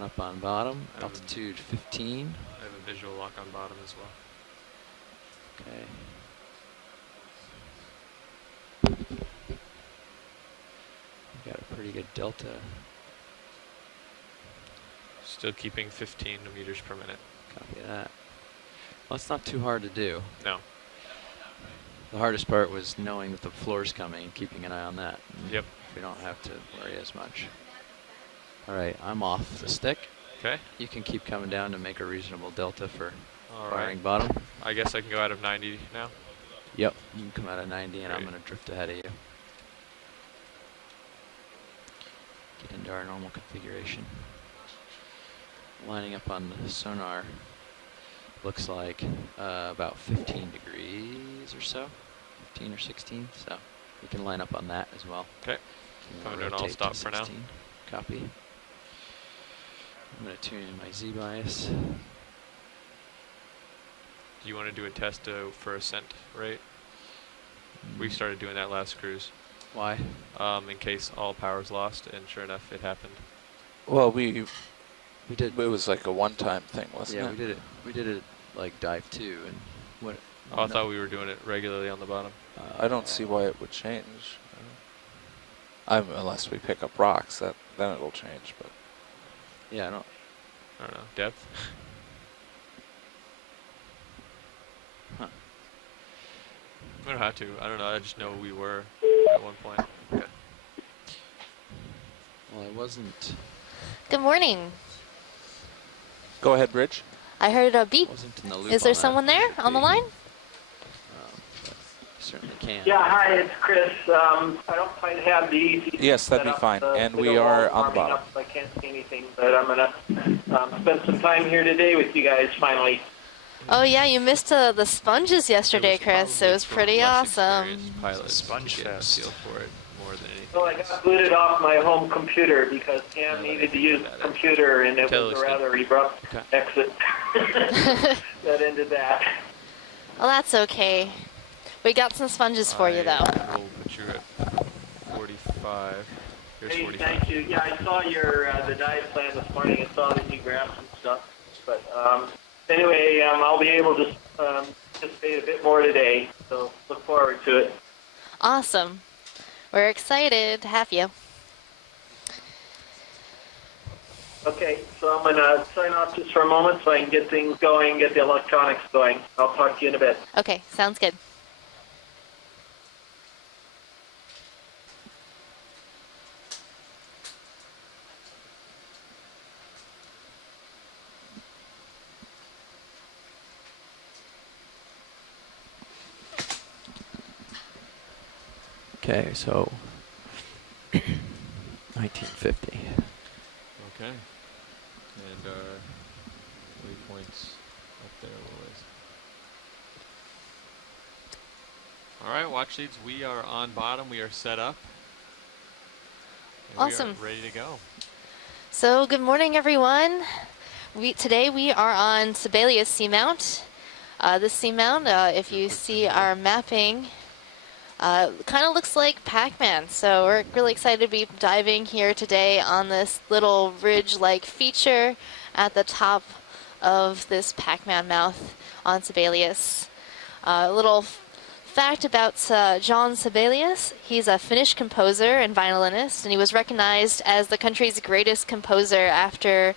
Coming up on bottom, altitude 15. I have a visual lock on bottom as well. Okay. Got a pretty good delta. Still keeping 15 meters per minute. Copy that. Well, it's not too hard to do. No. The hardest part was knowing that the floor's coming and keeping an eye on that. Yep. We don't have to worry as much. All right, I'm off the stick. Okay. You can keep coming down to make a reasonable delta for All firing right. bottom. I guess I can go out of 90 now? Yep, you can come out of 90 and Great. I'm going to drift ahead of you. Get into our normal configuration. Lining up on the sonar looks like about 15 degrees or so, 15 or 16, so we can line up on that as well. Okay. I'm doing all stop for now. Copy. I'm going to tune in my Z bias. Do you want to do a test for ascent rate? We started doing that last cruise. Why? In case all power's lost, and sure enough, it happened. Well, we did. It was like a one-time thing, wasn't it? Yeah, we did it. We did it like dive 2, and what? Oh, I thought we were doing it regularly on the bottom. I don't see why it would change. Unless we pick up rocks, then it'll change. But yeah, I don't know. Depth. Huh. We don't have to. I don't know. I just know we were at one point. Okay. Well, I wasn't. Good morning. go ahead, Bridge. I heard a beep. Wasn't in the loop Is there on that. someone there on the line? But certainly can. Yeah, hi, it's Chris. I don't quite have the easy. Yes, that'd be fine. And we are on the bottom. I can't see anything, but I'm gonna spend some time here today with you guys finally. Oh yeah, you missed the sponges yesterday, Chris. It was pretty awesome. Sponge fest. Feel for it more than anything. So I got booted off my home computer because Cam needed to use the computer, and it was a rather abrupt exit that ended that. Well, that's okay. We got some sponges for you, though. We'll put you at 45. Here's Hey, 45. thank you. Yeah, I saw your the dive plan this morning. I saw that you grabbed some stuff. But anyway, I'll be able to participate a bit more today, so look forward to it. Awesome. We're excited to have you. Okay, so I'm going to sign off just for a moment so I can get things going, get the electronics going. I'll talk to you in a bit. Okay, sounds good. Okay, so 1950. Okay. And our waypoints up there a little ways. All right, watch leads. We are on bottom. We are set up. And Awesome. we are ready to go. So, good morning, everyone. Today we are on Sebelius seamount. This seamount, if you see our mapping, kind of looks like Pac-Man. So we're really excited to be diving here today on this little ridge-like feature at the top of this Pac-Man mouth on Sebelius. A little fact about John Sebelius: he's a Finnish composer and violinist, and he was recognized as the country's greatest composer after,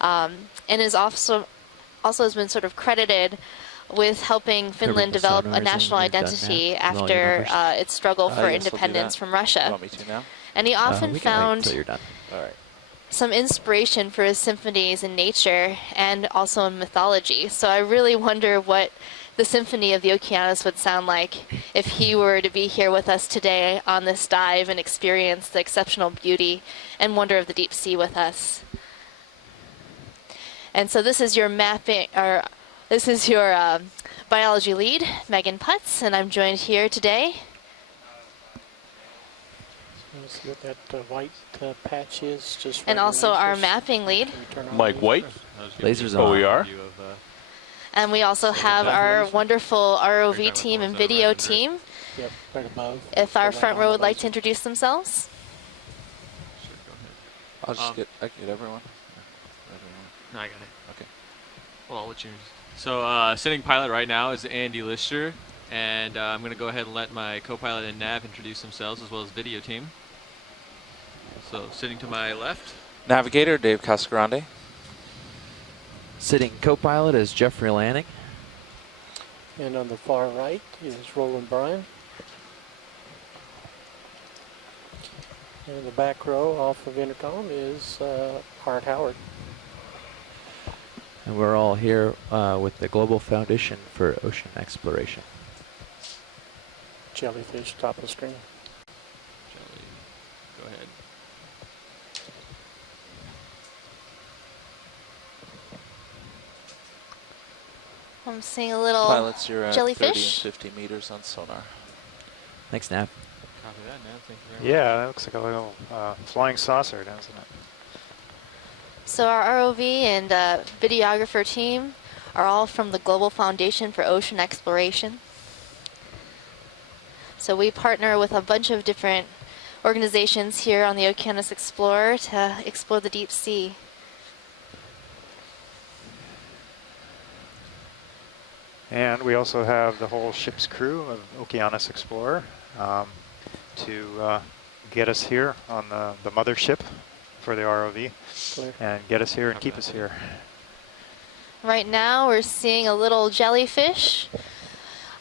and is also has been sort of credited with helping Finland develop a national identity after its struggle for independence from Russia. You want me to now? And he often found All right. some inspiration for his symphonies in nature and also in mythology. So I really wonder what the Symphony of the Okeanos would sound like if he were to be here with us today on this dive and experience the exceptional beauty and wonder of the deep sea with us. And so this is your mapping, or this is your biology lead, Megan Putz, and I'm joined here today. Let's see what that white patch is. Just and also our mapping lead. Mike White. Lasers on. Oh, we are? And we also have our wonderful ROV team and video team. Yep, right above. If our front row would like to introduce themselves. I'll just I can get everyone. No, I got it. Okay. Well, I'll let you. So sitting pilot right now is Andy Lister, and I'm going to go ahead and let my co-pilot and nav introduce themselves as well as video team. So sitting to my left. Navigator, Dave Casagrande. Sitting co-pilot is Jeffrey Lanning. And on the far right is Roland Bryan. And in the back row off of intercom is Art Howard. And we're all here with the Global Foundation for Ocean Exploration. Jellyfish top of the screen. Jelly. Go ahead. I'm seeing a little Pilots, you're at 30 and jellyfish. 50 meters on sonar. Thanks, Nav. Copy that, Nav. Thank you very much. Yeah, that looks like a little flying saucer, doesn't it? So our ROV and videographer team are all from the Global Foundation for Ocean Exploration. So we partner with a bunch of different organizations here on the Okeanos Explorer to explore the deep sea. And we also have the whole ship's crew of Okeanos Explorer to get us here on the mothership for the ROV Clear. and get us here and keep us here. Right now we're seeing a little jellyfish.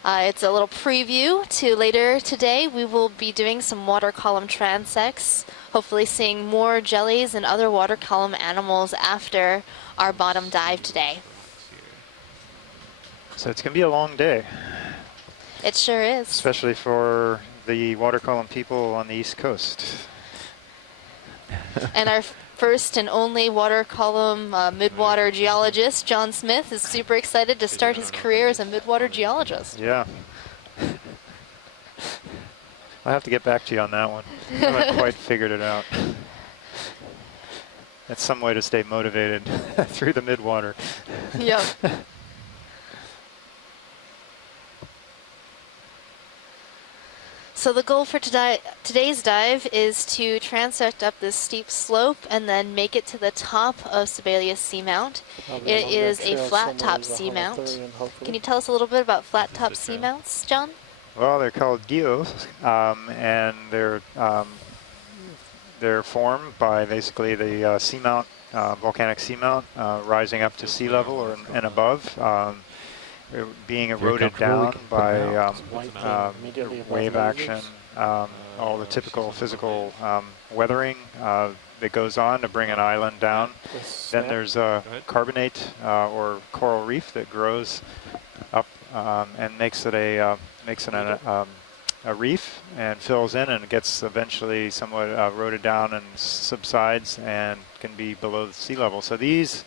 It's a little preview to later today. We will be doing some water column transects, hopefully seeing more jellies and other water column animals after our bottom dive today. So it's going to be a long day, It sure is. especially for the water column people on the East Coast. And our first and only water column midwater geologist, John Smith, is super excited to start his career as a midwater geologist. Yeah. I'll have to get back to you on that one. I haven't quite figured it out. That's some way to stay motivated through the midwater. Yep. So the goal for today's dive is to transect up this steep slope and then make it to the top of Sebelius Seamount. It is a flat top seamount. Can you tell us a little bit about flat top seamounts, John? Well, they're called geos, and they're formed by basically the seamount, volcanic seamount, rising up to sea level or and above. Being eroded down by wave action, all the typical physical weathering that goes on to bring an island down. Then there's a carbonate or coral reef that grows up and makes it a reef and fills in and gets eventually somewhat eroded down and subsides and can be below the sea level. So these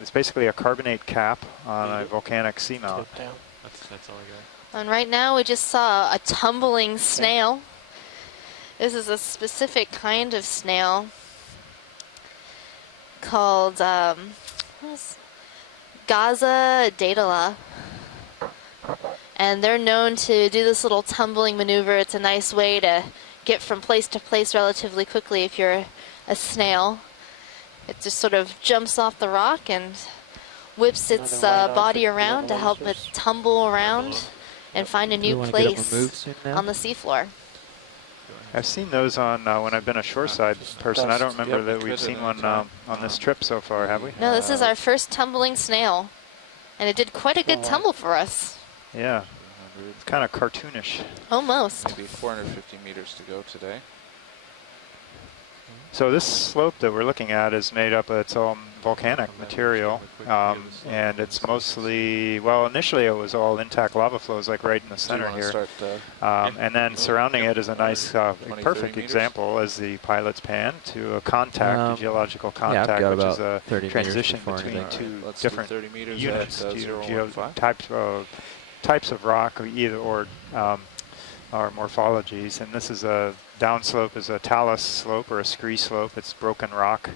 it's basically a carbonate cap on a volcanic seamount. That's all I got. And right now we just saw a tumbling snail. This is a specific kind of snail called Gaza datala. And they're known to do this little tumbling maneuver. It's a nice way to get from place to place relatively quickly if you're a snail. It just sort of jumps off the rock and whips its body around to help it tumble around and find a new place on the seafloor. I've seen those on when I've been a shoreside person. I don't remember that we've seen one on this trip so far, have we? No, this is our first tumbling snail, and it did quite a good tumble for us. Yeah, it's kind of cartoonish. Almost. Maybe 450 meters to go today. So this slope that we're looking at is made up of its own volcanic material, and it's mostly, well, initially it was all intact lava flows, like right in the center here. And then surrounding it is a nice, perfect example as the pilot's pan to a contact, a geological contact, which is a transition between two different units, types of rock, or morphologies. And this is a downslope is a talus slope or a scree slope. It's broken rock.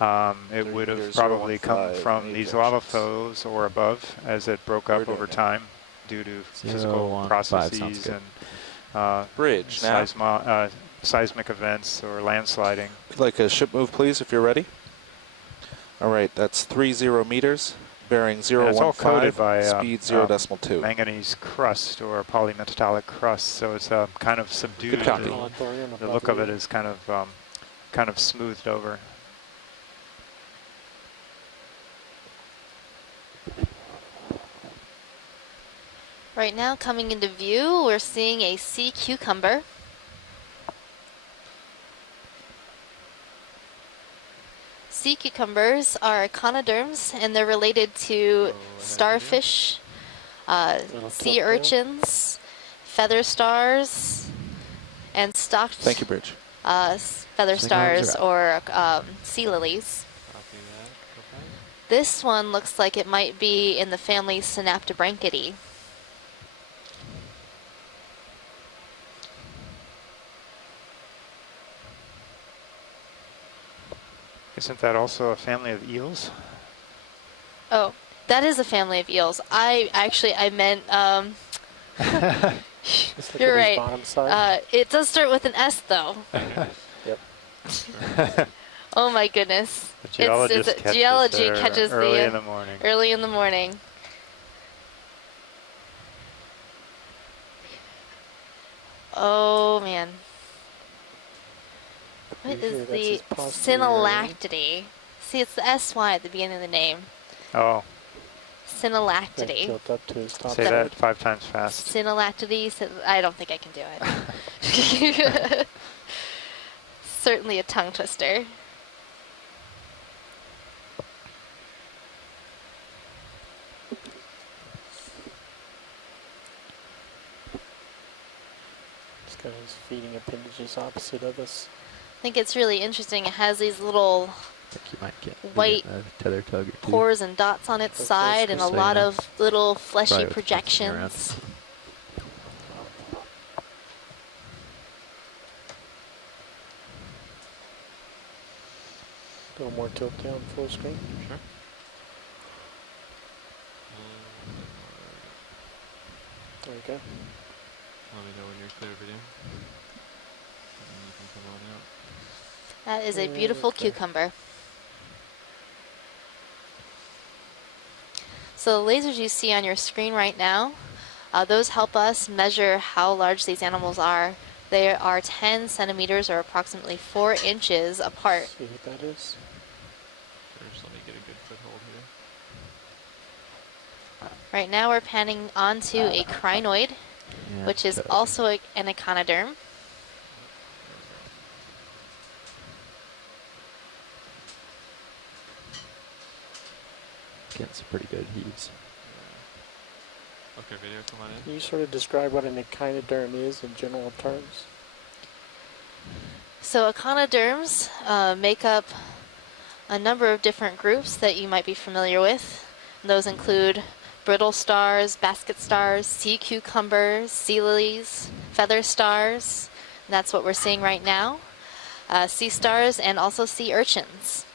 It would have probably come from these lava flows or above as it broke up over time due to physical processes and bridge seismic events or landsliding. Like a ship move, please, if you're ready. All right, that's 30 meters, bearing And it's all 015, coated by speed 0.2. manganese crust or polymetallic crust, so it's kind of subdued. Good copy. The look of it is kind of smoothed over. Right now, coming into view, we're seeing a sea cucumber. Sea cucumbers are echinoderms, and they're related to starfish, sea urchins, feather stars, and stocked Thank you, Bridge. Feather stars or sea lilies. Copy that. Co-pilot. This one looks like it might be in the family Synaptobranchidae. Isn't that also a family of eels? Oh, that is a family of eels. I meant, Just look you're at his right. bottom side. It does start with an S though. Yep. Oh my goodness. The geologist It's geology catches early the in the morning. early in the morning. Oh man. What Usually is that's his the posterior. Synallactidae? See, it's the SY at the beginning of the name. Oh, Then Synallactidae. tilt up to his top say side. that 5 times fast. Synallactidae. I don't think I can do it. Certainly a tongue twister. It's got his feeding appendages opposite of us. I think it's really interesting. It has these little I think you might get White a tether tug or two. pores and dots on its That's side and a so, lot yeah. of little fleshy Probably what's messing around. projections. A little more tilt down full screen. Sure. There you go. Let me know when you're clear, video. And you can come on out. That is a Yeah, beautiful okay. cucumber. So the lasers you see on your screen right now, those help us measure how large these animals are. They are 10 centimeters or approximately 4 inches apart. See what that is? First, let me get a good foothold here. Right now we're panning onto a crinoid, Yeah, which is so- also an echinoderm. Getting some pretty good heaves. Okay, video, come on in. Can you sort of describe what an echinoderm is in general terms? So echinoderms make up a number of different groups that you might be familiar with. Those include brittle stars, basket stars, sea cucumbers, sea lilies, feather stars. And that's what we're seeing right now. Sea stars and also sea urchins.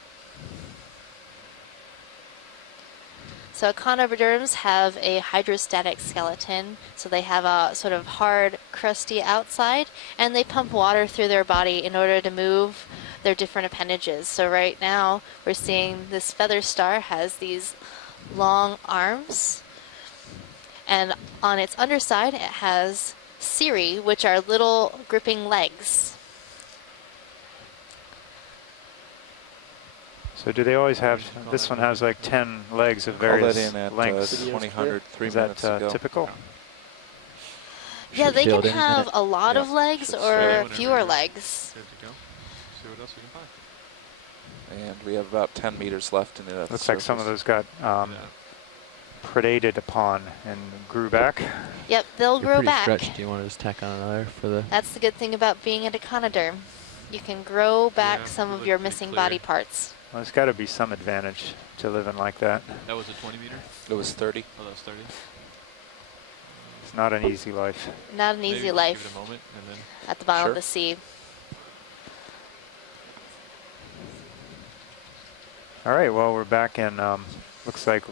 So echinoderms have a hydrostatic skeleton, so they have a sort of hard, crusty outside, and they pump water through their body in order to move their different appendages. So right now, we're seeing this feather star has these long arms, and on its underside, it has cirri, which are little gripping legs. So do they always have, this one has like 10 legs of Call that various in at lengths. 2000, 3 Is minutes that to go. typical? Yeah, Should they can build in a have minute. a lot Yeah, of legs should or whenever fewer you're legs. Good to go. See what else we can find. And we have about 10 meters left in it. Looks like some of those got Yeah. predated upon and grew back. Yep, they'll You're grow pretty back. stretched. Do you want to just tack on another for the? That's the good thing about being an echinoderm. You can grow back Yeah, some you of look your pretty missing clear. body parts. Well, there's got to be some advantage to living like that. That was a 20 meter? It was 30. Oh, that was 30? It's not an easy life. Not an Maybe easy just life Give it a moment and then. at the bottom Sure. of the sea. All right, well, we're back in, looks like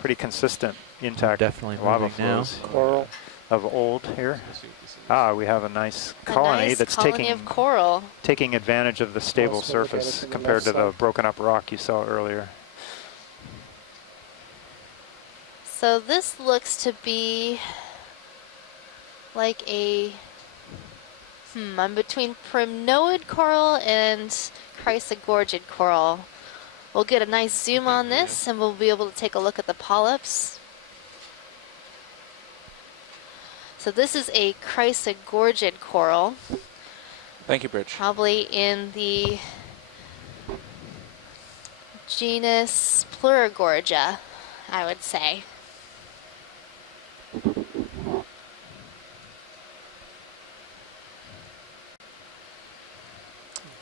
pretty consistent, intact Definitely lava moving now. flows. Coral. of old here. Let's see what this is. Ah, we have a nice A colony nice that's colony taking of coral. taking advantage of the stable Also look at it surface from the compared to left the side. broken up rock you saw earlier. So this looks to be like a, I'm between Crinoid coral and Chrysler Gorget coral. We'll get a nice zoom on this and we'll be able to take a look at the polyps. So this is a Chrysler Gorget coral, Thank you, Bridge. probably in the genus Gorgia, I would say.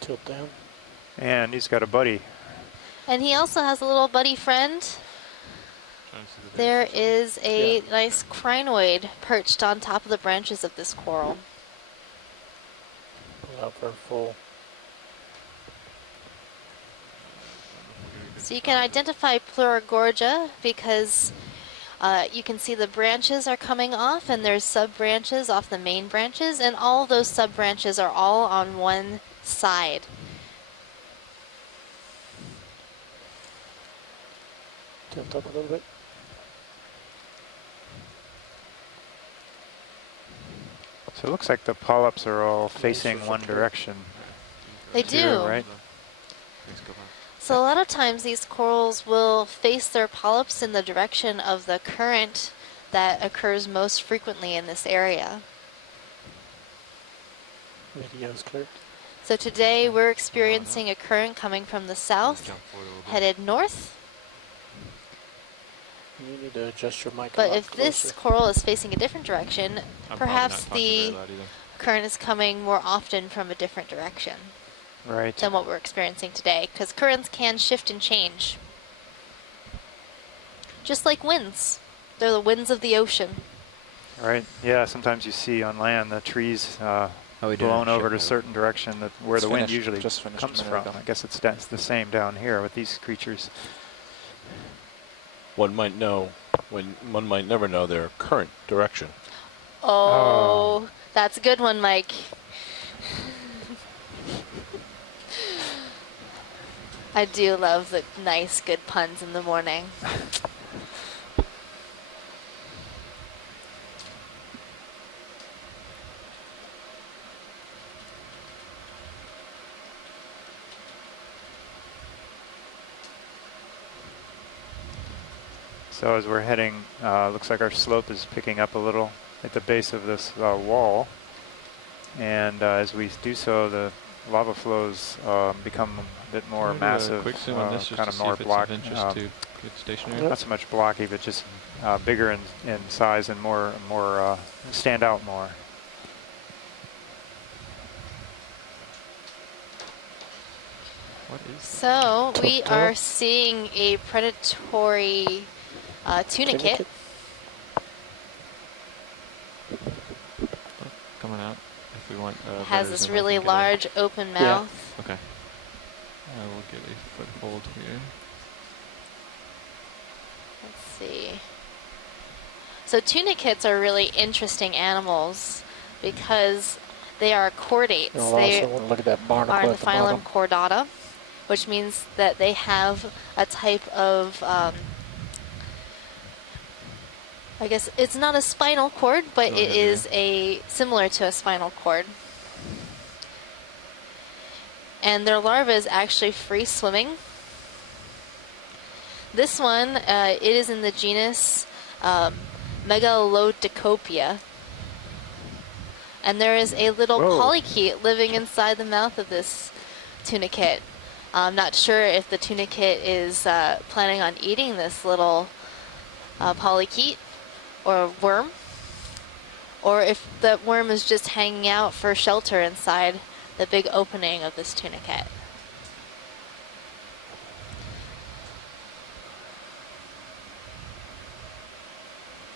Tilt down. And he's got a buddy. And he also has a little buddy friend. Trying to see the There pictures. is a nice crinoid perched on top of the branches of this coral. Pull out for a full. So you can identify Gorgia because you can see the branches are coming off and there's sub-branches off the main branches, and all those sub-branches are all on one side. Tilt up a little bit. So it looks like the polyps are all facing one direction. They Here, do. right? Thanks, Gopal. So a lot of times these corals will face their polyps in the direction of the current that occurs most frequently in this area. Video's clear. So today we're experiencing a current coming from the south, Jump forward a little bit. headed north. You need to adjust your mic a But lot if this closer. coral is facing a different direction, I'm probably perhaps not talking the very loud either. current is coming more often from a different direction Right. than what we're experiencing today, because currents can shift and change. Just like winds. They're the winds of the ocean. Right. Yeah. Sometimes you see on land the trees blown over to a certain direction that where It's the wind finished. usually Just finished a comes minute from. ago. I guess it's the same down here with these creatures. One might never know their current direction. Oh, that's a good one, Mike. I do love the nice, good puns in the morning. So as we're heading, looks like our slope is picking up a little at the base of this wall. And as we do so, the lava flows become a bit more Can we do a massive, quick zoom on this just kind to of see more if it's block. of interest to good stationary. Not so much blocky, but just bigger in size and more stand out more. What is So we Top are top. seeing a predatory tunicate. coming out? If we want, It has better this zoom, I really can get a- large open mouth. Okay. I will get a foothold here. Let's see. So tunicates are really interesting animals because they are chordates. You'll They also want to look at that barnacle are in the at the bottom. phylum Chordata, which means that they have a type of, I guess it's not a spinal cord, but Go it ahead, is a similar to a spinal cord. And their larva is actually free swimming. This one, it is in the genus Megalodicopia. And there is a little Whoa. polychaete living inside the mouth of this tunicate. I'm not sure if the tunicate is planning on eating this little polychaete or worm, or if the worm is just hanging out for shelter inside the big opening of this tunicate.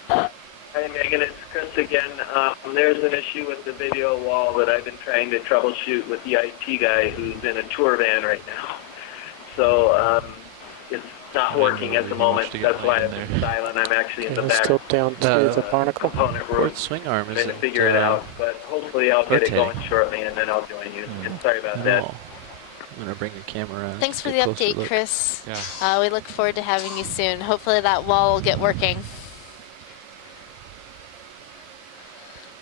Hi, Megan. It's Chris again. There's an issue with the video wall that I've been trying to troubleshoot with the IT guy who's in a tour van right now. So it's not working at the moment. That's why it's silent. I'm actually in the back Tilt down to the barnacle. component room. Port swing arm Trying to isn't figure it out, but hopefully I'll get it rotating. going shortly, and then I'll join you. And sorry about that. No. I'm gonna bring the camera around. Thanks for the get a closer update, look. Chris. Yeah. We look forward to having you soon. Hopefully that wall will get working.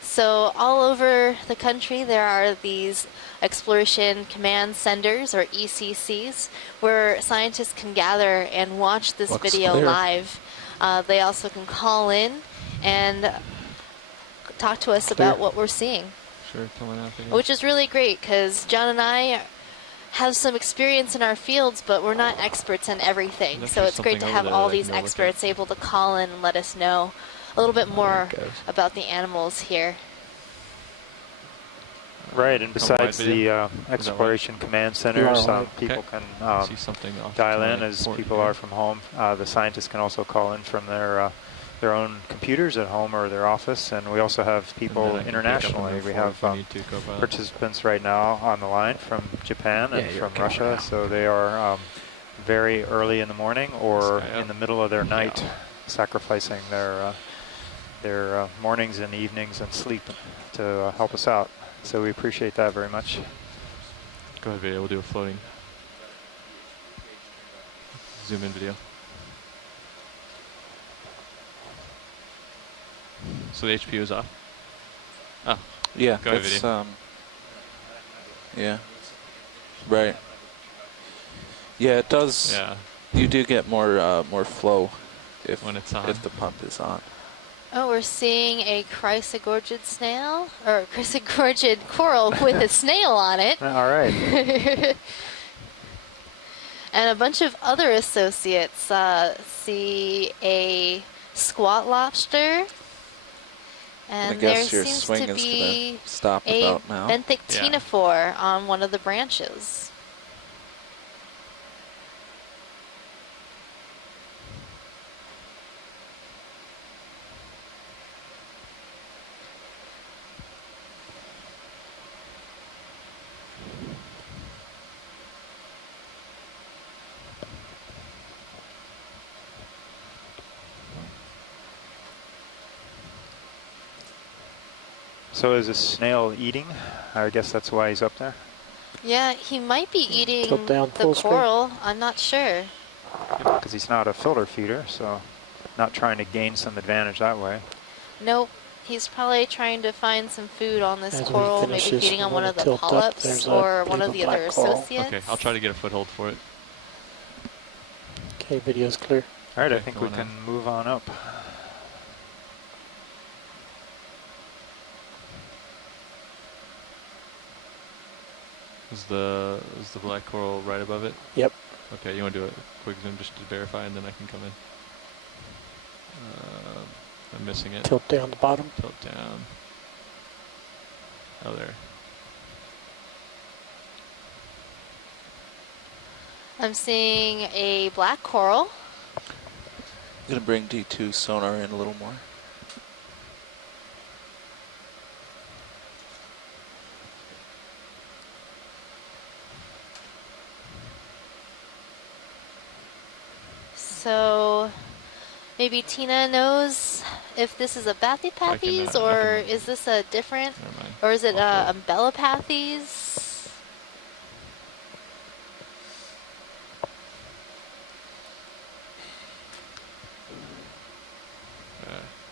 So all over the country there are these Exploration Command Centers, or ECCs, where scientists can gather and watch this Looks video clear. live. They also can call in and talk to us Clear. about what we're seeing, Sure, coming out again. which is really great because John and I have some experience in our fields, but we're not experts in everything. There's So it's great to something have over all there that I these can go look experts able to call in and let us know a little bit more it goes. about the animals here. Right, and Come wide besides video? the Exploration Command Centers, right. people Okay. can See something off dial to in my as port people here. are from home. The scientists can also call in from their own computers at home or their office, and we also have And people then I can pick up internationally. on We their have phone if we need to, Copilot. participants right now on the line from Japan Yeah, and you're from okay Russia, now. so they are very early in the morning or This guy in up. the middle of their night, Yeah. sacrificing their mornings and evenings and sleep to help us out. So we appreciate that very much. Go ahead, video. We'll do a floating zoom in video. So the HPU is off. Oh, Yeah, Go ahead, that's video. yeah, right. Yeah, it does. yeah. You do get more flow if When it's on. if the pump is on. Oh, we're seeing a Chrysler Gorget snail, or Chrysler Gorget coral with a snail on it. All right. And a bunch of other associates see a squat lobster. And I guess there your seems swing to is be gonna stop a about now. benthic ctenophore on one of the branches. So is this snail eating? I guess that's why he's up there. Yeah, he might be eating Tilt down the full screen. coral. I'm not sure. Because he's not a filter feeder, so not trying to gain some advantage that way. Nope. He's probably trying to find some food on this As we coral, finish maybe this, feeding on we one wanna of the tilt up. polyps There's a or one big of the other black coral. associates. Okay, I'll try to get a foothold for it. Okay, video's clear. All right, I Okay, think we going can on. move on up. Is the black coral right above it? Yep. Okay, you want to do a quick zoom just to verify, and then I can come in. I'm missing it. Tilt down the bottom. Tilt down. Oh, there. I'm seeing a black coral. I'm gonna bring D2 sonar in a little more. So maybe Tina knows if this is a Bathypathes I or can- is this a different, Never mind. or is it I'll Umbellapathes?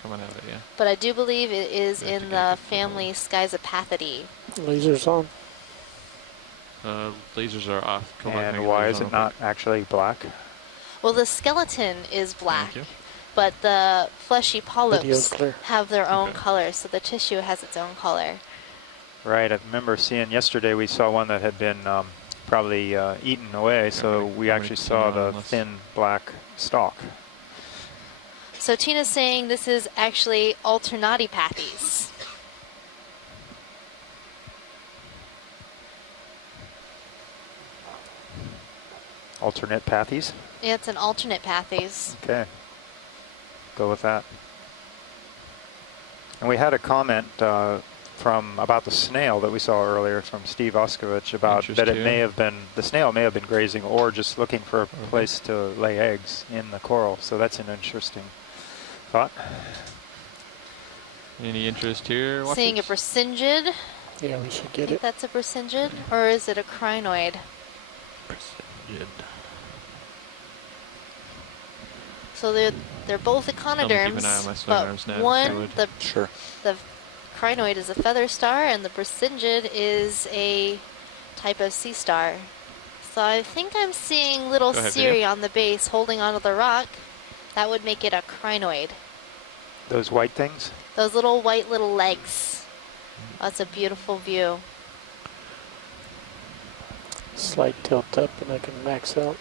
Coming out of it, yeah. But I do believe it is We have to in get a the good family Schizopathidae. Lasers on. Lasers are off. Come on, can I And get why lasers is on it real not actually black? Well, the skeleton is black, you. but the fleshy Video's polyps clear. have their own Okay. color, so the tissue has its own color. Right, I remember seeing yesterday we saw one that had been probably eaten away, so Okay, we how actually many saw on the this? thin black stalk. So Tina's saying this is actually Alternatipathes. Alternate pathies? Yeah, it's an alternate pathes. Okay, go with that. And we had a comment from about the snail that we saw earlier from Steve Oskovich about Interest that it here. may have been, the snail may have been grazing or just looking for a place to lay eggs in the coral. So that's an interesting thought. Any interest here? Seeing a watchers? Brisingid. Yeah, we should I get think it. that's a Brisingid, or is it a Crinoid? So they're both Help me keep an eye on my echinoderms, swing but arms now, one, Crinoid. Sure. the Crinoid is a feather star, and the Brisingid is a type of sea star. So I think I'm seeing little Go ahead, Siri Vito. on the base holding onto the rock. That would make it a Crinoid. Those white things? Those little white little legs. That's a beautiful view. Slight tilt up and I can max out.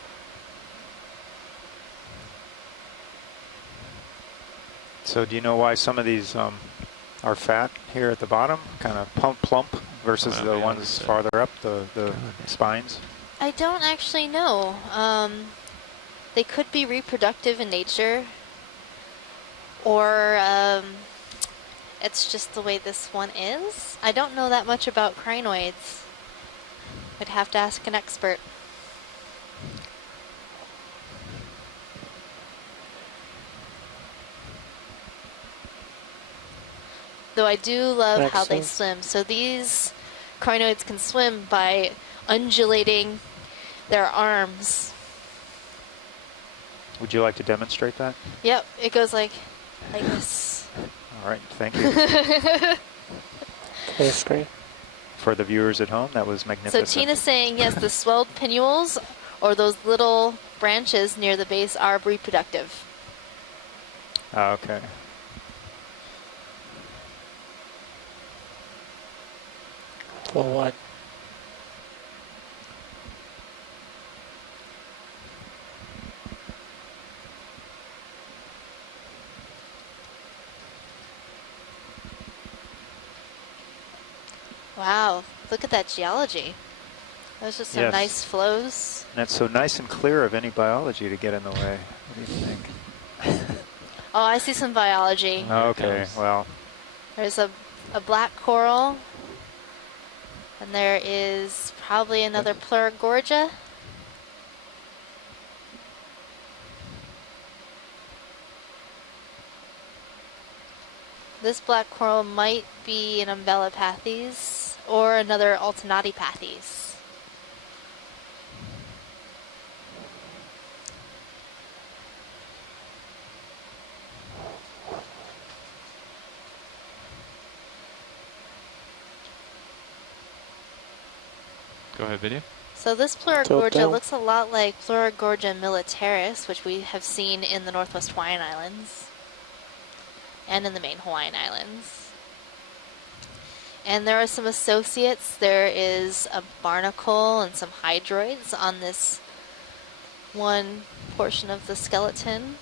So do you know why some of these are fat here at the bottom, kind of plump versus Well, the yeah, ones that's it. farther up, the spines? I don't actually know. They could be reproductive in nature, or it's just the way this one is. I don't know that much about crinoids. I'd have to ask an expert. Though I do love how they Excellent. swim. So these crinoids can swim by undulating their arms. Would you like to demonstrate that? Yep, it goes like this. All right, thank you. Full screen. For the viewers at home, that was So magnificent. Tina's saying, yes, the swelled pinnules or those little branches near the base are reproductive. Okay. Full wide. Wow, look at that geology. Those just some Yes. nice flows. And it's so nice and clear of any biology to get in the way. What do you think? Oh, I see some biology. Okay, goes. well, There's a black coral. And there is probably another Gorgia. This black coral might be an Umbellapathes or another Altinatipathes. Go ahead, video. So this Tilt Gorgia down. looks a lot like Gorgia militaris, which we have seen in the Northwest Hawaiian Islands and in the main Hawaiian Islands. And there are some associates. There is a barnacle and some hydroids on this one portion of the skeleton.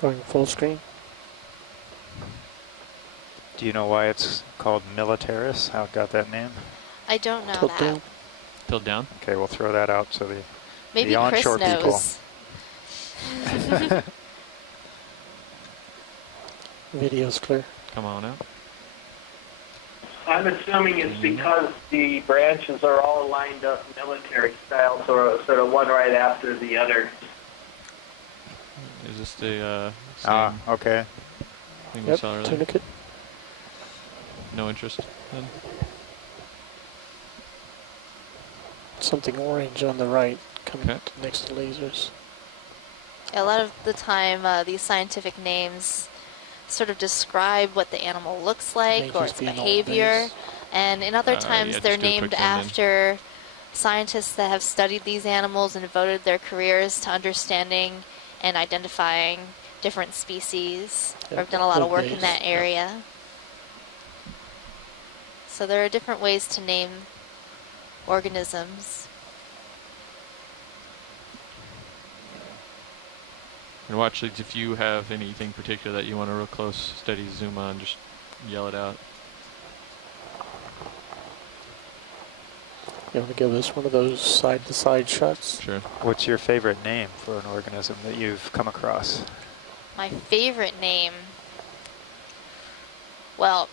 Going full screen. do you know why it's called militaris? How it got that name? I don't know Tilt that. down. Tilt down. Okay, we'll throw that out so the Maybe the Chris onshore people. knows. Video's clear. Come on out. I'm assuming it's because the branches are all lined up military style, sort of one right after the other. Is this the Ah, same okay. thing we Yep, saw earlier? tunicate. No interest then? Something orange on the right coming Okay. next to lasers. A lot of the time, these scientific names sort of describe what the animal looks like May or just its be an old behavior. base. And in other Yeah, times, just they're do a quick named zoom in. after scientists that have studied these animals and devoted their careers to understanding and identifying different species, or Yep, have done a lot of old work in base. that area. So there are different ways to name organisms. And watch, like, if you have anything particular that you want a real close, steady zoom on, just yell it out. You want to give us one of those side-to-side shots? Sure. What's your favorite name for an organism that you've come across? My favorite name. Well,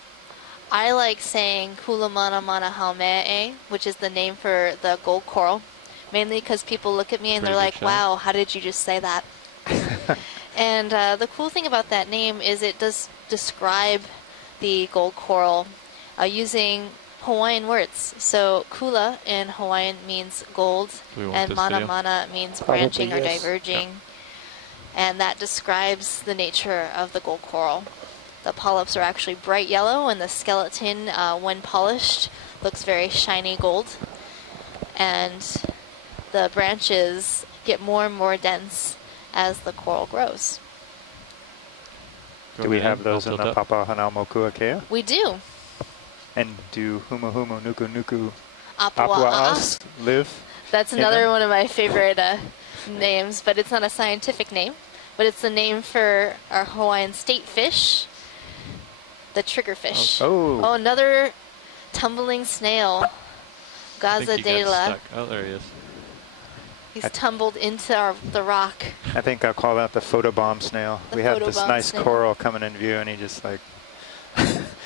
I like saying Kulamana Mana Haumee, which is the name for the gold coral, mainly because people look at me and Pretty they're good like, shot. wow, how did you just say that? And the cool thing about that name is it does describe the gold coral using Hawaiian words. So kula in Hawaiian means gold, Do we want and this mana video? mana means Probably branching or yes. diverging. And that describes the nature of the gold coral. The polyps are actually bright yellow, and the skeleton, when polished, looks very shiny gold. And the branches get more and more dense as the coral grows. Do we have those in the Papahanaumokuakea? We do. And do Humu Humu Nuku Nuku Apua'as. Apua'as live? That's in another them? one of my favorite names, but it's not a scientific name. But it's the name for our Hawaiian state fish, the triggerfish. Oh. Another tumbling snail, I think he got Gazadela. stuck. Oh, there he is. He's tumbled into the rock. I think I'll call that the photobomb snail. The We had this photobomb nice snail. coral coming in view, and he just like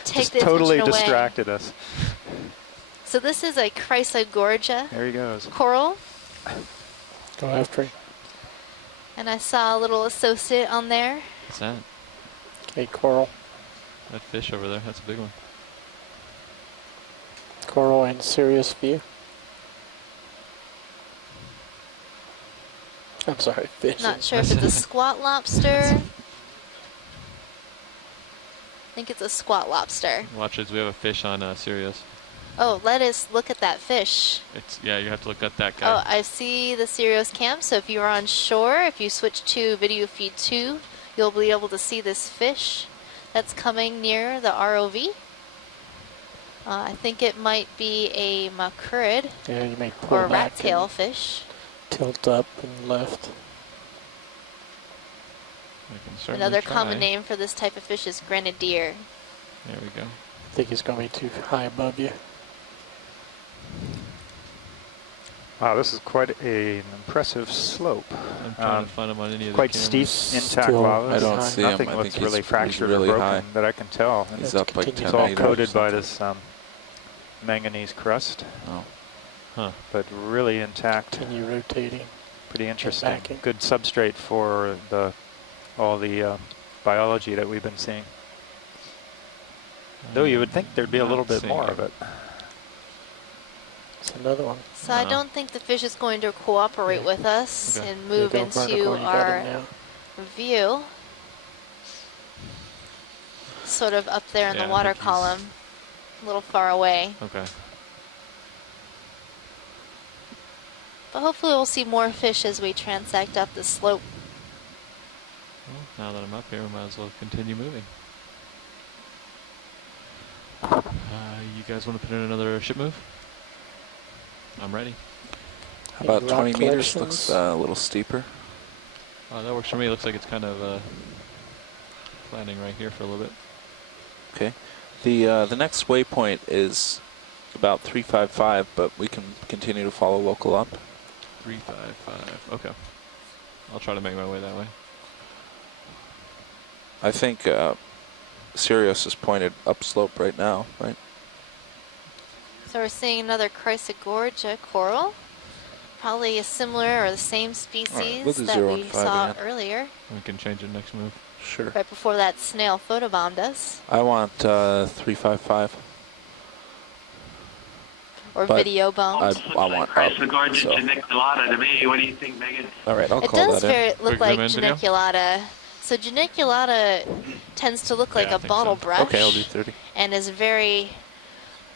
Take just the totally attention away. distracted us. So this is a Chrysler Gorge There he goes. coral, Go after him. and I saw a little associate on there. What's that? A coral. That fish over there. That's a big one. Coral and serious view. I'm sorry, fish. Not sure if it's a squat lobster. I think it's a squat lobster. Watch this. We have a fish on Sirius. Oh, let us look at that fish. Yeah, you have to look at that guy. Oh, I see the Sirius cam. So if you are on shore, if you switch to video feed 2, you'll be able to see this fish that's coming near the ROV. I think it might be a macurrid Yeah, you may pull or back rat tail and fish. tilt up and left. We can certainly Another try. common name for this type of fish is grenadier. There we go. I think it's going to be too high above you. Wow, this is quite an impressive slope. I'm trying to find him on any of the Quite cameras. steep, intact Still- lava. I don't high. see him. Nothing I looks think really he's fractured really or broken high. that I can tell. He's Let's up like continue. 10 It's all meters. coated by or this manganese crust, something. Huh. but really intact. Continue rotating. Pretty interesting. backing. Good substrate for all the biology that we've been seeing. Though you would think there'd be a little Not bit seeing more it. of it. It's another one. So I don't think the fish is going to cooperate with us Okay. and Yeah, move go vertical, into you got our it now. view. Sort of up there in Yeah, the I water think he's- column, a little far away. Okay. But hopefully we'll see more fish as we transect up the slope. Well, now that I'm up here, we might as well continue moving. You guys want to put in another ship move? I'm ready. About Rock 20 meters. collections. Looks a little steeper. That works for me. Looks like it's kind of landing right here for a little bit. Okay. The next waypoint is about 355, but we can continue to follow local up. 355. Okay. I'll try to make my way that way. I think Sirius is pointed upslope right now, right? So we're seeing another Chrysler Gorge coral. Probably a similar or the same species we'll do that 0 we and 5 saw again. earlier, We can change it next move. Sure. right before that snail photobombed us, I want 355. or But video bombed. I want Chrysler up, Gorge so. geniculata to me. What do you think, Megan? All right, I'll It call does that in. look Quick like zoom in video? geniculata. So geniculata tends to look like Yeah, I a think bottle so. brush. Okay, I'll do 30. And is very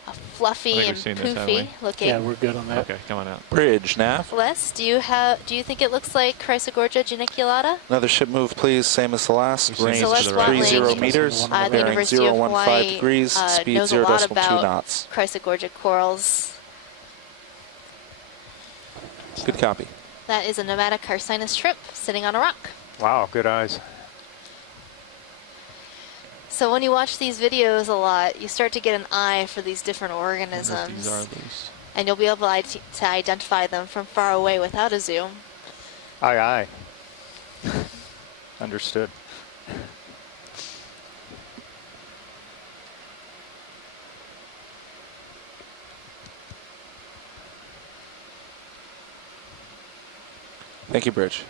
I fluffy think and we've seen this, haven't poofy we? looking. Yeah, we're good on that. Okay, come on out. Bridge, nav. Les, do you think it looks like Chrysler Gorge geniculata? Another ship move, please. Same as the last. We've seen Range this to the Celeste right. 30 Watling, meters. the the Bearing University of 015 Hawaii, degrees. Speed knows a lot 0.2 about knots. Chrysler Gorge corals. Good copy. That is a nomadic carcinus shrimp sitting on a rock. Wow, good eyes. So when you watch these videos a lot, you start to get an eye for these different I wonder if organisms. these are those. and you'll be able to identify them from far away without a zoom. Aye, aye. Understood. Thank you, Bridge.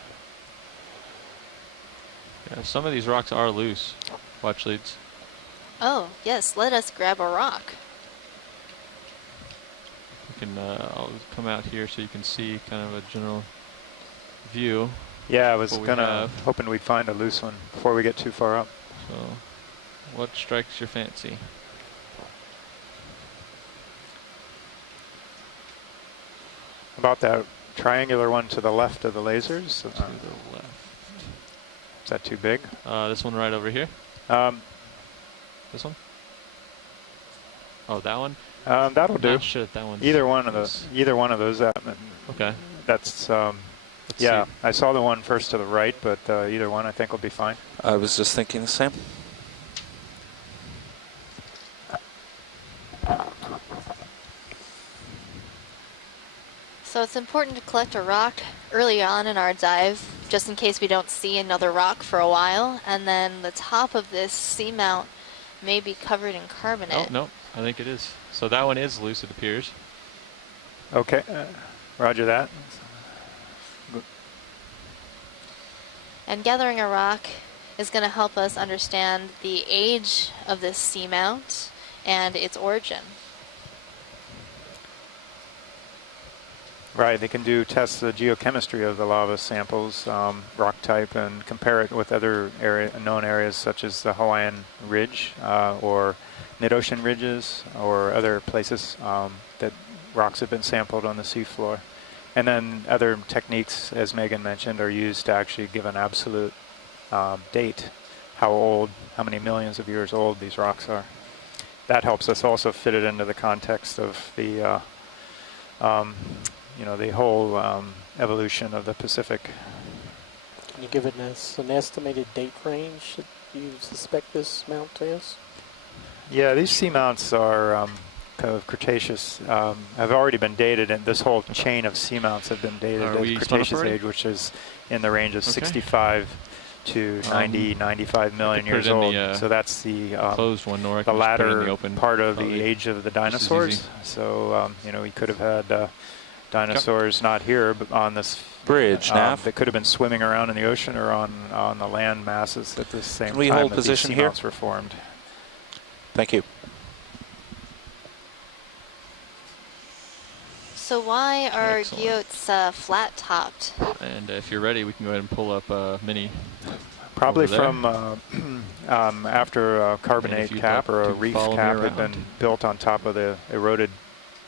Yeah, some of these rocks are loose. Watch leads. Oh, yes, let us grab a rock. You can, I'll come out here so you can see kind of a general view. Yeah, I was What we gonna have. hoping we'd find a loose one before we get too far up. So, what strikes your fancy? About that triangular one to the left of the lasers. To the left. Is that too big? This one right over here. Um, This one. Oh, that one. that'll do. Not sure that that one's Either one of loose. those. Either one of those. Okay. That's. Let's Yeah, see. I saw the one first to the right, but either one I think will be fine. I was just thinking the same. So it's important to collect a rock early on in our dive, just in case we don't see another rock for a while, and then the top of this seamount may be covered in Oh, carbonate. no, I think it is. So that one is loose, it appears. Okay, roger that. And gathering a rock is going to help us understand the age of this seamount and its origin. Right, they can test the geochemistry of the lava samples, rock type, and compare it with other known areas such as the Hawaiian Ridge or mid-ocean ridges or other places that rocks have been sampled on the seafloor. And then other techniques, as Megan mentioned, are used to actually give an absolute date, how old, how many millions of years old these rocks are. That helps us also fit it into the context of the the whole evolution of the Pacific. Can you give it an estimated date range that you suspect this mount is? Yeah, these seamounts are kind of Cretaceous, have already been dated, and this whole chain of seamounts have been dated Are we at spun up Cretaceous already? age, which is in the range of Okay. 65 to 90, 95 million could put years it in old. the, So that's the closed one, or I the can just put it in latter the open. part of probably. the age of the This is dinosaurs. easy. So we could have had dinosaurs not here, but on this Bridge, Nav. that could have been swimming around in the ocean or on the land masses at the same Can we time hold that position these here? seamounts were formed. Thank you. So why are Excellent. geodes flat-topped? And if you're ready, we can go ahead and pull up Mini. Probably over there. from after a And carbonate if you'd cap like or a to reef follow me cap had around. been built on top of the eroded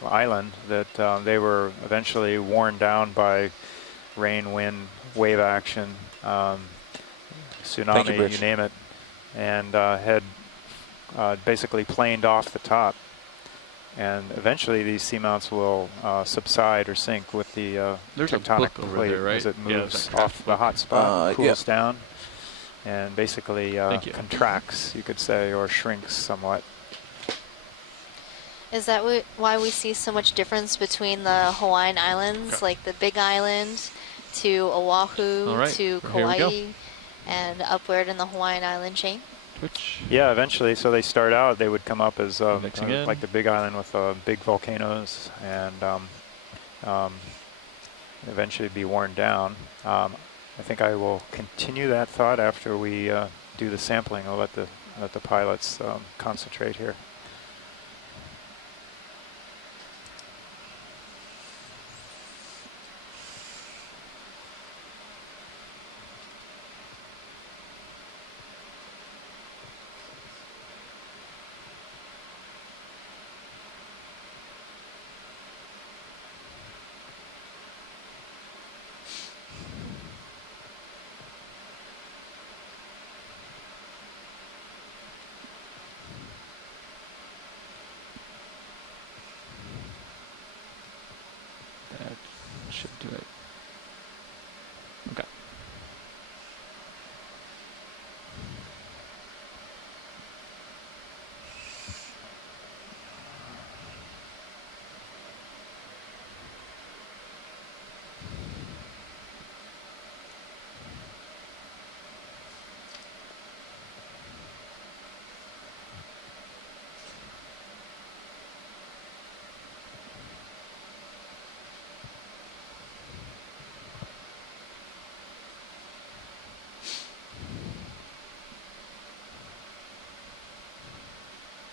island, that they were eventually worn down by rain, wind, wave action, tsunami, Bridge. you name it, and had basically planed off the top. And eventually these seamounts will subside or sink with the There's a tectonic book over plate there, right? as it Yeah, moves that off the hot spot, yeah. cools down, and basically Thank you. contracts, you could say, or shrinks somewhat. Is that why we see so much difference between the Hawaiian Islands, Okay. like the Big Island, to Oahu, All right, to here we Kauai, go. and upward in the Hawaiian Island chain? Twitch. Yeah, eventually, so they start out, they would come up as Mixing in. like the Big Island with big volcanoes, and eventually be worn down. I think I will continue that thought after we do the sampling. I'll let the pilots concentrate here. That should do it. Okay.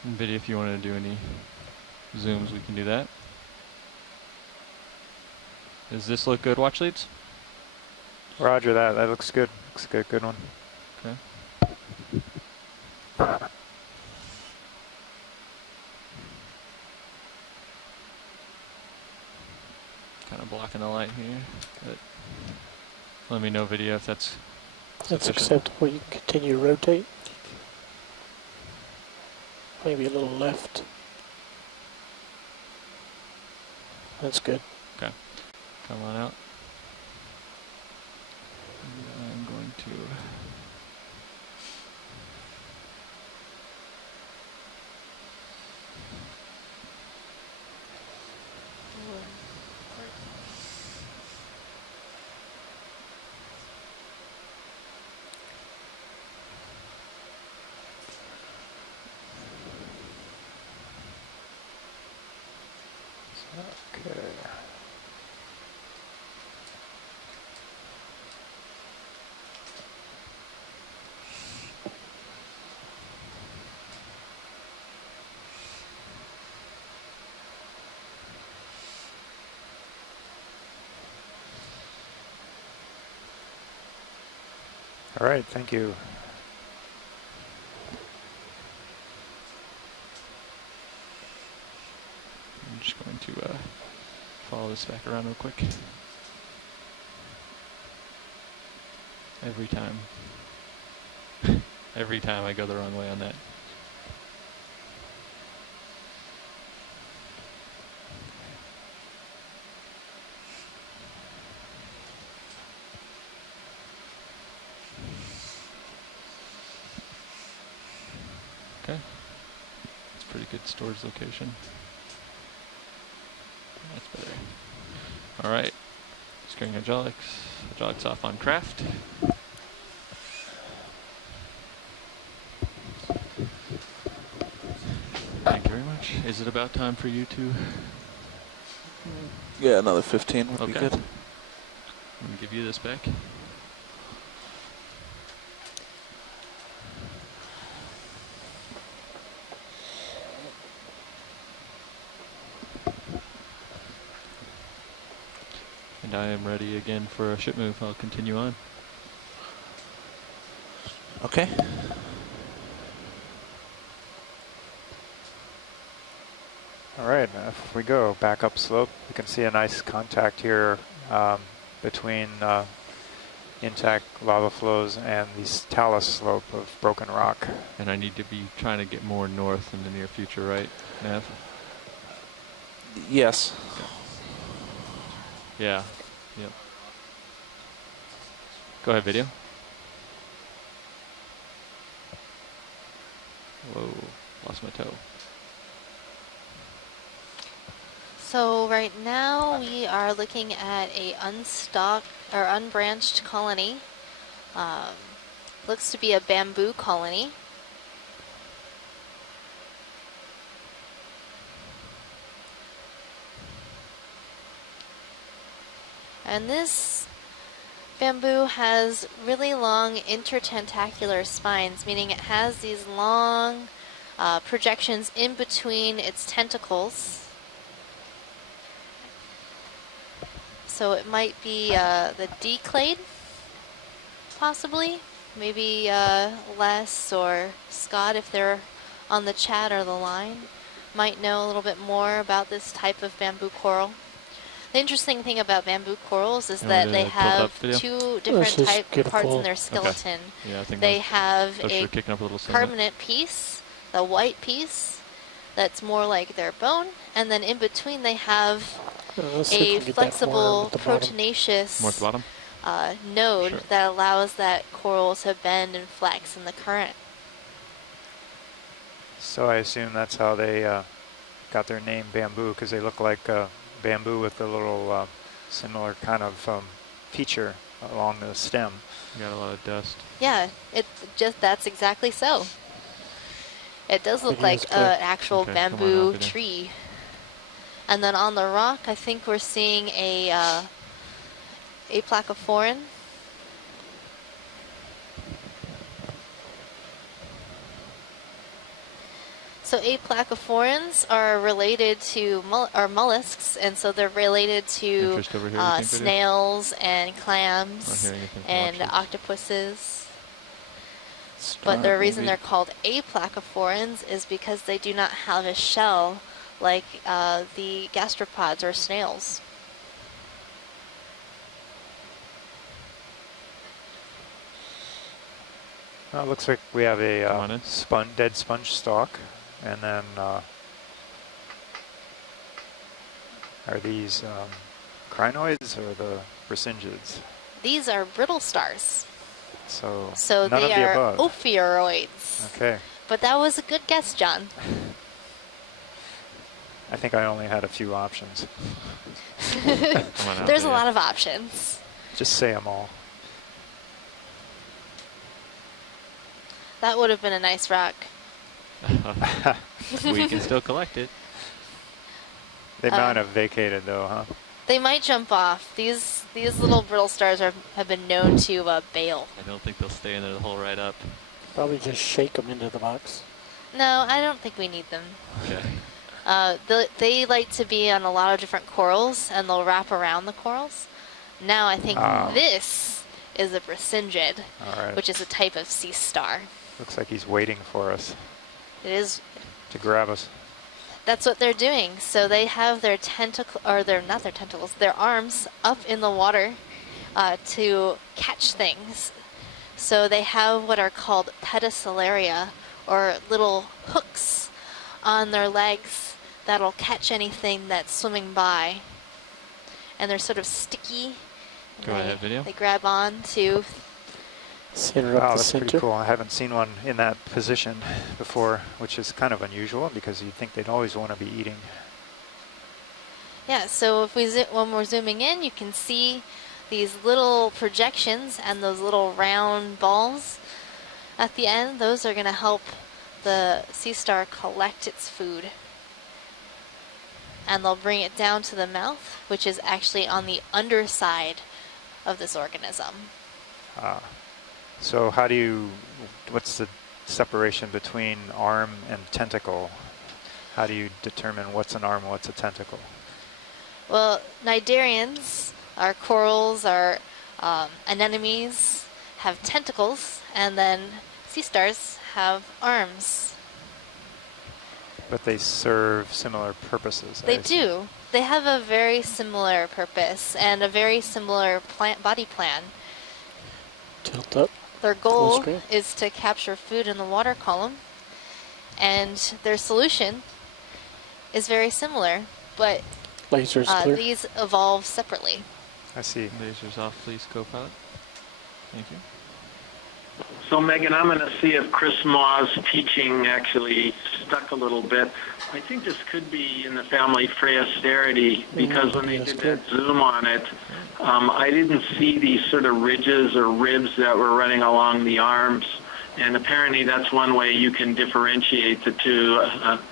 And video, if you want to do any zooms, we can do that. Does this look good, watch leads? Roger that. That looks good. Looks good. Good one. Okay. Kind of blocking the light here, but let me know, video, if that's That's sufficient. acceptable. You can continue to rotate. Maybe a little left. That's good. Okay. Come on out. And I'm going to Okay. All right, thank you. I'm just going to follow this back around real quick. Every time. Every time I go the wrong way on that. Okay. It's a pretty good storage location. That's better. All right. Screwing hydraulics. Hydraulics off on craft. Thank you very much. Is it about time for you to? Yeah, another 15 would be Okay. good. I'm gonna give you this back. And I am ready again for a ship move. I'll continue on. Okay. All right, if we go back up slope, you can see a nice contact here between intact lava flows and the talus slope of broken rock. And I need to be trying to get more north in the near future, right, Nav? Yes. Yeah. Yep. Go ahead, video. Whoa, lost my toe. So right now we are looking at a unstocked or unbranched colony. Looks to be a bamboo colony. And this bamboo has really long intertentacular spines, meaning it has these long projections in between its tentacles. So it might be the D-clade, possibly. Maybe Les or Scott, if they're on the chat or the line, might know a little bit more about this type of bamboo coral. The interesting thing about bamboo corals is that they have two different parts in their skeleton. Okay. Yeah, I think they have a kicking up a little permanent piece, the white piece, that's more like their bone, and then in between they have a flexible, proteinaceous more at the bottom? node that allows that coral to bend and flex in the current. So I assume that's how they got their name bamboo, because they look like bamboo with a little similar kind of feature along the stem. You got a lot of dust. Yeah, that's exactly so. It does look like an actual bamboo tree. And then on the rock, I think we're seeing a placophorine. So aplacophorans are related to mollusks, and so they're related to Interest over here, you think, Lydia? snails and Not clams hearing anything from and watchers. octopuses. But the reason they're called aplacophorans is because they do not have a shell like the gastropods or snails. It looks like we have a Come on in. dead sponge stalk, and then are these crinoids or the bracyngids? These are brittle stars. So, So none they of the are above. ophiuroids. Okay. But that was a good guess, John. I think I only had a few options. Come on out, There's a Lydia. lot of options. Just say them all. That would have been a nice rock. We can still collect it. They might have vacated though, huh? They might jump off. These little brittle stars have been known to bail. I don't think they'll stay in there the whole ride up. Probably just shake them into the box. No, I don't think we need them. Okay. They like to be on a lot of different corals, and they'll wrap around the corals. Now I think this is a bracynid, All right. which is a type of sea star. Looks like he's waiting for us It is. to grab us. That's what they're doing. So they have their not their tentacles, their arms up in the water to catch things. So they have what are called pedicelaria, or little hooks on their legs that'll catch anything that's swimming by. And they're sort of sticky. and Go ahead, video. They grab on to. Center Wow, up the that's pretty center. cool. I haven't seen one in that position before, which is kind of unusual because you'd think they'd always want to be eating. Yeah, so if when we're zooming in, you can see these little projections and those little round balls at the end. Those are going to help the sea star collect its food. And they'll bring it down to the mouth, which is actually on the underside of this organism. So what's the separation between arm and tentacle? How do you determine what's an arm and what's a tentacle? Well, cnidarians, our corals, our anemones, have tentacles, and then sea stars have arms. But they serve similar purposes. They do. They have a very similar purpose and a very similar body plan. Tilt up. Their Full goal screen. is to capture food in the water column, and their solution is very similar, but Lasers clear. these evolve separately. I see. Lasers off, please, co-pilot. Thank you. So Megan, I'm going to see if Chris Maw's teaching actually stuck a little bit. I think this could be in the family Phrasteridae because when they did that zoom on it, I didn't see these sort of ridges or ribs that were running along the arms. And apparently that's one way you can differentiate the two.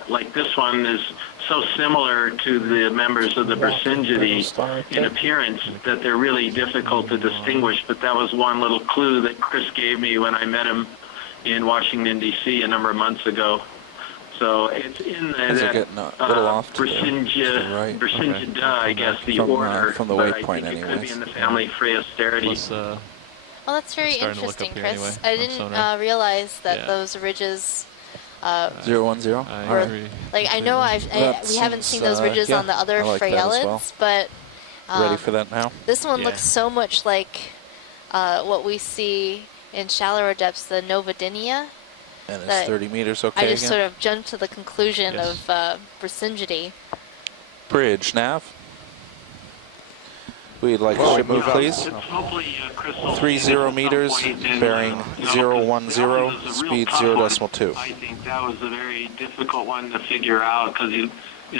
Like this one is so similar to the members of the Bracyngidae in appearance that they're really difficult to distinguish. But that was one little clue that Chris gave me when I met him in Washington, D.C. a number of months ago. So it's in These are getting a little off to the right. Bracyngidae, I guess, the From, order. from the but I waypoint think it could be anyways. in the family Phrasteridae. Plus, Well, that's very starting to look interesting, up here Chris. anyway I on didn't sonar. realize that Yeah. those ridges. 010. I Or- agree. Like I know That we haven't seems, seen those ridges yeah, on the other I like that as well. phrealids, but Ready for that now? this one Yeah. looks so much like what we see in shallower depths, the Novadinia. And it's that 30 meters okay I just again? sort of jumped to the conclusion Yes. of Bracyngidae. Bridge, nav. We'd like Well, to move, please. Hopefully, Chris will 30 meters, at some point, and, bearing you know, 010, that was a real speed tough 0.2. one. I think that was a very difficult one to figure out because it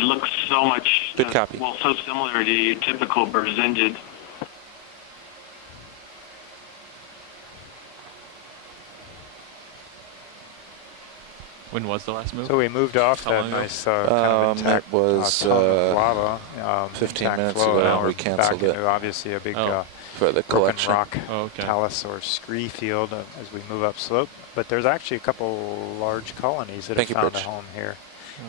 looks so much, Good copy. well, so similar to your typical Bracyngidae. When was the last move? So we moved off How that long ago? nice kind of intact it was tongue of lava, 15 intact minutes flow, ago, and now we we're canceled back it. into obviously a big Oh. For the broken collection. rock Oh, okay. talus or scree field as we move up slope. But there's actually a couple large colonies that Thank you, have found Bridge. a home here.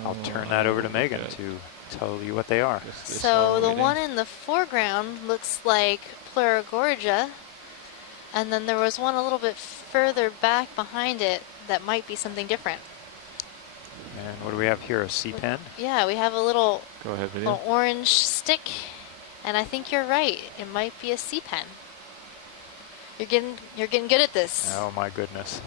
I'll turn that over to Megan okay. to tell you what they are. This So the waiting. one in the foreground looks like Gorgia, and then there was one a little bit further back behind it that might be something different. And what do we have here? A sea pen? Yeah, we have a little, Go ahead, video. little orange stick, and I think you're right. It might be a sea pen. You're getting good at this. Oh my goodness.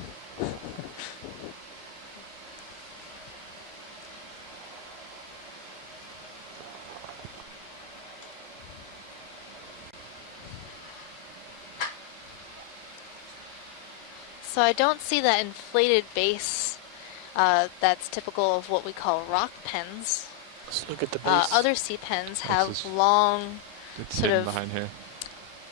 So I don't see that inflated base that's typical of what we call rock pens. Let's look at the base. Other sea pens have this- long, It's sort hidden of behind here.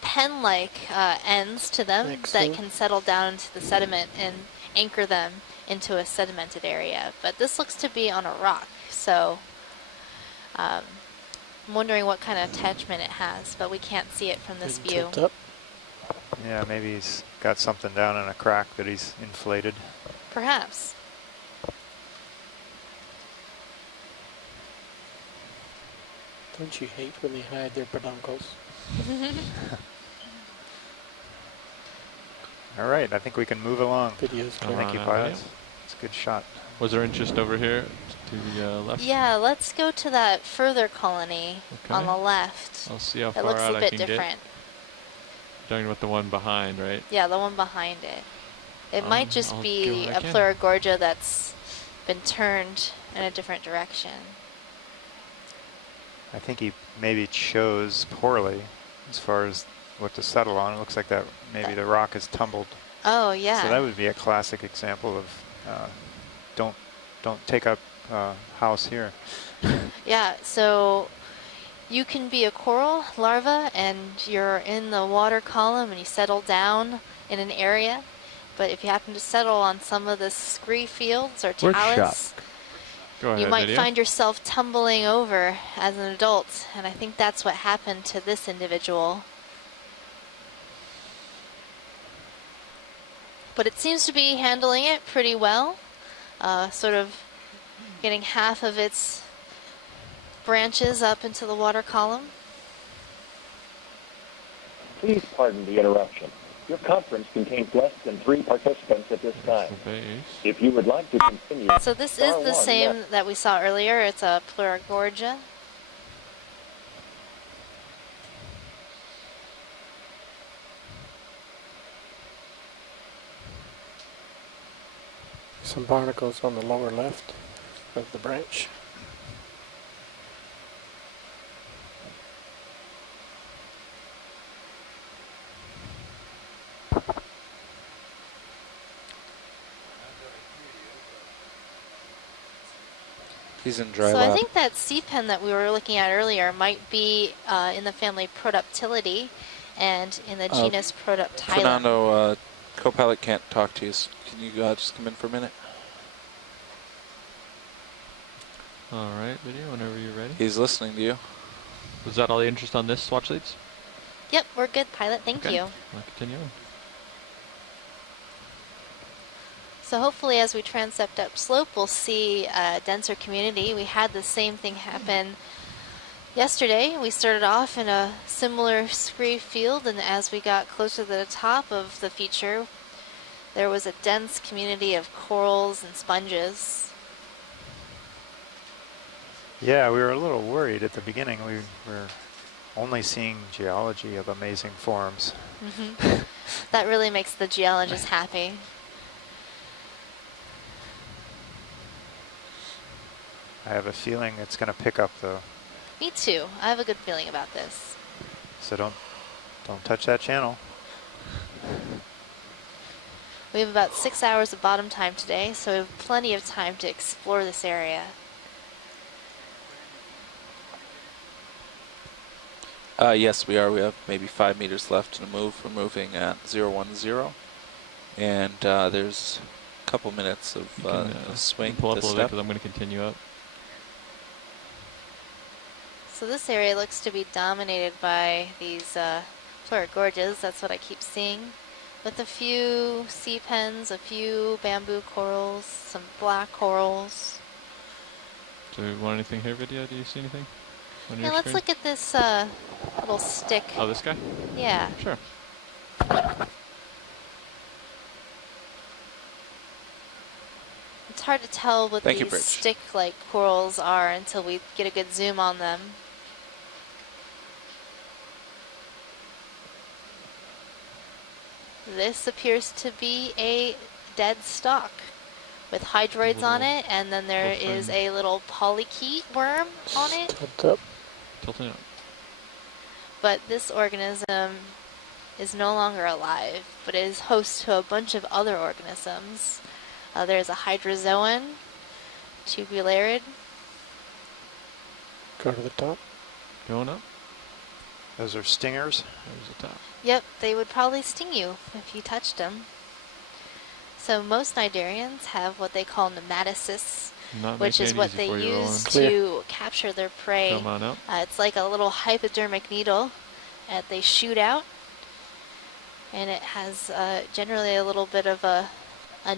pen-like ends to them Next that thing. can settle down into the sediment and anchor them into a sedimented area. But this looks to be on a rock, so I'm wondering what kind of attachment it has, but we can't see it from this Didn't view. tilt up. Yeah, maybe he's got something down in a crack that he's inflated. Perhaps. Don't you hate when they hide their peduncles? All right, I think we can move along. Videos Oh, clear. Thank you, now, pilots. It's a good shot. Was there interest over here to the left? Yeah, let's go to that further colony on Okay. the left. I'll see how It far looks out a I bit can different. get. Talking about the one behind, right? Yeah, the one behind it. It might just I'll do be what I a can. Gorgia that's been turned in a different direction. I think he maybe chose poorly as far as what to settle on. It looks like that maybe the rock is tumbled. Oh, yeah. So that would be a classic example of don't take up house here. Yeah, so you can be a coral larva and you're in the water column and you settle down in an area. But if you happen to settle on some of the scree fields or Word talus, Go ahead, you might video. find yourself tumbling over as an adult. And I think that's what happened to this individual. But it seems to be handling it pretty well. Sort of getting half of its branches up into the water column. Please pardon the interruption. Your conference contains less than 3 participants at this time. Base. If you would like to continue, So this is star the one same left. that we saw earlier. It's a Gorgia. Some barnacles on the lower left of the branch. He's in dry So lab. I think that sea pen that we were looking at earlier might be in the family Productility and in the genus Productilum. Fernando, co-pilot can't talk to you. Can you just come in for a minute? All right, video, whenever you're ready. He's listening to you. Was that all the interest on this watch leads? Yep, we're good, pilot. Thank Okay. you. I'll continue on. So hopefully as we transept upslope, we'll see a denser community. We had the same thing happen yesterday. We started off in a similar scree field, and as we got closer to the top of the feature, there was a dense community of corals and sponges. Yeah, we were a little worried at the beginning. We were only seeing geology of amazing forms. That really makes the geologist happy. I have a feeling it's going to pick up though. Me too. I have a good feeling about this. So don't touch that channel. We have about 6 hours of bottom time today, so we have plenty of time to explore this area. Yes, we are. We have maybe 5 meters left to move. We're moving at 010. And there's a couple minutes of You can, swing pull up a this little bit step. because I'm going to continue up. So this area looks to be dominated by these Gorges. That's what I keep seeing. With a few sea pens, a few bamboo corals, some black corals. Do we want anything here, video? Do you see anything on Yeah, your let's screen? look at this little stick. Oh, this guy? Yeah. Sure. It's hard to tell what Thank you, these Bridge. stick-like corals are until we get a good zoom on them. This appears to be a dead stalk with hydroids on Little- it, and then there little is thing. a little polychaete worm on it. Tilt up. Tilting up. But this organism is no longer alive, but is host to a bunch of other organisms. There's a hydrozoan, tubularid. Go to the top. Going up. Those are stingers. There's the top. Yep, they would probably sting you if you touched them. So most cnidarians have what they call nematocysts, Not which making is it what easy they for you, use Clear. to capture their prey. Roland. Come on up. It's like a little hypodermic needle that they shoot out, and it has generally a little bit of a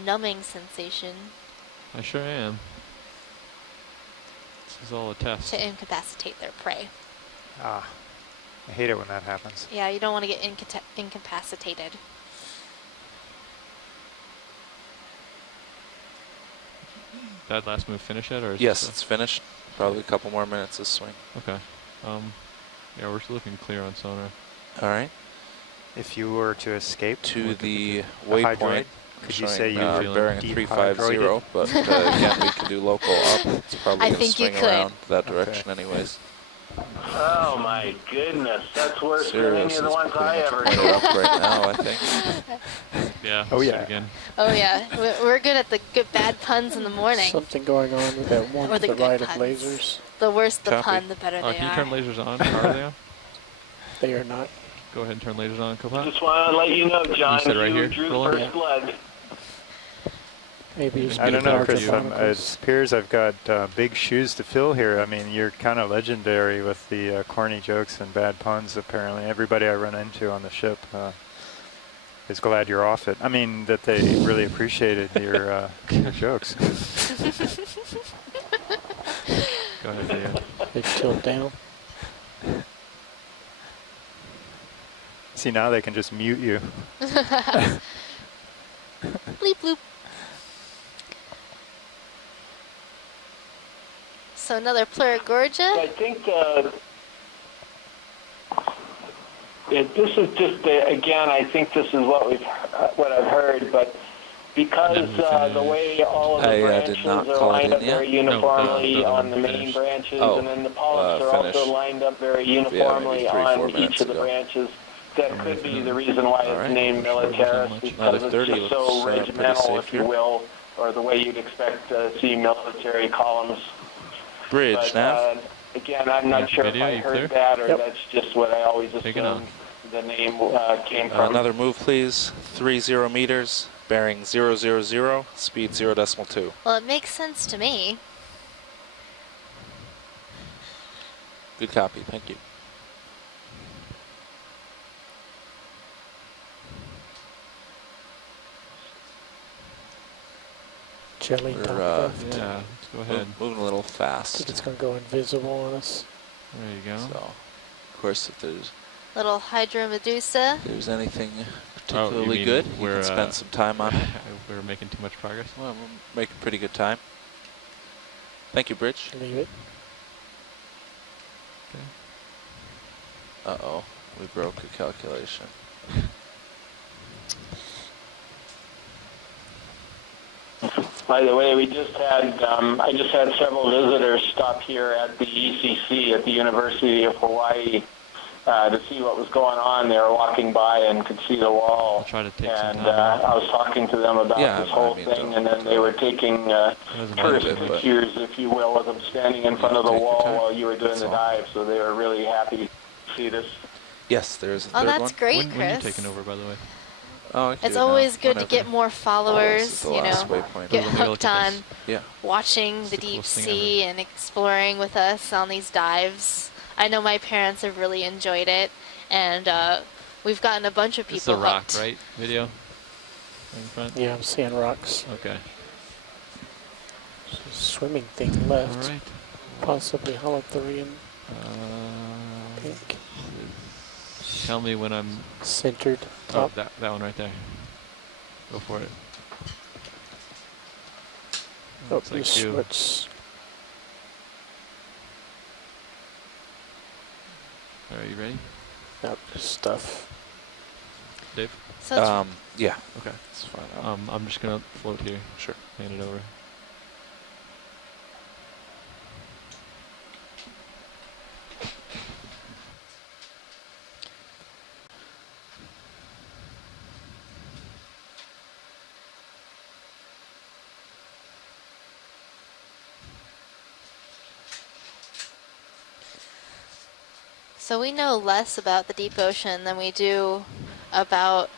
numbing sensation I sure am. This is all a test. to incapacitate their prey. Ah, I hate it when that happens. Yeah, you don't want to get incapacitated. That last move finish it, or is Yes, this it's finished. Probably a couple more minutes of swing. okay. Yeah, we're looking clear on sonar. All right. If you were to escape To the hydroid, waypoint. could you showing, say you were bearing a dehydrated? 350, but again, we can do local up. It's probably I going to think you swing could. around that Okay. direction anyways. Oh my goodness, that's worse than Sirius any is of the ones pretty I much ever pointed did. up right now, I think. Yeah. Oh, let's do it yeah. Again. Oh yeah, we're good at the good bad puns in the morning. Something going on with that one Or to the the good right of puns. lasers. The worse the Copy. pun, the better Oh, they can you are. turn lasers on? Are they on? They are not. Go ahead and turn lasers on, Copilot. Just want to let you know, John, said right you here, drew Roland? the first blood. Maybe just I get don't know, larger Chris. It particles. appears I've got big shoes to fill here. I mean, you're kind of legendary with the corny jokes and bad puns, apparently. Everybody I run into on the ship is glad you're off it. I mean, that they really appreciated your jokes. Go ahead, video. They tilt down. See, now they can just mute you. Bleep bloop. So another Gorgia. I think this is just again. I think this is what I've heard, but because the way all of the I branches did not are call it lined in up yet. very uniformly No, the on the main finish. branches, Oh, and then the polyps are finish. also lined up very maybe uniformly 3-4 on minutes each of the ago. branches. That could be the reason why All it's right. named militaris, because Another it's 30 just so looks, pretty regimental, safe if you here. will, or the way you'd expect to see military columns. Bridge, But Nav. again, I'm not Yeah, sure video, if I you heard clear? that or Yep. that's just what I always Take it on. assumed the name came from. Another move, please. 30 meters, bearing 000, speed 0.2. Well, it makes sense to me. Good copy, thank you. Jelly We're, top uh, left. Yeah, let's go ahead. Moving a little I think fast. it's going to go invisible on us. There you go. So, of course, if Little Hydromedusa. there's anything Oh, you particularly mean good, you we're, can spend some time on it. We're making too much progress. Well, we're making pretty good time. Thank you, Bridge. Leave it. Uh-oh, we broke a calculation. By the way, we just had I just had several visitors stop here at the ECC at the University of Hawaii to see what was going on. They were walking by and could see the wall. I'll try to take some And time. I was talking to them about Yeah, this whole I mean, thing, and then they were taking Doesn't matter. tourist bit, but- pictures, if you will, of them standing in front of the take your wall time. while you were doing That's the all. dive. So they were really happy to see this. Yes, there's a Oh, third that's one. great, When are you Chris. taking over, by the way? Oh, I can It's do it now, always good to whenever. get more This is followers, the you last know, waypoint. get Let me look hooked at on this. Yeah. watching the the deep coolest thing sea and exploring with us on these dives. I know my parents have really enjoyed it, and we've gotten a bunch of This is the people rock, hooked. right? Video? In front? Yeah, I'm seeing rocks. Okay. Swimming thing left. All right. Possibly holothurian pink. Tell me when I'm Centered oh, top. that one right there. Go for it. Oh, Looks like this you. what's Are you ready, out stuff. Dave? So it's Yeah, Okay. it's fine. I'm just gonna float here. Sure. Hand it over. So we know less about the deep ocean than we do about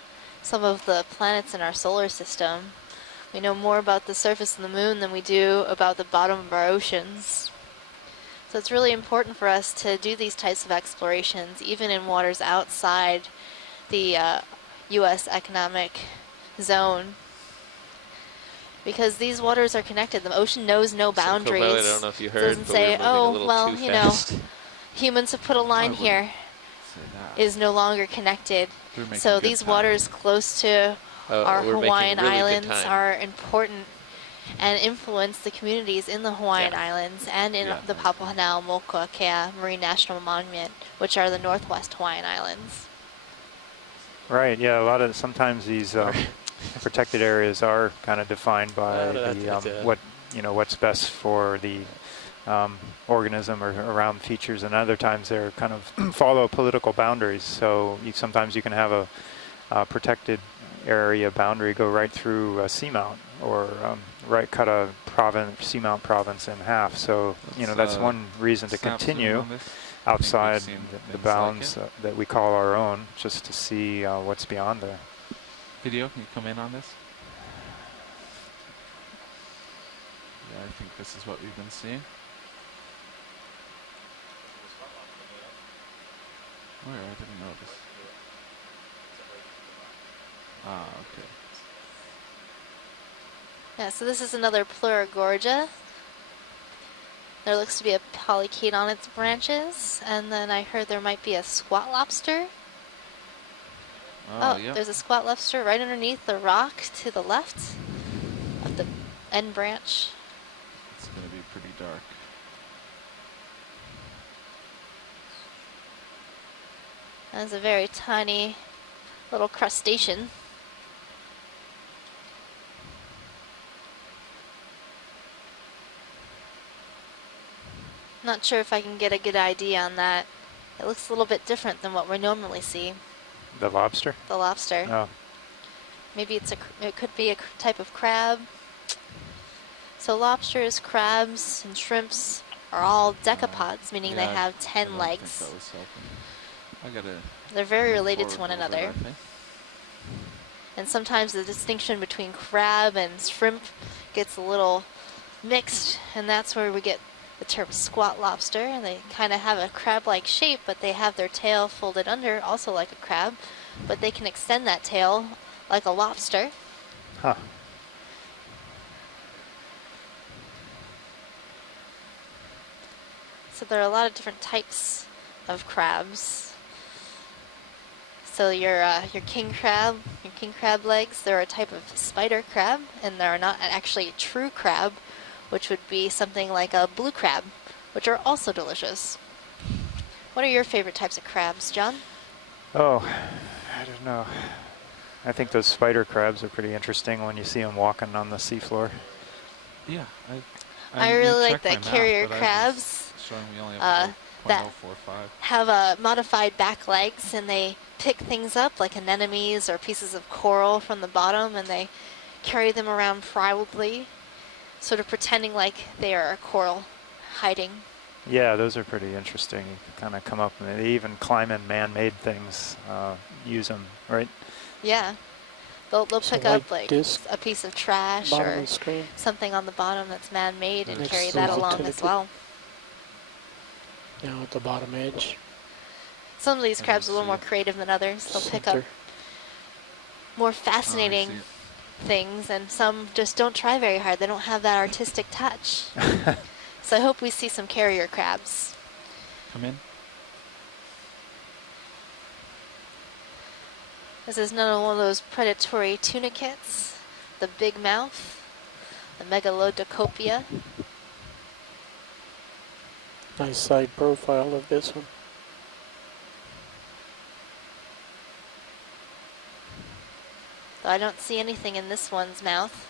some of the planets in our solar system. We know more about the surface of the moon than we do about the bottom of our oceans. So it's really important for us to do these types of explorations, even in waters outside the U.S. economic zone. Because these waters are connected. The ocean knows no boundaries. I don't know if you heard, Doesn't but say, we were moving a little well, too you fast. know, humans have put a line here, is no longer connected. So these waters close to our we're making Hawaiian really good Islands time. are important and influence the communities in the Hawaiian Islands and in the Papahanaumokuakea Marine National Monument, which are the northwest Hawaiian Islands. Right. Yeah. Sometimes these protected areas are kind of defined by what's best for the organism or around features, and other times they're kind of follow political boundaries. So sometimes you can have a protected area boundary go right through a seamount, or cut a seamount province in half. So that's one reason to continue outside the bounds that we call our own, just to see what's beyond there. Video, can you come in on this? Yeah, I think this is what we've been seeing. Where? I didn't notice. Ah, okay. Yeah, so this is another Gorgia. There looks to be a polychaete on its branches, and then I heard there might be a squat lobster. Oh, yep. There's a squat lobster right underneath the rock to the left of the end branch. It's going to be pretty dark. That's a very tiny little crustacean. Not sure if I can get a good idea on that. It looks a little bit different than what we normally see. The lobster? The lobster. Oh. Maybe it could be a type of crab. So lobsters, crabs, and shrimps are all decapods, meaning they have 10 legs. They're very related to one another. And sometimes the distinction between crab and shrimp gets a little mixed, and that's where we get the term squat lobster. And they kind of have a crab-like shape, but they have their tail folded under, also like a crab, but they can extend that tail like a lobster. Huh. So there are a lot of different types of crabs. So your king crab legs, they're a type of spider crab, and they're not actually a true crab, which would be something like a blue crab, which are also delicious. What are your favorite types of crabs, John? Oh, I don't know. I think those spider crabs are pretty interesting when you see them walking on the seafloor. Yeah, I really like the carrier crabs showing we only have that 0.045. have modified back legs, and they pick things up like anemones or pieces of coral from the bottom, and they carry them around proudly, sort of pretending like they are a coral hiding. Yeah, those are pretty interesting. You can kind of come up, and they even climb in man-made things, use them, right? Yeah. They'll pick up like disc, a piece of trash or something on the bottom that's man-made and carry that along as well. Now at the bottom edge. Some of these crabs are a little more creative than others. They'll pick up more fascinating things, and some just don't try very hard. They don't have that artistic touch. So I hope we see some carrier crabs. Come in. This is another one of those predatory tunicates, the big mouth, the Megalodocopia. Nice side profile of this one. Though I don't see anything in this one's mouth.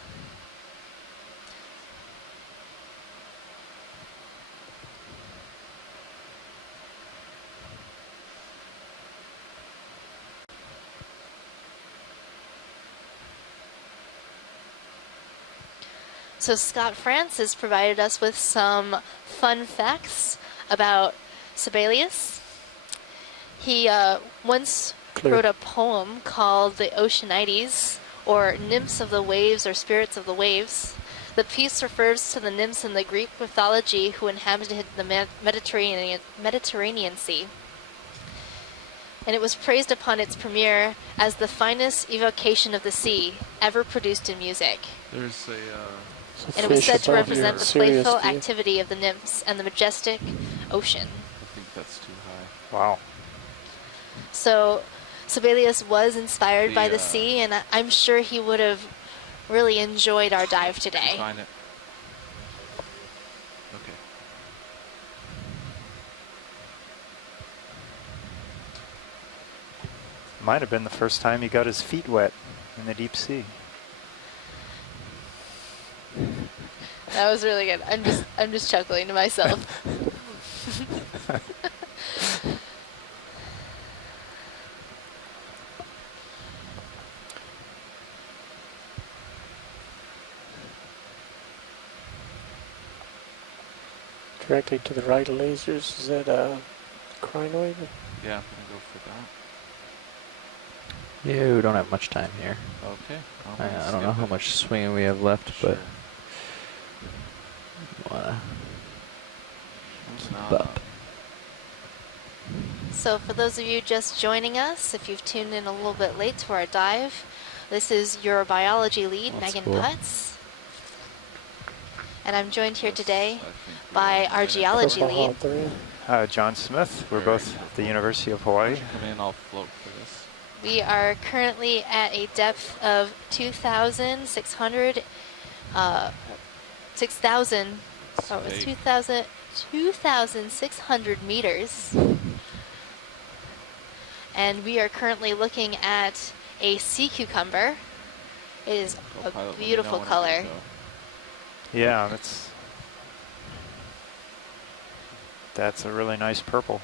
So Scott Francis provided us with some fun facts about Sebelius. He once wrote a poem called The Oceanides, or Nymphs of the Waves or Spirits of the Waves. The piece refers to the nymphs in the Greek mythology who inhabited the Mediterranean Sea. And it was praised upon its premiere as the finest evocation of the sea ever produced in music. There's a. And it was said to represent the playful view. activity of the nymphs and the majestic ocean. I think that's too high. Wow. So Sebelius was inspired by the sea, and I'm sure he would have really enjoyed our dive today. Find it. Okay. Might have been the first time he got his feet wet in the deep sea. That was really good. I'm just chuckling to myself. Directly to the right of lasers. Is that a crinoid? Yeah, I'm gonna go for that. Yeah, we don't have much time here. Okay. I don't know how much swinging we have left, but wanna keep up. So for those of you just joining us, if you've tuned in a little bit late to our dive, this is your biology lead, That's Megan cool. Putz. And I'm joined here today by our geology lead. John Smith. We're both at the University of Hawaii. Come in, I'll float for this. We are currently at a depth of 2,600, 2,600 meters. And we are currently looking at a sea cucumber. It is a beautiful color. Yeah, that's a really nice purple.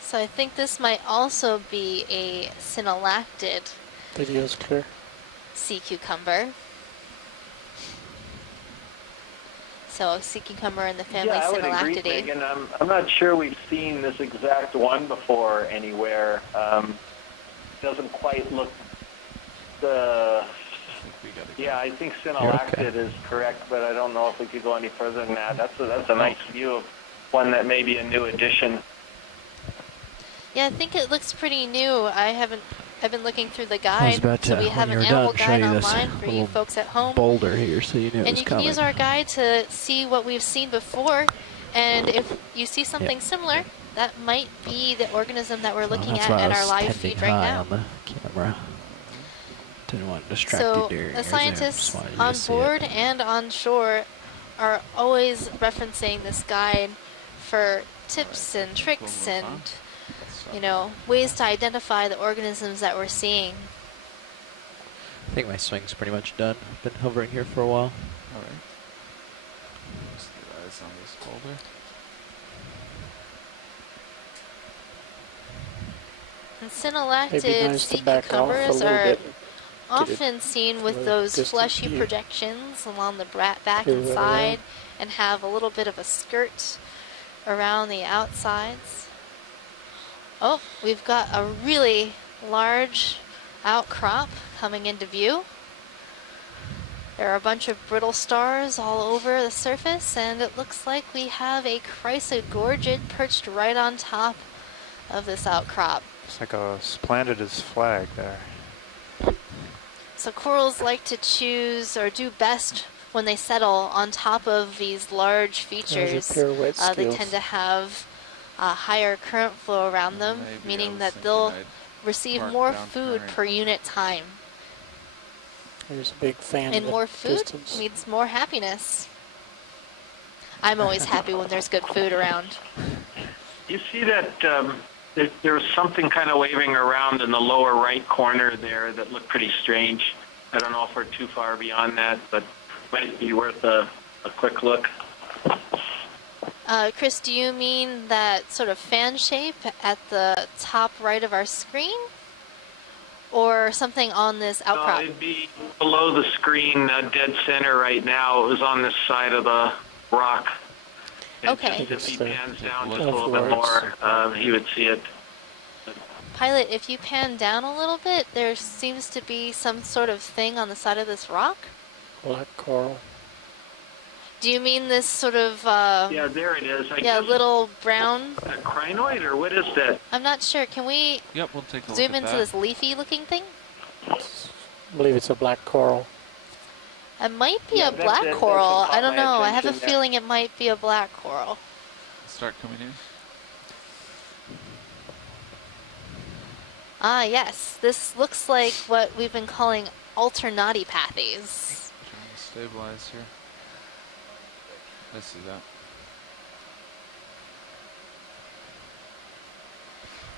So I think this might also be a synallactid Video's clear. sea cucumber. So a sea cucumber in the family Yeah, I would agree, Synallactidae. Megan. I'm not sure we've seen this exact one before anywhere. Doesn't quite look the... Yeah, I think synallactid is correct, but I don't know if we could go any further than that. That's a nice view of one that may be a new addition. Yeah, I think it looks pretty new. I've been looking through the I was guide, about to, so we when have you an were animal done, show guide you this online for you little folks at home. boulder here, so you knew it And was you can coming. use our guide to see what we've seen before, and if you see something similar, that might be the organism that we're looking That's at why I our was live tending feed right high now. on the camera. Didn't want to distract So you during the your Zoom, scientists just wanted you on to see board it. and on shore are always referencing this guide for tips and tricks and, you know, ways to identify the organisms that we're seeing. I think my swing's pretty much done. I've been hovering here for a while. Alright. Just get eyes on this boulder. And Maybe synallactid nice sea to back off a cucumbers little are bit. often seen with a those distant fleshy view. projections along the back Clear and that side, around. and have a little bit of a skirt around the outsides. Oh, we've got a really large outcrop coming into view. There are a bunch of brittle stars all over the surface, and it looks like we have a Chrysler Gorget perched right on top of this outcrop. It's like planted as flag there. So corals like to choose or do best when they settle on top of these large features, pirouette they skills. tend to have higher current flow around them, Maybe I meaning was that thinking they'll I'd receive park more down food current. per unit time. There's a big fan And of more food distance. means more happiness. I'm always happy when there's good food around. You see that there's something kind of waving around in the lower right corner there that looked pretty strange. I don't know if we're too far beyond that, but might be worth a quick look. Chris, do you mean that sort of fan shape at the top right of our screen? Or something on this outcrop? It'd be below the screen, dead center right now. It was on this side of the rock. And Okay. just if he pans down just a Of little bit more, he would see it. Pilot, if you pan down a little bit, there seems to be some sort of thing on the side of this rock. Black coral. Do you mean this sort of, Yeah, there it is. I yeah, guess little brown? a crinoid, or what is that? I'm not sure. Can we Yep, we'll take a zoom look at into that. this leafy looking thing? I believe it's a black coral. It might be Yeah, a black that's coral. what I caught don't my know. I have a attention there. feeling it might be a black coral. Start coming in. Ah, yes. This looks like what we've been calling alternatipathes. Trying to stabilize here. I see that.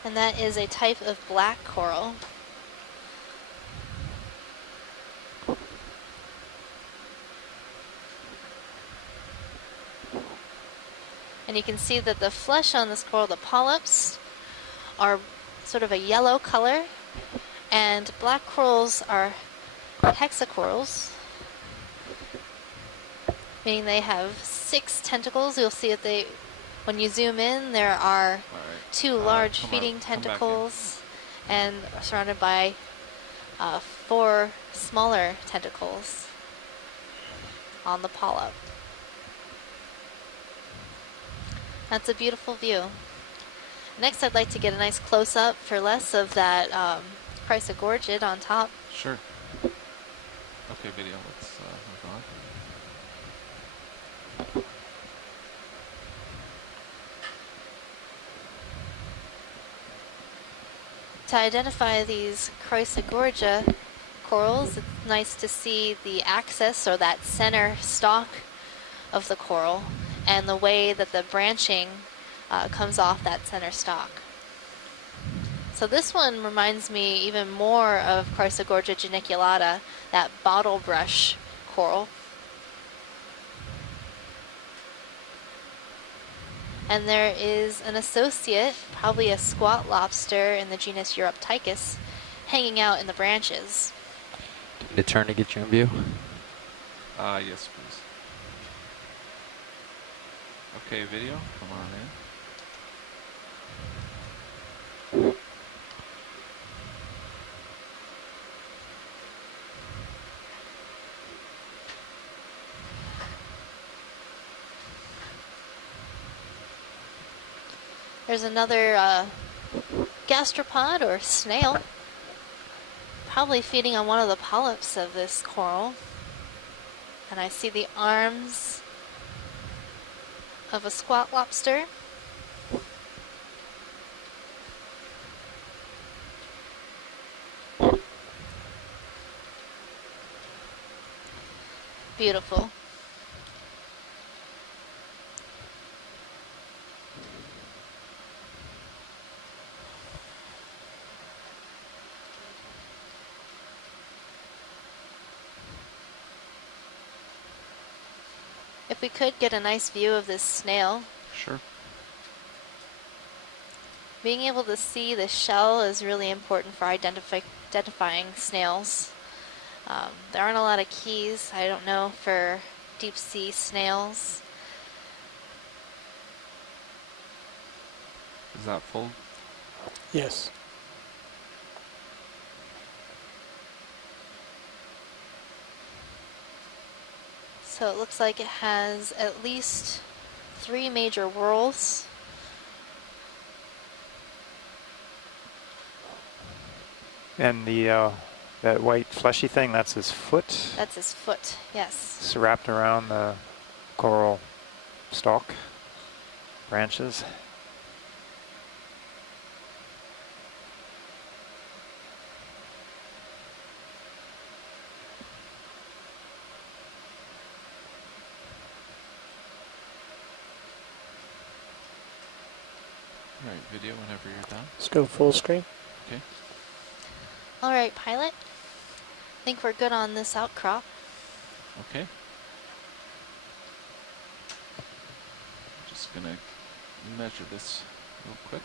And that is a type of black coral. And you can see that the flesh on this coral, the polyps, are sort of a yellow color, and black corals are hexacorals, meaning they have 6 tentacles. You'll see that they, when you zoom in, there are All right. 2 large come out, feeding come back in. tentacles and surrounded by 4 smaller tentacles on the polyp. That's a beautiful view. Next, I'd like to get a nice close-up for less of that Chrysler Gorget on top. Sure. Okay, video. Let's move on. To identify these Chrysler Gorgia corals, it's nice to see the axis, or that center stalk of the coral, and the way that the branching comes off that center stalk. So this one reminds me even more of Chrysler Gorgia geniculata, that bottle brush coral. And there is an associate, probably a squat lobster in the genus Europtychus, hanging out in the branches. Take a turn to get you in view. Yes, please. Okay, video. Come on in. There's another gastropod or snail, probably feeding on one of the polyps of this coral. And I see the arms of a squat lobster. Beautiful. If we could get a nice view of this snail, Sure. being able to see the shell is really important for identifying snails. There aren't a lot of keys, I don't know, for deep sea snails. Is that full? Yes. So it looks like it has at least 3 major whorls. And the That white fleshy thing, that's his foot. That's his foot, yes. It's wrapped around the coral stalk, branches. All right, video whenever you're done. Let's go full screen. Okay. All right, pilot. I think we're good on this outcrop. Okay. Just gonna measure this real quick.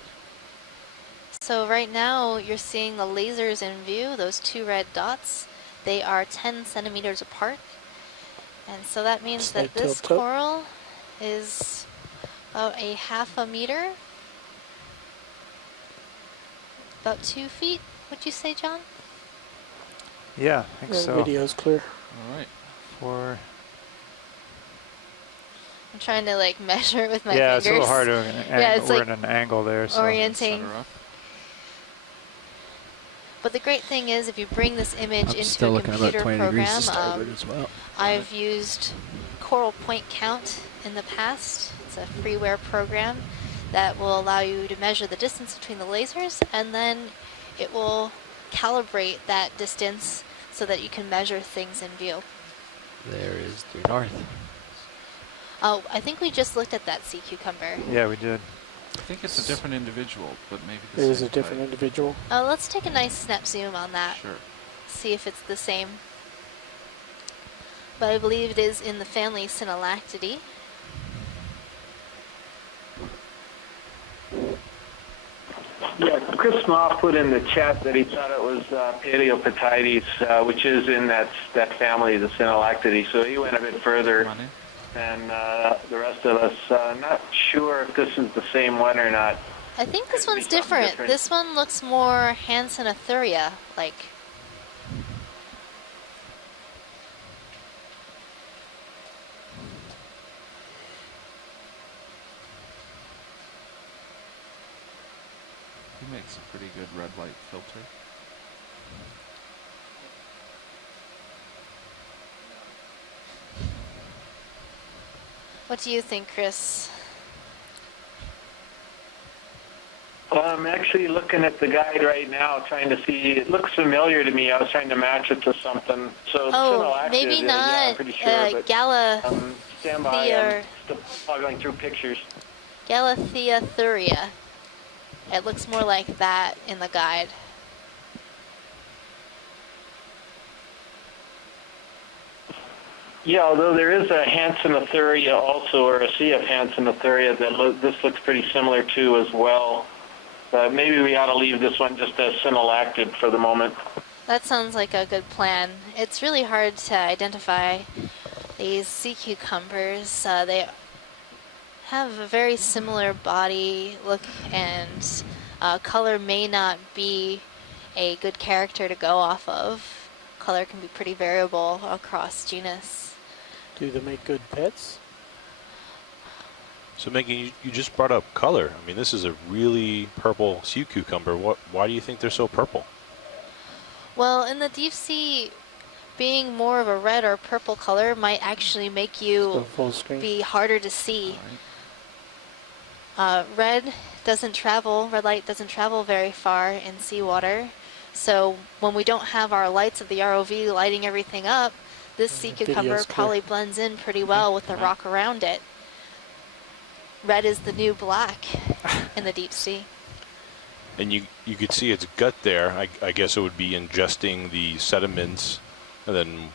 So right now you're seeing the lasers in view, those two red dots. They are 10 centimeters apart. And so that means that this coral is about a half a meter. About 2 feet, would you say, John? Yeah, I think so. Video's clear. All right. For I'm trying to like measure it with my yeah, fingers. it's a little hard to it's we're like at an angle there. So. orienting. But the great thing is, if you bring this image into a computer program, I've used coral point count in the past. It's a freeware program that will allow you to measure the distance between the lasers, and then it will calibrate that distance so that you can measure things in view. There is due north. Oh, I think we just looked at that sea cucumber. Yeah, we did. I think it's a different individual, but maybe the It same is a different type. individual. Let's take a nice snap zoom on that. Sure. See if it's the same. But I believe it is in the family Synallactidae. Yeah, Chris Ma put in the chat that he thought it was Paleopatides, which is in that family, the Synallactidae. So he went a bit further than the rest of us. Not sure if this is the same one or not. I think this Could be one's something different. different. This one looks more Hansenothuria like. He makes a pretty good red light filter. What do you think, Chris? I'm actually looking at the guide right now, trying to see. It looks familiar to me. I was trying to match it to something. So Oh, maybe yeah, not I'm pretty sure, but, stand by. I'm still toggling through pictures. Galatheothuria. It looks more like that in the guide. Yeah, although there is a Hansenothuria also, or a sea of Hansenothuria that this looks pretty similar to as well. But maybe we ought to leave this one just as Synallactid for the moment. That sounds like a good plan. It's really hard to identify these sea cucumbers. They have a very similar body look, and color may not be a good character to go off of. Color can be pretty variable across genus. Do they make good pets? So Megan, you just brought up color. I mean, this is a really purple sea cucumber. Why do you think they're so purple? Well, in the deep sea, being more of a red or purple color might actually make you Full screen. be harder to see. Red light doesn't travel very far in seawater. So when we don't have our lights of the ROV lighting everything up, this sea cucumber video's probably blends in pretty well with the rock around it. Red is the new black in the deep sea. And you could see its gut there. I guess it would be ingesting the sediments and then,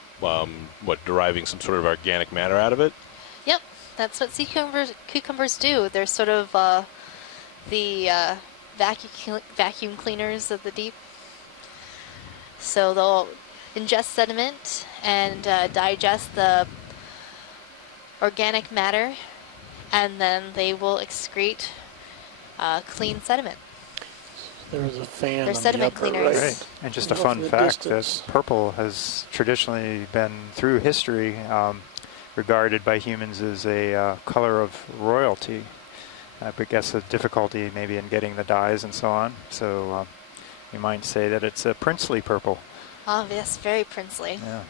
deriving some sort of organic matter out of it? Yep, that's what sea cucumbers do. They're sort of the vacuum cleaners of the deep. So they'll ingest sediment and digest the organic matter, and then they will excrete clean sediment. There was a fan. They're on sediment the upper cleaners. right. Right. And just a Off fun in the fact, distance. that purple has traditionally been, through history, regarded by humans as a color of royalty. I guess the difficulty maybe in getting the dyes and so on. So you might say that it's a princely purple. Oh, yes, very princely. Yeah.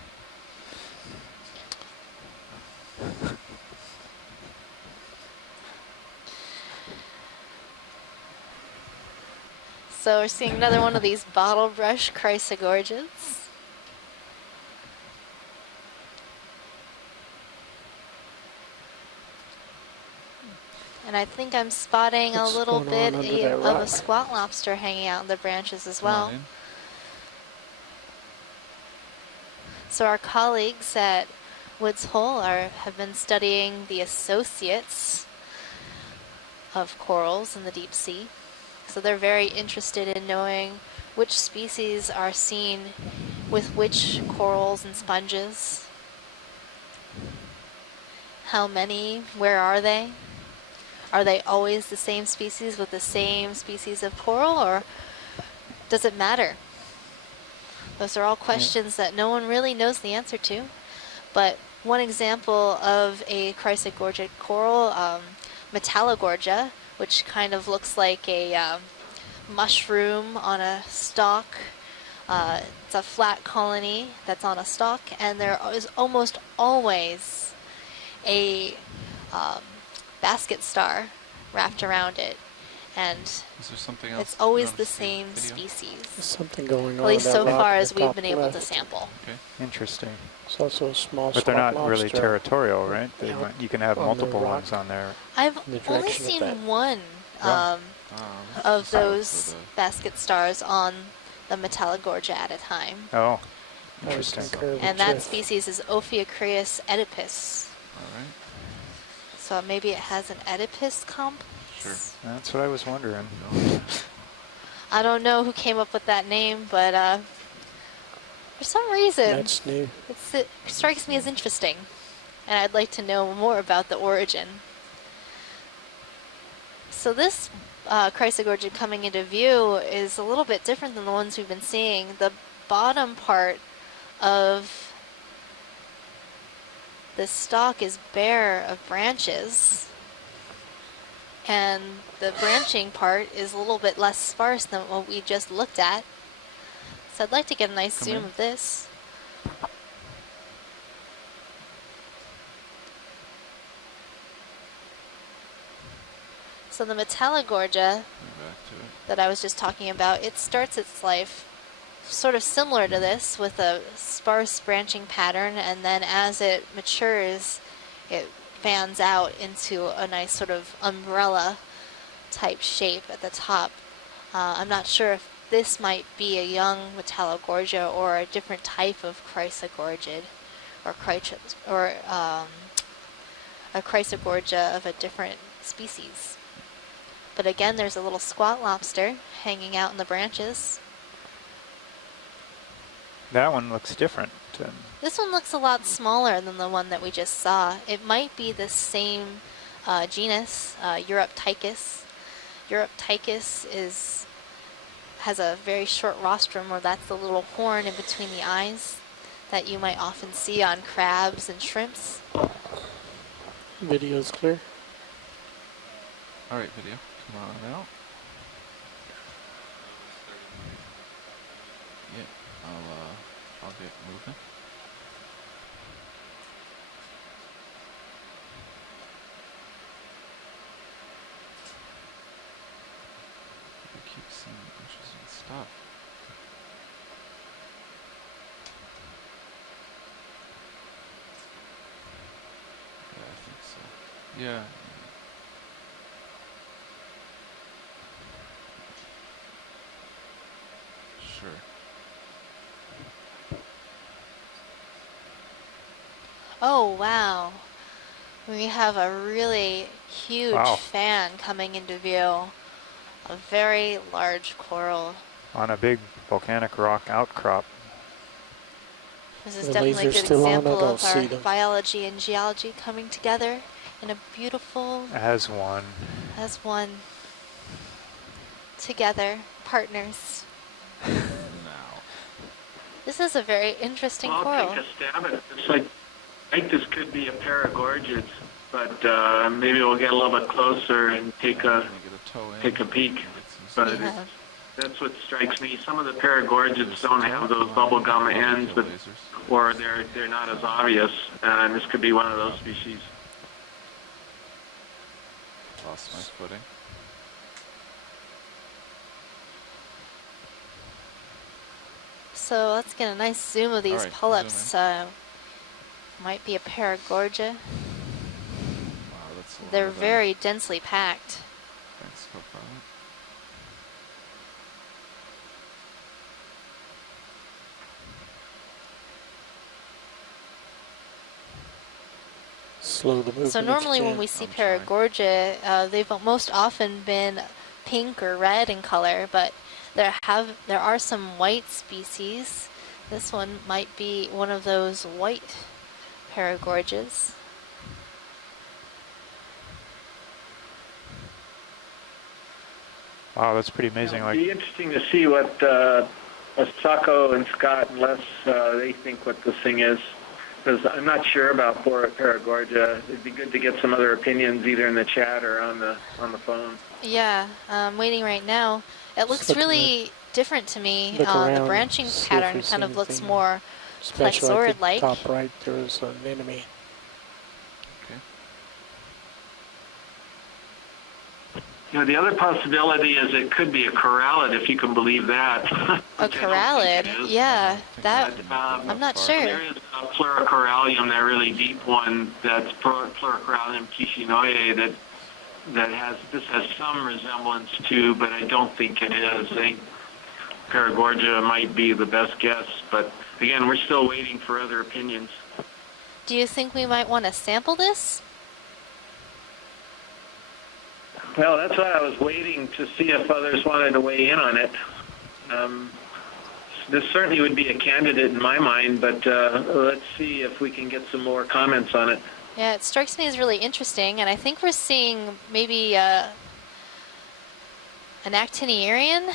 So we're seeing another one of these bottle brush Chrysler Gorges. And I think I'm spotting a What's little going bit on under that of a rock? squat lobster hanging out in the branches as Come on well. in. So our colleagues at Woods Hole have been studying the associates of corals in the deep sea. So they're very interested in knowing which species are seen with which corals and sponges. How many? Where are they? Are they always the same species with the same species of coral, or does it matter? Those are all questions that no one really knows the answer to. But one example of a Chrysler Gorget coral, Metallogorgia, which kind of looks like a mushroom on a stalk. It's a flat colony that's on a stalk, and there is almost always a basket star wrapped around it. And Is there something else? it's always you the noticed in same video? species. There's something going on. At least with so that rock far at as the we've top been able to left. sample. Okay. Interesting. It's also a small But they're spot not really lobster. territorial, right? They Yeah. you can have On the multiple rock. ones on there. I've In the only direction of seen that. one Yeah. of So those basket stars on the Metallogorgia at a time. Oh, That was interesting. concurrent And that with species is Ophiocrius oedipus. All right. So maybe it has an Oedipus complex? Sure. That's what I was wondering. I don't know who came up with that name, but for some reason, That's new. it strikes me as interesting. And I'd like to know more about the origin. So this Chrysler Gorget coming into view is a little bit different than the ones we've been seeing. The bottom part of the stalk is bare of branches, and the branching part is a little bit less sparse than what we just looked at. So I'd like to get a nice zoom of this. So the Metallogorgia Back to it. that I was just talking about, it starts its life sort of similar to this with a sparse branching pattern, and then as it matures, it fans out into a nice sort of umbrella type shape at the top. I'm not sure if this might be a young Metallogorgia or a different type of Chrysler Gorget, or a Chrysler Gorgia of a different species. But again, there's a little squat lobster hanging out in the branches. That one looks different. This one looks a lot smaller than the one that we just saw. It might be the same genus, Europtychus. Europtychus has a very short rostrum, or that's the little horn in between the eyes that you might often see on crabs and shrimps. Video's clear. All right, video. Come on out. Yeah. I'll get moving. I keep seeing bushes and stuff. Yeah, I think so. Yeah. Sure. Oh, wow. We have a really huge Wow. fan coming into view. A very large coral. On a big volcanic rock outcrop. This is The definitely a laser's good still on, I example don't of our see them. biology and geology coming together in a beautiful, As one. as one, together, partners. Now. This is a very interesting Well, coral. I'll take a stab at it. It's like, I think this could be a pair of gorgets, but maybe we'll get a little bit closer and take Can I a get a toe in? take a peek. Get some But stuff. Yeah. That's what strikes me. Some of the paragorgids don't have those bubblegum ends, but or they're not as obvious. And this could be one of those species. Lost my footing. So let's get a nice zoom of these Alright, polyps. Might be a paragorgia. Wow, that's a lot They're of them. very densely packed. Thanks, co-pilot. Slow the movement. So if you normally when can. we see I'm trying. paragorgia, they've most often been pink or red in color, but there are some white species. This one might be one of those white paragorges. Wow, that's pretty amazing. It'll Like, be interesting to see what Asako and Scott and Les they think what this thing is, because I'm not sure about paragorgia. It'd be good to get some other opinions either in the chat or on the phone. Yeah, I'm waiting right now. It looks look really different to me. look The around, branching see if pattern we see kind of looks anything more special. I think Plexaurid-like. top right, there's an enemy. You know, the other possibility is it could be a corallid, if you can believe that. A corallid, yeah, that I'm not sure. There is a Pleurocorallium, that really deep one, that's Pleurocorallium Echinoderm this has some resemblance to, but I don't think it is. I think Paragorgia might be the best guess, but again, we're still waiting for other opinions. Do you think we might want to sample this? Well, that's why I was waiting to see if others wanted to weigh in on it. This certainly would be a candidate in my mind, but let's see if we can get some more comments on it. Yeah, it strikes me as really interesting, and I think we're seeing maybe an actiniarian,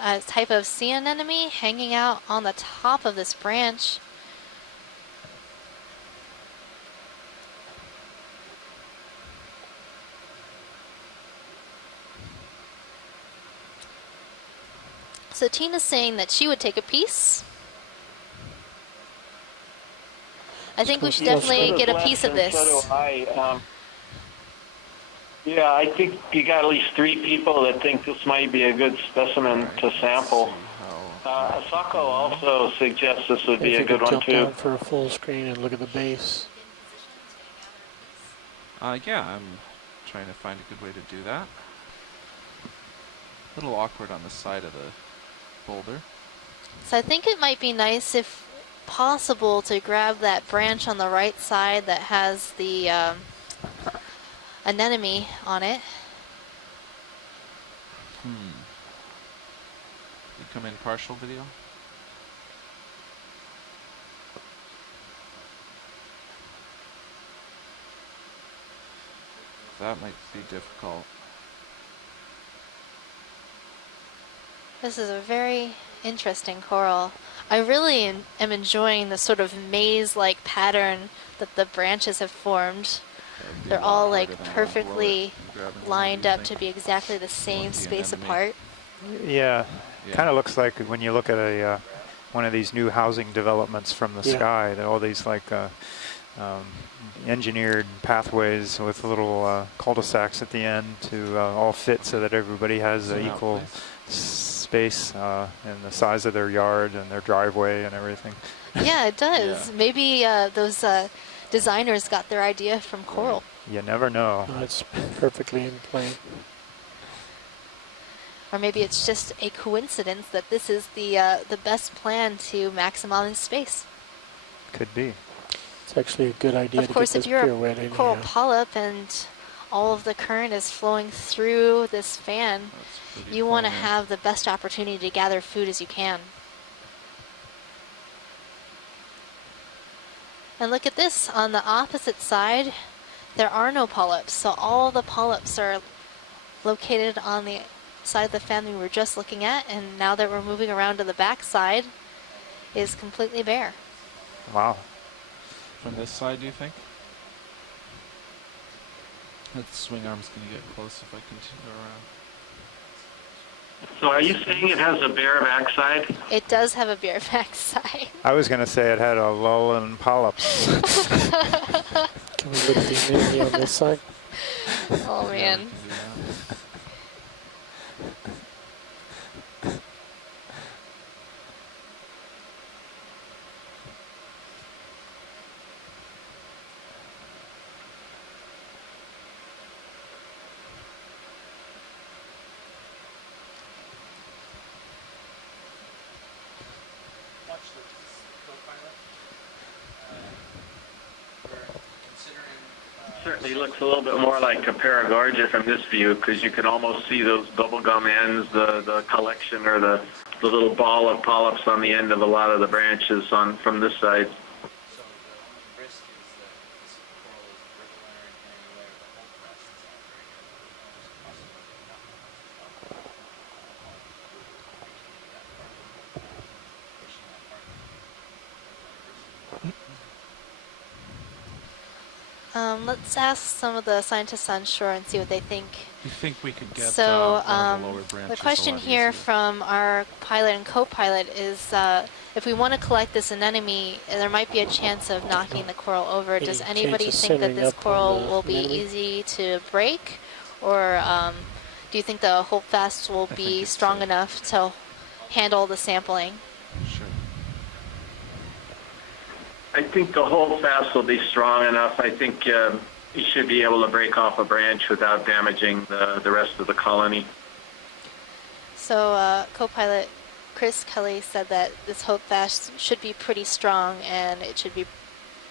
a type of sea anemone, hanging out on the top of this branch. So Tina's saying that she would take a piece. I think we should definitely get a piece of this. So do I. Yeah, I think you got at least 3 people that think this might be a good specimen to sample. Asako also suggests this would be If a you good could one jump too. down for a full screen and look at the base. Yeah, I'm trying to find a good way to do that. A little awkward on the side of the boulder. So I think it might be nice, if possible, to grab that branch on the right side that has the anemone on it. You come in partial video? That might be difficult. This is a very interesting coral. I really am enjoying the sort of maze-like pattern that the branches have formed. They're all like perfectly lined up to be exactly the same space apart. yeah, kind of looks like when you look at a one of these new housing developments from the sky. All these like engineered pathways with little cul-de-sacs at the end to all fit so that everybody has equal space and the size of their yard and their driveway and everything. Yeah, it does. Yeah. Maybe those designers got their idea from coral. You never know. No, it's perfectly in plane. Or maybe it's just a coincidence that this is the best plan to maximize space. Could be. It's actually a good idea Of to course, get if this you're pirouette a in coral here. polyp and all of the current is flowing through this fan, you want to have the best opportunity to gather food as you can. And look at this, on the opposite side, there are no polyps. So all the polyps are located on the side of the fan we were just looking at, and now that we're moving around to the back side, is completely bare. Wow. From this side, do you think? That swing arm's going to get close if I continue around. So are you saying it has a bare backside? It does have a bare backside. I was going to say it had a lull in polyps. Can we look at the humidity on this side? Oh man. Certainly looks a little bit more like Chrysler Gorget from this view, because you can almost see those bubblegum ends, the collection or the little ball of polyps on the end of a lot of the branches from this side. Let's ask some of the scientists on shore and see what they think. You think we could get So one of the lower branches the question a lot here easier? from our pilot and co-pilot is if we want to collect this anemone, there might be a chance of knocking the coral over. Does Any anybody chance of think that centering this up on coral the will be anemone? easy to break? Or do you think the holdfast will I be think it's strong safe. enough to handle the sampling? Sure. I think the whole fast will be strong enough. I think you should be able to break off a branch without damaging the rest of the colony. So co-pilot Chris Kelly said that this holdfast should be pretty strong and it should be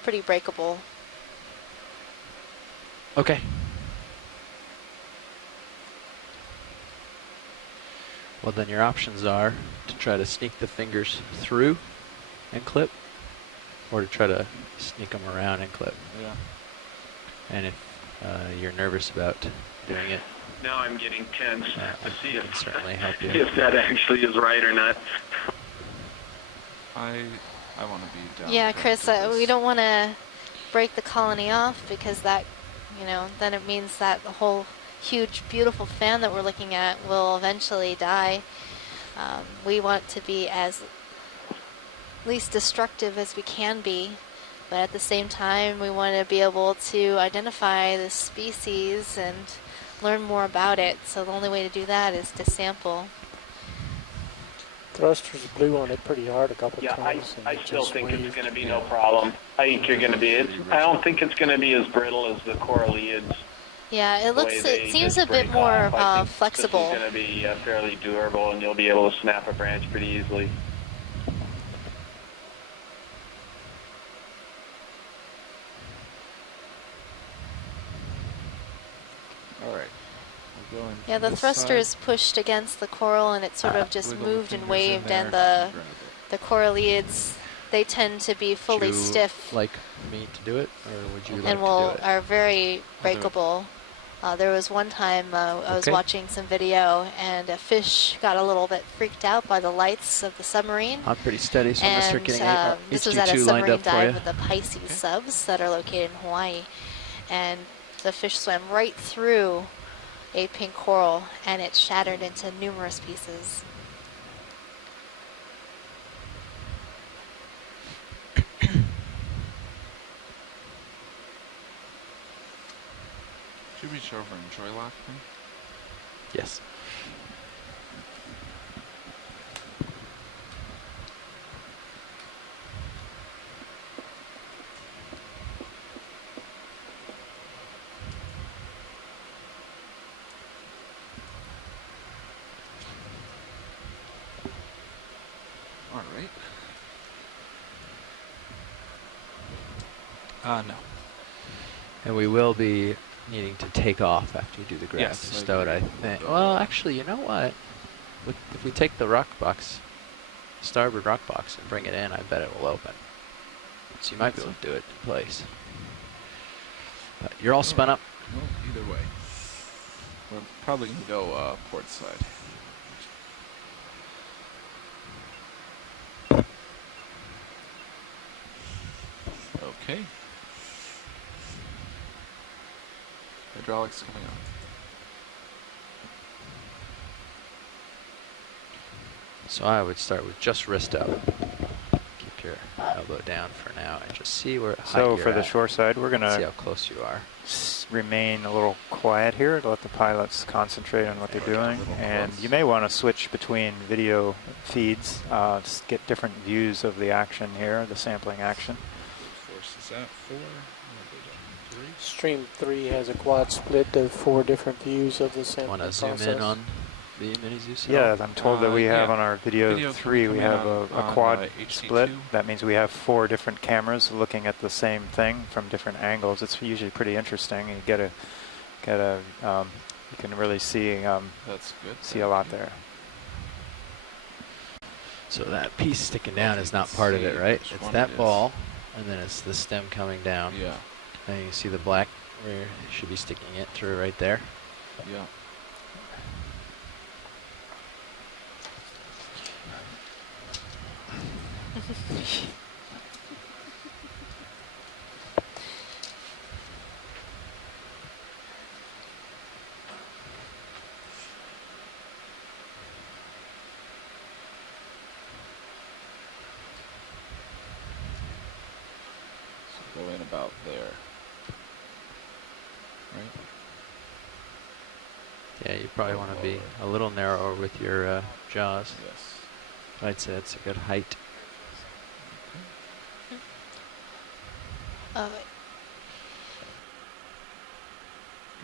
pretty breakable. Okay. Well, then your options are to try to sneak the fingers through and clip, or to try to sneak them around and clip. Yeah. And if you're nervous about doing it, Now I'm getting tense to see can certainly help you. if that actually is right or not. I want to be down. Yeah, for Chris, this. we don't want to break the colony off because that, then it means that the whole huge, beautiful fan that we're looking at will eventually die. We want to be as least destructive as we can be, but at the same time, we want to be able to identify the species and learn more about it. So the only way to do that is to sample. Thrusters blew on it pretty hard a couple Yeah, times. and I it still just think it's waved. going to be no problem. I think you're going to be. I don't think it's going to be as brittle as the coralliids. Yeah, it looks. It seems a bit more flexible. This is going to be fairly durable, and you'll be able to snap a branch pretty easily. All right. We're going Yeah, to the this thruster side. is pushed against the coral, and it sort of just Wiggle the moved and fingers in waved, there and and grab it. the coralliids, they tend to be fully Would you stiff like me to do it, or would you like and to do it? are very do it. breakable. There was one time I was Okay. watching some video, and a fish got a little bit freaked out by the lights of the submarine. I'm pretty steady, so I'm gonna start And getting this was at a HQ2 lined submarine up for dive you. with the Pisces subs that are located in Hawaii. And the fish swam right through a pink coral, and it shattered into numerous pieces. Should we reach over and joy lock them? Yes. All right. No. And we will be needing to take off after you do the grab Yes, to I stow it, I agree. think. Well, actually, you know what? If we take the rock box, starboard rock box, and bring it in, I bet it will open. So you might be able to do it in place. But you're all spun up. Well, either way. We're probably going to go port side. Okay. Hydraulics coming on. So I would start with just wrist up. Keep your elbow down for now and just see where height So you're for the at. shore side, we're going See to how close you are. remain a little quiet here to let the pilots concentrate on what they're doing. And you may want to switch between video feeds, just get different views of the action here, the sampling action. Force is at 4. Stream 3 has a quad split of 4 different views of the sampling Want to process. zoom in on the Mini Zeus? Yeah, I'm told that we have yeah. on our video 3, we have a quad split. That means we have 4 different cameras looking at the same thing from different angles. It's usually pretty interesting. You you can really see That's good. see a lot there. So that piece sticking down is not part of it, right? which It's one that it is. ball, and then it's the stem coming down. Yeah, And you can see the black where you should be sticking it through right there. yeah. So go in about there. Right? Yeah, you probably want to be a little narrower with your jaws. Yes. I'd say it's a good height. Oh,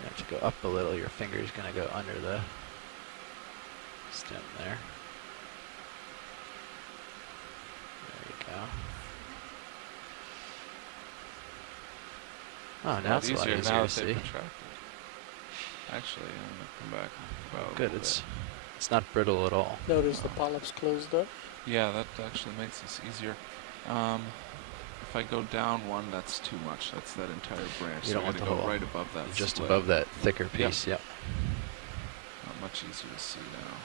You have to go up a little. Your finger's going to go under the stem there. There you go. Oh, now it's a lot easier now to that they've see. retracted. Actually, I'm going to come back. About a Good, little it's not brittle at all. Notice the polyps closed up. bit. Yeah, that actually makes this easier. If I go down one, that's too much. That's that entire branch. You so don't I want gotta the go whole- right above that. Just split. above that thicker Yep. piece, yep. Much easier to see now.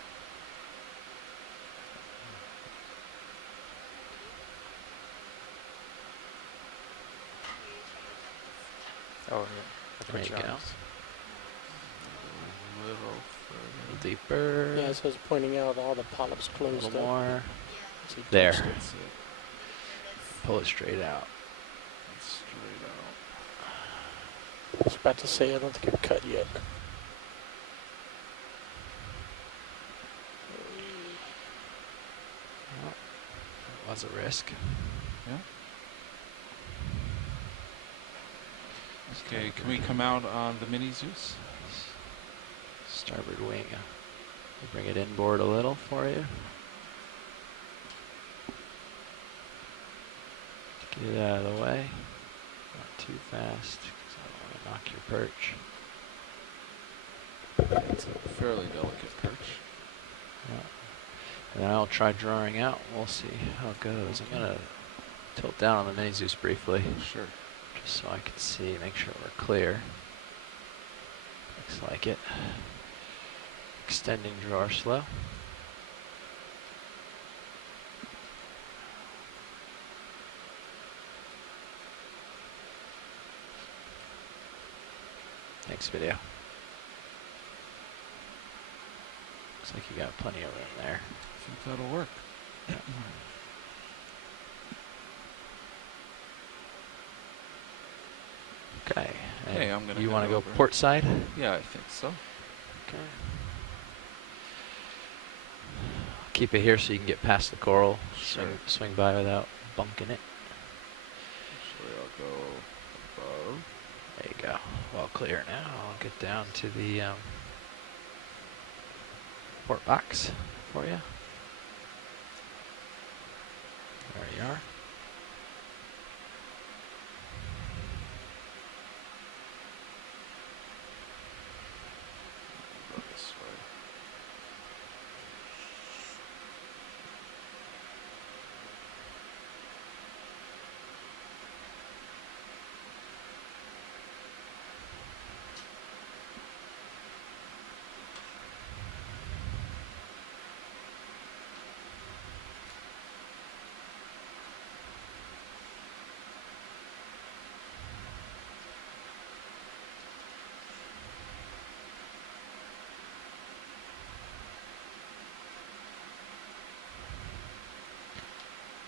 Oh, yeah. There you go. A little A further. little deeper. Yeah, so it's pointing out all the polyps A closed little up. more. So you There. touched it. That's it. Pull it straight out. That's straight out. I was about to say, I don't think you're cut yet. Well, that was a risk. Yeah. Okay, can we come out on the Mini Zeus? Starboard wing. We'll bring it inboard a little for you. Get it out of the way. Not too fast, because I don't want to knock your perch. It's a fairly delicate perch. Yeah. And then I'll try drawing out. We'll see how it goes. I'm going to tilt down on the Mini Zeus briefly, Sure. just so I can see, make sure we're clear. Looks like it. Extending drawer slow. Next video. Looks like you got plenty of room there. I think that'll work. Okay. And Hey, I'm gonna you head want to go over. port side? Yeah, I think so. Okay. Keep it here so you can get past the coral. Sure. Swing by without bunking it. Actually, I'll go above. There you go. Well clear now. I'll get down to the port box for you. There you are. Go this way.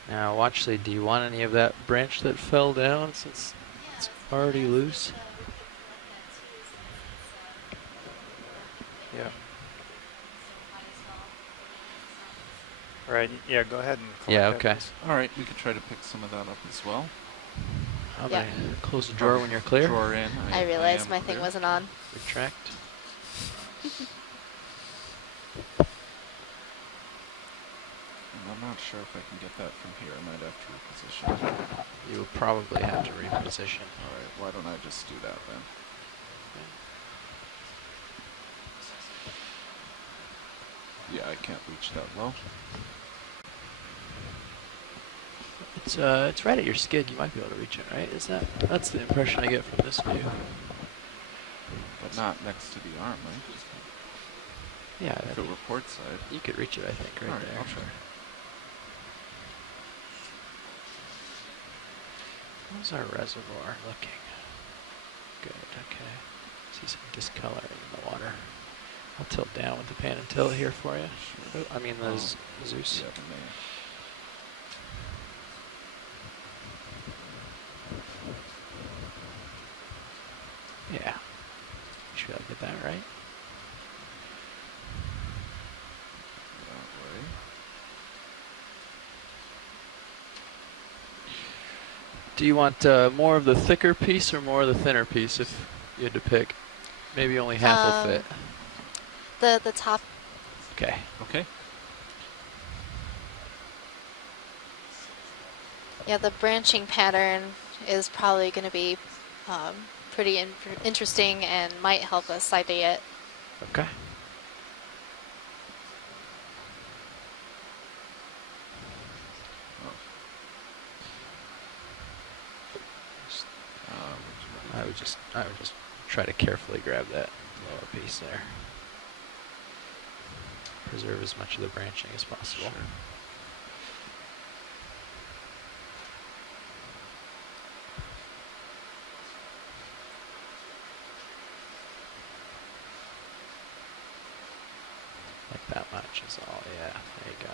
Now, Watchley, do you want any of that branch that fell down since it's already loose? Yeah. Right. Yeah. Go ahead and collect Yeah. that, Okay. please. All right, we could try to pick some of that up as well. How Yeah. about close the drawer when you're clear? Drawer in. I realized am my thing clear. wasn't on. Retract. And I'm not sure if I can get that from here. I might have to reposition. You will probably have to reposition. All right, why don't I just do that then? Yeah, I can't reach that low. It's right at your skid. You might be able to reach it, right? That's the impression I get from this view. But not next to the arm, right? Yeah, If it were port side. you could reach it, I think, right All right, there. I'll try. How's our reservoir looking? Good, okay. See some discoloring in the water. I'll tilt down with the pan and tilt here for you. Sure. Oh, I mean the Zeus. Yeah, the main. Yeah. You should be able to get that right. That way. Do you want more of the thicker piece or more of the thinner piece if you had to pick? Maybe only half will fit. The top. Okay. Okay. Yeah, the branching pattern is probably going to be pretty interesting and might help us idea it. Okay. I would just try to carefully grab that lower piece there. Preserve as much of the branching as possible. Sure. Like that much is all. Yeah, there you go.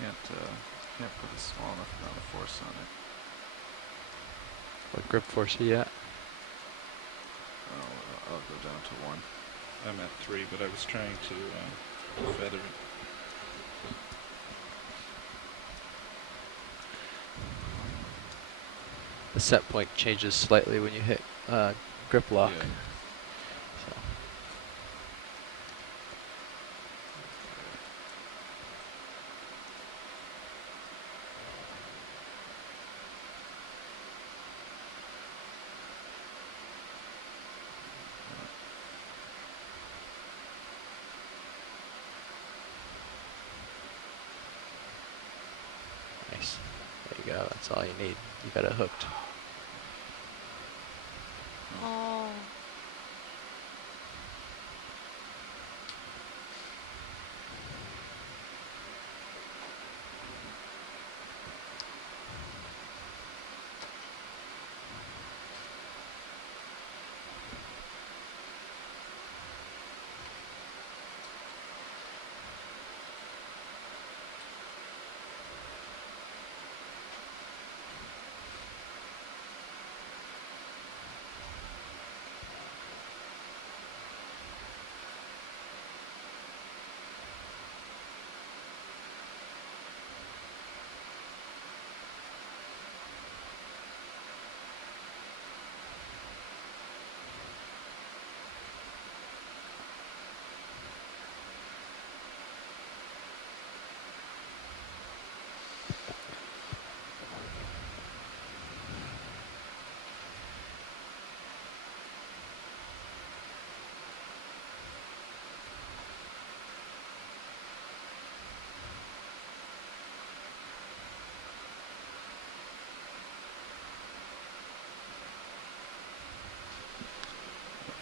Can't put a small enough amount of force on it. What grip force are you at? I'll go down to 1. I'm at 3, but I was trying to feather it. The set point changes slightly when you hit grip lock. Yeah. So. Nice. There you go. That's all you need. You got it hooked. Oh.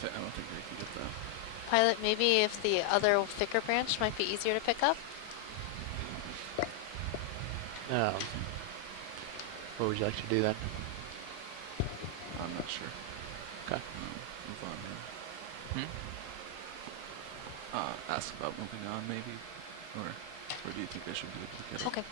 I don't think I can get that. Pilot, maybe if the other thicker branch might be easier to pick up? What would you like to do then? I'm not sure. Okay. Move on here. Ask about moving on maybe, or Or do you think I should be able to get it? Okay.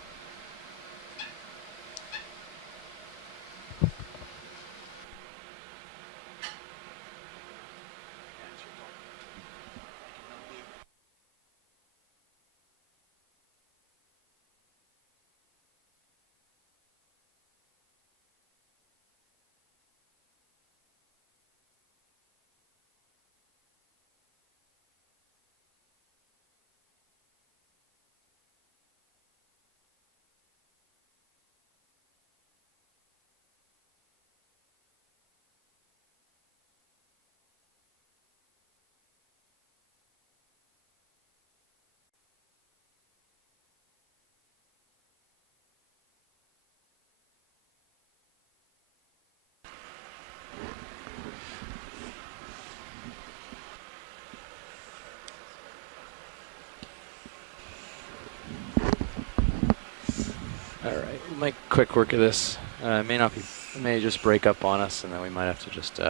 All right, we'll make quick work of this. It may not be, it may just break up on us, and then we might have to just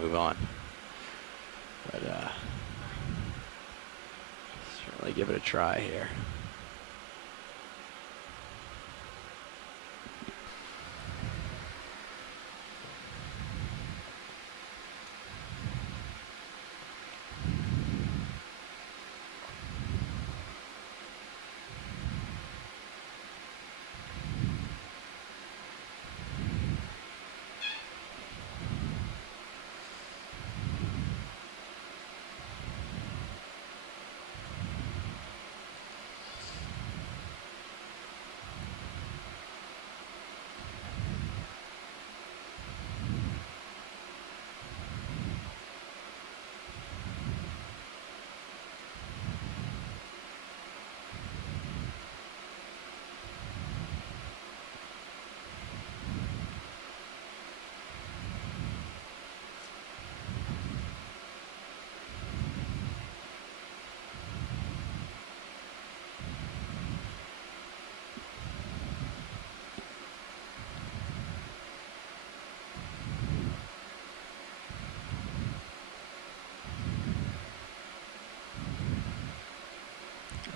move on. But certainly give it a try here.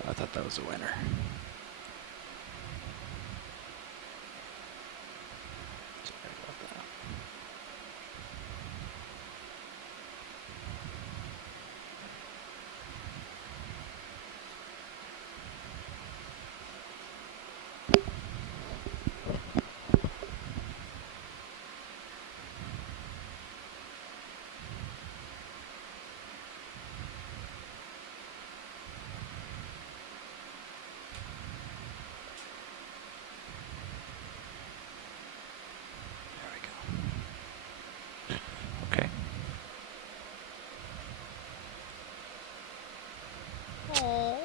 I thought that was a winner. Sorry about that. Okay. Aww.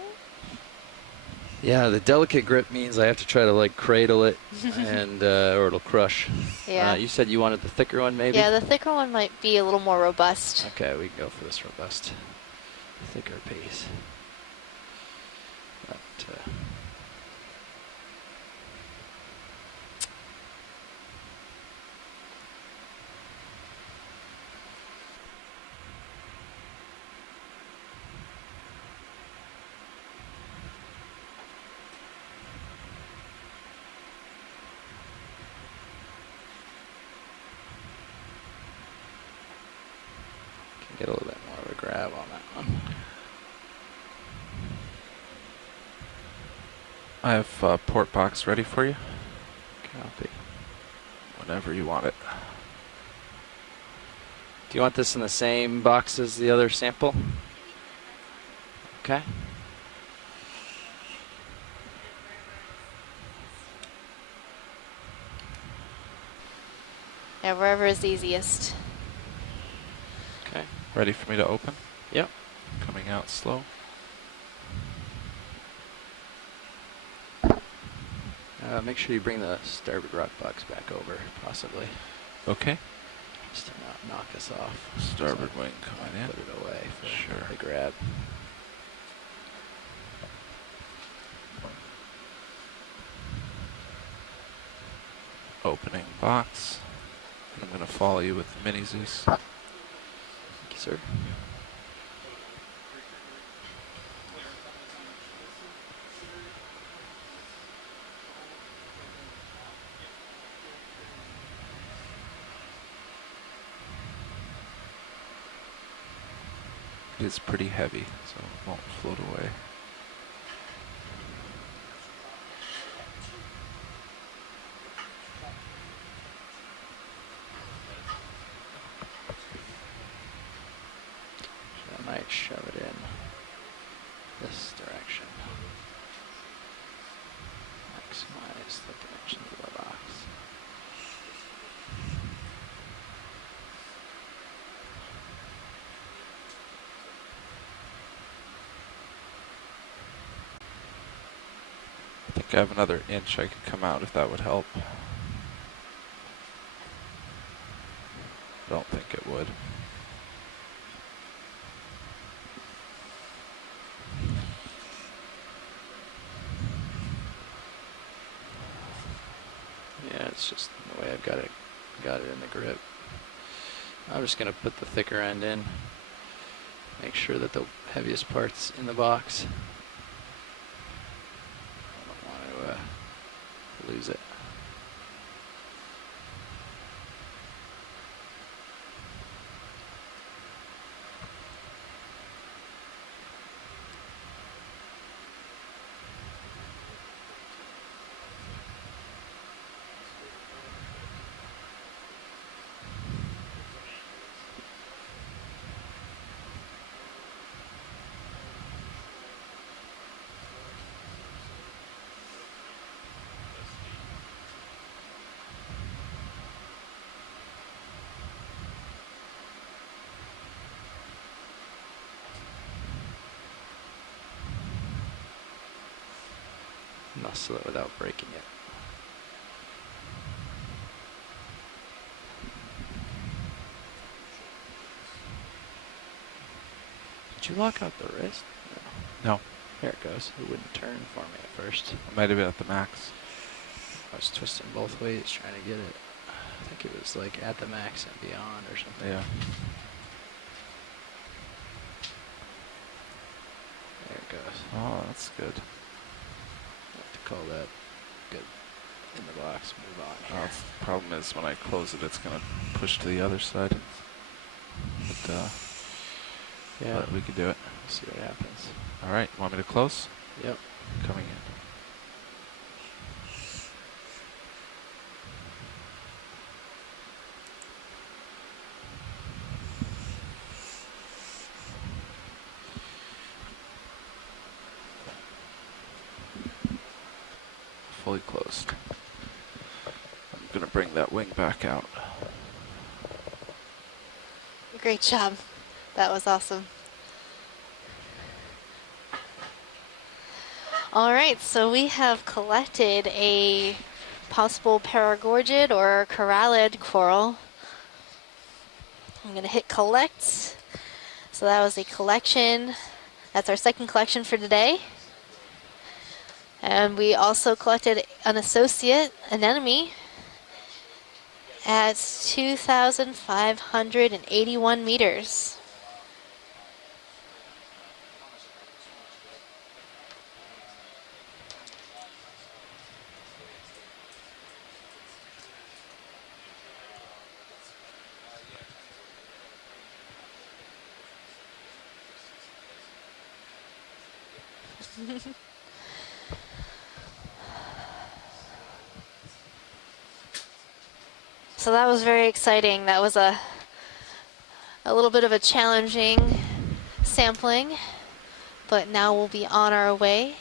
Yeah, the delicate grip means I have to try to like cradle it, and or it'll crush. Yeah. You said you wanted the thicker one, maybe? Yeah, the thicker one might be a little more robust. Okay, we can go for this robust, thicker piece. But, get a little bit more of a grab on that one. I have a port box ready for you. Copy. Whenever you want it. Do you want this in the same box as the other sample? Okay. Yeah, wherever is easiest. Okay. Ready for me to open? Yep. Coming out slow. Make sure you bring the starboard rock box back over, possibly, Okay. just to not knock us off. Starboard So wing coming in. put it away for Sure. the grab. Opening box. And I'm going to follow you with the mini Zeus. Thank you, sir. It is pretty heavy, so it won't float away. I might shove it in this direction. Maximize the dimensions of the box. I think I have another inch I could come out if that would help. I don't think it would. Yeah, it's just the way I've got it in the grip. I'm just gonna put the thicker end in. Make sure that the heaviest part's in the box. I don't want to lose it. Muscle it without breaking it. Did you lock out the wrist? No. There it goes. It wouldn't turn for me at first. It might have been at the max. I was twisting both ways trying to get it. I think it was like at the max and beyond or something. Yeah. There it goes. Oh, that's good. I have to call that good in the box. Move on here. The problem is when I close it, it's going to push to the other side. But, yeah, but we can do it. We'll see what happens. All right, want me to close? Yep. Coming in. Fully closed. I'm gonna bring that wing back out. Great job. That was awesome. All right, so we have collected a possible paragorgid or corallid coral. I'm gonna hit collect. So that was a collection. That's our second collection for today. And we also collected an associate anemone at 2,581 meters. So that was very exciting. That was a little bit of a challenging sampling, but now we'll be on our way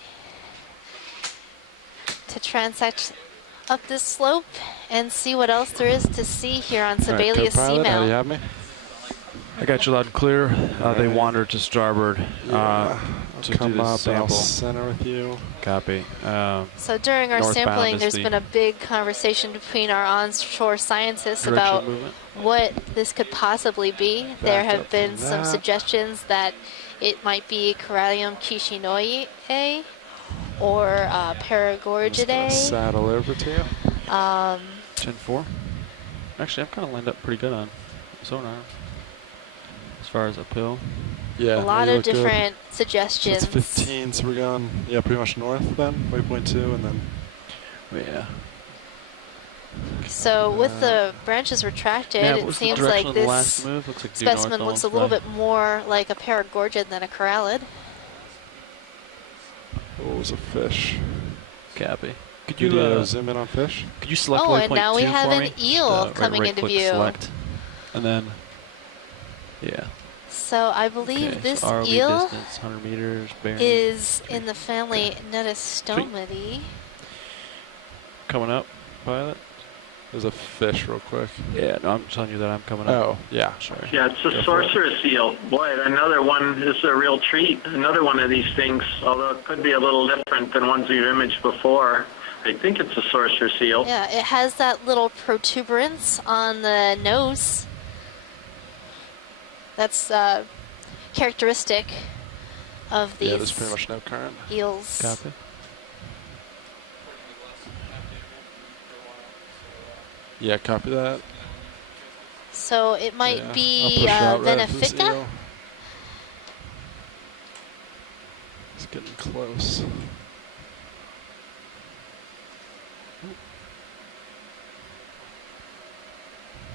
to transect up this slope and see what else there is to see here on Sebelius Co-pilot, how do you Seamount. have me? I got you loud and clear. They wandered to starboard to come do the up and I'll sample. center with you. Copy. So during our northbound sampling, is there's the been a big conversation between our onshore scientists direction about of movement. what this could possibly be. There Back have up been from some that. suggestions that it might be Corallium Crinoid or Paragorgidae. Saddle over to you. 10-4. Actually, I'm kind of lined up pretty good on sonar as far as uphill. Yeah. A lot you of look good. different So suggestions. it's 15, so we're going, yeah, pretty much north then, waypoint 2, and then. But yeah. So with the branches retracted, Yeah, what it was the seems direction like of the this last move? Looks like due north specimen looks a along little the bit more like a Gorget than a corallid. Oh, it was a fish. Copy. Could Could you you zoom in on fish? could you select Oh, and waypoint now we 2 have for an me? eel Just, coming into right-click view. Select, and then yeah. So I believe Okay, this so ROV eel distance 100 meters. Bearing is in the family Netistomatidae. coming up, pilot. There's a fish real quick. Yeah, no, I'm telling you that I'm coming up. Oh, yeah. Sorry. Yeah, it's Go a for it. sorceress eel. Boy, another one is a real treat. Another one of these things, although it could be a little different than ones we've imaged before. I think it's a sorceress eel. Yeah, it has that little protuberance on the nose. That's characteristic of these Yeah, there's pretty much no current. eels. Copy. Yeah, copy that. So it might Yeah, be I'll push out right for this Benefica. eel. It's getting close.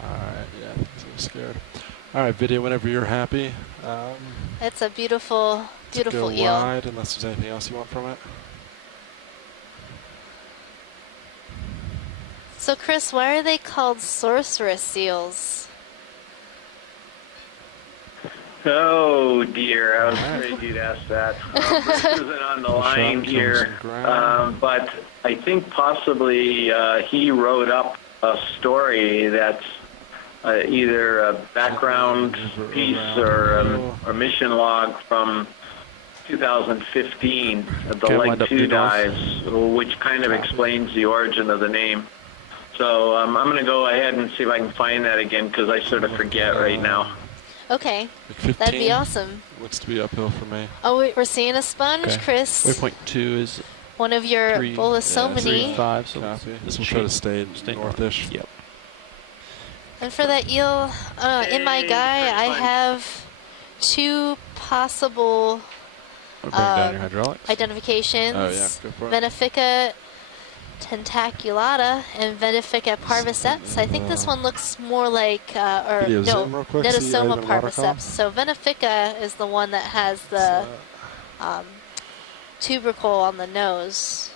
Alright, yeah, I think I'm scared. Alright, video whenever you're happy. It's a beautiful, beautiful go eel. wide unless there's anything else you want from it. So Chris, why are they called sorceress seals? Oh dear, I was afraid you'd ask that. Bruce isn't on the line here, but I think possibly he wrote up a story that's either a background piece or a mission log from 2015, the Leg 2 dives, which kind of explains the origin of the name. So I'm going to go ahead and see if I can find that again because I sort of forget right now. Okay, Like 15. that'd be awesome. Looks to be uphill for me. Oh, we're seeing a sponge, Okay. Chris. Waypoint 2 is One of your 3, Bolosomini. 5, so Copy. this We'll try to stay northish. Yep. And for that eel, in my guy, I have 2 possible Bring down your hydraulics. identifications. Oh, yeah, go for it. Venefica tentaculata and Venefica parviceps. I think this one looks more like, Video zoom real quick, see Netisoma item watercolor. parviceps. So Venefica is the one that has the tubercle on the nose.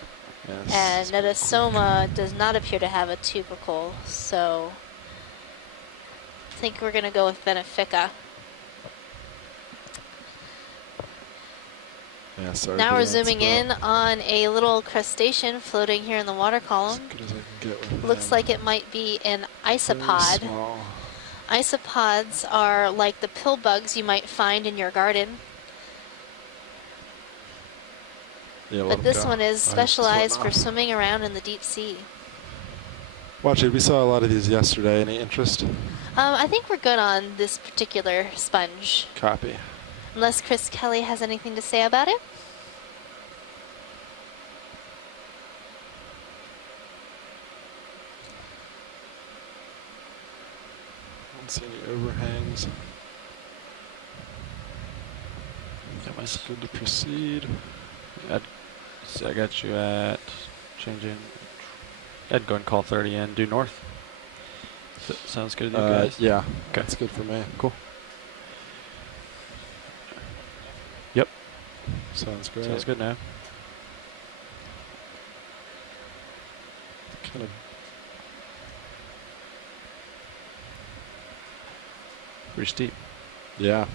Yes, And Netisoma does not appear to have a tubercle, so I think we're going to go with Venefica. Yeah, sorry, Now we're video zooming spot. in on a little crustacean floating here in the water column. As good as I can get with Looks him. like it might be an Very isopod. small. Isopods are like the pill bugs you might find in your garden, Yeah, let but him this go. one is Just specialized holding for off. swimming around in the deep sea. Watch it. We saw a lot of these yesterday. Any interest? I think we're good on this particular sponge, Copy. unless Chris Kelly has anything to say about it. Don't see any overhangs. Got my It's good to proceed. I got you at changing. I'd go and call 30 in due north. Sounds good to you guys? Yeah, Okay. that's good for me. Cool. Yep. Sounds great. Sounds good now. Kind of Pretty steep. Yeah.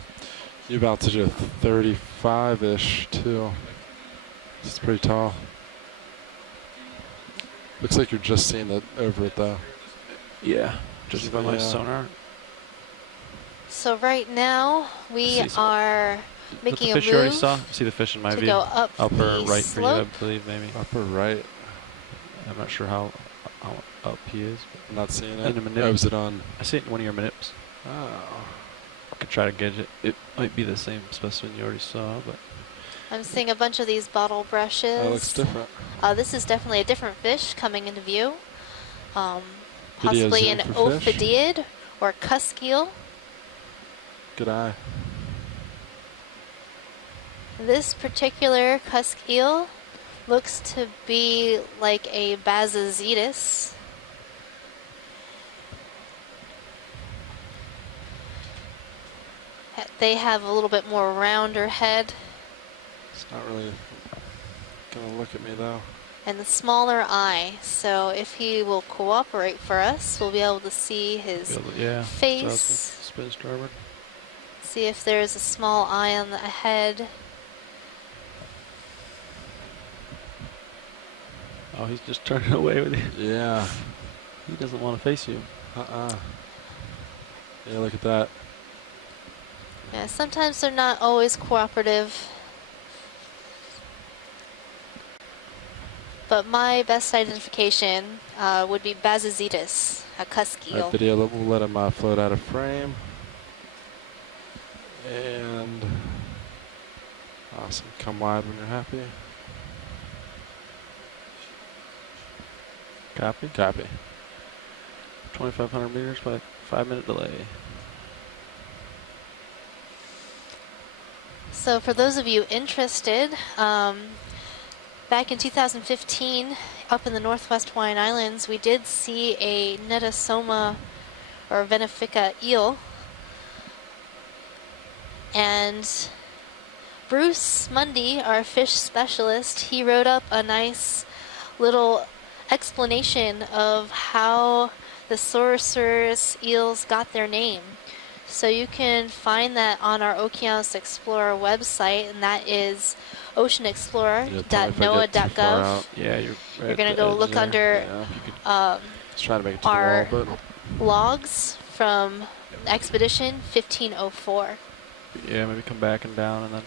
You about to do 35-ish too. It's pretty tall. Looks like you're just seeing it over it though. Yeah. Just by my Yeah. sonar. So right now we See some- are making the a fish you already move saw? See the fish in my to view? go up Upper the right for you, I slope. believe, maybe. Upper right. I'm not sure how up he is. I'm not seeing And it. the manip- Oh, is it on? I see it in one of your manips. Oh. I could try to gauge it. It might be the same specimen you already saw, but I'm seeing a bunch of these bottle brushes. That looks different. This is definitely a different fish coming into view. Video Possibly an zoom for fish. ophidiid or cusk eel. Good eye. This particular cusk eel looks to be like a Bazazetus. They have a little bit more rounder head. It's not really gonna look at me though. And the smaller eye. So if he will cooperate for us, we'll be able to see his face. Spin starboard. See if there's a small eye on the head. Oh, he's just turning away with you. Yeah. He doesn't want to face you. Yeah, look at that. Yeah, sometimes they're not always cooperative. But my best identification would be Bazazetus, a cusk eel. Alright, video, we'll let him float out of frame. And awesome, come wide when you're happy. Copy? Copy. 2,500 meters by 5-minute delay. So for those of you interested, back in 2015, up in the Northwest Hawaiian Islands, we did see a Netasoma or Venefica eel. And Bruce Mundy, our fish specialist, he wrote up a nice little explanation of how the Sorcerer's eels got their name. So you can find that on our Okeanos Explorer website, and that is oceanexplorer.noaa.gov. Yeah, you're You're going to go look under try to make it to our the wall, logs from Expedition 1504. Yeah, maybe come back and down and then.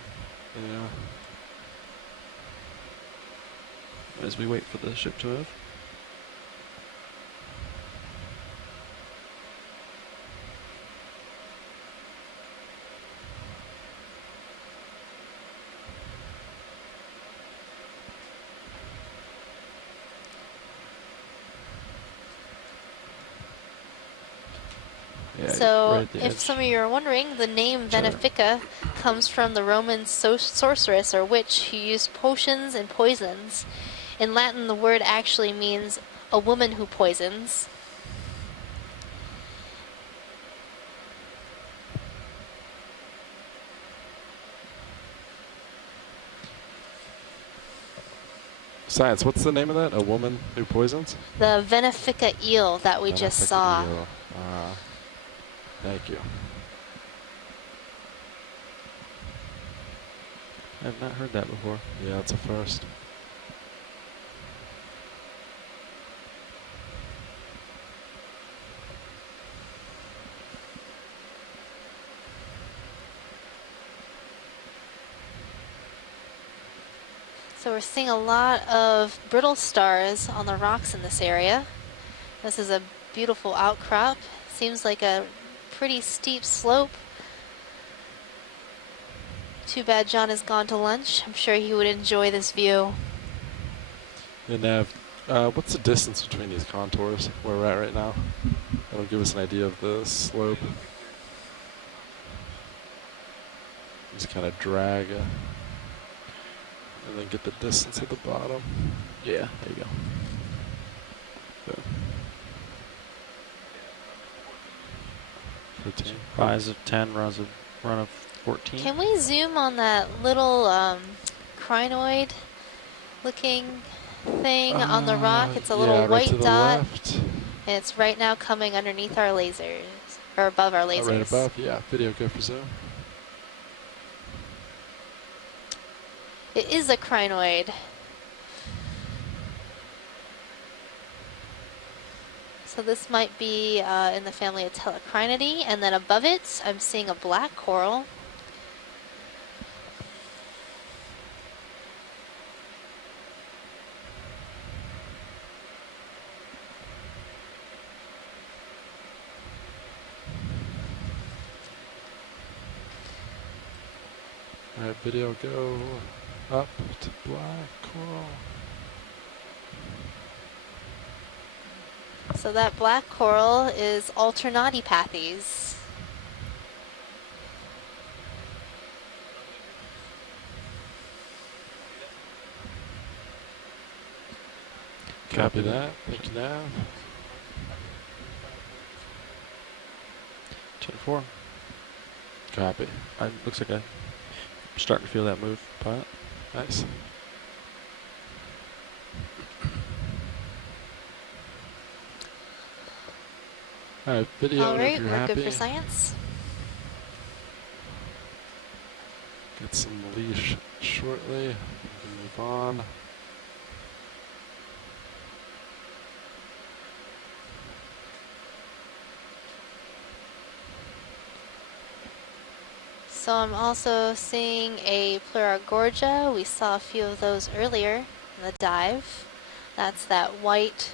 Yeah. As we wait for the ship to move. So, right if some of you are wondering, the name Venefica comes from the Roman sorceress or witch who used potions and poisons. In Latin, the word actually means a woman who poisons. Science, what's the name of that? A woman who poisons? The Venefica eel that we just saw. Eel. Thank you. I've not heard that before. Yeah, it's a first. So we're seeing a lot of brittle stars on the rocks in this area. This is a beautiful outcrop. Seems like a pretty steep slope. Too bad John has gone to lunch. I'm sure he would enjoy this view. And Nav, what's the distance between these contours where we're at right now? That'll give us an idea of the slope. Just kind of drag and then get the distance at the bottom. Yeah, there you go. Boom. 15. Rise of 10, run of 14. Can we zoom on that little crinoid looking thing on the rock? It's a little yeah, right white to the dot. left. And it's right now coming underneath our lasers, or above our lasers. Right above, yeah. Video, go for zoom. It is a crinoid. So this might be in the family of Telecrinidae, and then above it, I'm seeing a black coral. Alright, video, go up to black coral. So that black coral is Alternatipathes. Copy that. Thank you, Nav. 10-4. Copy. Looks like I'm starting to feel that move, pilot. Nice. Alright, video. All right, if you're we're happy. good for science. Get some leash shortly. We can move on. So I'm also seeing a Gorgia. We saw a few of those earlier in the dive. That's that white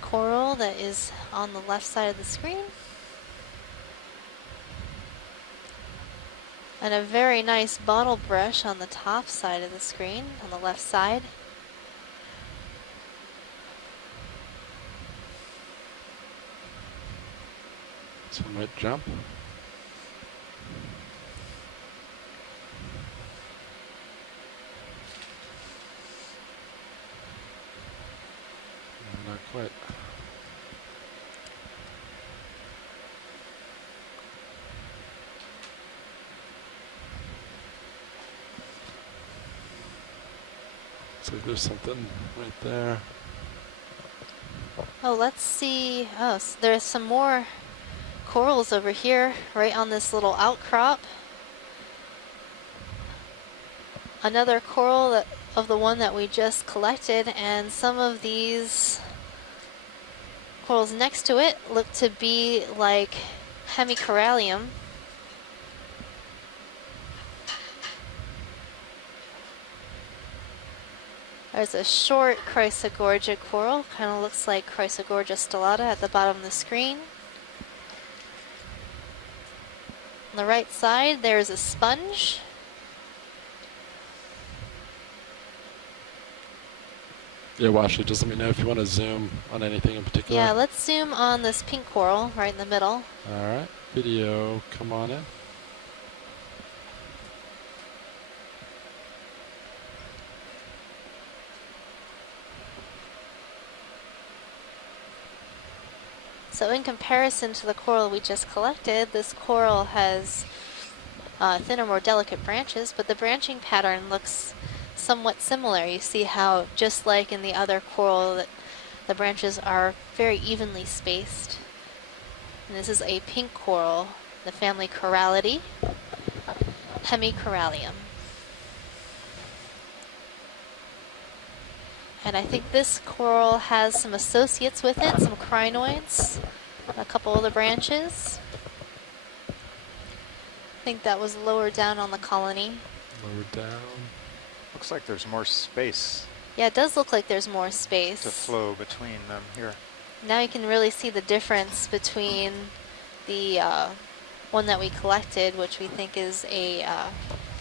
coral that is on the left side of the screen. And a very nice bottle brush on the top side of the screen, on the left side. So I might jump. No, not quite. So there's something right there. Oh, let's see. Oh, so there's some more corals over here, right on this little outcrop. Another coral of the one that we just collected, and some of these corals next to it look to be like hemicorallium. There's a short Chrysler Gorge coral, kind of looks like Chrysler Gorge stellata at the bottom of the screen. On the right side, there's a sponge. Yeah, Washley, just let me know if you want to zoom on anything in particular. Yeah, let's zoom on this pink coral right in the middle. Alright, video, come on in. So in comparison to the coral we just collected, this coral has thinner, more delicate branches, but the branching pattern looks somewhat similar. You see how, just like in the other coral, that the branches are very evenly spaced. And this is a pink coral, the family Corallidae, hemicorallium. And I think this coral has some associates with it, some crinoids, a couple of the branches. I think that was lower down on the colony. Lower down. Looks like there's more space Yeah, it does look like there's more space. to flow between them here. Now you can really see the difference between the one that we collected, which we think is a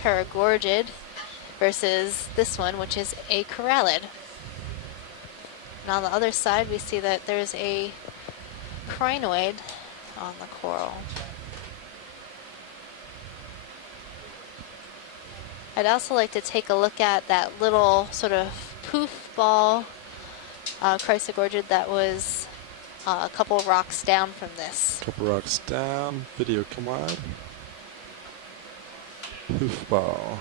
Gorget, versus this one, which is a corallid. And on the other side, we see that there's a crinoid on the coral. I'd also like to take a look at that little sort of poof ball Chrysler Gorget that was a couple rocks down from this. Couple rocks down. Video, come on. Hoofball.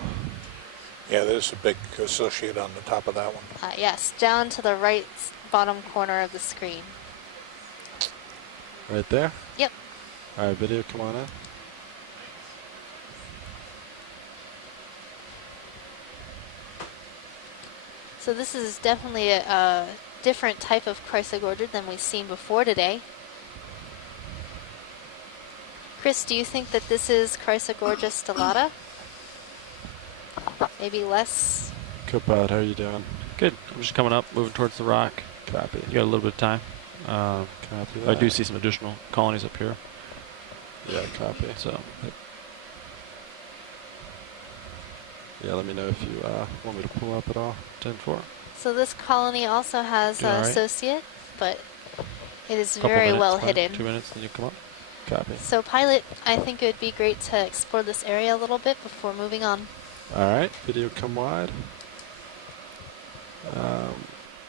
Yeah, there's a big associate on the top of that one. Yes, down to the right bottom corner of the screen. Right there? Yep. Alright, video, come on in. So this is definitely a different type of Chrysler Gorget than we've seen before today. Chris, do you think that this is Chrysler Gorge stellata? Maybe less? Copilot, how are you doing? Good. I'm just coming up, moving towards the rock. Copy. You got a little bit of time. Copy that. I do see some additional colonies up here. Yeah, copy. So, yeah, let me know if you want me to pull up at all. 10-4. So this colony also has Doing an all right. associate, but it is Couple very minutes, well fine. hidden. 2 minutes, then you come up. Copy. So pilot, I think it would be great to explore this area a little bit before moving on. Alright, video come wide.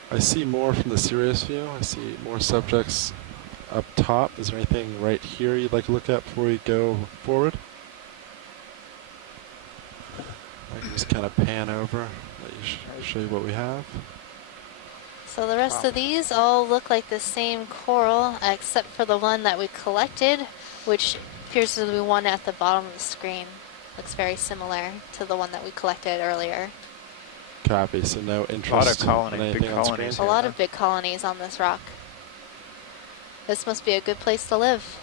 I see more from the serious view. I see more subjects up top. Is there anything right here you'd like to look at before we go forward? Just kind of pan over, let you show you what we have. So the rest of these all look like the same coral, except for the one that we collected, which appears to be one at the bottom of the screen. Looks very similar to the one that we collected earlier. Copy, so no interest A lot of in anything big on screen? colonies. A lot of big colonies on this rock. This must be a good place to live.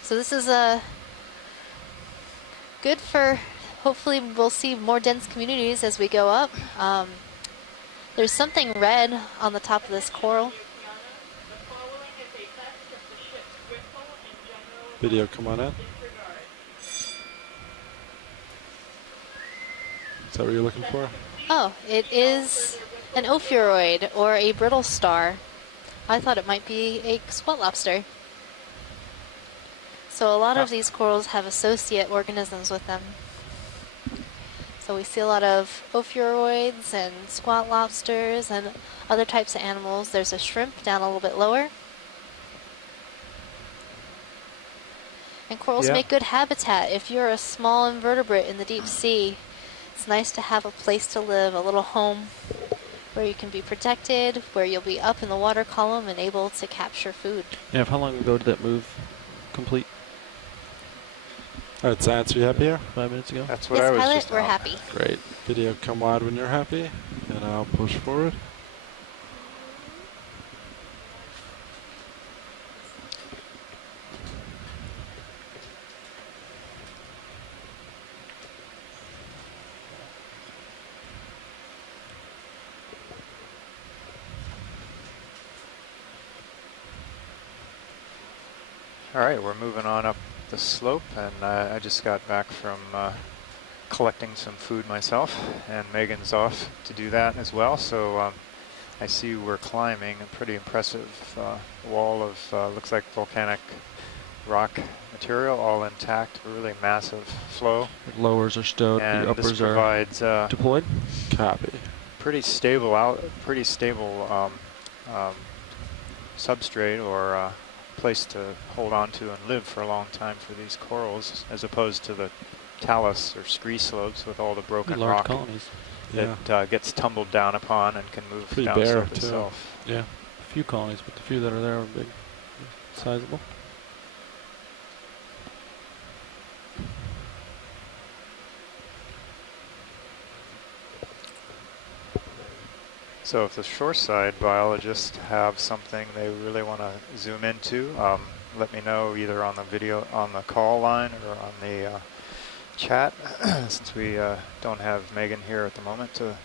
So this is good for, hopefully we'll see more dense communities as we go up. There's something red on the top of this coral. Video, come on in. Is that what you're looking for? Oh, it is an ophiuroid, or a brittle star. I thought it might be a squat lobster. So a lot of these corals have associate organisms with them. So we see a lot of ophiuroids and squat lobsters and other types of animals. There's a shrimp down a little bit lower. And corals make good habitat. If you're a small invertebrate in the deep sea, it's nice to have a place to live, a little home where you can be protected, where you'll be up in the water column and able to capture food. Yeah, how long ago did that move complete? Alright, Science, are you happy here? 5 minutes ago? That's what I was pilot, just we're on. happy. Great. Video, come wide when you're happy, and I'll push forward. All right, we're moving on up the slope, and I just got back from collecting some food myself, and Megan's off to do that as well. So I see we're climbing a pretty impressive wall of looks like volcanic rock material, all intact, a really massive flow. The lowers are stowed, And the uppers this provides are deployed. Copy. pretty stable substrate or place to hold on to and live for a long time for these corals, as opposed to the talus or scree slopes with all the broken Large rock colonies. that gets tumbled down upon and can move Pretty down bare, slope too. itself. Yeah, a few colonies, but the few that are there are big, sizable. So if the shoreside biologists have something they really want to zoom into, let me know either on the video, on the call line, or on the chat, since we don't have Megan here at the moment to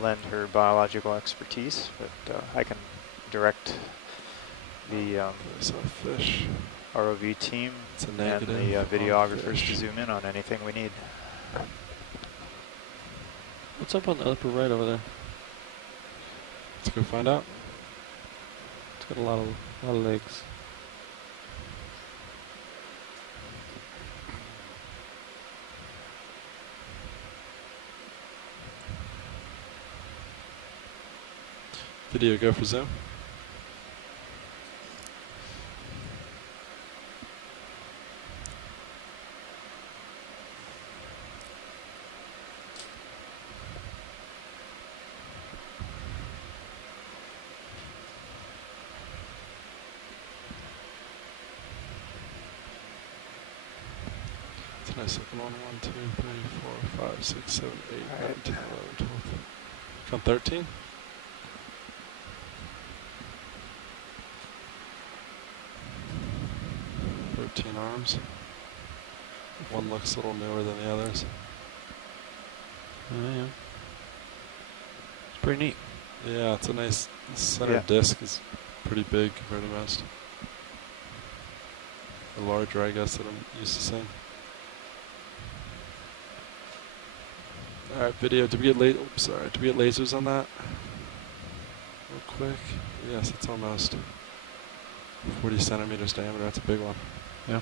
lend her biological expertise, but I can direct the fish. ROV team It's a and negative the on videographers fish. to zoom in on anything we need. What's up on the upper right over there? Let's go find out. It's got a lot of legs. Video, go for zoom. It's a nice looking one. 1, 2, 3, 4, 5, 6, 7, 8, 9, 10, 11, 12. Count 13. Arms. One looks a little newer than the others. Oh yeah. It's pretty neat. Yeah, it's a nice center disc is pretty big compared to most. The larger, I guess, that I'm used to seeing. All right, video. Did we get Did we get lasers on that? Real quick. Yes, it's almost 40 centimeters diameter. That's a big one. Yeah.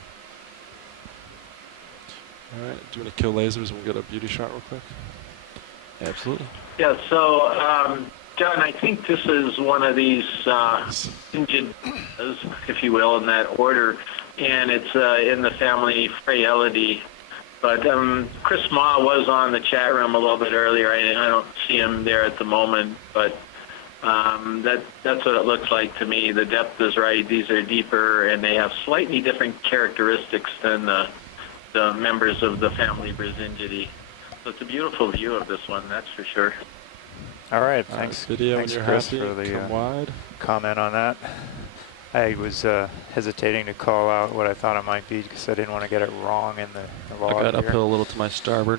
All right. Do you want to kill lasers and we'll get a beauty shot real quick? Absolutely. Yeah, so, John, I think this is one of these injured, if you will, in that order, and it's in the family Fraelidae. But Chris Ma was on the chat room a little bit earlier. I don't see him there at the moment, but that's what it looks like to me. The depth is right. These are deeper, and they have slightly different characteristics than the members of the family Brasingidi. So it's a beautiful view of this one, that's for sure. All right, thanks. Video thanks, when you're Chris, happy, for the come wide. comment on that. I was hesitating to call out what I thought it might be because I didn't want to get it wrong in the log I got here. uphill a little to my starboard.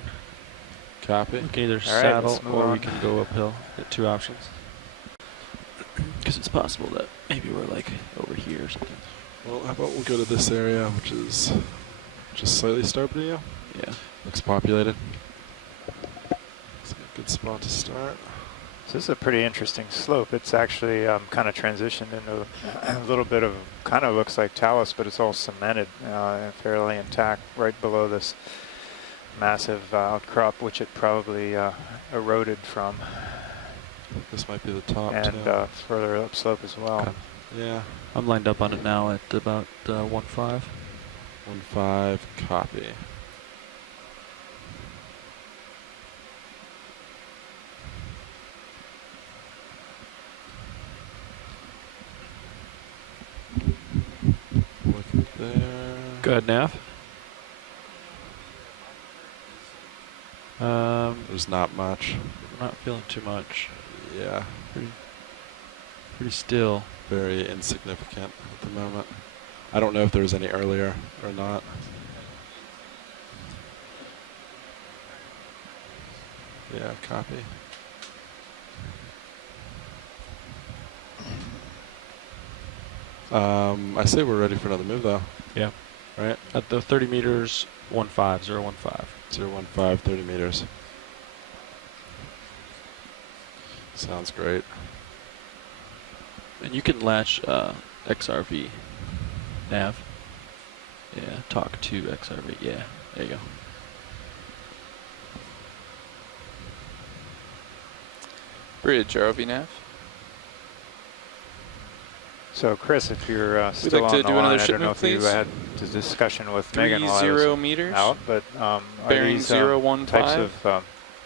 Copy. We can either All right, saddle let's move or we on. can go uphill. Get two options. Because it's possible that maybe we're like over here or something. Well, how about we'll go to this area, which is just slightly starboard of you? Yeah. Looks populated. It's a good spot to start. So this is a pretty interesting slope. It's actually kind of transitioned into a little bit of, kind of looks like talus, but it's all cemented and fairly intact right below this massive outcrop, which it probably eroded from. This might be the top, and too. further upslope as well. Okay. Yeah. I'm lined up on it now at about 1.5. 1.5, copy. Look at there. Go ahead, Nav. There's not much. I'm not feeling too much. Yeah. Pretty still. Very insignificant at the moment. I don't know if there was any earlier or not. Yeah, copy. I say we're ready for another move, though. Yeah. Right? At the 30 meters, 1.5, 0.15. 0.15, 30 meters. Sounds great. And you can latch XRV nav. Yeah, talk to XRV. Yeah, there you go. Bridge, ROV nav. So Chris, if you're We'd still like on to the do line, another I don't know shipment, if you please. had the discussion with Megan while I 30 was meters. out, but are Bearing these 015. types of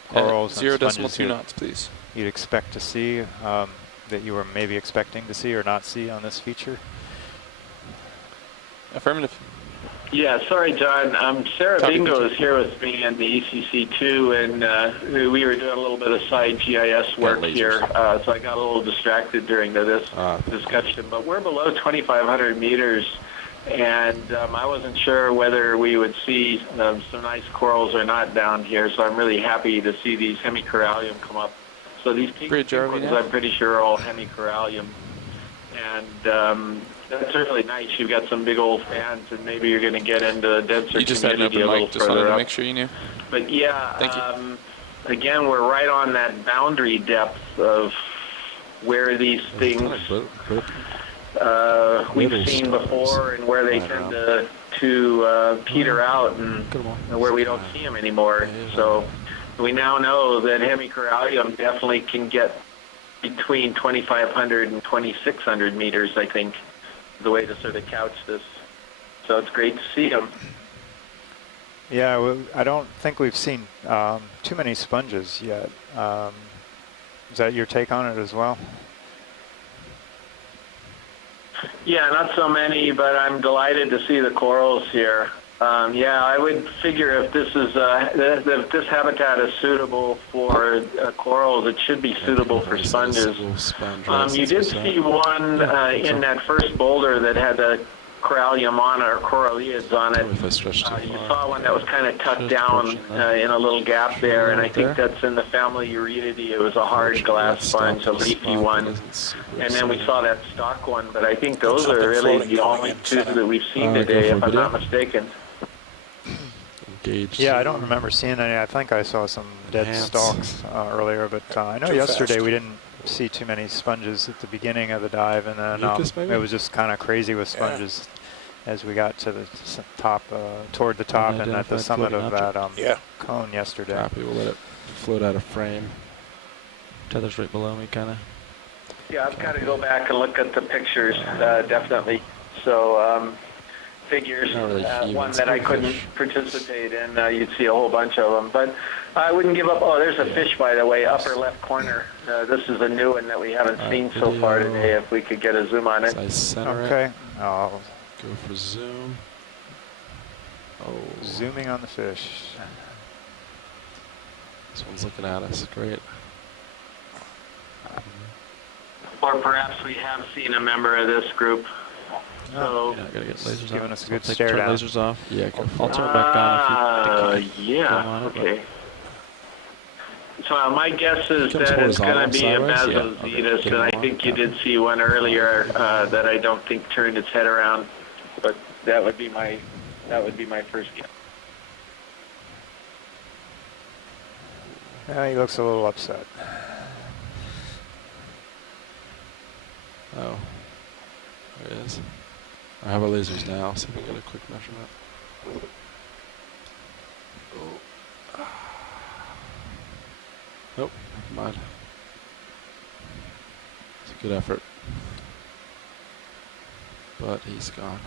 corals and 0.2 sponges knots, please. you'd expect to see, that you were maybe expecting to see or not see on this feature? Affirmative. Yeah, sorry, John. Sarah Copy, Bingo Richard. is here with me in the ECC2, and we were doing a little bit of side GIS work here, so I got a little distracted during this discussion. But we're below 2,500 meters, and I wasn't sure whether we would see some nice corals or not down here, so I'm really happy to see these hemicorallium come up. So these pink ones, I'm pretty sure, are all hemicorallium. And that's really nice. You've got some big old fans, and maybe you're going to get into the denser You just had an community open a little mic, just wanted further to up. make sure you knew. But yeah, Thank you. Again, we're right on that boundary depth of where these things we've seen before, and where they tend to peter out, and where we don't see them anymore. So we now know that hemicorallium definitely can get between 2,500 and 2,600 meters, I think, the way to sort of couch this. So it's great to see them. Yeah, well, I don't think we've seen too many sponges yet. Is that your take on it as well? Yeah, not so many, but I'm delighted to see the corals here. Yeah, I would figure if this is if this habitat is suitable for corals, it should be suitable for sponges. You did see one in that first boulder that had a corallium on it, or coralliids on it. You saw one that was kind of tucked down in a little gap there, and I think that's in the family Eurydidae. It was a hard glass sponge, a leafy one. And then we saw that stock one, but I think those are really the only two that we've seen today, if I'm not mistaken. Yeah, I don't remember seeing any. I think I saw some dead stalks earlier, but I know yesterday we didn't see too many sponges at the beginning of the dive, and then it was just kind of crazy with sponges as we got to the top, toward the top, and at the summit of that cone yesterday. Copy. We'll let it float out of frame. Tether's right below me, kind of. Yeah, I've got to go back and look at the pictures, definitely. So, figures. Not really huge, One it's that I a couldn't fish. participate in. You'd see a whole bunch of them. But I wouldn't give up. Oh, there's a fish, by the way, upper left corner. This is a new one that we haven't seen so far video. today. If we could get a zoom on it. Size center Okay. it. I'll Go for zoom. Oh, zooming on the fish. this one's looking at us. Great. Or perhaps we have seen a member of this group. So, Yeah, I gotta get lasers giving on. us a So good take- stare turn down. lasers off. Yeah, go for I'll it. turn it back on if you think you can yeah, go on it, but- okay. So my guess is Comes that it's going to horizontal, be a sideways? Yeah, Basozetus, okay. and I Get think them you on. did see one earlier that I don't think turned its head around, but that would be my first guess. Yeah, he looks a little upset. Oh, there it is. I have our lasers now, so we can get a quick measurement. Nope, never mind. It's a good effort. But he's gone.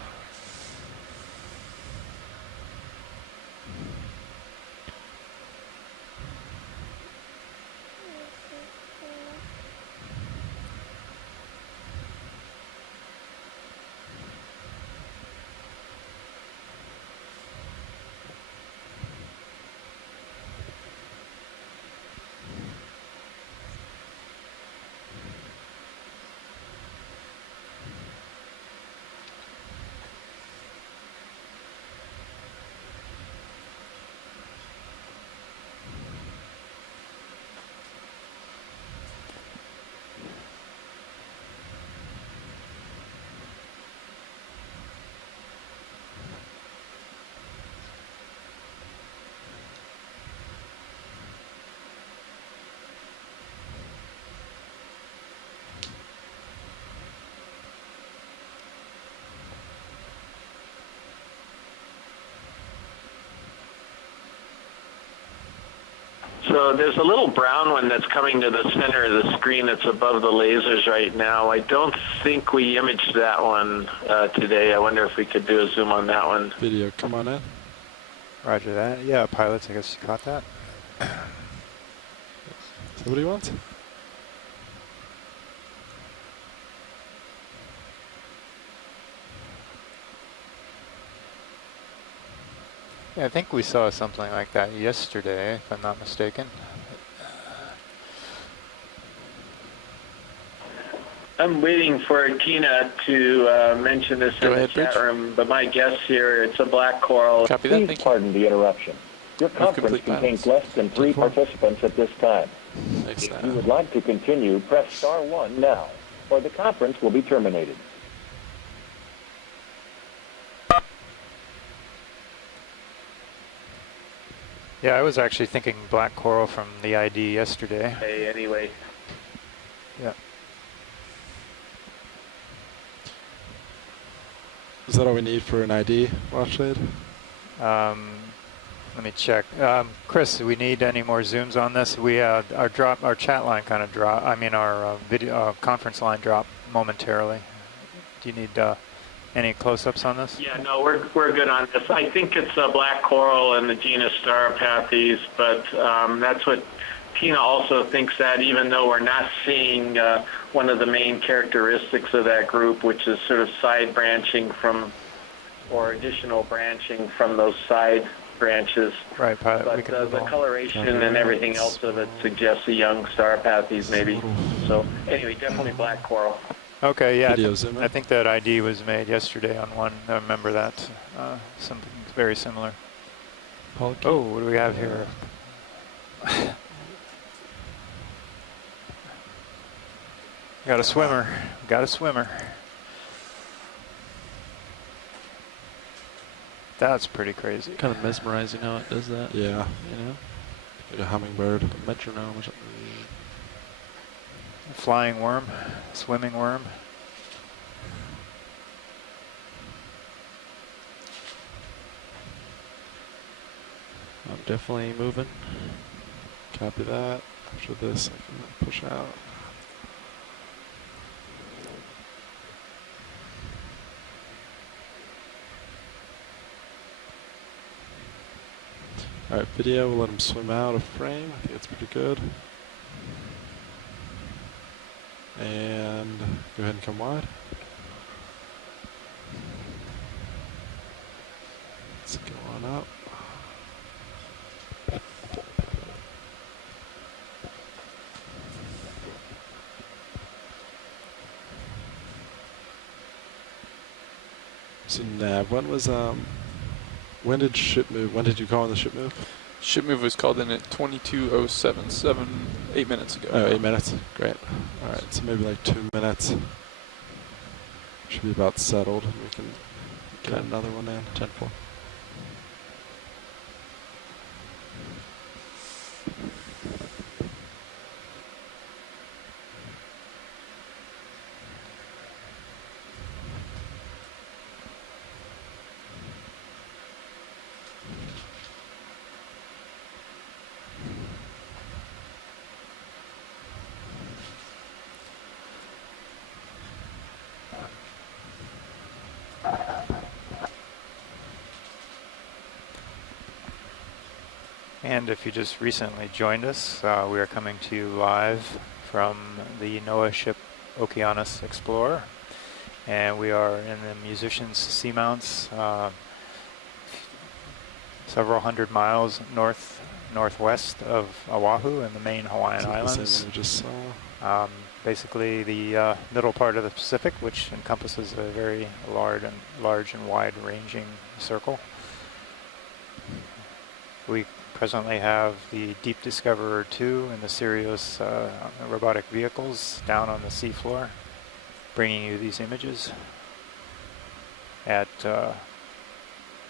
So there's a little brown one that's coming to the center of the screen that's above the lasers right now. I don't think we imaged that one today. I wonder if we could do a zoom on that one. Video, come on in. Roger that. Yeah, pilots, I guess you caught that. So what do you want? Yeah, I think we saw something like that yesterday, if I'm not mistaken. I'm waiting for Tina to mention this Go in ahead, the chat Rich. room, but my guess here, it's a black coral. Copy that, Please thank you. pardon the interruption. Your conference complete contains balance. less than 3 participants at this time. Thanks, If you would like to continue, press star 1 now, or the conference will be terminated. Yeah, I was actually thinking black coral from the ID yesterday. Hey, anyway. Yeah. Is that all we need for an ID, Watchshade? Let me check. Chris, do we need any more zooms on this? We our chat line kind of dropped. I mean, our video conference line dropped momentarily. Do you need any close-ups on this? Yeah, no, we're good on this. I think it's a black coral in the genus Starapathes, but that's what Tina also thinks that, even though we're not seeing one of the main characteristics of that group, which is sort of side branching from, or additional branching from those side branches. Right, pilot. But we can the coloration and everything else of it suggests a young Starapathes maybe. So anyway, definitely black coral. Okay, yeah, Video zoom in. I think that ID was made yesterday on one. I remember that. Something very similar. Paul, Oh, what do we have here? Got a swimmer. Got a swimmer. That's pretty crazy. Kind of mesmerizing how it does that. Yeah, You know, like a hummingbird. a metronome or something. Flying worm, swimming worm. I'm definitely moving. Copy that. After this, I can push out. Alright, video, we'll let him swim out of frame. I think that's pretty good. And go ahead and come wide. Let's go on up. So Nav, when did ship move? When did you call in the ship move? Ship move was called in at 22:07, 8 minutes ago. Oh, 8 minutes. Great. All right, so maybe like 2 minutes. Should be about settled. We can get another one in. 10-4. And if you just recently joined us, we are coming to you live from the NOAA ship Okeanos Explorer. And we are in the Musician's Seamounts, several hundred miles northwest of Oahu in the main Hawaiian Islands. We just saw. Basically the middle part of the Pacific, which encompasses a very large and wide-ranging circle. We presently have the Deep Discoverer 2 and the Sirius robotic vehicles down on the seafloor, bringing you these images at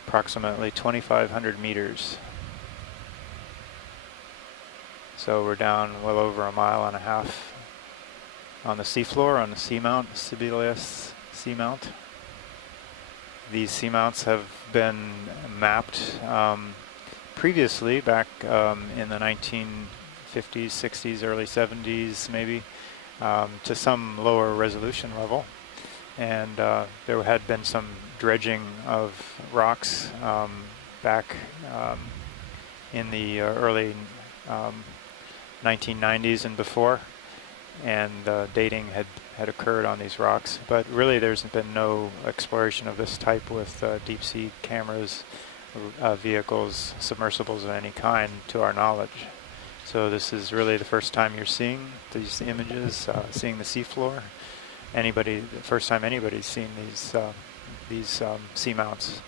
approximately 2,500 meters. So we're down well over 1.5 miles on the seafloor, on the seamount, Sebelius seamount. These seamounts have been mapped previously, back in the 1950s, 60s, early 70s maybe, to some lower resolution level. And there had been some dredging of rocks back in the early 1990s and before, and dating had occurred on these rocks. But really there's been no exploration of this type with deep sea cameras, vehicles, submersibles of any kind to our knowledge. So this is really the first time you're seeing these images, seeing the seafloor. The first time anybody's seen these seamounts.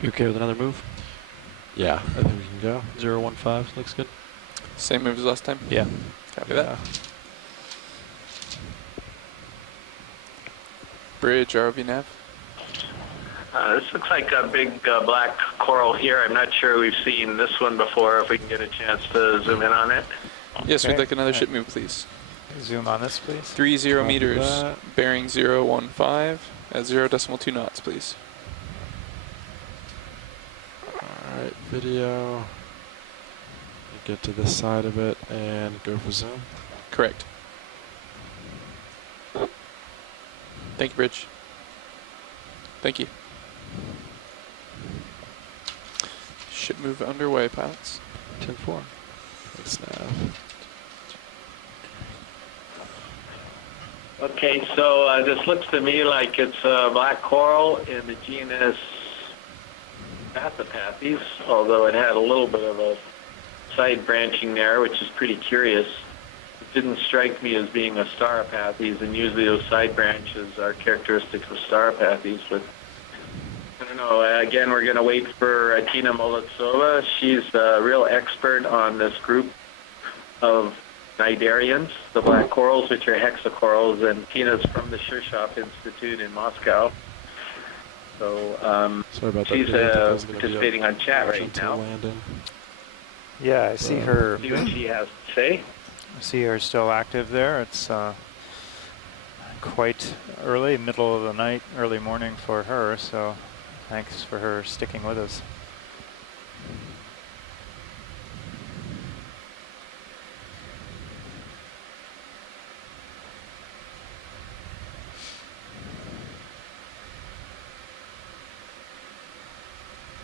You okay with another move? Yeah, I think we can go. 015 looks good. Same move as last time? Yeah. Copy that. Bridge, ROV nav. This looks like a big black coral here. I'm not sure we've seen this one before. If we can get a chance to zoom in on it. Yes, we'd like another ship move, please. Zoom on this, please. 30 meters, bearing 015 at 0.2 knots, please. Alright, video. Get to this side of it and go for zoom. Correct. Thank you, Bridge. Thank you. Ship move underway, pilots. 10-4. Thanks, Nav. Okay, so this looks to me like it's a black coral in the genus Pathopathes, although it had a little bit of a side branching there, which is pretty curious. It didn't strike me as being a Stauropathes, and usually those side branches are characteristic of Stauropathes, but I don't know. Again, we're going to wait for Tina Molitsova. She's a real expert on this group of cnidarians, the black corals, which are hexacorals, and Tina's from the Shirshov Institute in Moscow. So Sorry about she's that, participating on chat right now. Yeah, I see her. See what she has to say. I see her still active there. It's quite early, middle of the night, early morning for her, so thanks for her sticking with us.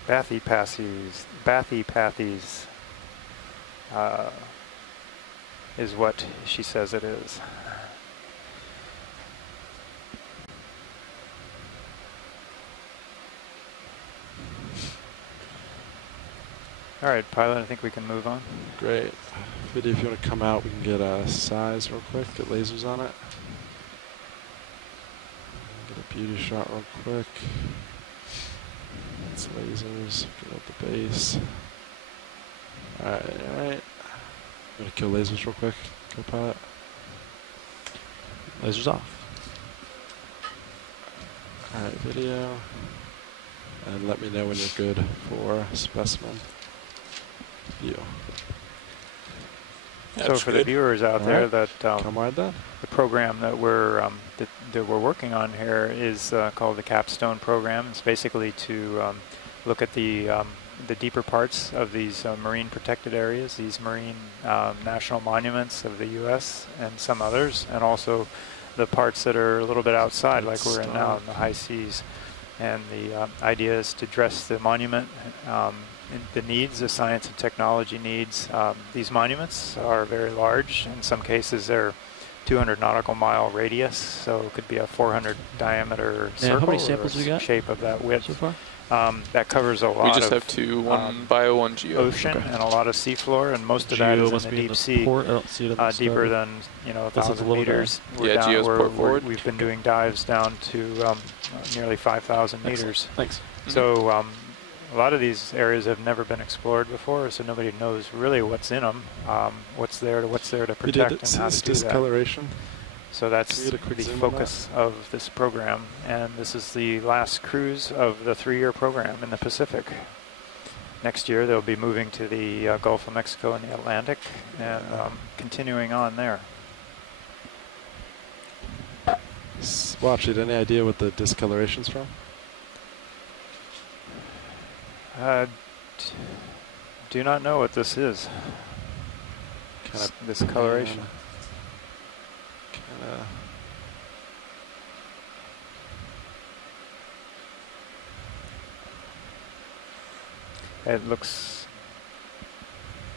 Bathypathes is what she says it is. All right, pilot, I think we can move on. Great. Video, if you want to come out, we can get a size real quick, get lasers on it. Get a beauty shot real quick. That's lasers, get out the base. Alright. I'm gonna kill lasers real quick, go pilot. Lasers off. Alright, video. And let me know when you're good for specimen view. So for the viewers out there, that come wide then. The program that we're working on here is called the Capstone program. It's basically to look at the deeper parts of these marine protected areas, these marine national monuments of the U.S. and some others, and also the parts that are a little bit outside, like we're in now in the high seas. And the idea is to address the monument, the needs, the science and technology needs. These monuments are very large. In some cases, they're 200 nautical mile radius, so it could be a 400 diameter circle. How many samples we got? Shape of that width so far? That covers a lot. We just of have two, one bio, one geo. Ocean and a lot of seafloor, and most of that is in the deep sea, deeper than 1,000 meters. Yeah, geo's port forward. We've been doing dives down to nearly 5,000 meters. Thanks. So a lot of these areas have never been explored before, so nobody knows really what's in them, what's there to protect, and how to do discoloration. So that's the focus of this program, and this is the last cruise of the 3-year program in the Pacific. Next year they'll be moving to the Gulf of Mexico and the Atlantic, and continuing on there. Watch it. Any idea what the discoloration's from? Do not know what this is. Kind of discoloration. It looks.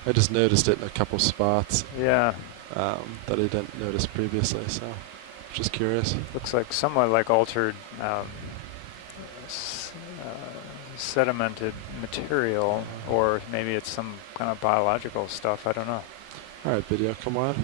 I just noticed it in a couple spots. Yeah. That I didn't notice previously, so just curious. Looks like somewhat like altered sedimented material, or maybe it's some kind of biological stuff. I don't know. All right, video, come on.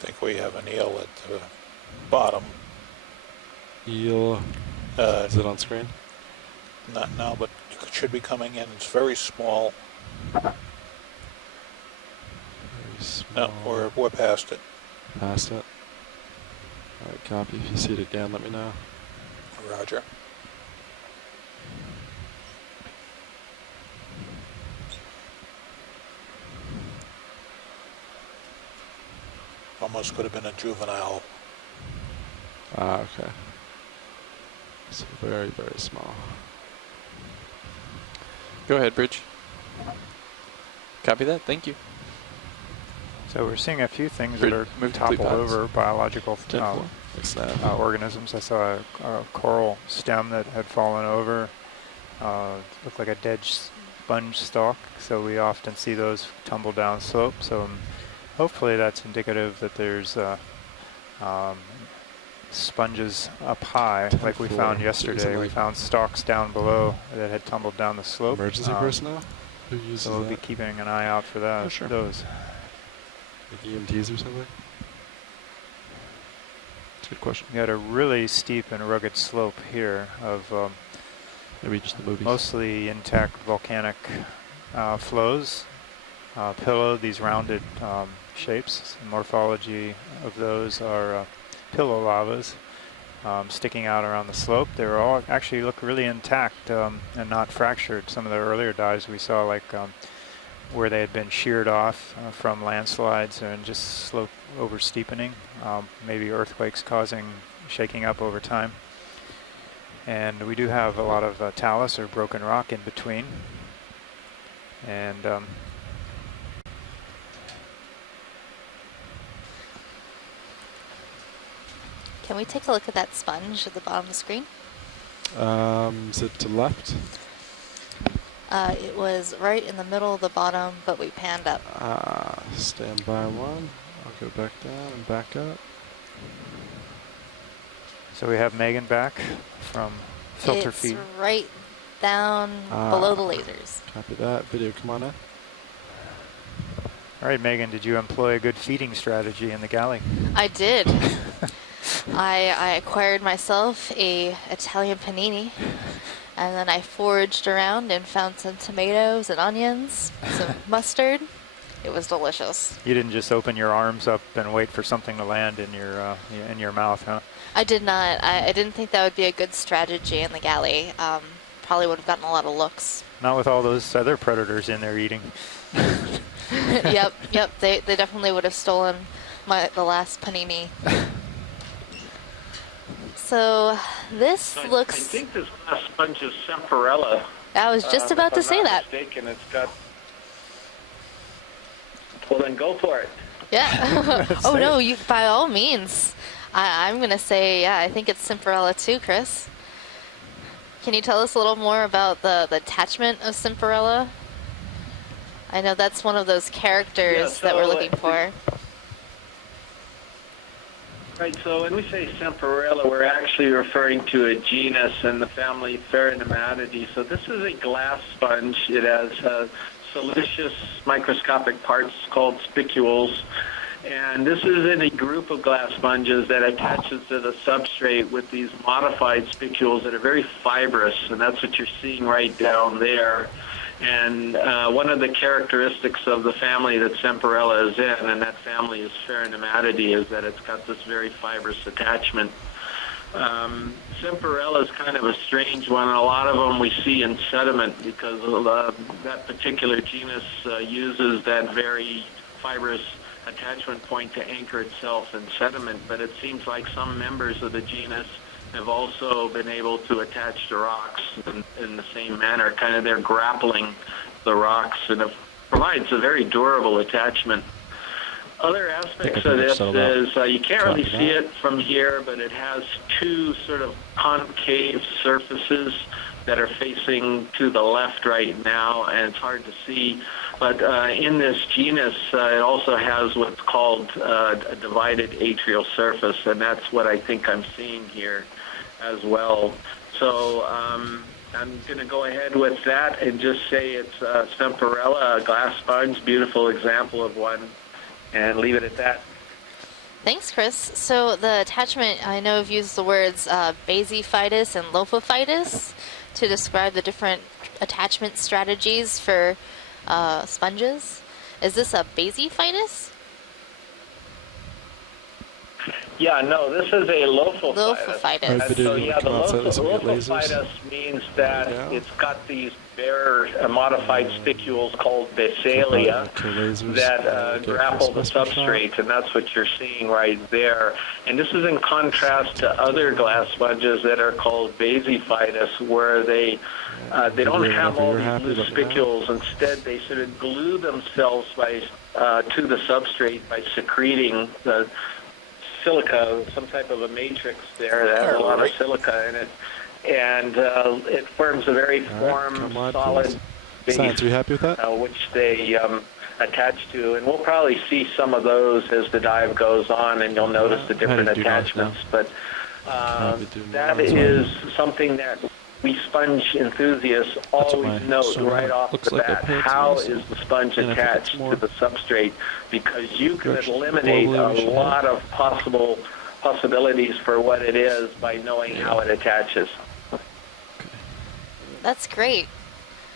I think we have an eel at the bottom. Eel. Is it on screen? Not now, but it should be coming in. It's very small. Very small. No, we're past it. Past it. All right, copy. If you see it again, let me know. Roger. Almost could have been a juvenile. Ah, okay. So very, very small. Go ahead, Bridge. Copy that. Thank you. So we're seeing a few things that are toppled over, biological organisms. I saw a coral stem that had fallen over. Looked like a dead sponge stalk. So we often see those tumble down slope. So hopefully that's indicative that there's sponges up high, like we found yesterday. We found stalks down below that had tumbled down the slope. Emergency personnel? Who uses so we'll be keeping an eye out for that. Oh, sure. Those. Like EMTs or something? a good question. We had a really steep and rugged slope here of maybe just the movies. Mostly intact volcanic flows, pillowed, these rounded shapes. The morphology of those are pillow lavas sticking out around the slope. They were all actually look really intact and not fractured. Some of the earlier dives we saw, like where they had been sheared off from landslides and just slope over steepening, maybe earthquakes causing shaking up over time. And we do have a lot of talus or broken rock in between. And Can we take a look at that sponge at the bottom of the screen? Is it to the left? It was right in the middle of the bottom, but we panned up. Stand by one. I'll go back down and back up. so we have Megan back from filter It's feed. right down below the lasers. Copy that. Video, come on in. All right, Megan, did you employ a good feeding strategy in the galley? I did. I acquired myself a Italian panini, and then I foraged around and found some tomatoes and onions, some mustard. It was delicious. You didn't just open your arms up and wait for something to land in your mouth, huh? I did not. I didn't think that would be a good strategy in the galley. Probably would have gotten a lot of looks. Not with all those other predators in there eating. Yep. They definitely would have stolen the last panini. So this looks. I think this glass sponge is Semperella. I was just about to say that. Mistaken, it's got. Well, then go for it. Yeah. Oh no, you by all means. I'm gonna say I think it's Semperella too, Chris. Can you tell us a little more about the attachment of Semperella? I know that's one of those characters that we're looking for. Right, so when we say Semperella, we're actually referring to a genus in the family Pheronematidae. So this is a glass sponge. It has siliceous microscopic parts called spicules. And this is in a group of glass sponges that attaches to the substrate with these modified spicules that are very fibrous, and that's what you're seeing right down there. And one of the characteristics of the family that Semperella is in, and that family is Pheronematidae, is that it's got this very fibrous attachment. Semperella is kind of a strange one. A lot of them we see in sediment because that particular genus uses that very fibrous attachment point to anchor itself in sediment, but it seems like some members of the genus have also been able to attach to rocks in the same manner. Kind of they're grappling the rocks, and it provides a very durable attachment. Other aspects of this is you can't really see it from here, but it has two sort of concave surfaces that are facing to the left right now, and it's hard to see. But in this genus, it also has what's called a divided atrial surface, and that's what I think I'm seeing here as well. So I'm going to go ahead with that and just say it's Semperella, a glass sponge, beautiful example of one, and leave it at that. Thanks, Chris. So the attachment, I know I've used the words basiphytus and lopophytus to describe the different attachment strategies for sponges. Is this a basiphytus? Yeah, no, this is a lophophytus. Lophophytus. So yeah, the lophophytus means that it's got these bare modified spicules called basalia that grapple the substrate, and that's what you're seeing right there. And this is in contrast to other glass sponges that are called basiphytus, where they don't have all these loose spicules. Instead, they sort of glue themselves to the substrate by secreting the silica, some type of a matrix there that has a lot of silica in it, and it forms a very solid base, Science, are you happy with that? Which they attach to, and we'll probably see some of those as the dive goes on, and you'll notice the different attachments. But that is something that we sponge enthusiasts always note right off the bat. How is the sponge attached to the substrate? Because you can eliminate a lot of possible possibilities for what it is by knowing how it attaches. That's great.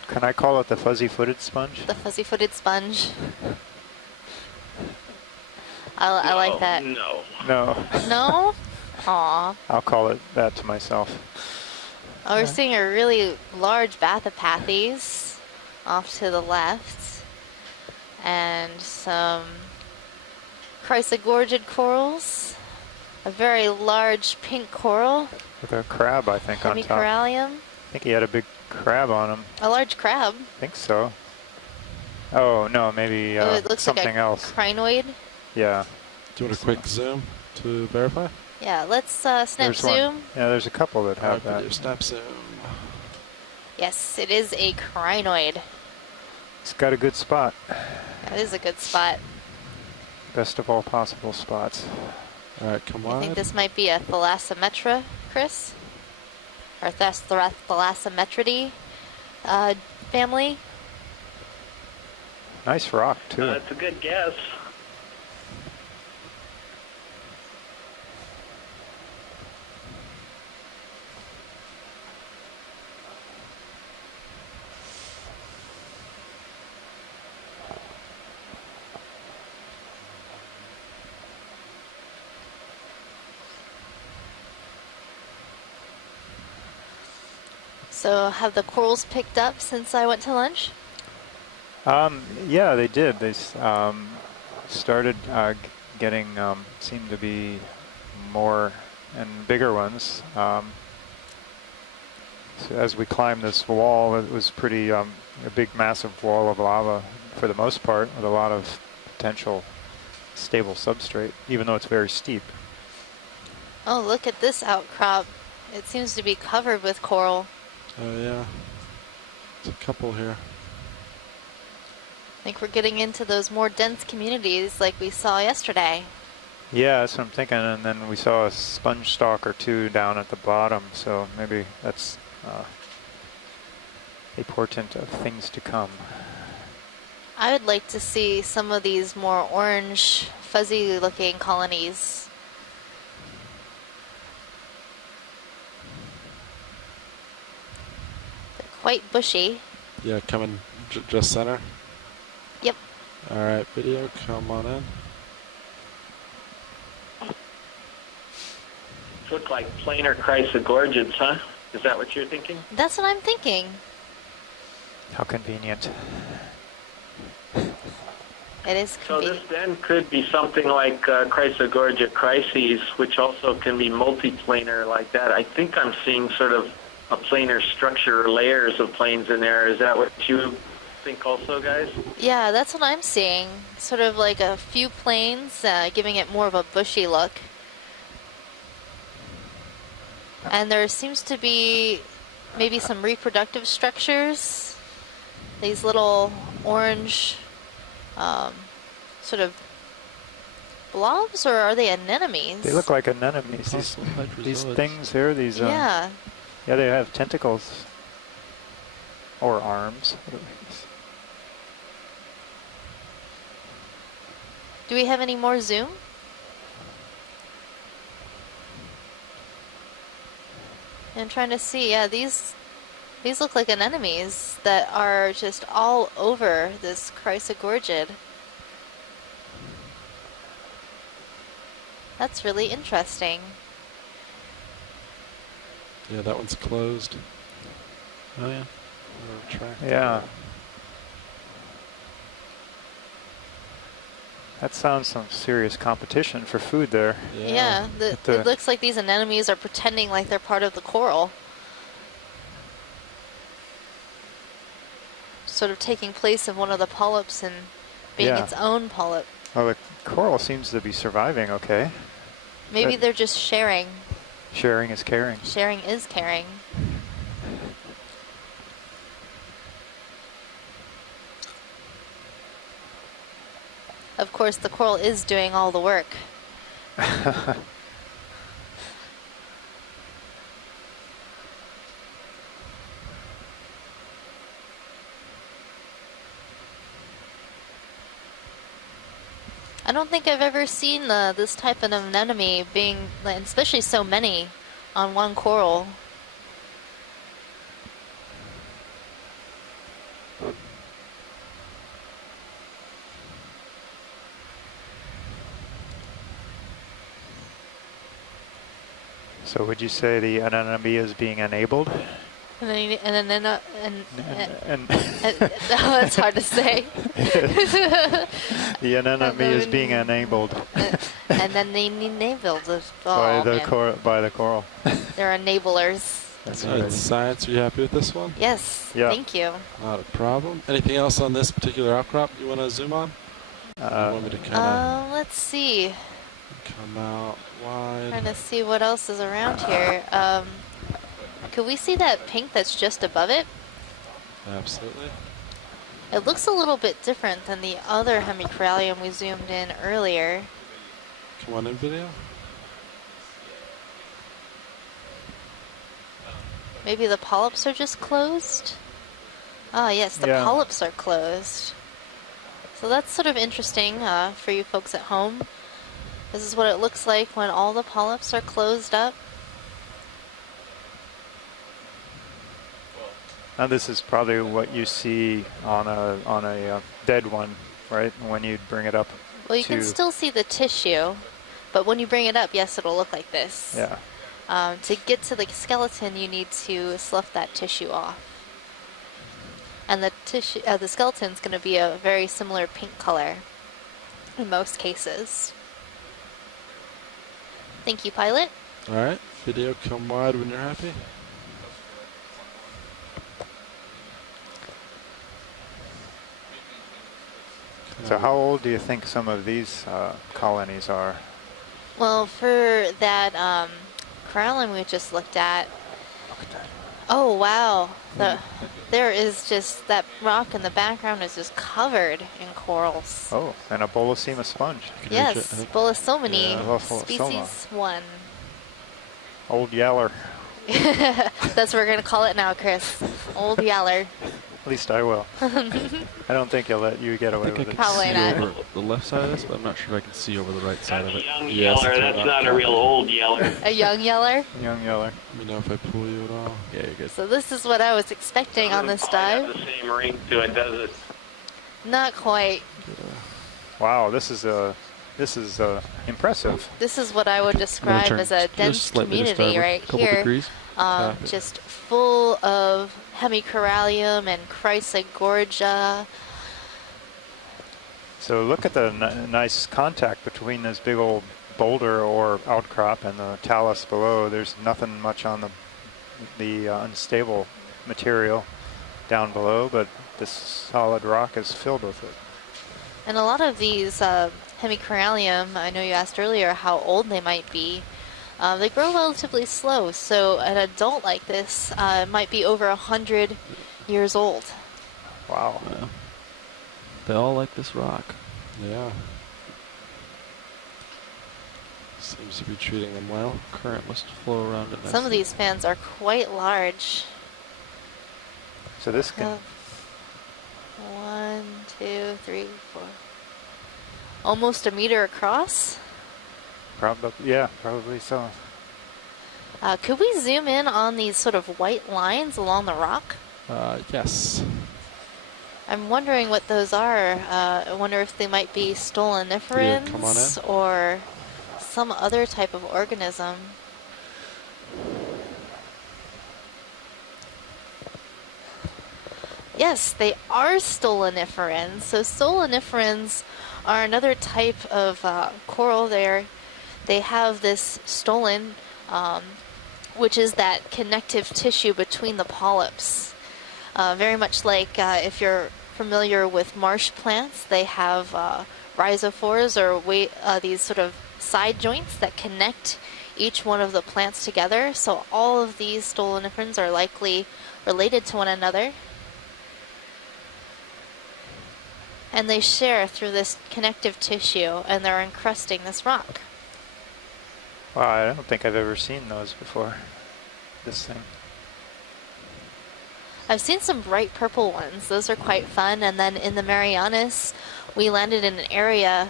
Can I call it the fuzzy-footed sponge? The fuzzy-footed sponge. I like that. No. No. No? Aw. I'll call it that to myself. Oh, we're seeing a really large Bathypathes off to the left. And some Chrysler Gorget corals. A very large pink coral. With a crab, I think, on top. Hemicorallium. I think he had a big crab on him. A large crab. I think so. Oh, no, maybe Oh, it looks something like a else. Crinoid. Yeah. Do you want a quick zoom to verify? Yeah, let's snap There's zoom. one. Yeah, there's a couple that have that. Snap zoom. Yes, it is a Crinoid. It's got a good spot. That is a good spot. Best of all possible spots. All right, come I on. think this might be a Thalassometra, Chris. Or Thalassometridae family. Nice rock, too. That's a good guess. So have the corals picked up since I went to lunch? Yeah, they did. They started getting, seemed to be more and bigger ones. So as we climbed this wall, it was pretty, a big massive wall of lava for the most part, with a lot of potential stable substrate, even though it's very steep. Oh, look at this outcrop. It seems to be covered with coral. Oh yeah. There's a couple here. I think we're getting into those more dense communities like we saw yesterday. Yeah, that's what I'm thinking. And then we saw a sponge stalk or two down at the bottom, so maybe that's a portent of things to come. I would like to see some of these more orange, fuzzy looking colonies. They're quite bushy. Yeah, coming just center. Yep. All right, video, come on in. Look like planar Chrysler Gorgets, huh? Is that what you're thinking? That's what I'm thinking. How convenient. It is So convenient. this then could be something like Chrysler Gorget crises, which also can be multiplanar like that. I think I'm seeing sort of a planar structure, layers of planes in there. Is that what you think also, guys? Yeah, that's what I'm seeing. Sort of like a few planes, giving it more of a bushy look. And there seems to be maybe some reproductive structures. These little orange sort of blobs, or are they anemones? They look like anemones. These things here, these... yeah. Yeah, they have tentacles. Or arms. Do we have any more zoom? I'm trying to see. Yeah, these look like anemones that are just all over this Chrysler Gorget. That's really interesting. Yeah, that one's closed. Oh yeah. Yeah. That sounds some serious competition for food there. Yeah, it looks like these anemones are pretending like they're part of the coral. Sort of taking place of one of the polyps and being Yeah. its own polyp. Well, the coral seems to be surviving okay. Maybe But they're just sharing. sharing is caring. Sharing is caring. Of course, the coral is doing all the work. don't think I've ever seen this type of anemone being, like, especially so many on one coral. So would you say the anemone is being enabled? And oh, that's hard to say. The anemone is being enabled. And then they enabled us. by Oh, man. by the coral. They're enablers. That's Alright, right. science, are you happy with this one? Yes, Yeah. thank you. Not a problem. Anything else on this particular outcrop you want to zoom on? You want me to kind of Let's see. come out wide? Trying to see what else is around here. Could we see that pink that's just above it? Absolutely. It looks a little bit different than the other hemicorallium we zoomed in earlier. Come on in, video. Maybe the polyps are just closed? Ah, yes, the Yeah. polyps are closed. So that's sort of interesting for you folks at home. This is what it looks like when all the polyps are closed up. Now this is probably what you see on a dead one, right? When you bring it up. Well, you can still see the tissue, but when you bring it up, yes, it'll look like this. Yeah. To get to the skeleton, you need to slough that tissue off. And the tissue, the skeleton's going to be a very similar pink color in most cases. Thank you, pilot. Alright, video come wide when you're happy. So how old do you think some of these colonies are? Well, for that corallium we just looked at, oh wow, there is just, that rock in the background is just covered in corals. Oh, and a Bolosema sponge. Yes, Bolosomini, Yeah, Bolosoma. species 1. Old Yeller. That's what we're going to call it now, Chris. Old Yeller. At least I will. I don't think he'll let you get away with it. Probably see not. over the left side of this, but I'm not sure if I can see over the right side of it. Young Yes, yeller, that's that's not a real old yeller. A young Yeller. Young Yeller. Let me know if I pull you at all. Yeah, you're good. So this is what I was expecting on this dive. The same ring to it, does it? Not quite. Wow, this is impressive. This is what I would describe turn as a just dense slightly to community starboard, right couple here. degrees. Copy. Just full of hemicorallium and Chrysler Gorgia. So look at the nice contact between this big old boulder or outcrop and the talus below. There's nothing much on the unstable material down below, but this solid rock is filled with it. And a lot of these hemicorallium, I know you asked earlier how old they might be. They grow relatively slow, so an adult like this might be over 100 years old. Wow. Yeah. They all like this rock. Yeah. Seems to be treating them well. Current must flow around it. Some of these fans are quite large. So this can... 1, 2, 3, 4. Almost a meter across. Probably so. Could we zoom in on these sort of white lines along the rock? Yes. I'm wondering what those are. I wonder if they might be stoloniferans come on in. or some other type of organism. Yes, they are stoloniferans. So stoloniferans are another type of coral there. They have this stolon, which is that connective tissue between the polyps. Very much like if you're familiar with marsh plants, they have rhizophores or these sort of side joints that connect each one of the plants together. So all of these stoloniferans are likely related to one another. And they share through this connective tissue, and they're encrusting this rock. Wow, I don't think I've ever seen those before. This thing. I've seen some bright purple ones. Those are quite fun. And then in the Marianas, we landed in an area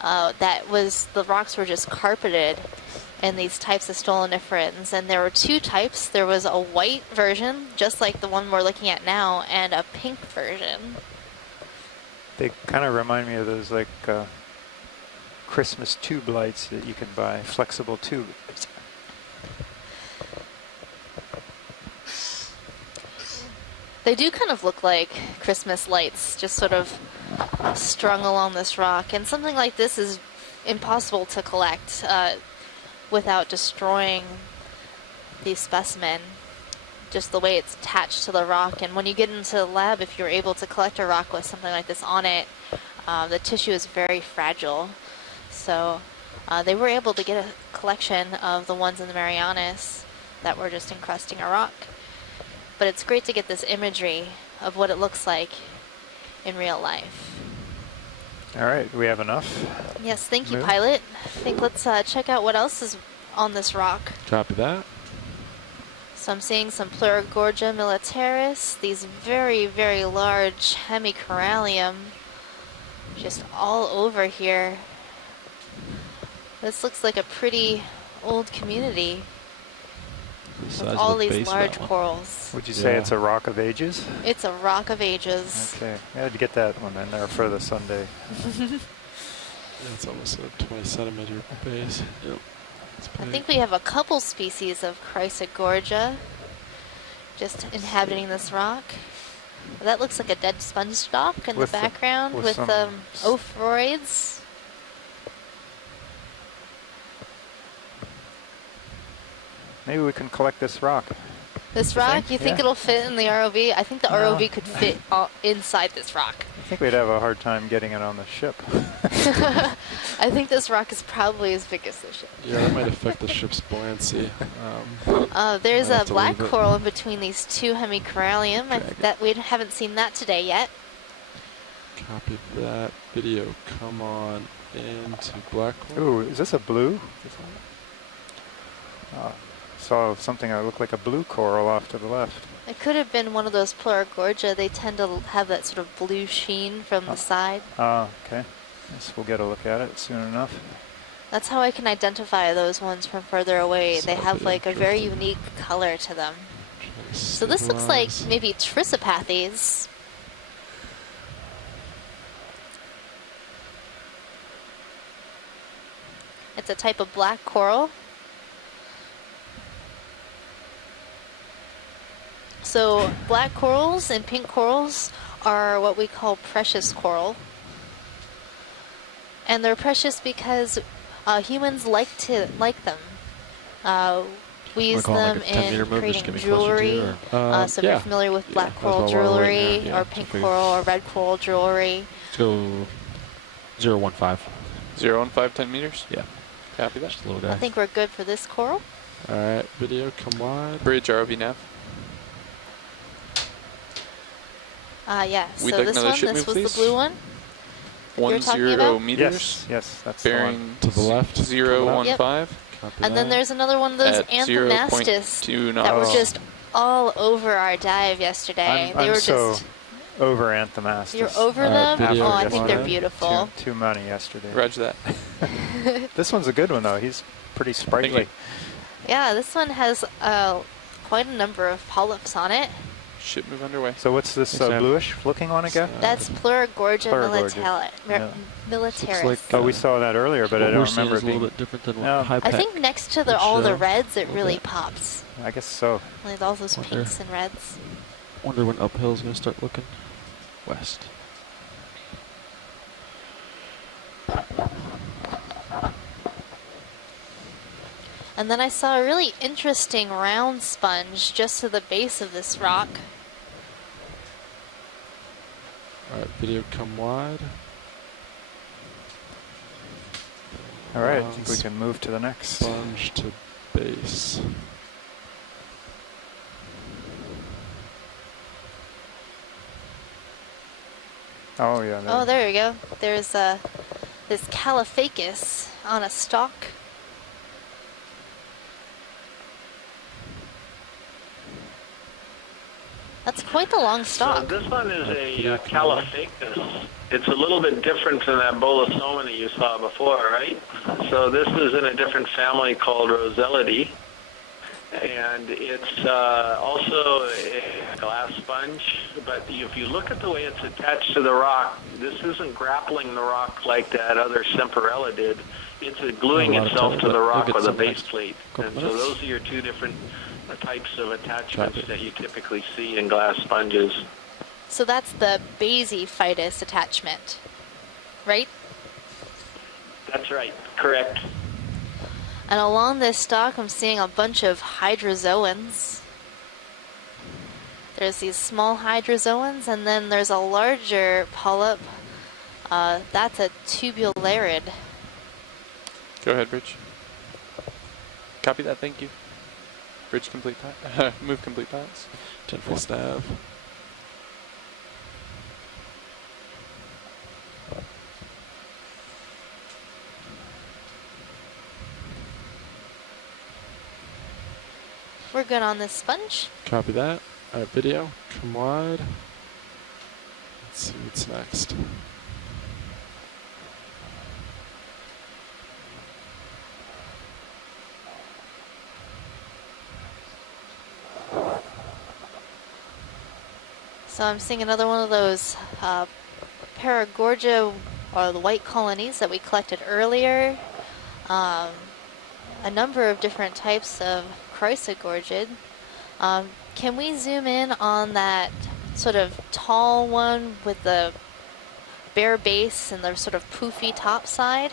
the rocks were just carpeted in these types of stoloniferans, and there were two types. There was a white version, just like the one we're looking at now, and a pink version. They kind of remind me of those like Christmas tube lights that you can buy, flexible tube. They do kind of look like Christmas lights, just sort of strung along this rock. And something like this is impossible to collect without destroying the specimen, just the way it's attached to the rock. And when you get into the lab, if you're able to collect a rock with something like this on it, the tissue is very fragile. So they were able to get a collection of the ones in the Marianas that were just encrusting a rock. But it's great to get this imagery of what it looks like in real life. All right, do we have enough? Yes, thank you, pilot. I think let's check out what else is on this rock. Copy that. So I'm seeing some Gorgia militaris, these very, very large hemicorallium just all over here. This looks like a pretty old community with all these large corals. Would you say it's a rock of ages? It's a rock of ages. Okay, we had to get that one in there for the Sunday. Yeah, it's almost a 20 centimeter base. Yep. I think we have a couple species of Chrysler Gorge just inhabiting this rock. That looks like a dead sponge stalk in the background with ophroids. Maybe we can collect this rock. This rock? You think it'll fit in the ROV? I think the ROV could fit inside this rock. I think we'd have a hard time getting it on the ship. I think this rock is probably as big as the ship. Yeah, that might affect the ship's buoyancy. There's a black coral in between these two hemicorallium. That we haven't seen that today yet. Copy that. Video, come on into black coral. Ooh, is this a blue? Saw something that looked like a blue coral off to the left. It could have been one of those Gorgia. They tend to have that sort of blue sheen from the side. Okay. Guess we'll get a look at it soon enough. That's how I can identify those ones from further away. They have like a very unique color to them. So this looks like maybe Trissopathes. It's a type of black coral. So black corals and pink corals are what we call precious coral. And they're precious because humans like them. We use them in creating jewelry. So if you're familiar with black coral jewelry or pink coral or red coral jewelry. Let's go 0.15. 0.15, 10 meters? Yeah. Copy that. Just a little guy. I think we're good for this coral. All right, video, come wide. Bridge ROV nav. Yeah, We'd so like this another one, ship this move, was please. the blue one. 10 meters. Yes, that's bearing the one. To the left. 0.15. And then there's another one of those At Anthomastus that were just all over our dive yesterday. I'm they were so just over Anthomastus. You're over them? Oh, I think they're beautiful. Too many yesterday. Roger that. This one's a good one though. He's pretty sprightly. Yeah, this one has quite a number of polyps on it. Ship move underway. So what's this bluish looking one again? That's Gorgia militaris. Like, we saw that earlier, but I don't remember it a being. little bit different than I think next to all the reds, it really pops. I guess so. With all those pinks and reds. Wonder when uphill's gonna start looking west. And then I saw a really interesting round sponge just to the base of this rock. All right, video, come wide. All right, I think we can move to the next. Sponge to base. Oh yeah. Oh, there we go. There's this Caliphacus on a stalk. That's quite the long stalk. So this one is a Caliphacus. it's a little bit different than that Bolosomini you saw before, right? So this is in a different family called Roselidae. And it's also a glass sponge, but if you look at the way it's attached to the rock, this isn't grappling the rock like that other Semperella did. It's gluing itself to the rock with a base plate. And so those are your two different types of attachments that you typically see in glass sponges. So that's the basiphytus attachment, right? That's right, correct. And along this stalk, I'm seeing a bunch of hydrozoans. There's these small hydrozoans, and then there's a larger polyp. That's a tubularid. Go ahead, Bridge. Copy that, thank you. Bridge complete pass. Move complete pass. 10-4 stab. We're good on this sponge. Copy that. Alright, video, come wide. Let's see what's next. So I'm seeing another one of those Paragorgia, or the white colonies that we collected earlier. A number of different types of Chrysler Gorget. Can we zoom in on that sort of tall one with the bare base and the sort of poofy top side?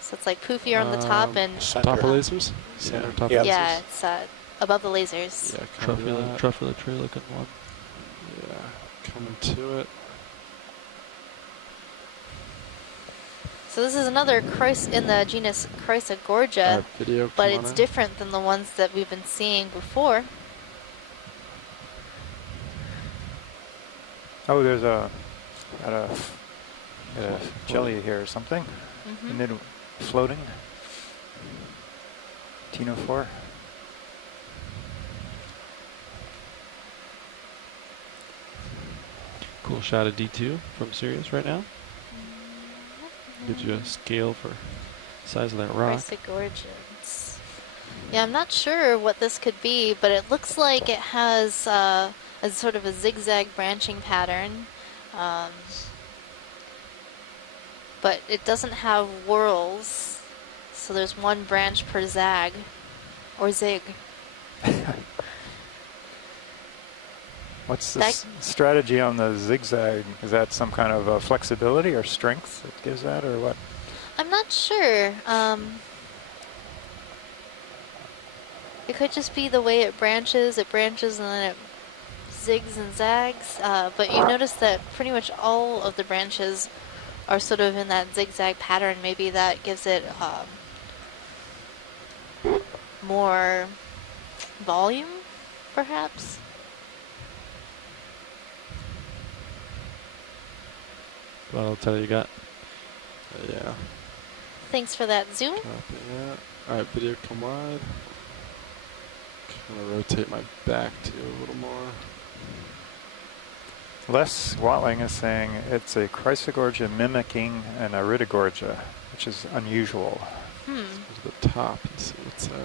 So it's like poofier on the top and... Top of lasers? Center top of lasers? Yeah, it's above the lasers. Yeah, Truffula tree looking one. Yeah, coming to it. So this is another in the genus Chrysler Gorgia, but it's different than the ones that we've been seeing before. Oh, there's a jelly here or something. And then floating. Tino 4. Cool shot of D2 from Sirius right now. Gives you a scale for size of that rock. Chrysler Gorge. Yeah, I'm not sure what this could be, but it looks like it has a sort of a zigzag branching pattern. But it doesn't have whorls, so there's one branch per zag, or zig. What's the strategy on the zigzag? Is that some kind of flexibility or strength that gives that, or what? I'm not sure. It could just be the way it branches and then it zigs and zags. But you notice that pretty much all of the branches are sort of in that zigzag pattern. Maybe that gives it more volume, perhaps. Well, I'll tell you got. Yeah. Thanks for that zoom. Copy that. Alright, video come wide. Kind of rotate my back to you a little more. Les Watling is saying it's a Chrysler Gorgia mimicking an Iridogorgia, which is unusual. Let's go to the top and see what's there.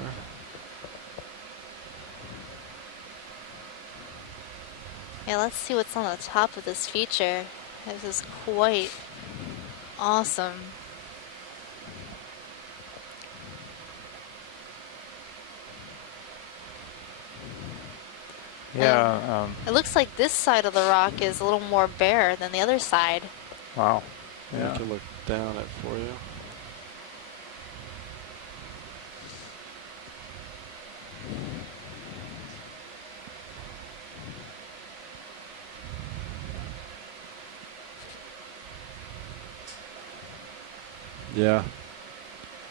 Yeah, let's see what's on the top of this feature. This is quite awesome. Yeah. It looks like this side of the rock is a little more bare than the other side. Wow. Yeah. I can look down it for you. Yeah.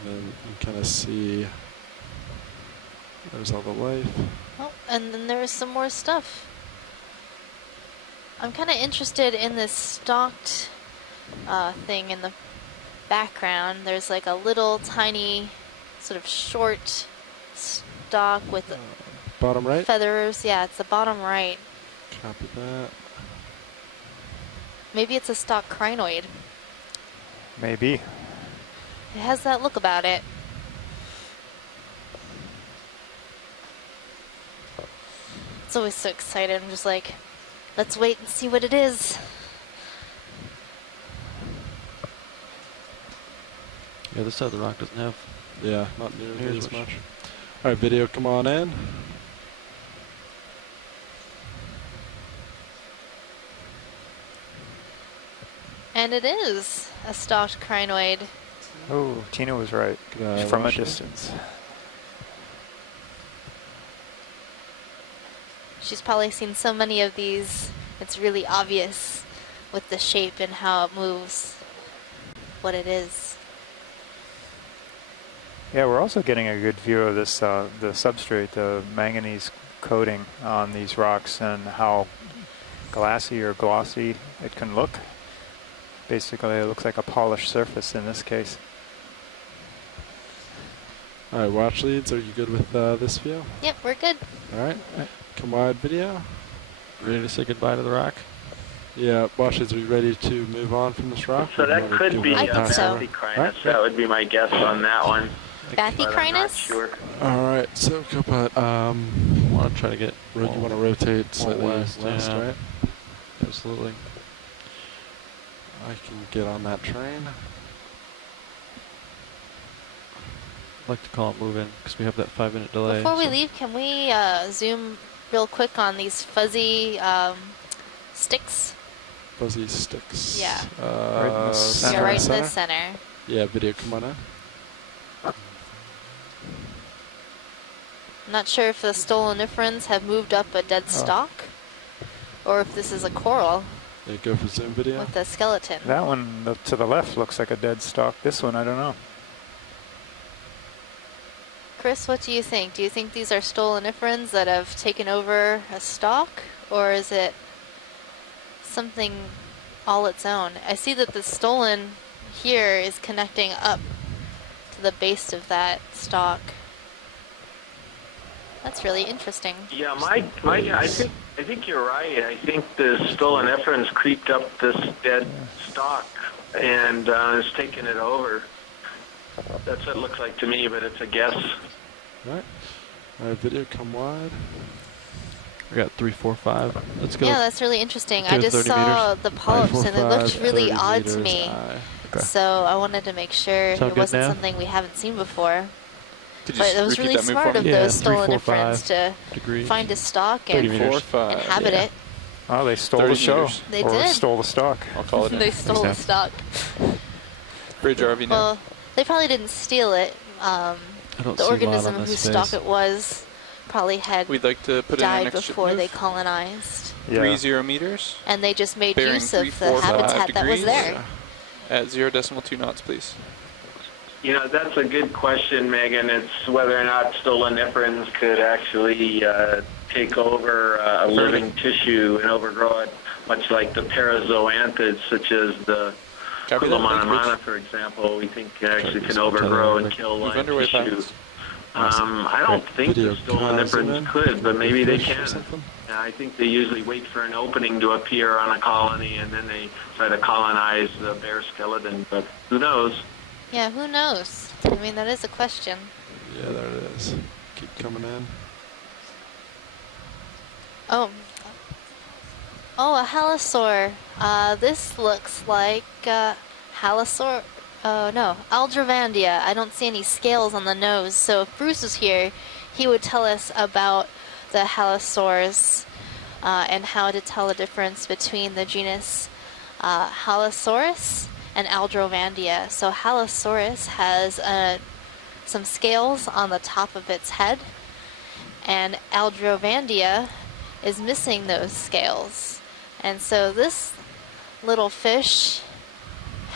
And then you kind of see there's all the life. Oh, and then there's some more stuff. I'm kind of interested in this stalked thing in the background. There's like a little tiny sort of short stalk with bottom right? feathers. Yeah, it's the bottom right. Copy that. Maybe it's a stock crinoid. Maybe. It has that look about it. It's always so excited. I'm just like, let's wait and see what it is. Yeah, this side of the rock doesn't have. Yeah, not nearly as much. All right, video, come on in. And it is a stalked crinoid. Oh, Tina was right. From a distance. She's probably seen so many of these, it's really obvious with the shape and how it moves, what it is. Yeah, we're also getting a good view of this, the substrate, the manganese coating on these rocks and how glassy or glossy it can look. Basically, it looks like a polished surface in this case. All right, watch leads, are you good with this view? Yep, we're good. All right, come wide video. Ready to say goodbye to the rock? Yeah, watch leads, are you ready to move on from this rock? So that could be a so. Bathycrinus. That would be my guess on that one. Bathycrinus? Sure. All right, so co-pilot, want to try to get. you want to rotate slightly west, west, yeah. right? Absolutely. I can get on that train. I'd like to call it move in because we have that 5-minute delay. Before we leave, can we zoom real quick on these fuzzy sticks? Fuzzy sticks. Yeah. Right in the center. Yeah, right in the center. Yeah, video, come on in. I'm not sure if the stoloniferans have moved up a dead stalk, or if this is a coral Yeah, go for zoom video. with a skeleton. That one to the left looks like a dead stalk. This one, I don't know. Chris, what do you think? Do you think these are stoloniferans that have taken over a stalk, or is it something all its own? I see that the stolon here is connecting up to the base of that stalk. That's really interesting. Yeah, I think you're right. I think the stoloniferans creeped up this dead stalk and is taking it over. That's what it looks like to me, but it's a guess. All right, video, come wide. We got 3, 4, 5. Let's go. Yeah, that's really interesting. Let's go I just 30 saw meters. the polyps 5, 4, and it looked 5, really 30 odd to meters, me. Okay. So I wanted to make sure Sound it good wasn't now? something we haven't seen before. Could you But it was repeat really that move smart for of me? Yeah, those 3, 4, stoloniferans 5 to degrees. find a stalk 30 and meters. 4, 5. inhabit yeah. it. Oh, they stole 30 the show. meters. They or did. stole the stock. I'll call it in. They stole the stock. Bridge RV now. Well, they probably didn't steal it. I don't The see a lot organism on whose this stock face. it was probably had We'd like to put in our died next before move. they colonized. Yeah. 30 meters. And they just made Bearing use of 3, the 4, 5 habitat that was degrees. there. At 0.2 knots, please. You know, that's a good question, Megan. It's whether or not stoloniferans could actually take over a living tissue and overgrow it, much like the parazoanthids, such as the Copy that, thanks, Kulamana, Rich. for example, we think actually can overgrow and kill Move live underway, tissue. pilots. I don't think the Video, can I zoom in? stoloniferans could, but maybe they Fish or can. something? Yeah, I think they usually wait for an opening to appear on a colony, and then they try to colonize the bare skeleton, but who knows? Yeah, who knows? I mean, that is a question. Yeah, there it is. Keep coming in. Oh. Oh, a halosaur. This looks like halosaur. Oh, no. Aldrovandia. I don't see any scales on the nose. So if Bruce was here, he would tell us about the halosaurs and how to tell the difference between the genus Halosaurus and Aldrovandia. So Halosaurus has some scales on the top of its head, and Aldrovandia is missing those scales. And so this little fish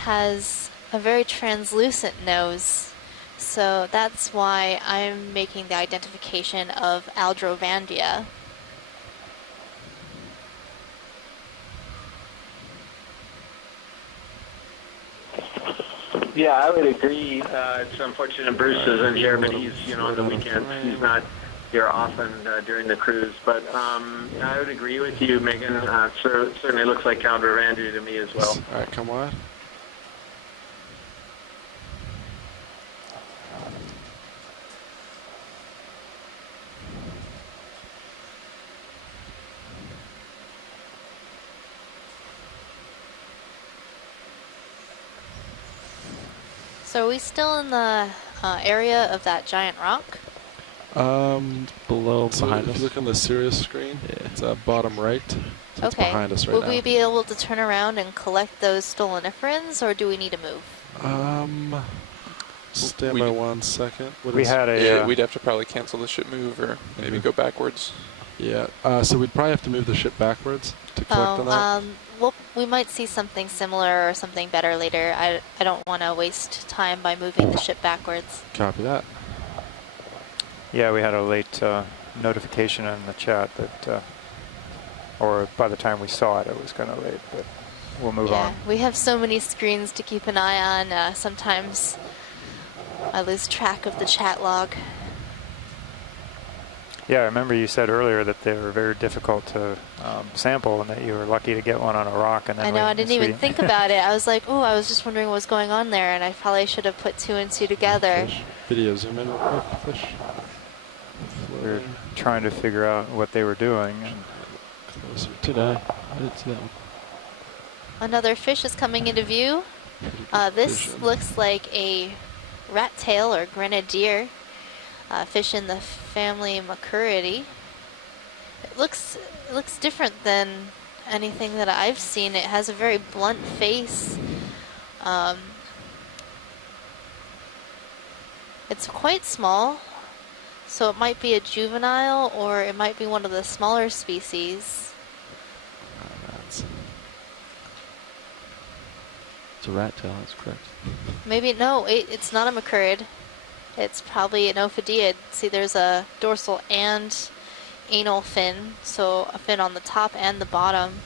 has a very translucent nose. So that's why I'm making the identification of Aldrovandia. Yeah, I would agree. It's unfortunate Bruce isn't here, but he's, on the weekends. He's not here often during the cruise. But I would agree with you, Megan. Certainly looks like Cowder Andrew to me as well. All right, come wide. So are we still in the area of that giant rock? Below, So behind if us. you look on the Sirius screen, Yeah. it's bottom right. So it's Okay. behind us right Will now. we be able to turn around and collect those stoloniferans, or do we need to move? Stand We- by 1 second. What We is- had a. Yeah, we'd have to probably cancel the ship move or maybe go backwards. Yeah, so we'd probably have to move the ship backwards to collect on that. Well, we might see something similar or something better later. I don't want to waste time by moving the ship backwards. Copy that. Yeah, we had a late notification in the chat that, or by the time we saw it, it was kind of late, but we'll move Yeah, on. we have so many screens to keep an eye on. Sometimes I lose track of the chat log. Yeah, I remember you said earlier that they were very difficult to sample and that you were lucky to get one on a rock. And then I know, I didn't even we- think about it. I was like, oh, I was just wondering what was going on there, and I probably should have put 2 and 2 together. Fish. Video, zoom in real quick. Fish. we were trying to figure out what they were doing. And Closer Did I? I didn't see that one. Another fish is coming into view. This vision. looks like a rat tail or grenadier fish in the family Macuridae. It looks different than anything that I've seen. It has a very blunt face. It's quite small, so it might be a juvenile or it might be one of the smaller species. It's a rat tail, that's correct. Maybe, no, it's not a Macurid. It's probably an Ophidiid. See, there's a dorsal and anal fin, so a fin on the top and the bottom.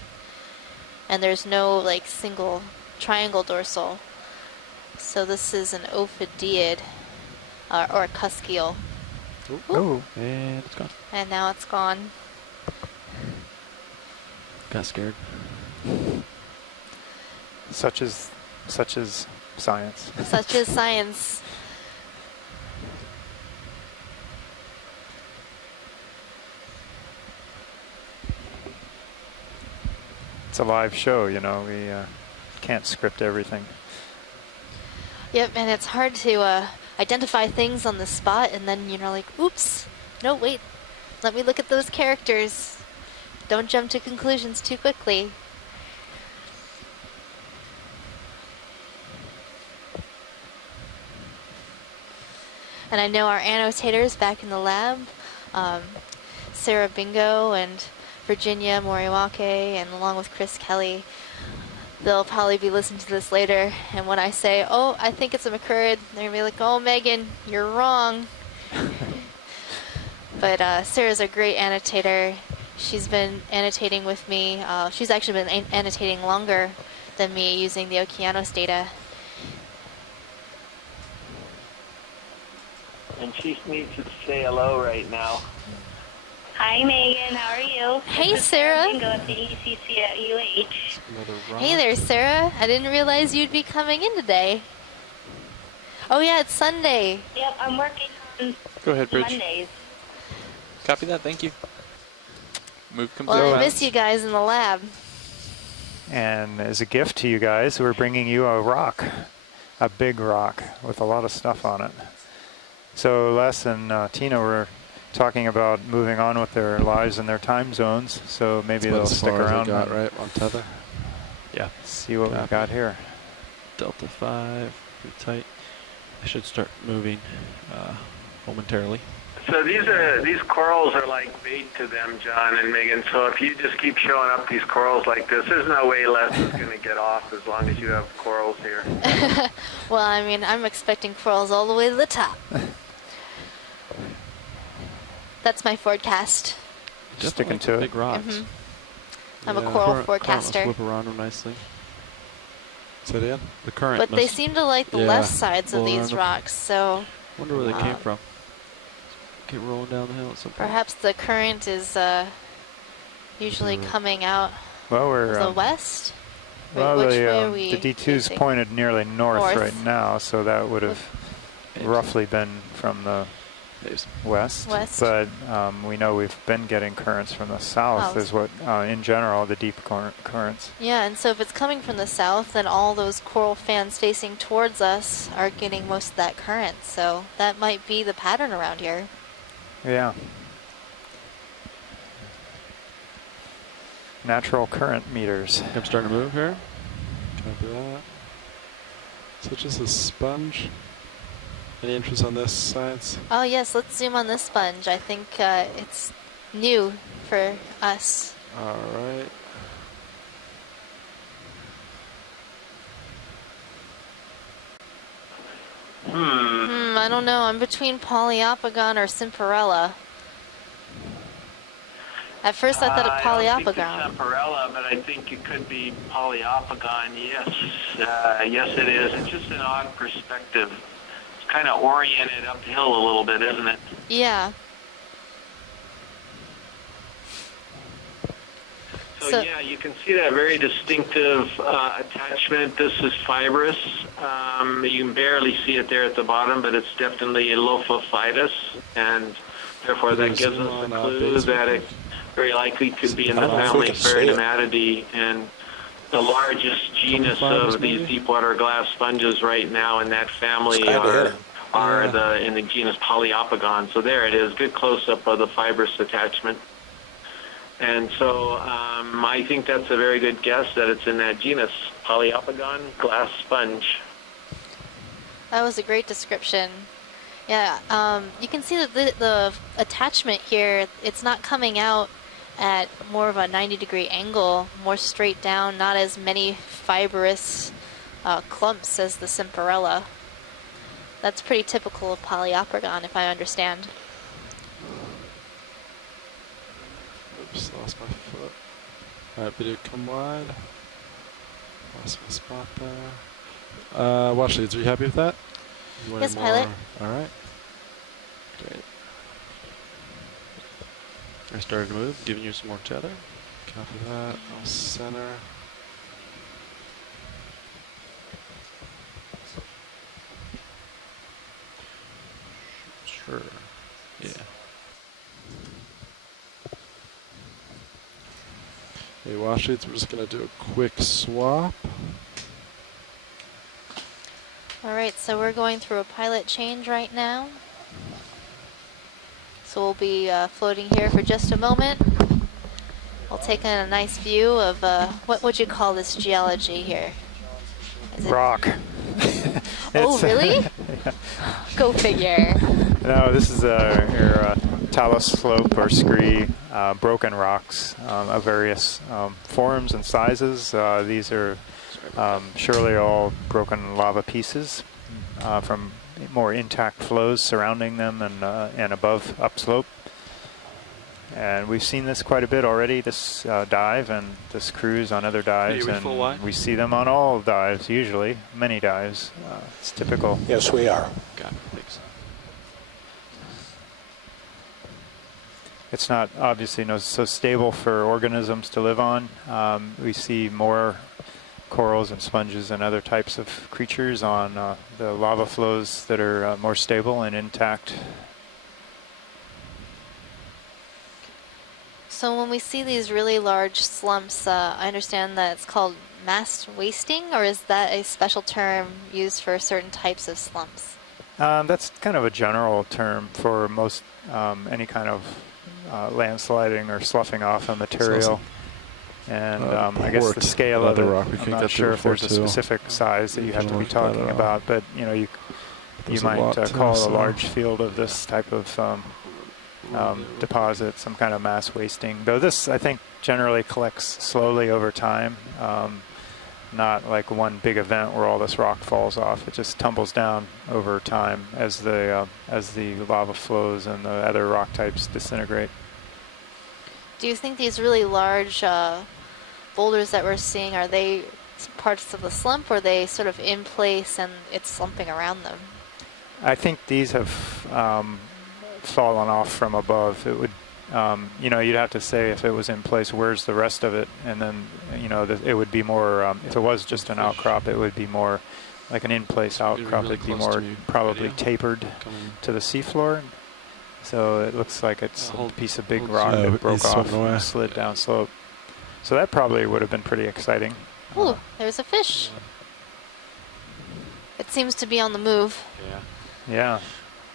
And there's no, like, single triangle dorsal. So this is an Ophidiid, or a Cuskiel. oh, And it's gone. And now it's gone. Got scared. such is science. Such is science. It's a live show, you know. We can't script everything. Yep, and it's hard to identify things on the spot, and then you're like, oops, no, wait, let me look at those characters. Don't jump to conclusions too quickly. And I know our annotators back in the lab, Sarah Bingo and Virginia Moriwake, and along with Chris Kelly, they'll probably be listening to this later, and when I say, oh, I think it's a Macurid, they're going to be like, oh, Megan, you're wrong. But Sarah's a great annotator. She's been annotating with me. She's actually been annotating longer than me using the Okeanos data. And she needs to say hello right now. Hi, Megan. How are you? Hey, This is Sarah. Bingo at the ECC at UH. Another rock. Hey there, Sarah. I didn't realize you'd be coming in today. Oh, yeah, it's Sunday. Yep, I'm working on Go ahead, Bridge. Mondays. Copy that, thank you. Move comes Well, out. I miss you guys in the lab. And as a gift to you guys, we're bringing you a rock, a big rock with a lot of stuff on it. So Les and Tina were talking about moving on with their lives and their time zones, so maybe they'll That's as stick far as I around got, and right, on tether. Yeah. see what we've Copy. got here. Delta 5, pretty tight. I should start moving momentarily. So these corals are like bait to them, John and Megan. So if you just keep showing up these corals like this, there's no way Les is going to get off as long as you have corals here. Well, I mean, I'm expecting corals all the way to the top. That's my forecast. Just sticking Definitely to it. big rocks. Mhm. I'm a Yeah. coral Current will forecaster. whip around them nicely. Say it again? The current But they must seem to like the yeah, left sides of blow these around them. rocks, so wonder where they came from. get rolling down the hill at some point. Perhaps the current is usually coming out Well, we're of the west. well, Which way are we the D2's facing? pointed nearly north North. right now, so that would have roughly been from the west. But we know we've been getting currents from the south, is what, in general, the deep currents. Yeah, and so if it's coming from the south, then all those coral fans facing towards us are getting most of that current. So that might be the pattern around here. Yeah. Natural current meters. I'm starting to move here. Copy that. So just a sponge. Any interest on this science? Oh yes, let's zoom on this sponge. I think it's new for us. All right. I don't know. I'm between Poliopogon or Simperella. At first I thought of Poliopogon. I don't think it's Semperella, but I think it could be Poliopogon. Yes, yes it is. It's just an odd perspective. It's kind of oriented uphill a little bit, isn't it? Yeah. So yeah, you can see that very distinctive attachment. This is fibrous. You can barely see it there at the bottom, but it's definitely a Lophophytus, and therefore that gives us a clue that it very likely could be in the family Pheridematidae, and the largest genus of these deepwater glass sponges right now in that family are in the genus Poliopogon. So there it is, good close-up of the fibrous attachment. And so I think that's a very good guess that it's in that genus, Poliopogon glass sponge. That was a great description. Yeah, you can see that the attachment here, it's not coming out at more of a 90-degree angle, more straight down, not as many fibrous clumps as the Simperella. That's pretty typical of Poliopogon, if I understand. Oops, lost my foot. Alright, video come wide. Lost my spot there. Watch leads, are you happy with that? Yes, pilot. Alright. Great. I started to move, giving you some more tether. Copy that. I'll center. Sure. Yeah. Hey, wash leads, we're just going to do a quick swap. Alright, so we're going through a pilot change right now. So we'll be floating here for just a moment. We'll take in a nice view of, what would you call this geology here? Rock. Oh, really? Yeah. Go figure. No, this is your talus slope or scree, broken rocks of various forms and sizes. These are surely all broken lava pieces from more intact flows surrounding them and above upslope. And we've seen this quite a bit already, this dive and this cruise on other dives. And we see them on all dives, usually, many dives. It's typical. Yes, we are. Got it, thanks. It's not obviously so stable for organisms to live on. We see more corals and sponges and other types of creatures on the lava flows that are more stable and intact. So when we see these really large slumps, I understand that it's called mass wasting, or is that a special term used for certain types of slumps? That's kind of a general term for most any kind of landsliding or sloughing off a material. And I guess the scale of it, I'm not sure if there's a specific size that you have to be talking about, but you know, you might call a large field of this type of deposit some kind of mass wasting. Though this, I think, generally collects slowly over time, not like one big event where all this rock falls off. It just tumbles down over time as the lava flows and the other rock types disintegrate. Do you think these really large boulders that we're seeing, are they parts of the slump, or are they sort of in place and it's slumping around them? I think these have fallen off from above. It would, you know, you'd have to say if it was in place, where's the rest of it? And then, you know, it would be more, if it was just an outcrop, it would be more like an in-place outcrop. really It'd be close more to me, probably video. tapered to the seafloor. So it looks like it's a piece of big rock Oh, that broke he's off swimming away. and slid down slope. So that probably would have been pretty exciting. Ooh, there's a fish. It seems to be on the move. Yeah. Yeah.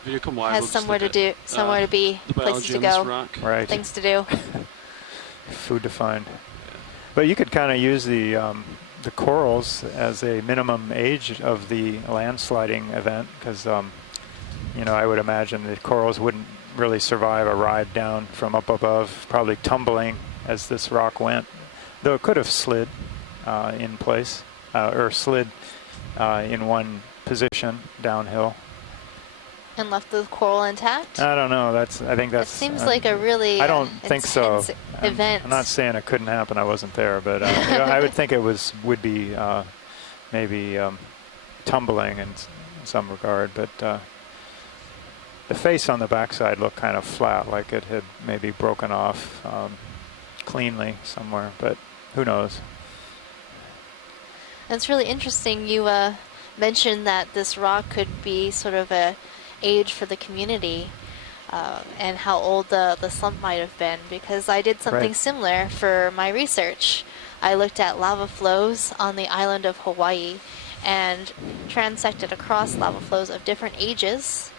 Video come wide. Has we'll just somewhere look to at, do, somewhere to be, the places biology to on this go, rock. Right. things to do. Food to find. But you could kind of use the corals as a minimum age of the landsliding event, because you know, I would imagine the corals wouldn't really survive a ride down from up above, probably tumbling as this rock went, though it could have slid in place or slid in one position downhill. And left the coral intact? I don't know. I think that's. It seems like a really I don't think so. intense event. I'm not saying it couldn't happen. I wasn't there, but you know, I would think it would be maybe tumbling in some regard. But the face on the backside looked kind of flat, like it had maybe broken off cleanly somewhere. But who knows? It's really interesting. You mentioned that this rock could be sort of a age for the community, and how old the slump might have been, because I did something similar for my research. I looked at lava flows on the island of Hawaii and transected across lava flows of different ages,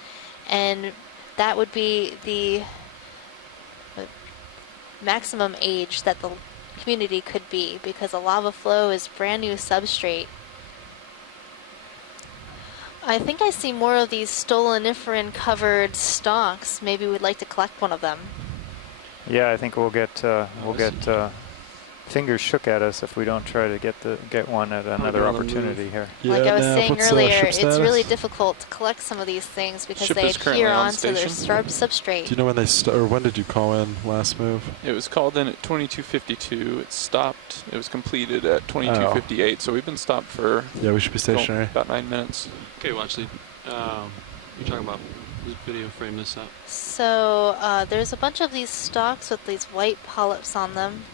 and that would be the maximum age that the community could be, because a lava flow is brand new substrate. I think I see more of these stoloniferan covered stalks. Maybe we'd like to collect one of them. Yeah, I think we'll get fingers shook at us if we don't try to get one at another opportunity here. Yeah, Like I was saying earlier, ship status? it's really difficult to collect some of these things because Ship they is currently adhere on onto their station. substrate. Do you know when they or when did you call in last move? It was called in at 22:52. It stopped. It was completed at 22:58. So we've been stopped for Yeah, we should be stationary. about 9 minutes. Okay, watch the. You're talking about this video. Frame this up. So there's a bunch of these stalks with these white polyps on them,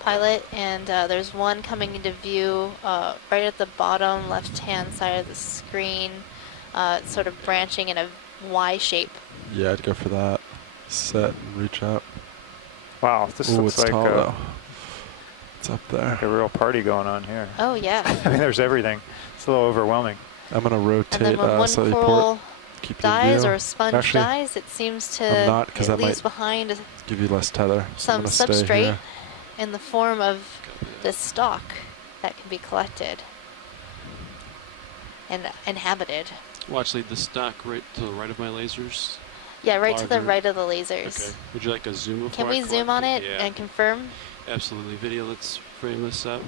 Pilot, and there's one coming into view right at the bottom left-hand side of the screen, sort of branching in a Y shape. Yeah, I'd go for that. Set and reach up. Wow, this Ooh, looks it's like tall though. It's up there. like a real party going on here. Oh yeah. I mean, there's everything. It's a little overwhelming. I'm gonna rotate And then when one slightly coral port. Keep you in dies view. or a sponge Actually, dies, it seems I'm to not, 'cause it that leaves might behind give you less tether. So I'm some gonna stay substrate here. in the form of this stalk that can be collected and inhabited. Watch the stock right to the right of my lasers. Yeah, right to the Larger. right of the lasers. Okay. Would you like a zoom before Can I we collect zoom on it Yeah. and confirm? Absolutely. Video, let's frame this up.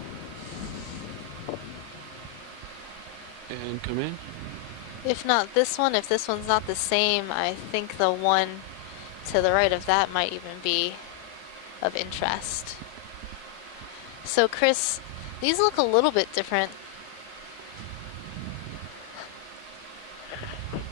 And come in. If not this one, if this one's not the same, I think the one to the right of that might even be of interest. So Chris, these look a little bit different.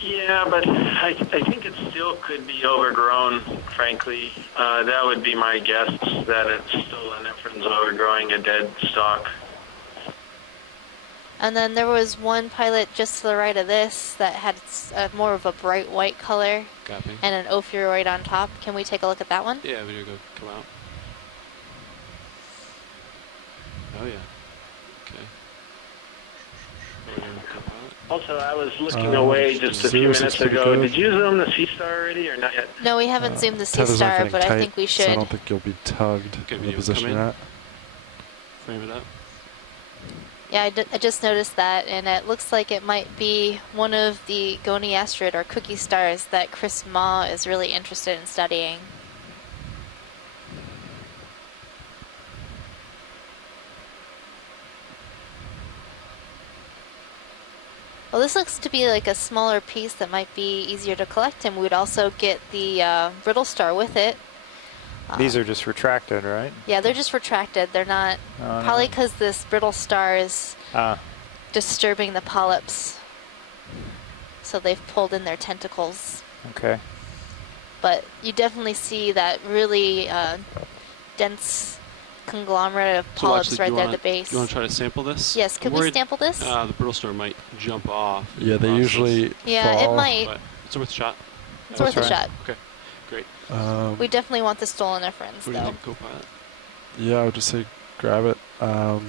Yeah, but I think it still could be overgrown, frankly. That would be my guess, that it's still an inference overgrowing a dead stalk. And then there was one Pilot just to the right of this that had more of a bright white color. Copy. And an ophiuroid on top. Can we take a look at that one? Yeah, video go come out. Oh yeah. Okay. Also, I was looking away just a few minutes ago. Did you zoom the sea star already or not yet? No, we haven't zoomed the sea Tether's not star, getting but I tight, think we So I should. don't think you'll be tugged Okay, in the video, position come you're in. at. Frame it up. Yeah, I just noticed that, and it looks like it might be one of the Goniasterid or cookie stars that Chris Ma is really interested in studying. Well, this looks to be like a smaller piece that might be easier to collect, and we'd also get the brittle star with it. These are just retracted, right? Yeah, they're just retracted. They're not, Oh, probably no. because this brittle star is disturbing the polyps. So they've pulled in their tentacles. Okay. but you definitely see that really dense conglomerate of polyps right there at the base. You want to try to sample this? Yes, could we sample this? The brittle star might jump off. Yeah, they usually Yeah, fall. it might. But it's worth a shot. It's worth a shot. Okay, great. We definitely want the stolen reference, What do you though. think, co-pilot? Yeah, I would just say grab it. Do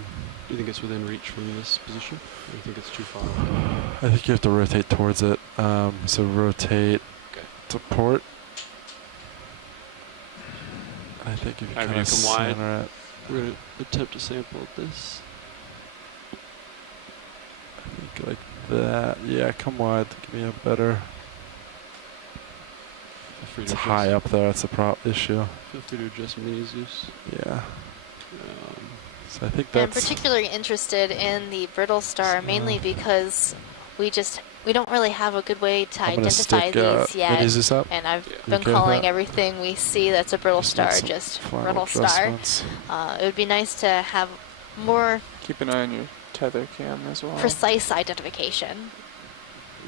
you think it's within reach from this position? Or do you think it's too far? I think you have to rotate towards it. So rotate to port. I think if you Alright, kind of come wide. center it. We're going to attempt to sample this. I think like that. Yeah, come wide to give me a better. It's high up there. That's the issue. Feel free to adjust me, Zeus. Yeah. So I think I'm that's. particularly interested in the brittle star, mainly because we don't really have a good way to identify these yet. And I've been calling everything we see that's a brittle star just brittle star. It would be nice to have more Keep an eye on your tether cam as well. precise identification.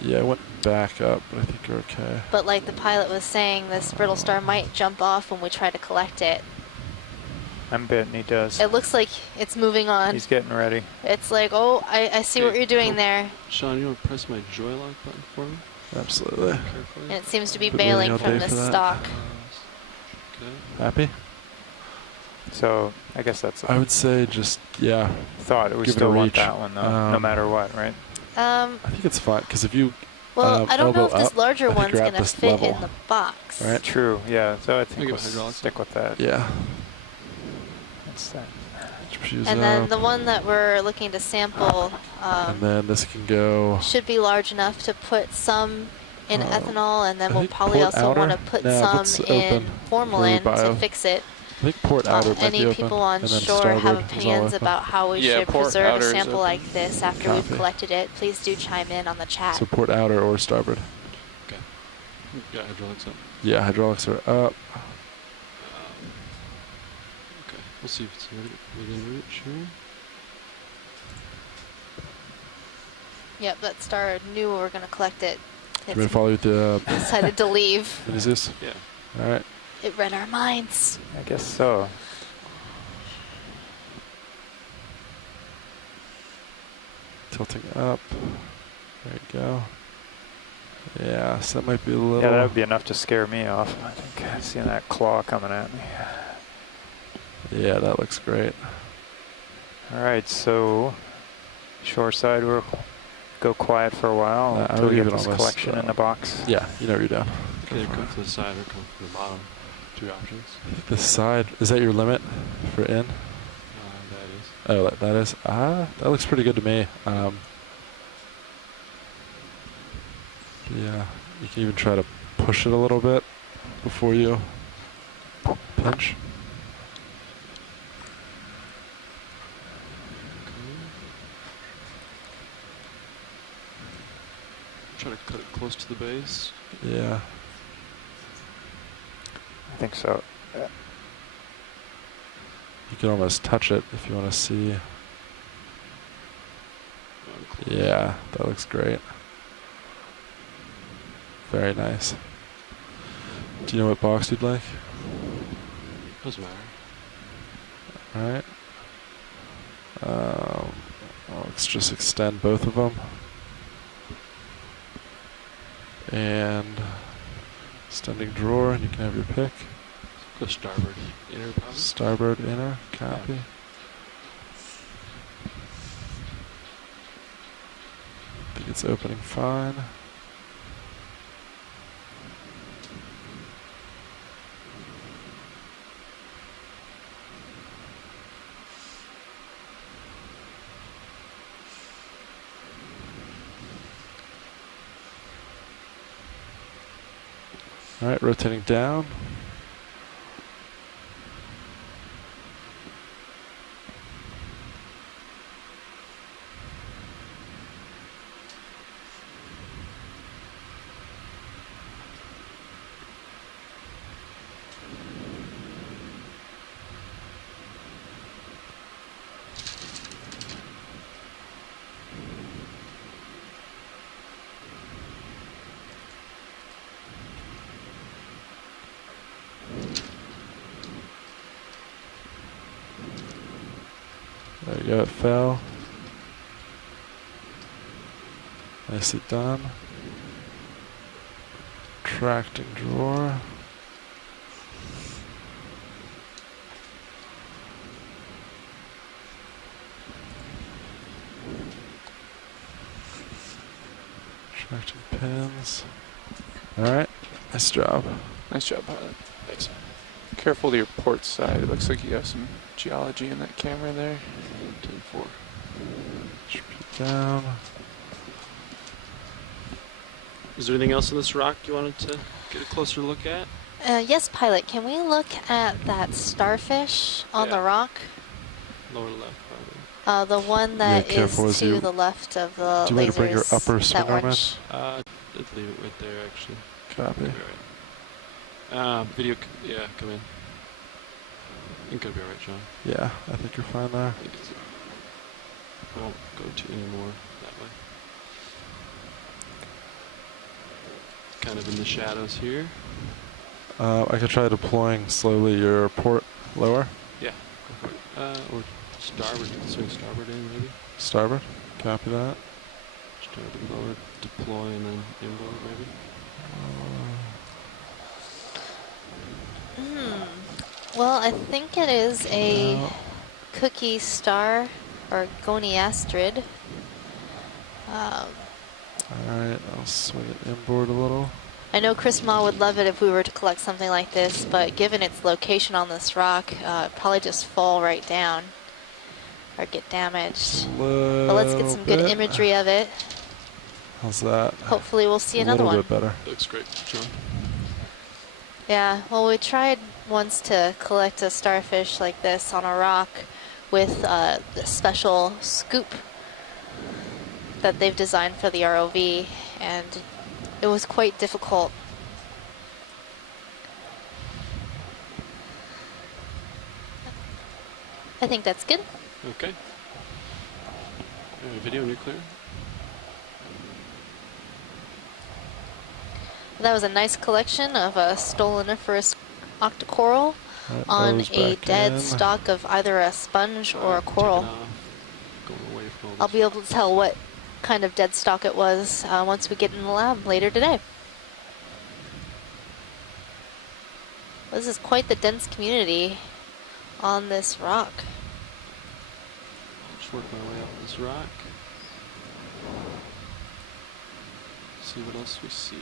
Yeah, I went back up, but I think you're okay. But like the pilot was saying, this brittle star might jump off when we try to collect it. I'm betting he does. It looks like it's moving on. He's getting ready. It's like, oh, I see what you're doing there. Sean, you want to press my joy lock button for me? Absolutely. And it seems to be Been bailing waiting all from day this for that. stock. Happy? So I guess that's. I would say just we we still want that one though, no matter what, right? I think it's fine because if you. Well, I don't know if elbow this up, larger I think one's you're at gonna this fit level. in the box. Right. True. Yeah. So I think Think we'll of hydraulics. stick with that. Yeah. That's that. And then the one that we're looking to sample and then this can go. should be large enough to put some in ethanol, and then I we'll think probably port also want to outer? put No, some it's in open formalin for bio. to fix it. I think port outer might be Any open, people on and then shore have starboard is all opinions open. about how we Yeah, should port preserve outer a is sample open. like this after we've Copy. collected it? Please do chime in on the chat. So port outer or starboard. Okay. Yeah, hydraulics up. Yeah, hydraulics are up. Okay, we'll see if it's within reach here. Yep, that star knew we were going to collect it. You ready to follow with the. Decided to leave. What is this? Yeah. All right. It read our minds. I guess so. Tilting up. There you go. Yeah, so that might be a little. Yeah, that would be enough to scare me off. I think seeing that claw coming at me. Yeah, that looks great. All right, so shoreside we'll go quiet for a while I until would we get leave it this on this, collection in the box. Yeah, you know what you're doing. Okay, they're coming from the side or coming from the bottom. Two options. The side, is that your limit for in? That is. Oh, that is. That looks pretty good to me. Yeah, you can even try to push it a little bit before you pinch. Try to cut it close to the base. Yeah. I think so. You can almost touch it if you want to see. Yeah, that looks great. Very nice. Do you know what box you'd like? Doesn't matter. Alright. Let's just extend both of them. And extending drawer, and you can have your pick. Go starboard inner probably. Starboard inner, copy. Yeah. I think it's opening fine. All right, rotating down. go, it fell. Nicely done. Tracting drawer. Tracting pins. Alright, nice job. Nice job, pilot. Thanks. Careful to your port side. It looks like you have some geology in that camera there. 10-4. Should be down. Is there anything else in this rock you wanted to get a closer look at? Yes, pilot, can we look at that starfish on the rock? Lower left, probably. The one that careful is as to you- the left of the Do you want to bring your lasers, upper that spinner orange. Let's leave it right there, actually. Copy. Video, yeah, come in. I think it'll be alright, John. Yeah, I think you're fine there. I won't go to any more that way. Kind of in the shadows here. I could try deploying slowly your port lower. Yeah, go for it. Or starboard, swing starboard in, maybe. Starboard. Copy that. Starboard, lower, deploy, and then inboard, maybe. Well, I think it is a cookie star or goniastrid. Alright, I'll swing it inboard a little. I know Chris Ma would love it if we were to collect something like this, but given its location on this rock, it'd probably just fall right down or get damaged. But let's get some good imagery of it. How's that? Hopefully we'll see another one. A little bit better. Looks great, John. Yeah, well, we tried once to collect a starfish like this on a rock with the special scoop that they've designed for the ROV, and it was quite difficult. I think that's good. Okay. Video and you're clear. That was a nice collection of a stoloniferous octocoral on a dead stalk of either a sponge or a coral. I'll be able to tell what kind of dead stalk it was once we get in the lab later today. This is quite the dense community on this rock. Just work my way up this rock. See what else we see.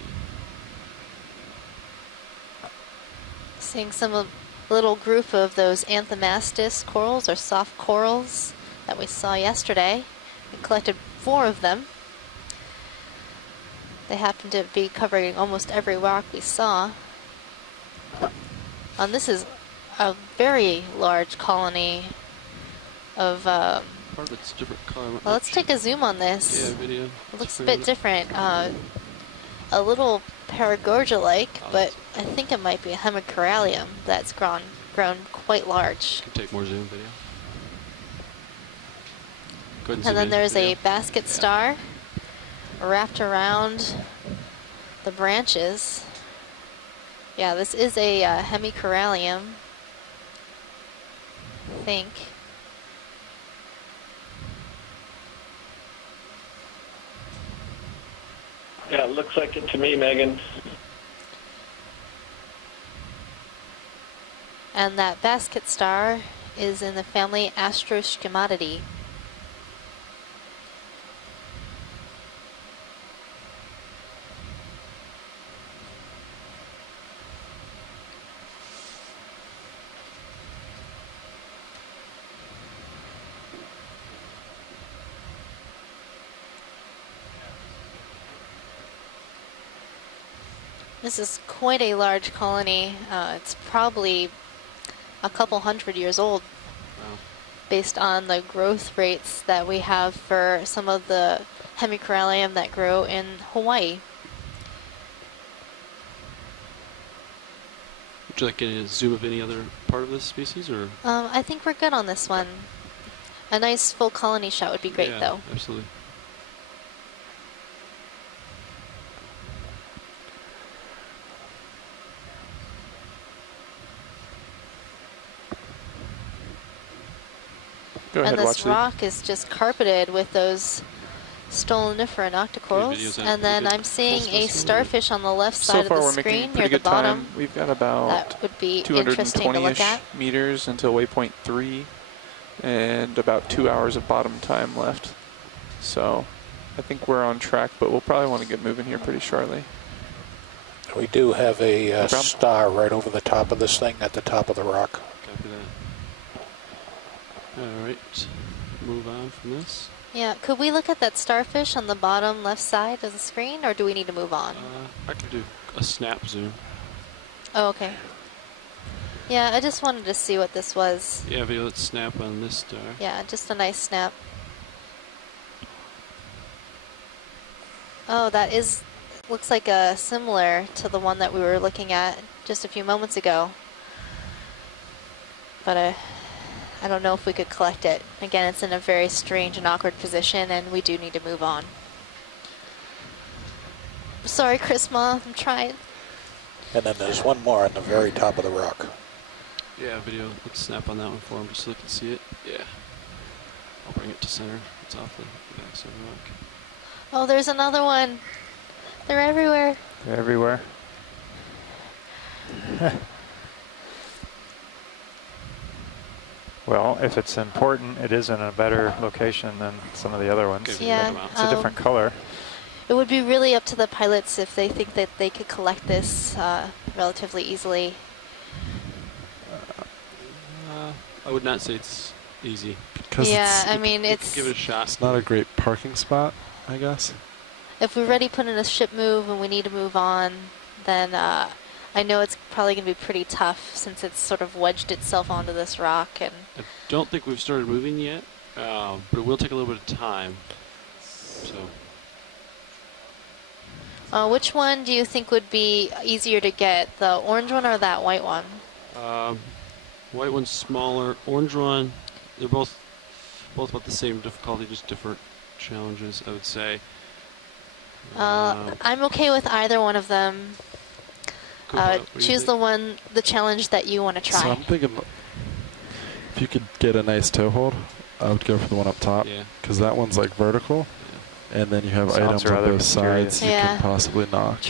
Seeing some little group of those Anthomastus corals or soft corals that we saw yesterday. We collected 4 of them. They happen to be covering almost every rock we saw. This is a very large colony of... Part of it's different color. Well, let's take a zoom on this. Yeah, video. It looks a bit different. A little Paragorgia-like, but I think it might be a hemicorallium that's grown quite large. Can take more zoom video. Go ahead And then there's a basket star wrapped around the branches. Yeah, this is a hemicorallium, I think. Yeah, it looks like it to me, Megan. And that basket star is in the family Astroschematidae. This is quite a large colony. It's probably a couple hundred years old. Wow. Based on the growth rates that we have for some of the hemicorallium that grow in Hawaii. Would you like a zoom of any other part of this species, or? I think we're good on this one. A nice full colony shot would be great, yeah, though. Absolutely. Go ahead, and this watch lead. rock is just carpeted with those stoloniferan octocorals. And then I'm seeing a starfish on the left So side far, of the we're making screen near pretty the good bottom. time. We've got about That would be interesting to look 220-ish at. meters until waypoint 3, and about 2 hours of bottom time left. So I think we're on track, but we'll probably want to get moving here pretty shortly. We do have a No problem. star right over the top of this thing at the top of the rock. Copy that. Alright, move on from this. Yeah, could we look at that starfish on the bottom left side of the screen, or do we need to move on? I could do a snap zoom. Oh, okay. Yeah, I just wanted to see what this was. Yeah, but let's snap on this star. Yeah, just a nice snap. Oh, that is, looks like similar to the one that we were looking at just a few moments ago. But I don't know if we could collect it. Again, it's in a very strange and awkward position, and we do need to move on. Sorry, Chris Ma, I'm trying. And then there's one more on the very top of the rock. Yeah, video. Let's snap on that one for him just so they can see it. Yeah. I'll bring it to center. It's off the backside of the rock. Oh, there's another one. They're everywhere. They're everywhere. Well, if it's important, it is in a better location than some of the other ones. Yeah, It's a different color. It would be really up to the pilots if they think that they could collect this relatively easily. I would not say it's easy. Because Yeah, I mean, we it's... could give it a shot. It's not a great parking spot, I guess. If we already put in a ship move and we need to move on, then I know it's probably going to be pretty tough since it's sort of wedged itself onto this rock. And I don't think we've started moving yet, but it will take a little bit of time. So. which one do you think would be easier to get, the orange one or that white one? White one's smaller. Orange one, they're both about the same difficulty, just different challenges, I would say. I'm okay with either one of them. Choose the challenge that you want to try. So I'm thinking if you could get a nice toe hold, I would go for the one up top. Because that one's like vertical. Yeah. And then you have items on both sides you can possibly knock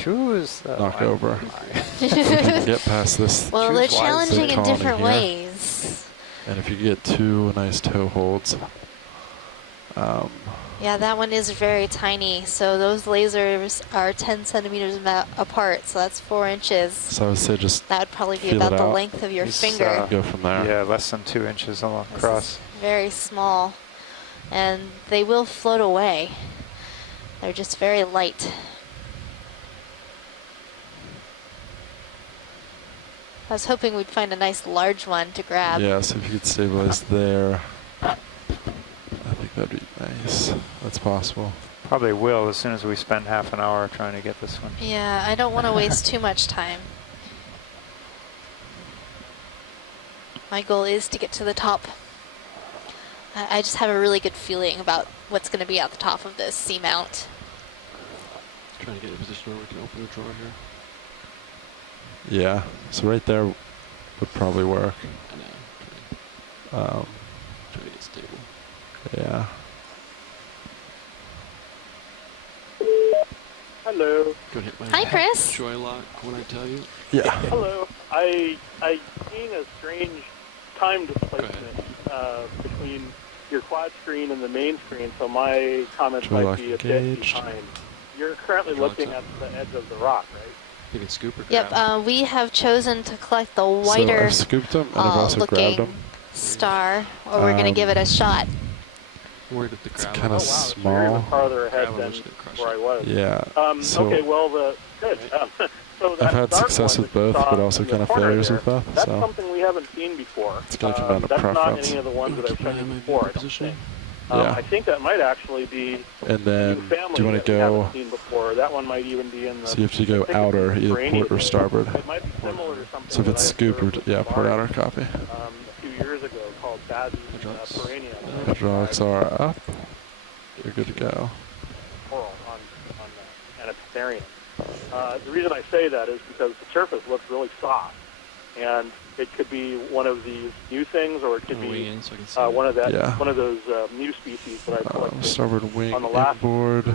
over. If you can get past this. Well, they're challenging in different ways. And if you get 2 nice toe holds. Yeah, that one is very tiny. So those lasers are 10 centimeters apart. So that's 4 inches. So I would say just that would probably be about the length of your finger. Go from there. Yeah, less than 2 inches across. Very small. And they will float away. They're just very light. I was hoping we'd find a nice large one to grab. Yeah, so if you could stabilize there, I think that'd be nice. That's possible. Probably will as soon as we spend half an hour trying to get this one. Yeah, I don't want to waste too much time. My goal is to get to the top. I just have a really good feeling about what's going to be at the top of this seamount. Trying to get in a position where we can open the drawer here. Yeah, so right there would probably work. I know. Try to get stable. Yeah. Hello. Hi, Chris. Joy lock when I tell you. Yeah. Hello. I seen a strange time displacement between your quad screen and the main screen, so my comments Joy might be a bit behind. You're currently looking at the edge of the rock, right? You can scoop or Yep, we have chosen to collect the whiter So I've scooped them and I've also grabbed them. star, or we're going to give it a shot. It's kind of So you're even small. farther ahead than where I was. Yeah. So okay, well, good. So that I've had dark success one with that you both, saw but also in the kind of corner failures there, with both. That's So something we haven't seen before. it's going to come down to that's preference. not any of the ones that I've shown you before, I don't think. Yeah. I think that might actually be And then, a new family do you want that to we go? haven't seen before. That one might even be in the... So you have to go outer, either port or starboard. It might be similar to something So if it's scoop or yeah, port outer, copy. a few years ago called Bazzi Perennial. Hydraulics are up. You're good to go. Coral on the Anapitherium. The reason I say that is because the surface looks really soft. and it could be one of these new things, or it could be in so I can see one of that Yeah. one of those new species that I collected starboard wing on the last inboard.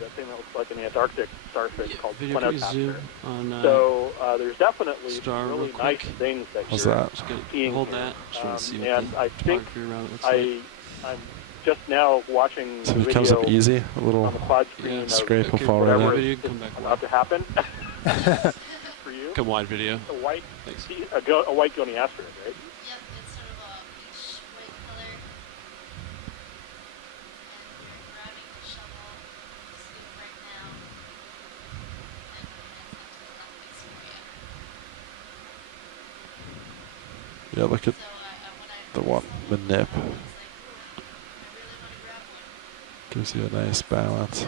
that thing that looks like an Antarctic starfish called Video, can you Chrysler zoom Gorge. on So there's definitely Star some really real nice quick? things that How's you're that? seeing Hold here. that. Just want to see what And the I think topography around it looks like. I'm just now watching So the if it comes video up easy, a little on the quad screen of scrape will fall right whatever in. is about to happen for you. Come wide video. A white, Thanks. a white goniaster, right? Yep, it's sort of a peach white color. And you're grabbing the shovel scoop right now. And it's not to the Yeah, look at the one manip. Gives you a nice balance.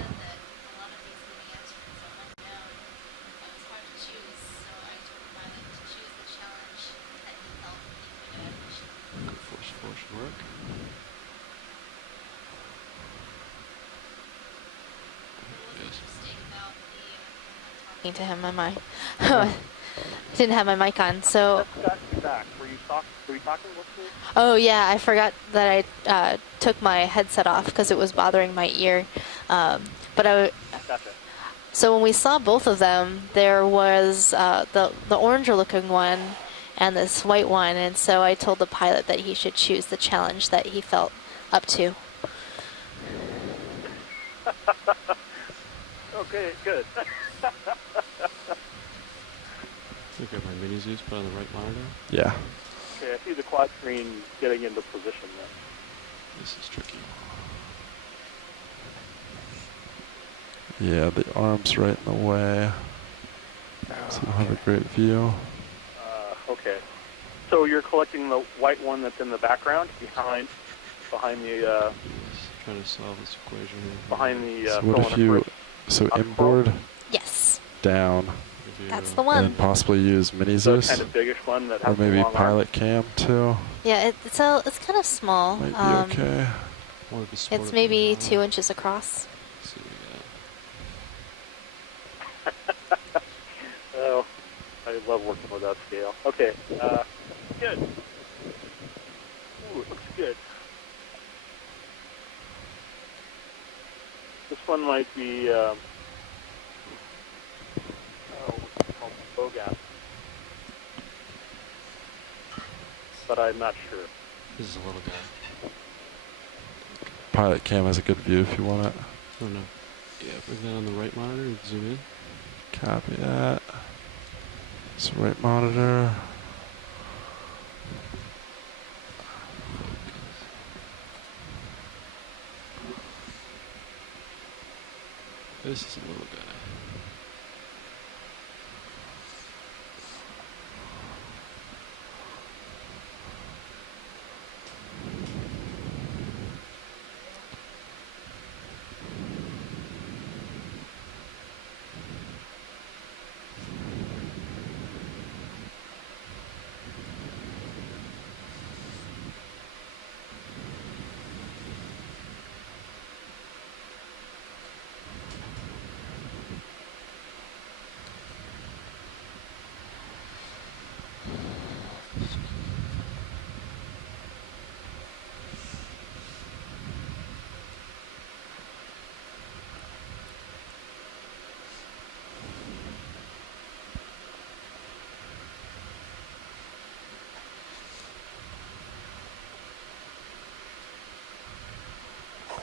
Force work. Talking to him, am I? Didn't have my mic on, so. Got you back. Were you talking with me? Oh yeah, I forgot that I took my headset off because it was bothering my ear. But Gotcha. so when we saw both of them, there was the orange-looking one and this white one, and so I told the pilot that he should choose the challenge that he felt up to. Okay, good. Look at my mini zoos put on the right monitor. Yeah. Okay, I see the quad screen getting into position then. This is tricky. Yeah, the arm's right in the way. So you don't have a great view. Okay. So you're collecting the white one that's in the background behind the Trying to solve this equation here. behind the So what if you, so inboard, Yes, down, that's the one. and possibly use the mini kind Zeus? of biggish one that Or has the maybe long pilot cam too? Yeah, it's kind of small. Might be okay. It's maybe 2 inches across. Let's see what Oh, I love working with that scale. Okay, good. Ooh, it looks good. This one might be what's it called, Bogas, but I'm not sure. This is a little guy. Pilot cam has a good view if you want it. Oh no. Yeah, bring that on the right monitor and zoom in. Copy that. So right monitor. This is a little guy.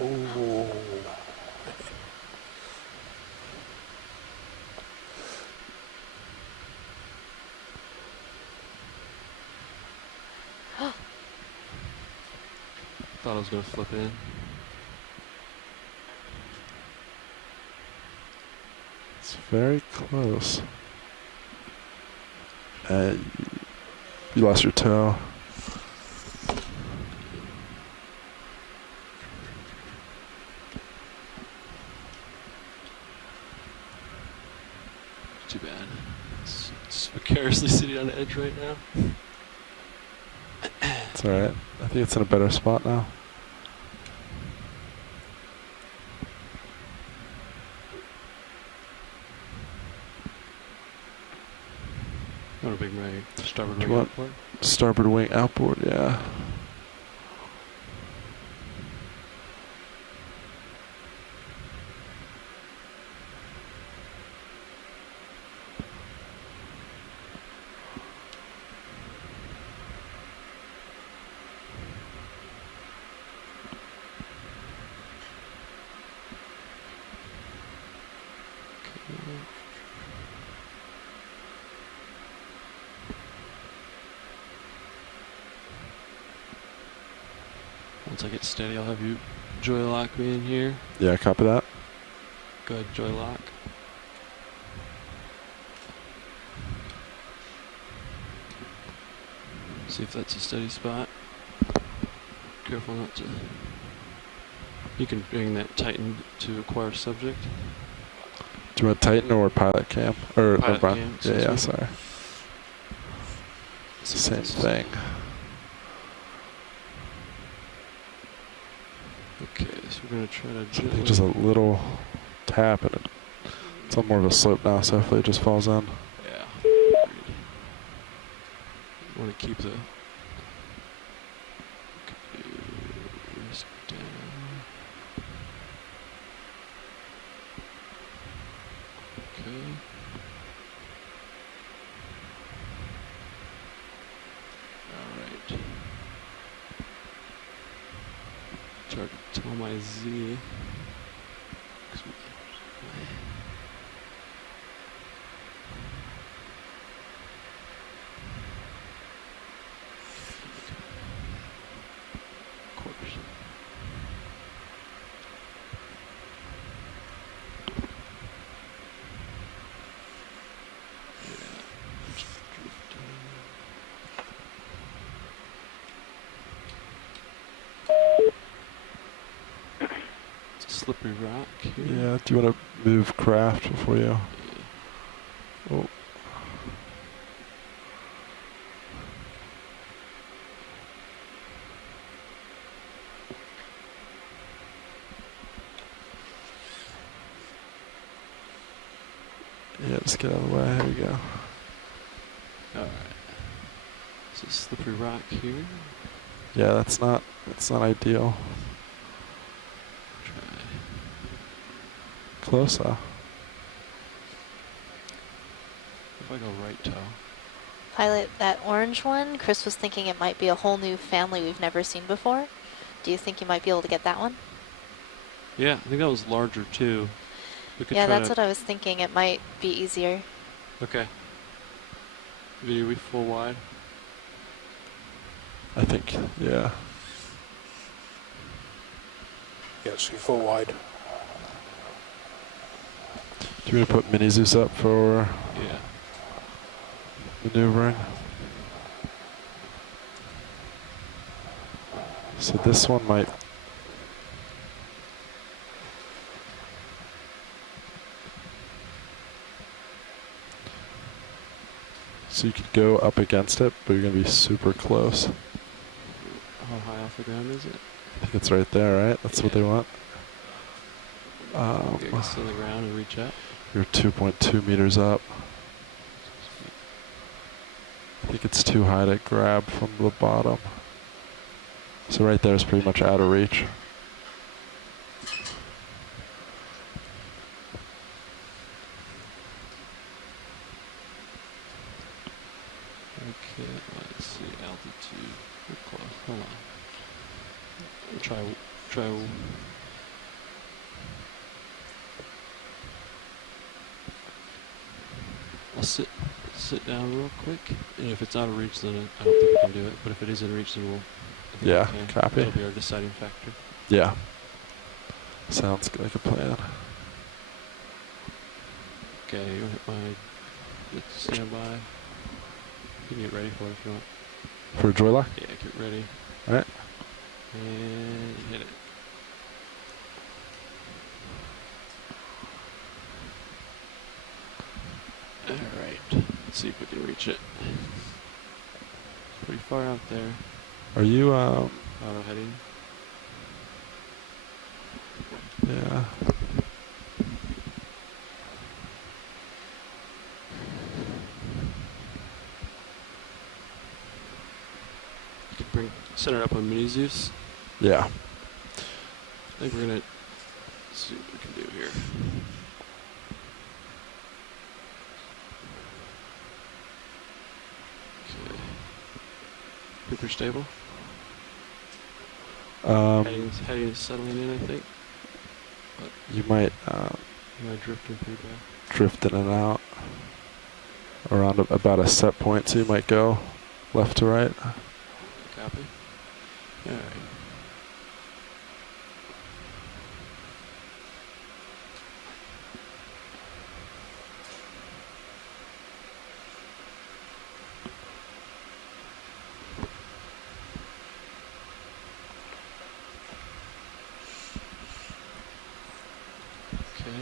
Ooh. Thought I was gonna flip in. It's very close. You lost your toe. Too bad. It's vicariously sitting on the edge right now. It's alright. I think it's in a better spot now. You want to bring my starboard Do you wing want outboard? starboard wing outboard? Yeah. Once I get steady, I'll have you joy lock me in here. Yeah, copy that. Go ahead, joy lock. See if that's a steady spot. Careful not to. You can bring that Titan to acquire subject. Do you want Titan or pilot cam? Or Pilot no, cam, yeah, yeah, me. sorry. Same thing. Okay, so we're gonna try to So I think just a little tap and it's on more of a slope now, so hopefully it just falls in. Yeah. Want to keep the wrist down. Okay. All right. Try to tell my Z. Slippery rock here. Yeah, do you want to move craft before you? Oh. Yeah, just get out of the way. Here we go. Alright. So slippery rock here. Yeah, that's not ideal. Closer. If I go right toe. Pilot, that orange one, Chris was thinking it might be a whole new family we've never seen before. Do you think you might be able to get that one? Yeah, I think that was larger too. We could Yeah, try that's what I was thinking. It might be easier. Okay. Video we full wide? I think, yeah. Yes, you full wide. Do you want to put mini Zeus up for maneuvering? So this one might. So you could go up against it, but you're going to be super close. How high off the ground is it? I think it's right there, right? That's what they want. Get us to the ground and reach up. You're 2.2 meters up. I think it's too high to grab from the bottom. So right there is pretty much out of reach. Okay, let's see, altitude. We're close. Hold on. Try. I'll sit down real quick, and if it's out of reach, then I don't think we can do it. But if it is in reach, then we'll. Yeah, we can. copy. That'll be our deciding factor. Yeah. Sounds like a plan. Okay, you hit my standby. You can get ready for it if you want. For a joy lock? Yeah, get ready. Alright. And hit it. Alright, let's see if we can reach it. Pretty far out there. Are you, auto heading? Yeah. center up on Mini Zeus. Yeah. I think we're gonna see what we can do here. Okay. Super stable. Heading is settling in, I think. But you might drifting pretty bad. Drift in and out around about a set point, so you might go left to right. Copy. All right.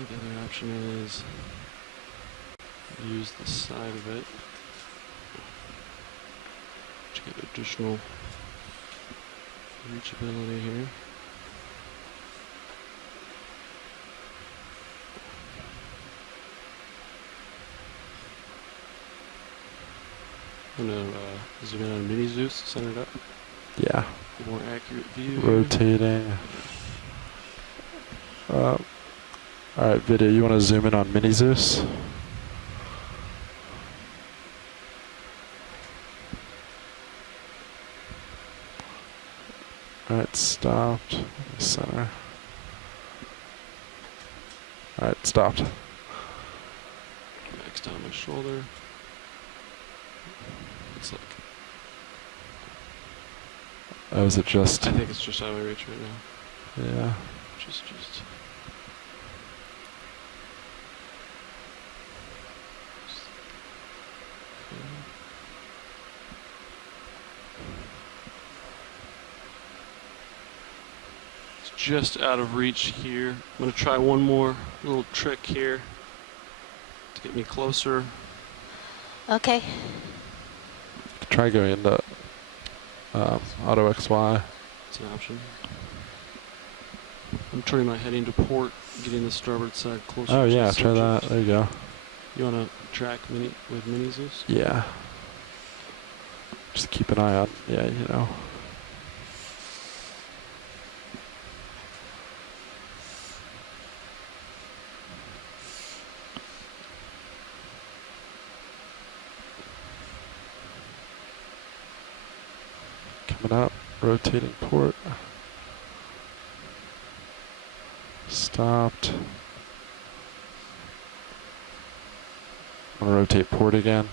The other option is use the side of it to get additional reachability here. I'm gonna zoom in on Mini Zeus, center it up. Yeah. Get a more accurate view. Rotating. Alright, video, you want to zoom in on Mini Zeus? Alright, stopped. Center. Alright, stopped. Next on my shoulder. It's like. Oh, is it just? I think it's just out of my reach right now. Yeah. Just. Just out of reach here. I'm going to try one more little trick here to get me closer. Okay. Try going into Auto XY. It's an option. I'm turning my heading to port, getting the starboard side closer. Oh to yeah, the try that. surface. There you go. You want to track with Mini Zeus? Yeah. Just keep an eye on. Yeah, you know. Coming up, rotating port. Stopped. I'm gonna rotate port again.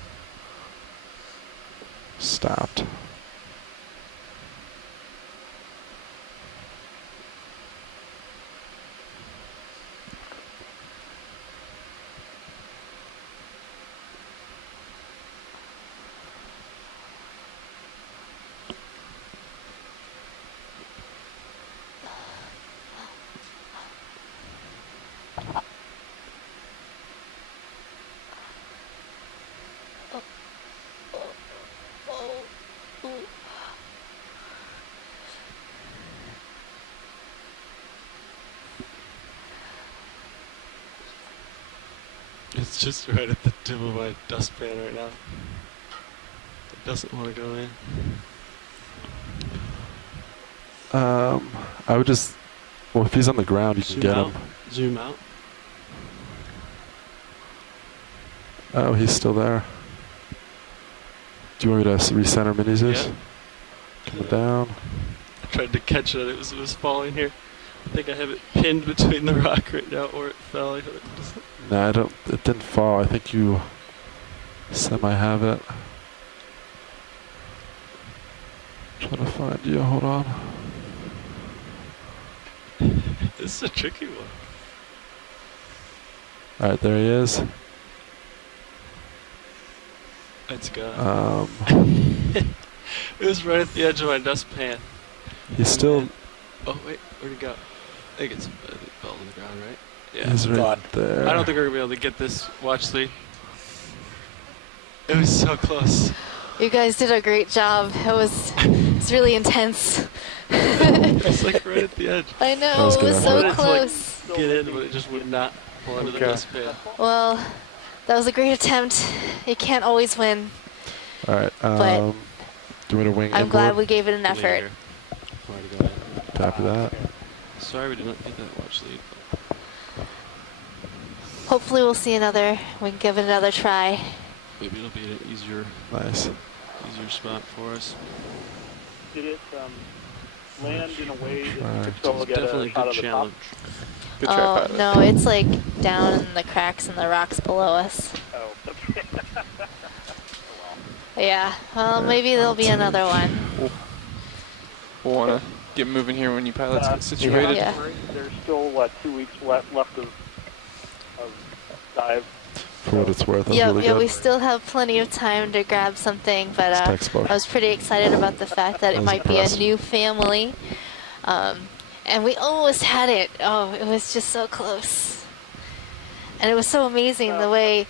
Stopped. It's just right at the tip of my dustpan right now. It doesn't want to go in. I would just, well, if he's on the ground, you can get him. Zoom out. Oh, he's still there. Do you want me to recenter Mini Zeus? Yeah. Coming down. I tried to catch it. It was falling here. I think I have it pinned between the rock right now, or it fell. No, I don't. It didn't fall. I think you semi have it. Trying to find you. Hold on. This is a tricky one. All right, there he is. Let's go. It was right at the edge of my dustpan. He's still. Oh wait, where'd he go? I think it's fell on the ground, right? Yeah. He's right there. I don't think we're gonna be able to get this. Watch, Lee. It was so close. You guys did a great job. It was really intense. It was like right at the edge. I know, it was so close. Like, get in, but it just would not fall into the dustpan. Well, that was a great attempt. You can't always win. All right. But Do you want me to wing I'm glad inboard? we gave it an effort. Copy that. Sorry we did not get that watch lead. Hopefully we'll see another. We can give it another try. Maybe it'll be an easier, easier spot for us. Did it land in a way that you could It's still get definitely a a shot good of the top? challenge. Good try, Oh, pilot. no, it's like down in the cracks and the rocks below us. Oh, okay. Yeah, well, maybe there'll be another one. We'll want to get moving here when you pilots get situated. Yeah. There's still, 2 weeks left of dive. For what it's worth, that's Yeah, really yeah, good. we still have plenty of time to grab something, but I was pretty excited about the fact that it was might be impressive. a new family. And we almost had it. Oh, it was just so close. And it was so amazing the way...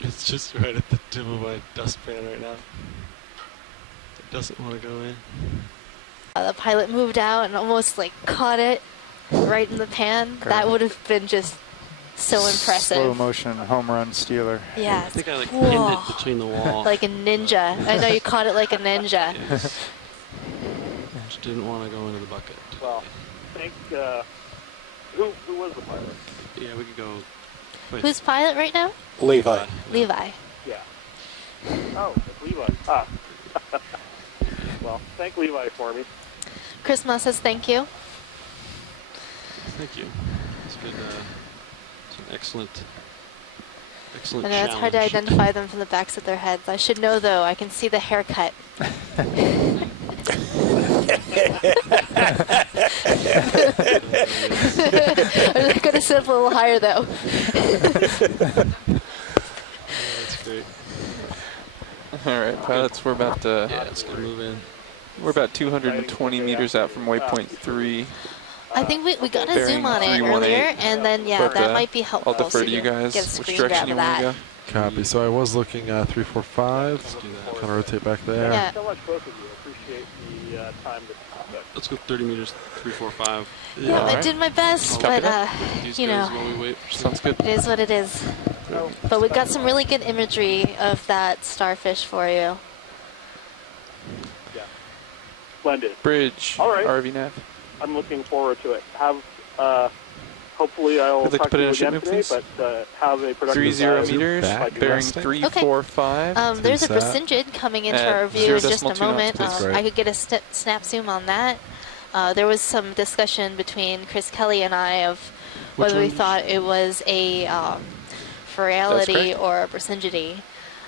It's just right at the tip of my dustpan right now. It doesn't want to go in. the pilot moved out and almost like caught it right in the pan. That would have been just so impressive. Slow motion home run stealer. Yeah. I think I like Whoa. pinned it between the wall. Like a ninja. I know you caught it like a ninja. Yes. Just didn't want to go into the bucket. Well, I think, who was the pilot? Yeah, we could go. Who's pilot right now? Levi. Levi. Yeah. Oh, it's Levi. Ah. Well, thank Levi for me. Chris Moss says thank you. Thank you. It's good. It's an excellent I know it's hard to identify them from the backs of their heads. I should know though. I can see the haircut. I'm gonna sit up a little higher though. That's great. All right, pilots, we're about to. Yeah, it's gonna move in. We're about 220 meters out from waypoint 3. I think we got a Bearing zoom on it 318. earlier, and then yeah, But, that might be helpful. I'll defer so to you guys. Get a Which screen direction grab you of want to that. go? Copy. So I was looking 345. Kind of rotate back there. Yeah. So much, both of you. Appreciate the time to Let's go 30 meters, 345. Yeah, I did my best, but These you guys know, while we wait. Sounds good. it is what it is. But we got some really good imagery of that starfish for you. Yeah. Splendid. Bridge. All right. RV nav. I'm looking forward to it. Hopefully I'll Would like talk to put to in you a again shipment, today, please? but have a productive 30 dive. meters, Back, bearing resting. 345. There's a Sat. Brasingid coming into At our view in just a 0.2 moment. knots, please. Great. I could get a snap zoom on that. There was some discussion between Chris Kelly and I of whether we thought it was a Ferality or a Brasingidae.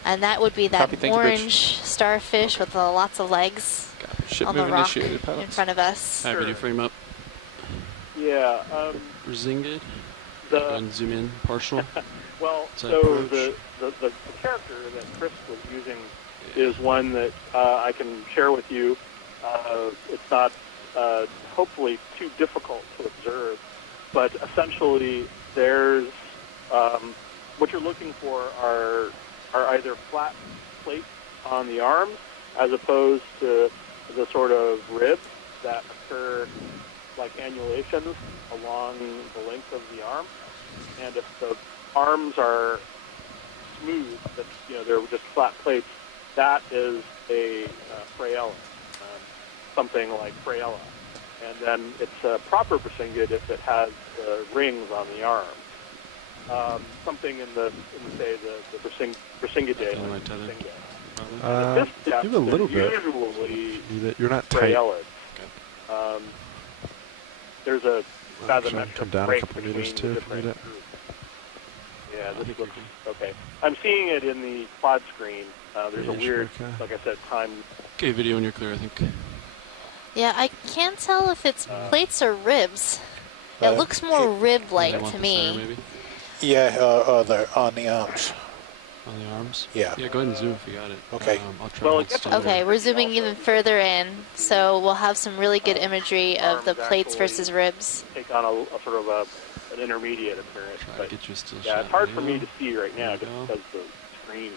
And that would be that Copy, thank you, Bridge. orange starfish with lots of legs Ship on the move rock initiated, in pilots. front of us. Happy to frame up. Yeah. Resinged. The And zoom in partial. well, So so approach. the character that Chris was using is one that I can share with you. It's not hopefully too difficult to observe, but essentially there's what you're looking for are either flat plates on the arms as opposed to the sort of ribs that occur like annulations along the length of the arm. And if the arms are smooth, that they're just flat plates, that is a Fraella, something like Fraella. And then it's a proper Brasingid if it has rings on the arm. Something in the Brasingidae. Give a little bit. Usually You're not tight. Fraellas. There's a Actually, bathymetric come down a break couple meters between too the if you need different it. groups. Yeah, this looks okay. I'm seeing it in the quad screen. There's a Yeah, weird, sure, okay. like I said, time. Okay, video when you're clear, I think. Yeah, I can't tell if it's plates or ribs. It looks more rib-like to me. Yeah, on the arms. On the arms? Yeah. Yeah, go ahead and zoom if you got it. Okay. I'll try Okay, we're zooming even further in, so we'll have some really good imagery of the plates versus ribs. Take on a sort of an intermediate appearance. Try to get you a still Yeah, shot it's hard for here. me to see right now just because the screen.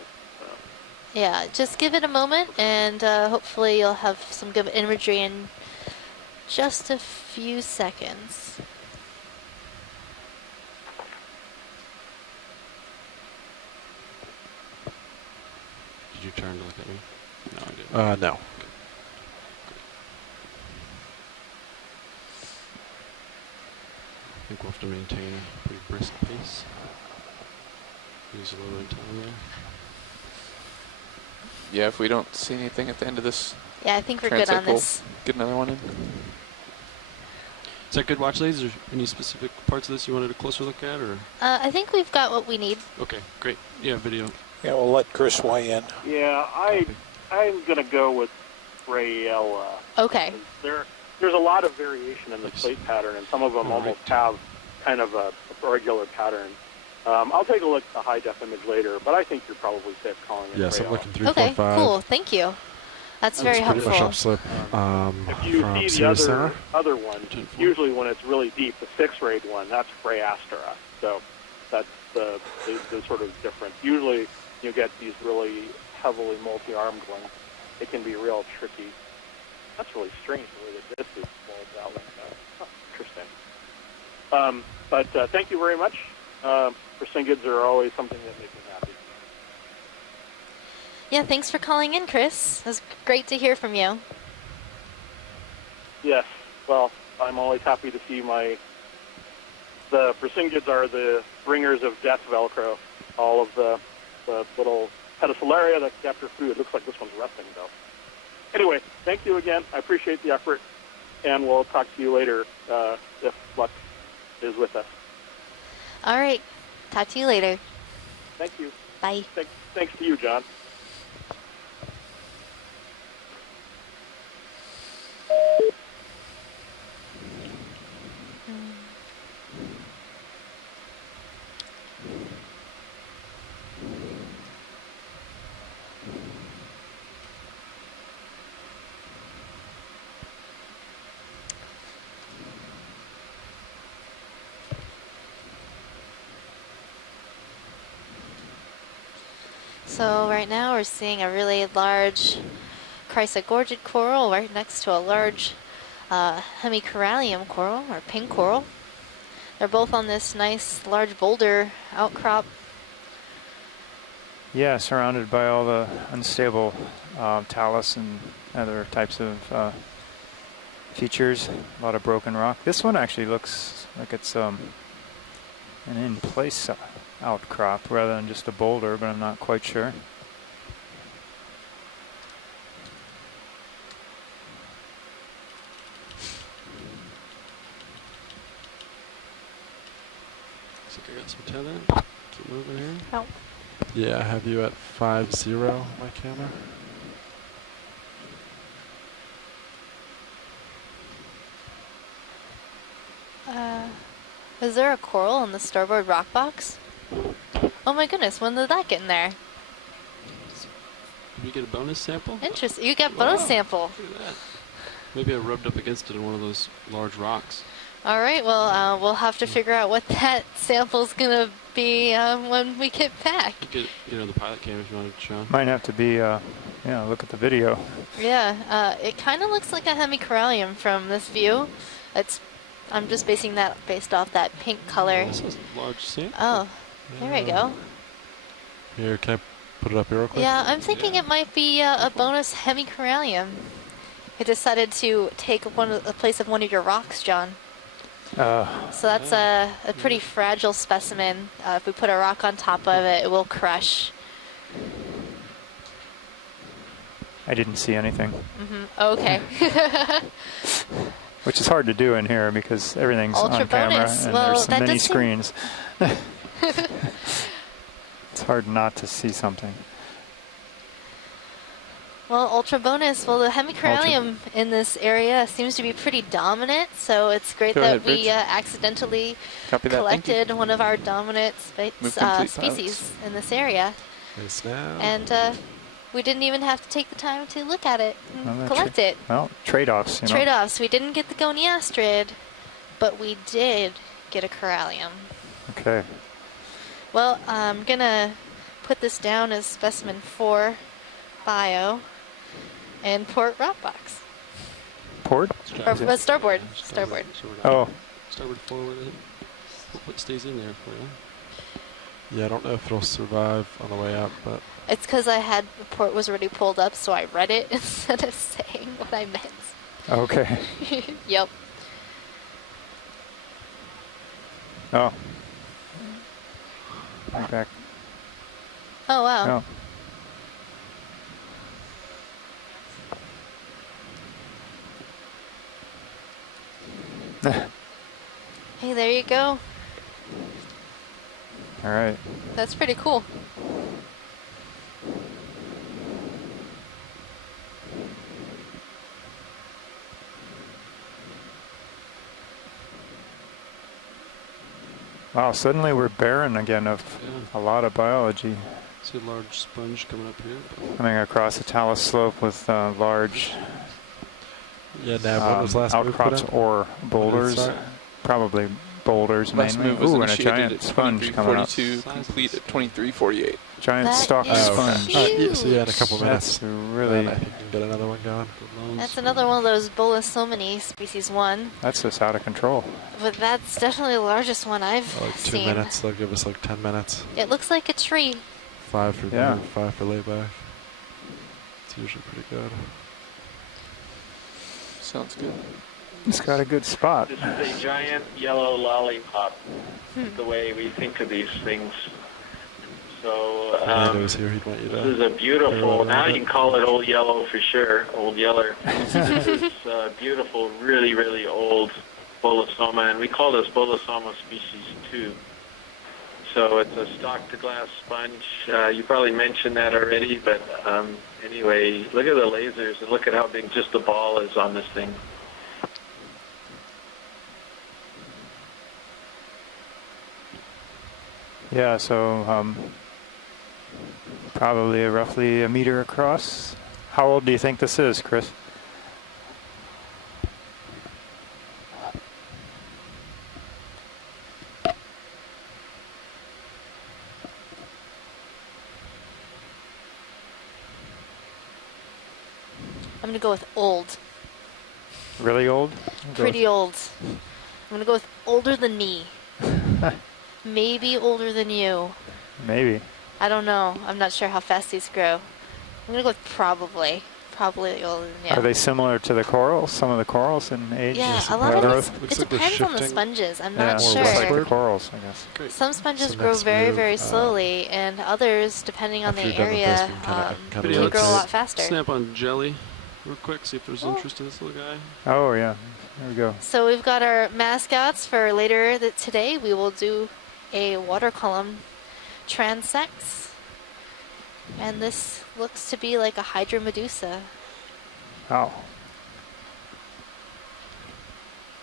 Yeah, just give it a moment, and hopefully you'll have some good imagery in just a few seconds. Did you turn to look at me? No, I didn't. No. I think we'll have to maintain a pretty brisk pace. Use a little bit of time there. Yeah, if we don't see anything at the end of this. Yeah, I think we're good on we'll this. get another one in. Is that good watch lays? Is there any specific parts of this you wanted a closer look at, or? I think we've got what we need. Okay, great. Yeah, video. Yeah, we'll let Chris weigh in. Yeah, I'm going to go with Raella. Okay. There's a lot of variation in the plate pattern, and some of them almost have kind of a regular pattern. I'll take a look at the high-def image later, but I think you're probably safe calling it Yes, Raella. I'm looking 3.5. Okay, cool. Thank you. That's very pretty much helpful. upslip. If you from see the Sirius Center. other one, usually when it's really deep, the 6-rayed one, that's Freyastera. So that's the sort of difference. Usually you get these really heavily multi-armed ones. It can be real tricky. That's really strange the way that this is folded out like that. Huh, interesting. But thank you very much. Persingids are always something that makes me happy. Yeah, thanks for calling in, Chris. It was great to hear from you. Yes. Well, I'm always happy to see the Persingids are the bringers of death Velcro. All of the little pedicelaria that capture food. Looks like this one's resting, though. Anyway, thank you again. I appreciate the effort, and we'll talk to you later if luck is with us. All right. Talk to you later. Thank you. Bye. Thanks to you, John. So right now we're seeing a really large Chrysler Gorget coral right next to a large hemicorallium coral, or pink coral. They're both on this nice large boulder outcrop. Yeah, surrounded by all the unstable talus and other types of features. A lot of broken rock. This one actually looks like it's an in-place outcrop rather than just a boulder, but I'm not quite sure. Looks like I got some tether. Keep moving here. Oh. Yeah, I have you at 5-0 on my camera. Is there a coral in the starboard rock box? Oh my goodness, when did that get in there? Did we get a bonus sample? Interesting. You got bonus sample. Look at that. Maybe I rubbed up against it in one of those large rocks. All right, well, we'll have to figure out what that sample's going to be when we get back. Get the pilot cam if you wanted to show. Might have to be, look at the video. Yeah, it kind of looks like a hemicorallium from this view. I'm just basing that based off that pink color. This is a large sample. Oh, there we go. Here, can I put it up here real quick? Yeah, I'm thinking it might be a bonus hemicorallium. It decided to take the place of one of your rocks, John. So that's a pretty fragile specimen. If we put a rock on top of it, it will crush. I didn't see anything. Mm-hmm. Okay. Which is hard to do in here because everything's Ultra on camera bonus. and Well, there's so that many does seem- screens. It's hard not to see something. Well, ultra bonus. Well, the hemicorallium in this area seems to be pretty dominant, so it's great Go that ahead, we Rich. accidentally Copy that. Thank you. collected one of our dominant Move complete, species pilots. in this area. Nice now. And we didn't even have to take the time to look at it and collect it. Well, trade-offs, you know. Trade-offs. We didn't get the goniastrid, but we did get a corallium. Okay. Well, I'm gonna put this down as specimen 4 bio and port rockbox. Port? Or starboard. Starboard. Oh. Starboard forward. Hope it stays in there for you. Yeah, I don't know if it'll survive on the way up, but It's because the port was already pulled up, so I read it instead of saying what I meant. Okay. Yep. Oh. I'm back. Oh, wow. Oh. Hey, there you go. All right. That's pretty cool. Wow, suddenly we're barren again of a lot of biology. see a large sponge coming up here. Coming across a talus slope with large what was last move outcrops put in? or boulders. Probably boulders Last mainly. move was Ooh, and a initiated giant at sponge coming up. 23:42, complete at 23:48. Giant That stalk is sponge. huge. So yeah, in a couple minutes. That's really. I think we can get another one going. That's another one of those Bolosomini species 1. That's just out of control. But that's definitely the largest one I've Like 2 seen. minutes. They'll give us like 10 minutes. It looks like a tree. 5 for Yeah. 5 for layback. It's usually pretty good. Sounds good. It's got a good spot. This is a giant yellow lollipop, the way we think of these things. So Fernando was here. He'd want you to. this is a beautiful, now you can call it Old Yellow for sure, Old Yeller. It's a beautiful, really, really old Bolosoma, and we call this Bolosoma species 2. So it's a stock-to-glass sponge. You probably mentioned that already, but anyway, look at the lasers and look at how big just the ball is on this thing. Yeah, so probably roughly a meter across. How old do you think this is, Chris? I'm going to go with old. Really old? Pretty old. I'm going to go with older than me. Maybe older than you. Maybe. I don't know. I'm not sure how fast these grow. I'm going to go with probably. Probably older than you. Are they similar to the corals? Some of the corals in age? Yeah, a lot of it depends on the sponges. I'm not sure. Like the corals, I guess. Some sponges grow very, very slowly, and others, depending on the area, can grow a lot faster. Snap on jelly real quick, see if there's interest in this little guy. Oh, yeah. There we go. So we've got our mascots for later today. We will do a water column transects. And this looks to be like a hydromedusa. Oh.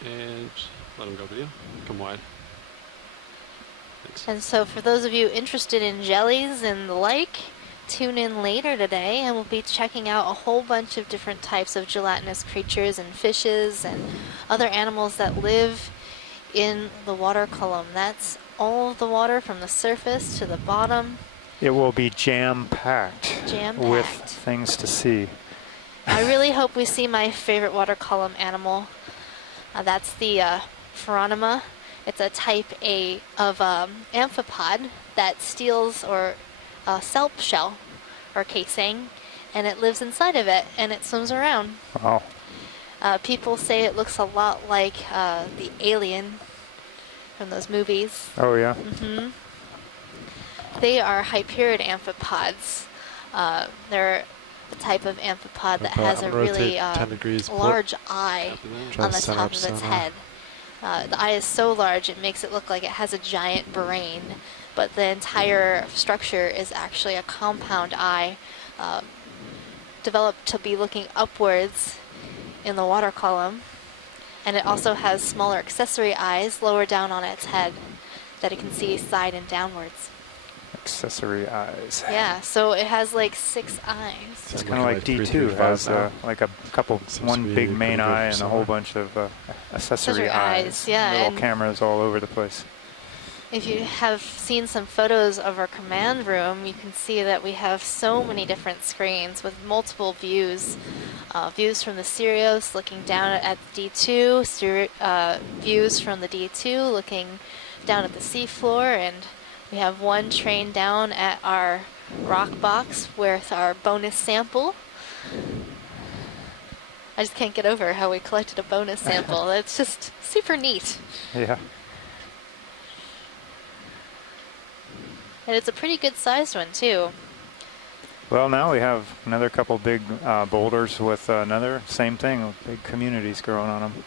And let him go video. Come wide. Thanks. And so for those of you interested in jellies and the like, tune in later today and we'll be checking out a whole bunch of different types of gelatinous creatures and fishes and other animals that live in the water column. That's all of the water from the surface to the bottom. It will be jam-packed Jam-packed. with things to see. I really hope we see my favorite water column animal. That's the Pheronema. It's a type A of amphipod that steals or kelp shell or casing, and it lives inside of it and it swims around. Wow. People say it looks a lot like the alien from those movies. Oh, yeah? Mm-hmm. They are hyperid amphipods. They're a type of amphipod that has a really large eye on the top of its head. The eye is so large it makes it look like it has a giant brain, but the entire structure is actually a compound eye developed to be looking upwards in the water column. And it also has smaller accessory eyes lower down on its head that it can see side and downwards. accessory eyes. Yeah, so it has like 6 eyes. It's kind of like D2 has like a couple, one big main eye and a whole bunch of accessory eyes. Yeah, little and cameras all over the place. if you have seen some photos of our command room, you can see that we have so many different screens with multiple views. Views from the Sirius looking down at D2, views from the D2 looking down at the seafloor, and we have one train down at our rock box with our bonus sample. I just can't get over how we collected a bonus sample. It's just super neat. Yeah. And it's a pretty good sized one too. Well, now we have another couple big boulders with another same thing, big communities growing on them.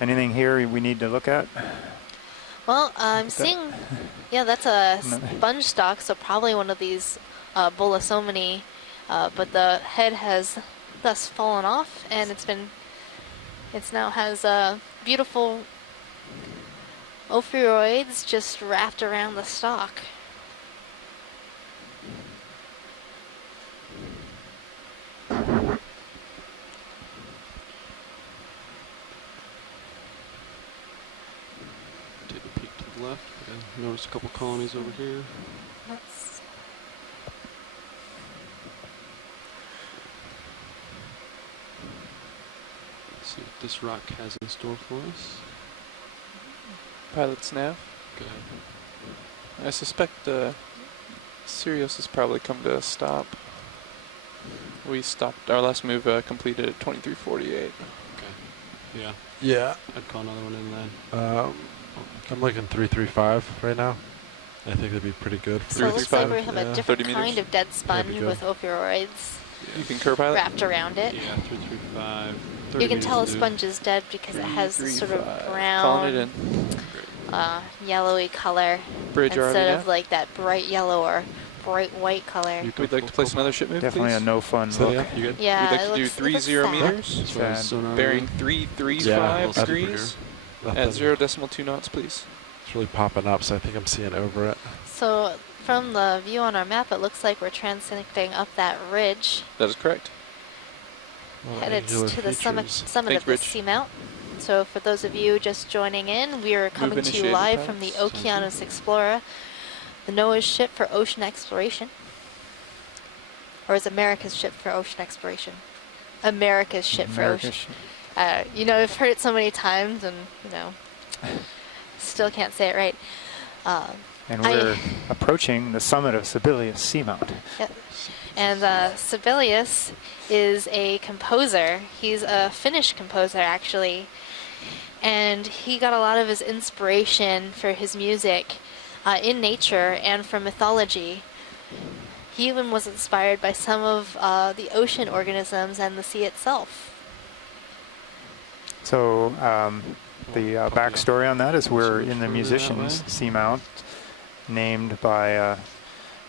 Anything here we need to look at? Well, I'm seeing, yeah, that's a sponge stock, so probably one of these Bolosomini, but the head has thus fallen off, and it now has beautiful ophiuroids just wrapped around the stalk. Take a peek to the left. I noticed a couple colonies over here. Let's see what this rock has in store for us. Pilot's nav. Go ahead. I suspect Sirius has probably come to a stop. We stopped, our last move completed at 23:48. Okay. Yeah. Yeah. I'd call another one in then. I'm looking 335 right now. I think that'd be pretty good. For So it looks like we have a 30 different meters. kind of dead sponge That'd be with ophiuroids You concur, pilot? wrapped around it. Yeah, 335. You can tell a meters sponge is dead because it has this sort of 335. brown, Calling it in. yellowy color Bridge ROV instead now. of like that bright yellow or bright white color. We'd like to place another ship move, Definitely please. a no fun So, look. yeah, you good? Yeah, We'd like it to do looks 30 sad. meters, Sad. sonar bearing over. 335 Yeah, degrees at 0.2 knots, please. It's really popping up, so I think I'm seeing over it. So from the view on our map, it looks like we're transiting up that ridge, That is correct. headed Angular to the summit Thanks, of the Rich. seamount. So for those of you just joining in, we are coming to you initiated, live pilots. from the Okeanos Explorer, the NOAA's ship for ocean exploration. Or is America's ship for ocean exploration? America's ship for ocean. You know, I've heard it so many times and, you know, still can't say it right. And we're approaching the summit of Sebelius Seamount. Yep. And Sebelius is a composer. He's a Finnish composer, actually. And he got a lot of his inspiration for his music in nature and from mythology. He even was inspired by some of the ocean organisms and the sea itself. So the backstory on that is we're in the musicians seamount, named by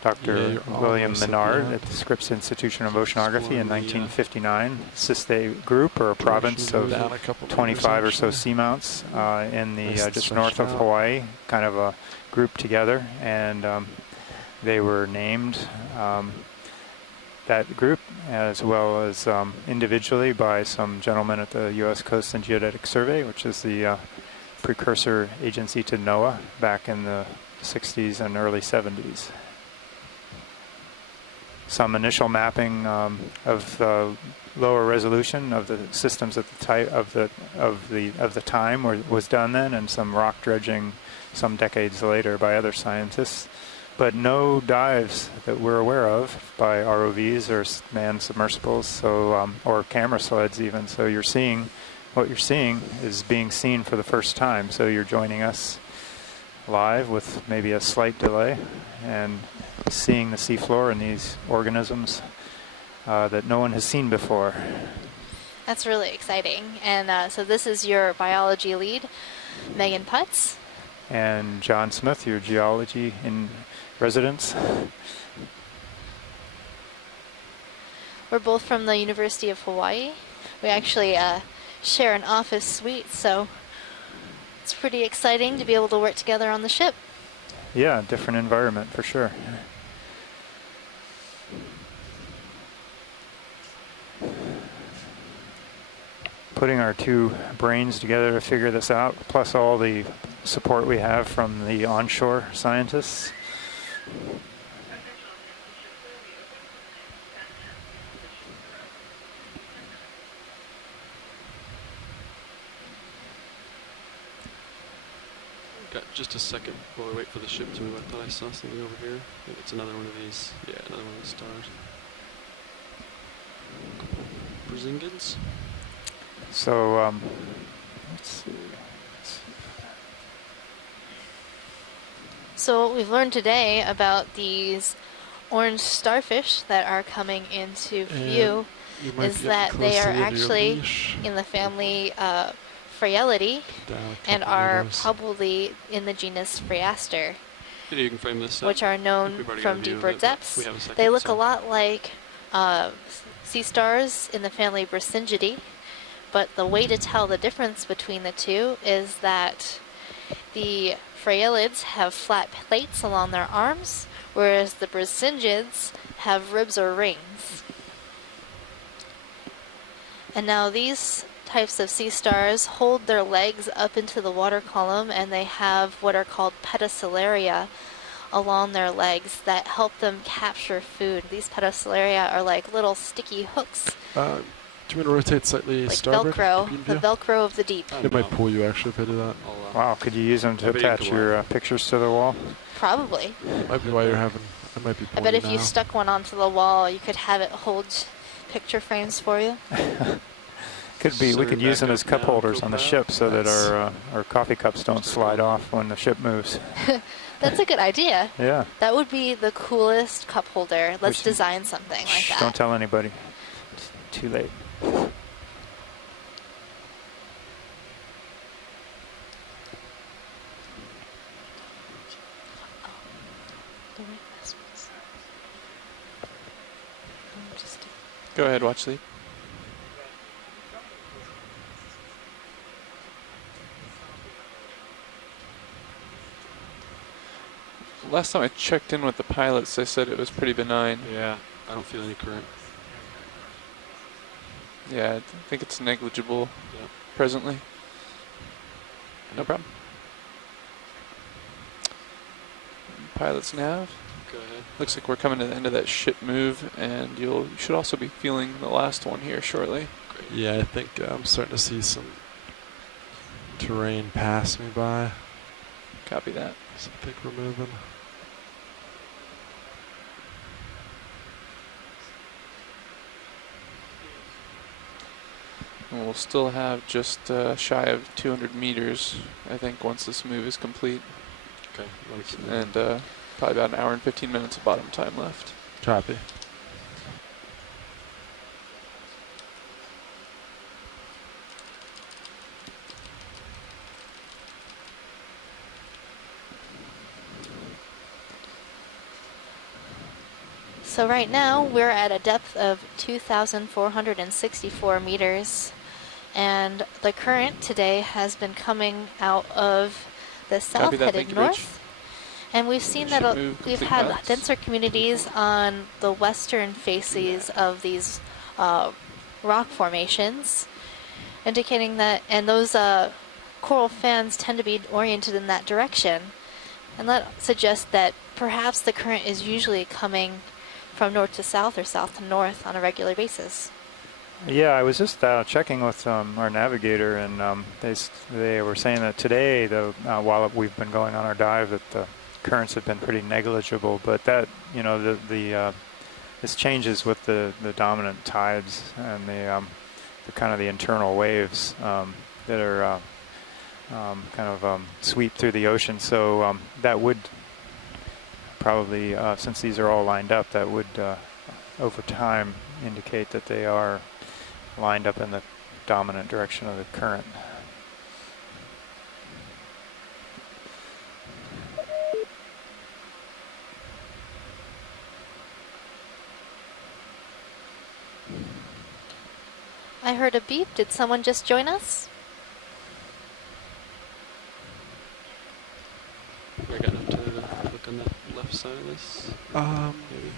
Dr. William Menard at the Scripps Institution of Oceanography in 1959. It's just a group or a province of 25 or so seamounts in the just north of Hawaii, kind of a group together, and they were named that group as well as individually by some gentlemen at the U.S. Coast and Geodetic Survey, which is the precursor agency to NOAA back in the 60s and early 70s. Some initial mapping of the lower resolution of the systems at the of the time was done then, and some rock dredging some decades later by other scientists. But no dives that we're aware of by ROVs or manned submersibles, so or camera sleds even. So what you're seeing is being seen for the first time. So you're joining us live with maybe a slight delay and seeing the seafloor and these organisms that no one has seen before. That's really exciting. And so this is your biology lead, Megan Putz. And John Smith, your geology in residence. We're both from the University of Hawaii. We actually share an office suite, so it's pretty exciting to be able to work together on the ship. Yeah, different environment for sure. Putting our two brains together to figure this out, plus all the support we have from the onshore scientists. Got just a second while we wait for the ship to move. I thought I saw something over here. I think it's another one of these. Yeah, another one of these stars. Brazingans? So, let's see. So what we've learned today about these orange starfish that are coming into view is that they are actually in the family Phreelidae and are probably in the genus Phreaster, You can frame this which are known from deeper depths. They look a lot like sea stars in the family Brisingida, but the way to tell the difference between the two is that the Phreelids have flat plates along their arms, whereas the Brisingids have ribs or rings. And now these types of sea stars hold their legs up into the water column, and they have what are called pedicellaria along their legs that help them capture food. These pedicellaria are like little sticky hooks. Do you want to rotate slightly like starboard? Velcro, the Velcro of the deep. It might pull you actually if I do that. Wow, could you use them to attach your pictures to the wall? Probably. Might be why you're having. I might be. I bet if you stuck one onto the wall, you could have it hold picture frames for you. Could be. We could use them as cup holders on the ship so that our coffee cups don't slide off when the ship moves. That's a good idea. Yeah. That would be the coolest cup holder. Let's design something like that. Don't tell anybody. It's too late. Go ahead, watch sleep. Last time I checked in with the pilots, they said it was pretty benign. Yeah, I don't feel any current. Yeah, I think it's negligible presently. No problem. Pilot's nav. Go ahead. Looks like we're coming to the end of that ship move, and you should also be feeling the last one here shortly. Great. Yeah, I think I'm starting to see some terrain pass me by. Copy that. So I think we're moving. And we'll still have just shy of 200 meters, I think, once this move is complete. Okay. And probably about an hour and 15 minutes of bottom time left. Copy. So right now we're at a depth of 2,464 meters, and the current today has been coming out of the south headed north. And we've seen that we've had denser communities on the western faces of these rock formations, indicating that, and those coral fans tend to be oriented in that direction. And that suggests that perhaps the current is usually coming from north to south or south to north on a regular basis. Yeah, I was just checking with our navigator, and they were saying that today, while we've been going on our dive, that the currents have been pretty negligible. But that, you know, this changes with the dominant tides and the kind of the internal waves that are sweep through the ocean. So that would probably, since these are all lined up, that would over time indicate that they are lined up in the dominant direction of the current. I heard a beep. Did someone just join us? We're getting up to side of this? Maybe.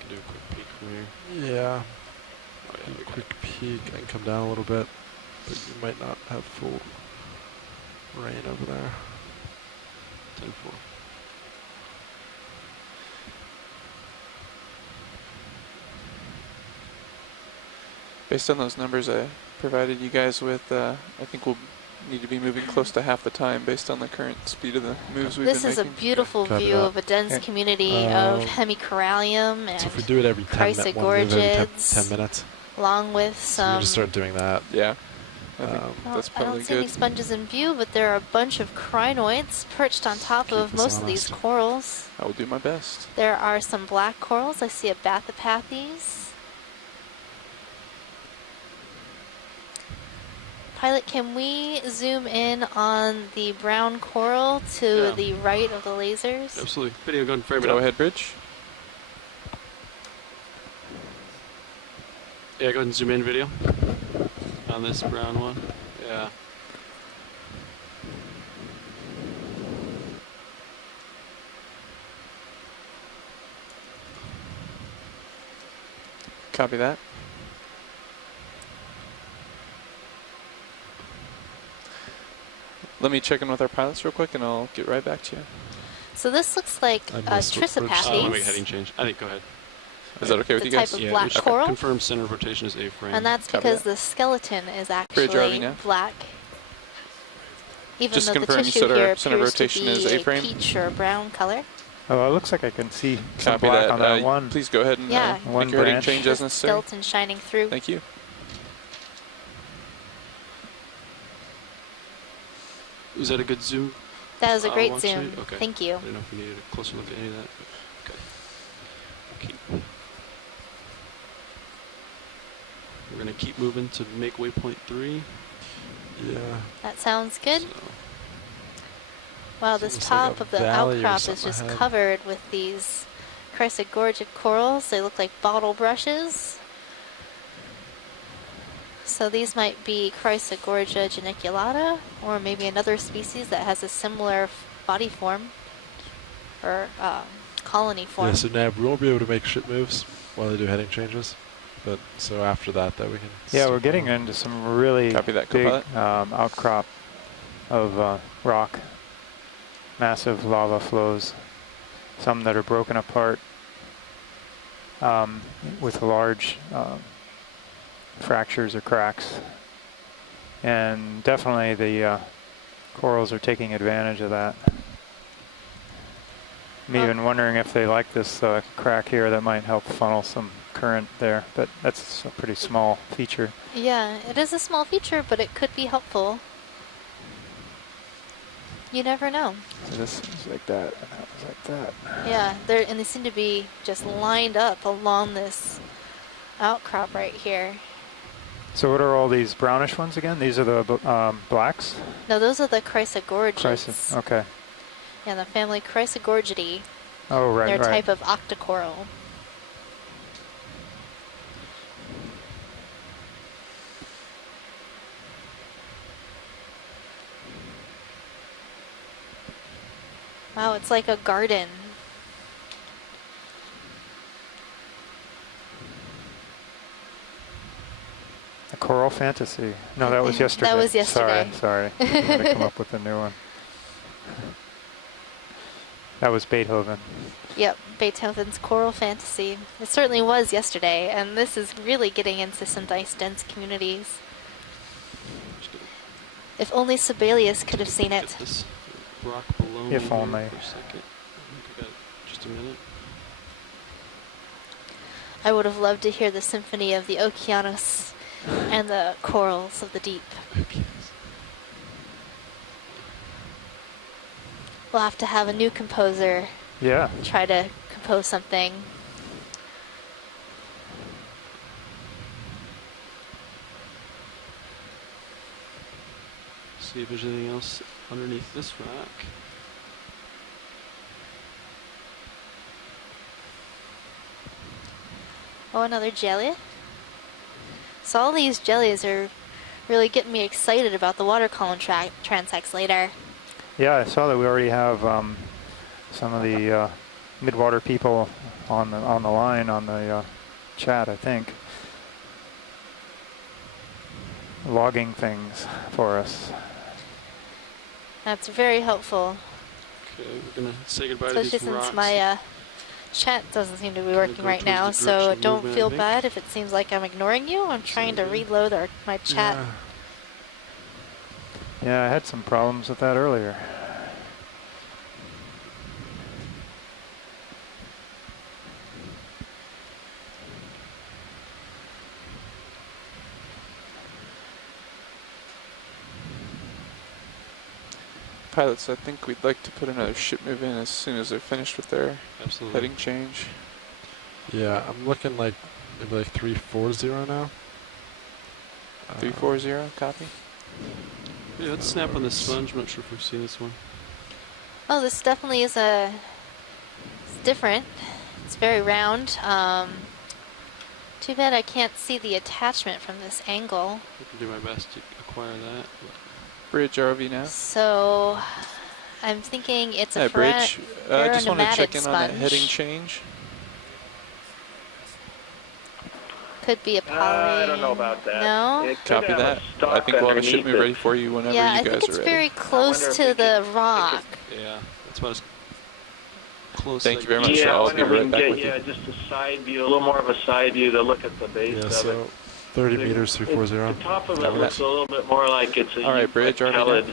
Can do a quick peek from here. Yeah. Oh yeah, we got Quick peek. I can come down a little bit, but you might not have full rain over there. 10-4. Based on those numbers I provided you guys with, I think we'll need to be moving close to half the time based on the current speed of the moves we've This been is a making. beautiful Copy view that. of a dense community of hemicorallium and So if we do it every 10 Chrysler minutes, one move every Gorgets, 10 minutes, along with so we some just start doing that. Yeah. I think well, that's I don't probably see any good. sponges in view, but there are a bunch of crinoids perched on top Keep of this most of these honest. corals. I will do my best. There are some black corals. I see a Bathypathes. Pilot, can we zoom in on the brown coral to Yeah. the right of the lasers? Absolutely. Video, go and frame it Go up. ahead, Bridge. Yeah, go ahead and zoom in video on this brown one. Yeah. Copy that. Let me check in with our pilots real quick and I'll get right back to you. So this looks like I missed what Bridge said. I want to make a Trissopathes, heading change. I think go ahead. Is that okay with the you guys? type of Yeah, black which coral, confirms center of rotation is A-frame. and that's Copy because that. the skeleton is ROV actually now. black. Even Just though the confirm you tissue said our here center of appears to rotation is be a A-frame? peach or brown color. Oh, it looks like I can see some Copy black that. on that one. Please go ahead and Yeah. One make your heading branch. change The as necessary. skeleton shining through. Thank you. Was that a good zoom? That was a great watch zoom. it? Okay. Thank you. I didn't know if we needed a closer look at any of that. But okay. We're going to keep moving to make waypoint 3. Yeah. That sounds good. So, Wow, It's this almost like top a of the valley or outcrop is something just ahead. covered with these Chrysler Gorget corals. They look like bottle brushes. So these might be Chrysler Gorgia geniculata, or maybe another species that has a similar body form, or colony form. Yeah, so Nav, we won't be able to make ship moves while they do heading changes. But so after that we can. Yeah, we're start getting moving. into some really Copy that, big co-pilot. outcrop of rock, massive lava flows, some that are broken apart with large fractures or cracks. And definitely the corals are taking advantage of that. I'm even wondering if they like this crack here that might help funnel some current there, but that's a pretty small feature. Yeah, it is a small feature, but it could be helpful. You never know. So this is like that, and that was like that. Yeah, and they seem to be just lined up along this outcrop right here. So what are all these brownish ones again? These are the blacks? No, those are the Chrysler Gorges. Chrysler, okay. Yeah, the family Chrysler Gorgetidae. Oh, right, They're a right. type of octocoral. Wow, it's like a garden. A Coral Fantasy. No, that was yesterday. That was yesterday. Sorry. I'm going to come up with a new one. That was Beethoven. Yep, Beethoven's Choral Fantasy. It certainly was yesterday, and this is really getting into some nice dense communities. If only Sebelius could have seen get it. this rock below me If here only. for a second. I think I got just a minute. I would have loved to hear the symphony of the Okeanos and the chorals of the deep. We'll have to have a new composer Yeah. try to compose something. See if there's anything else underneath this rock. Oh, another jelly. So all these jellies are really getting me excited about the water column transects later. Yeah, I saw that we already have some of the midwater people on the line on the chat, I think, logging things for us. That's very helpful. Okay, we're gonna say goodbye Especially to these since rocks. my chat doesn't seem to be working right now, so don't feel bad if it seems like I'm ignoring you. I'm trying to reload my chat. Yeah, I had some problems with that earlier. Pilots, I think we'd like to put another ship move in as soon as they're finished with their heading change. Yeah, I'm looking like maybe like 340 now. 340, copy. Yeah, let's snap on the sponge. I'm not sure if we've seen this one. Oh, this definitely is it's different. It's very round. Too bad I can't see the attachment from this angle. I can do my best to acquire that. Bridge ROV now. So I'm thinking it's a bridge. I just want to check in sponge. on that heading change. Could be a poly. I don't know about that. No? Copy that. I think we'll have a ship move ready for you whenever Yeah, you guys I think it's are ready. very close to the rock. Yeah, that's what I was close. Thank you very much. Yeah, I'll be right back with you. just a side view, a little more of a side view to look at the base Yeah, of so it. 30 meters, 340. The top of it looks a little bit more like it's a All right, bridge, pellet,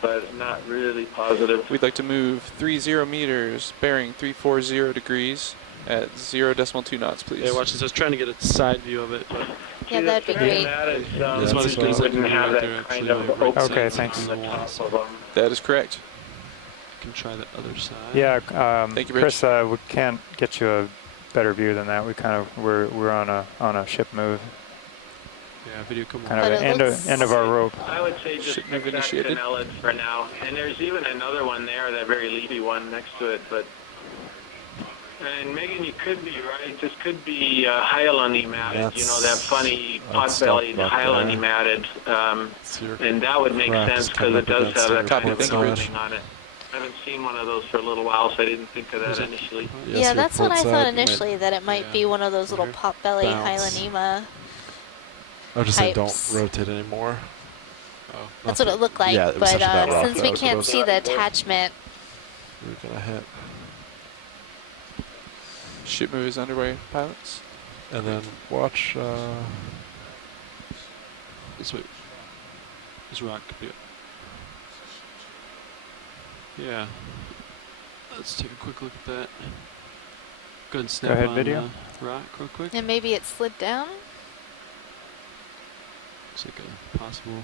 but not really positive. We'd like to move 30 meters, bearing 340 degrees at 0.2 knots, please. Yeah, watch this. I was trying to get a side view of it, but Yeah, that'd be great. that's why there's wouldn't have that kind of Okay, thanks. on the top of them. That is correct. I can try the other side. Yeah, Thank you, Chris, we can't get you a better view than that. We kind of we're on a ship move. Yeah, video come Kind of the end of our rope. I would say just Ship move stick back to initiated. Nellis for now. And there's even another one there, that very leafy one next to it. But and Megan, you could be right. This could be hyaline matted. You know, that funny pot-bellied hyaline matted. And that would make sense because it does have that kind of ribbing on it. I haven't seen one of those for a little while, so I didn't think of that initially. Yeah, that's what I thought initially, that it might be one of those little pot-belly Hylanema. I would just say don't types. rotate anymore. That's what it looked like, Yeah, it was but such a bad rock since that we I was can't about see the attachment, We're gonna hit. Ship move is underway, pilots. And then watch. This way. This rock could be it. Yeah. Let's take a quick look at that. Go ahead and snap ahead, on video. rock real quick. and maybe it slid down? Looks like a possible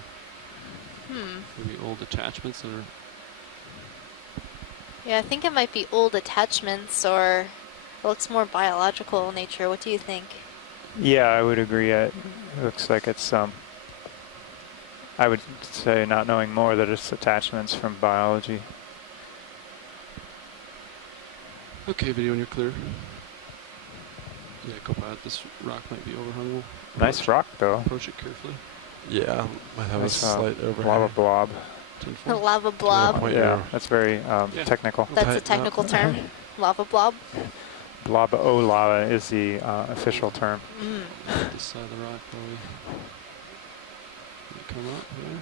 maybe old attachments that are. Yeah, I think it might be old attachments, or it looks more biological in nature. What do you think? Yeah, I would agree. It looks like it's I would say, not knowing more, that it's attachments from biology. Okay, video when you're clear. Yeah, co-pilot, this rock might be overhung. Nice rock, though. Approach it carefully. Yeah, might have Nice, a slight overhang. lava blob. A lava blob. Yeah, that's very technical. That's a technical term. Lava blob. Blob-o-lava is the official term. This side of the rock, probably. Come up here.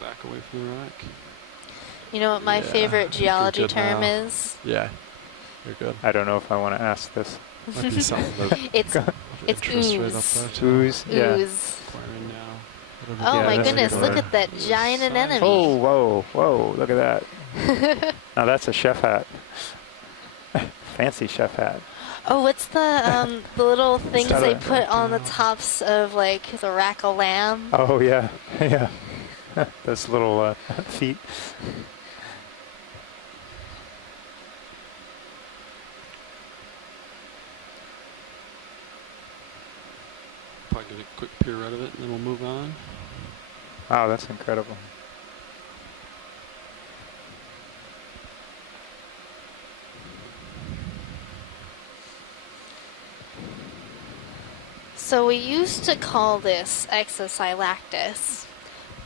Back away from the rock. You know what my favorite geology good term now. is? Yeah, you're good. I don't know if I want to ask this. Might be something that It's interest rate up ooze. there too. Ooze, yeah. Ooze. Acquiring now. Oh Yeah, my that's goodness, good. look at that giant anemone. Oh, whoa, look at that. Now that's a chef hat. Fancy chef hat. Oh, what's the little things that they a- put on the tops of like the rack of lamb? Oh, yeah, yeah. Those little feet. Probably get a quick peer out of it, and then we'll move on. Wow, that's incredible. So we used to call this Exosilactus,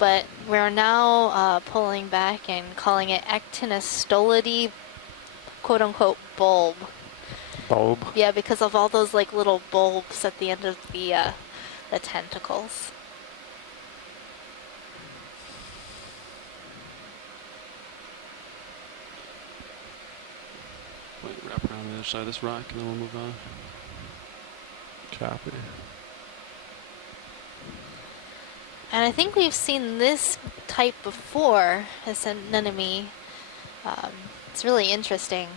but we're now pulling back and calling it actinostolide, quote-unquote, bulb. Bulb? Yeah, because of all those like little bulbs at the end of the tentacles. Wait, wrap around the other side of this rock and then we'll move on. Copy. And I think we've seen this type before, this anemone. It's really interesting.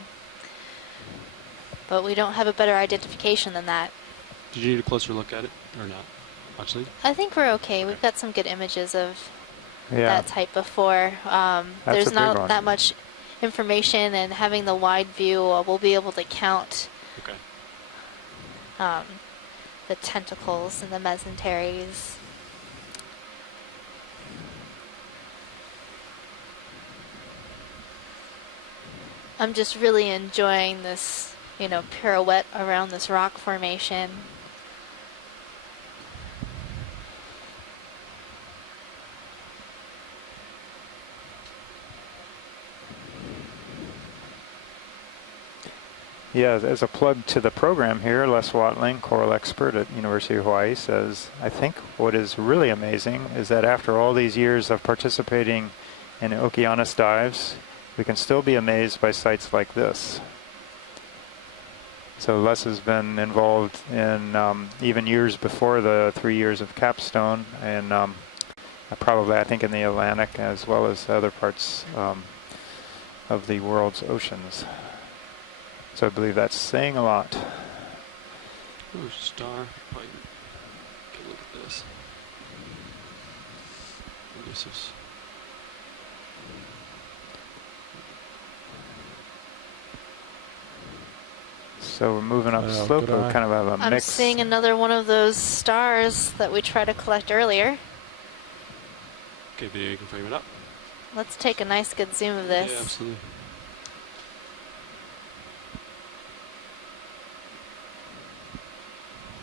But we don't have a better identification than that. Did you need a closer look at it or not? Actually? I think we're okay. We've got some good images of Yeah. that type before. There's not that much information, and having the wide view, we'll be able to count the tentacles and the mesenteries. I'm just really enjoying this, you know, pirouette around this rock formation. Yeah, as a plug to the program here, Les Watling, coral expert at University of Hawaii, says, I think what is really amazing is that after all these years of participating in Okeanos dives, we can still be amazed by sites like this. So Les has been involved in even years before the 3 years of capstone, and probably I think in the Atlantic as well as other parts of the world's oceans. So I believe that's saying a lot. Oh, star. Probably get a look at this. This is. So we're moving up slope, we kind of have a I'm mix. seeing another one of those stars that we tried to collect earlier. Okay, video, you can frame it up. Let's take a nice good zoom of this. Yeah, absolutely.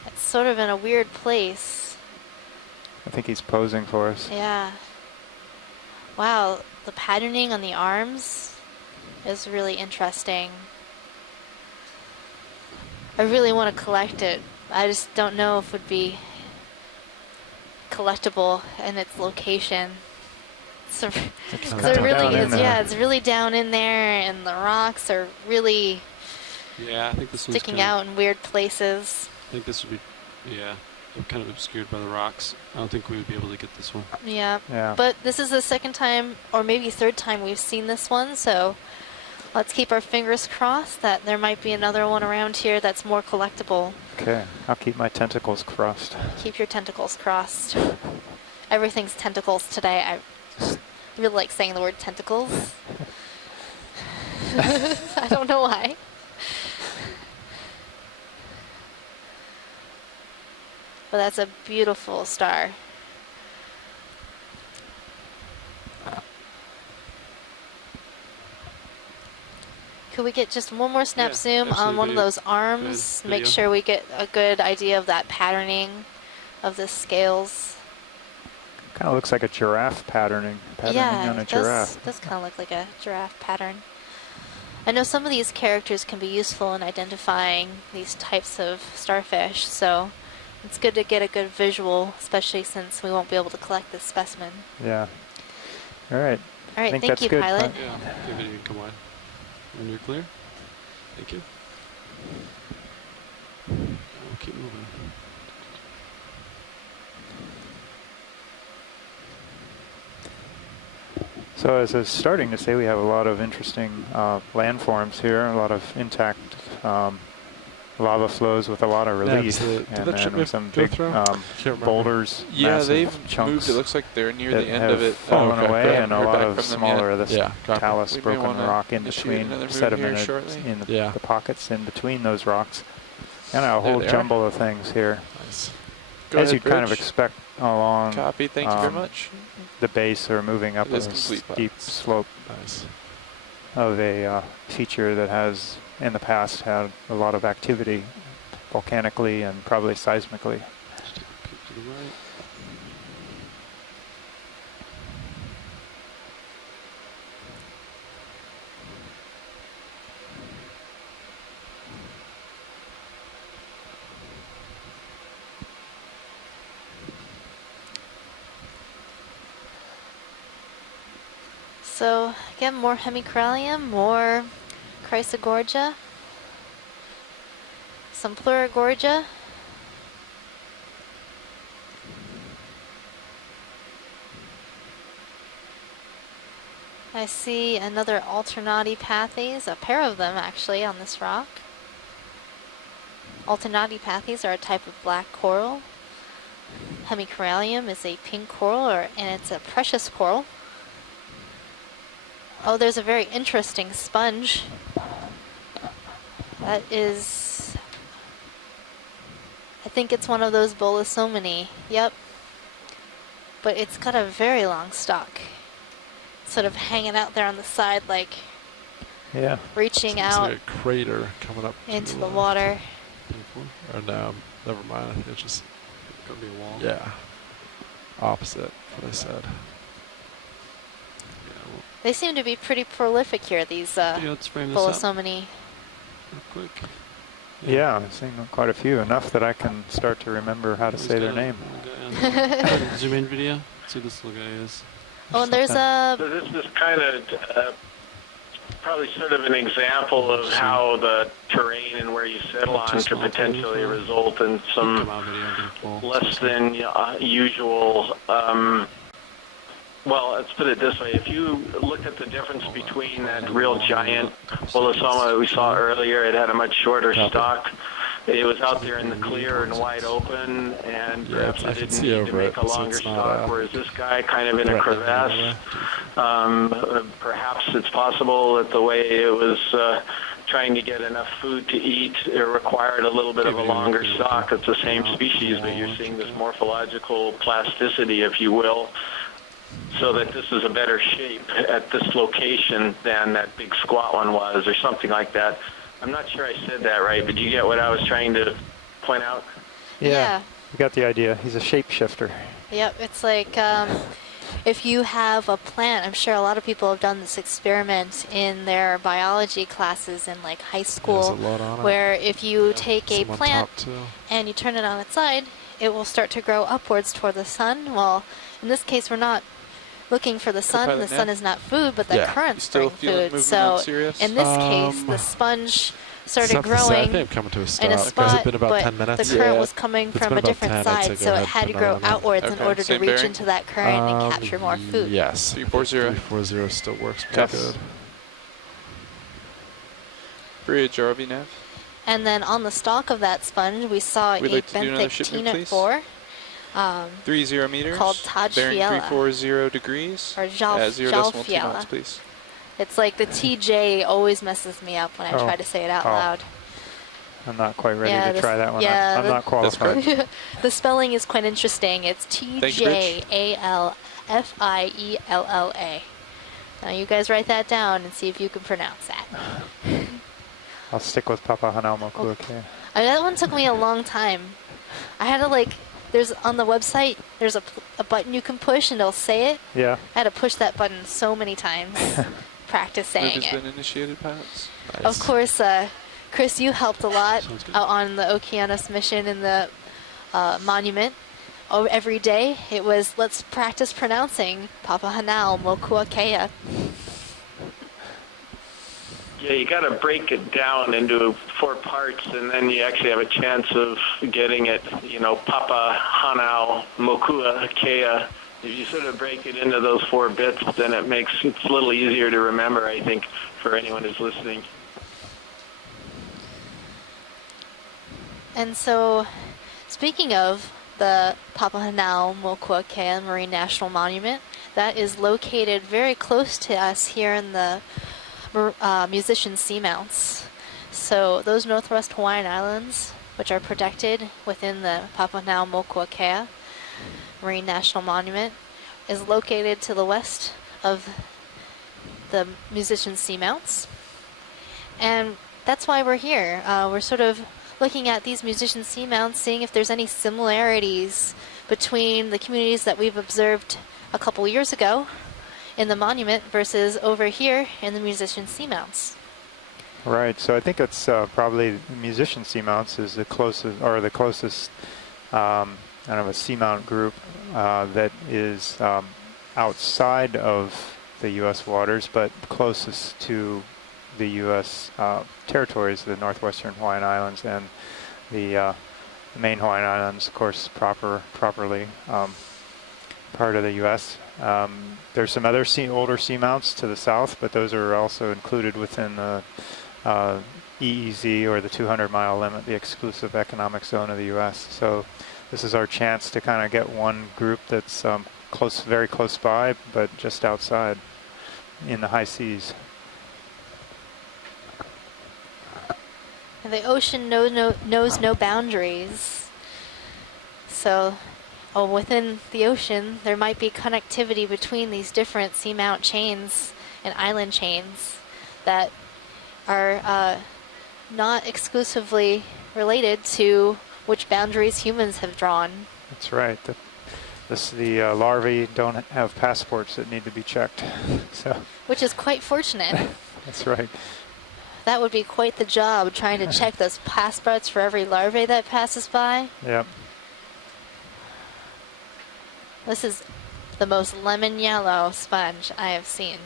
It's sort of in a weird place. I think he's posing for us. Yeah. Wow, the patterning on the arms is really interesting. I really want to collect it. I just don't know if it would be collectible in its location. So it really is, yeah, it's really down in there, and the rocks are really I think this one's sticking out in weird places. I think this would be, they're kind of obscured by the rocks. I don't think we would be able to get this one. Yeah. Yeah. But this is the second time, or maybe third time we've seen this one, so let's keep our fingers crossed that there might be another one around here that's more collectible. Okay, I'll keep my tentacles crossed. Keep your tentacles crossed. Everything's tentacles today. I really like saying the word tentacles. I don't know why. But that's a beautiful star. Could we get just one more snap zoom on one of those arms? Make sure we get a good idea of that patterning of the scales. Kind of looks like a giraffe patterning on a giraffe. It does kind of look like a giraffe pattern. I know some of these characters can be useful in identifying these types of starfish, so it's good to get a good visual, especially since we won't be able to collect this specimen. Yeah. All right. All right, think thank that's you, good. pilot. Yeah, okay, video, come on. When you're clear. Thank you. We'll keep moving. So as I was starting to say, we have a lot of interesting landforms here, a lot of intact lava flows with a lot of relief, and then with some big boulders, yeah, massive they've chunks moved. It looks like they're near the end have of it. fallen away, and a lot of smaller of this talus We may broken wanna rock in initiate between another move sediment here shortly. in the pockets in between those rocks, and a whole they are. jumble of things here. Nice. As ahead, you'd kind of Bridge. expect along Copy, thank you very much. the base or moving up It a is complete steep pilots. slope of a feature that has in the past had a lot of activity volcanically and probably seismically. Just take a peek to the right. So again, more hemicralium, more Chrysler Gorgia, some Gorgia. I see another Alternati pathes, a pair of them actually on this rock. Alternati pathes are a type of black coral. Hemicralium is a pink coral, and it's a precious coral. Oh, there's a very interesting sponge. That is, I think it's one of those Bolosomini. Yep. But it's got a very long stalk. Sort of hanging out there on the side, like reaching out like a crater coming up into the water. Or no, never mind. I think it's just gonna be a wall. Yeah. Opposite what I said. They seem to be pretty prolific here, these Bolosomini. Real quick. Yeah, I've seen quite a few, enough that I can start to remember how to say their name. Zoom in video. See this little guy is. Oh, and there's a... So this is kind of probably sort of an example of how the terrain and where you settle on could potentially result in some less than usual... well, let's put it this way. If you look at the difference between that real giant Bolosoma that we saw earlier, it had a much shorter stalk. It was out there in the clear and wide open, and perhaps it didn't need to make a longer stalk, whereas this guy kind of in a crevasse. Perhaps it's possible that the way it was trying to get enough food to eat, it required a little bit of a longer stalk. It's the same species, but you're seeing this morphological plasticity, if you will, so that this is a better shape at this location than that big squat one was, or something like that. I'm not sure I said that right, but you get what I was trying to point out? Yeah. You got the idea. He's a shapeshifter. Yep, it's like if you have a plant, I'm sure a lot of people have done this experiment in their biology classes in like high school, where if you take a plant and you turn it on its side, it will start to grow upwards toward the sun. Well, in this case, we're not looking for the sun. The sun is not food, but the currents bring food. So in this case, the sponge started growing in a spot, but the current was coming from a different side, so it had to grow outwards in order to reach into that current and capture more food. Yes. 340. 340 still works pretty good. Bridge ROV nav. And then on the stalk of that sponge, we saw a benthic tenet 4. 30 meters. Called Taj bearing Fiala. 340 degrees. Or at 0.2 knots, please. It's like the TJ always messes me up when I try to say it out loud. I'm not quite ready to try that one. I'm not qualified. The spelling is quite interesting. It's TJALFIELLA. Now you guys write that down and see if you can pronounce that. I'll stick with Papa Hanalmo Kuake. That one took me a long time. I had to there's on the website, there's a button you can push and it'll say it. Yeah. I had to push that button so many times, practice saying it. Has been initiated, pilots. Nice. Of course, Chris, you helped a lot out on the Okeanos mission in the monument. Every day it was, let's practice pronouncing Papa Hanal Mokuakea. Yeah, you got to break it down into 4 parts, and then you actually have a chance of getting it, Papa, Hanau, Mokua, Kea. If you sort of break it into those 4 bits, then it's a little easier to remember, I think, for anyone who's listening. And so, speaking of the Papa Hanau Mokua Kea Marine National Monument, that is located very close to us here in the musician seamounts. So those Northwest Hawaiian Islands, which are protected within the Papahanao Mokuakea Marine National Monument, is located to the west of the musician seamounts. And that's why we're here. We're sort of looking at these musician seamounts, seeing if there's any similarities between the communities that we've observed a couple years ago in the monument versus over here in the musician seamounts. Right, so I think it's probably musician seamounts is the closest kind of a seamount group that is outside of the U.S. waters, but closest to the U.S. Territories, the northwestern Hawaiian Islands and the main Hawaiian Islands, of course, properly part of the U.S. There's some other older seamounts to the south, but those are also included within the EEZ, or the 200-mile limit, the exclusive economic zone of the U.S. So this is our chance to kind of get one group that's very close by, but just outside in the high seas. And the ocean knows no boundaries. So within the ocean, there might be connectivity between these different seamount chains and island chains that are not exclusively related to which boundaries humans have drawn. That's right. The larvae don't have passports that need to be checked. So. Which is quite fortunate. That's right. That would be quite the job, trying to check those passports for every larvae that passes by. Yep. This is the most lemon yellow sponge I have seen.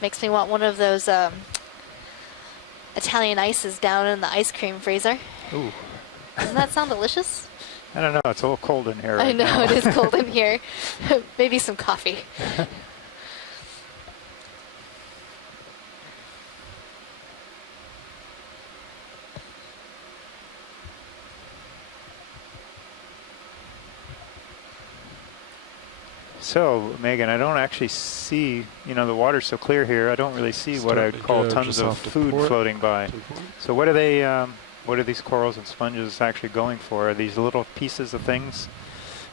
Makes me want one of those Italian ices down in the ice cream freezer. Ooh. Doesn't that sound delicious? I don't know. It's a little cold in here. I Right know, now. it is cold in here. Maybe some coffee. So, Megan, I don't actually see, the water's so clear here, I don't really see what I'd call tons of food floating by. So what are these corals and sponges actually going for? Are these little pieces of things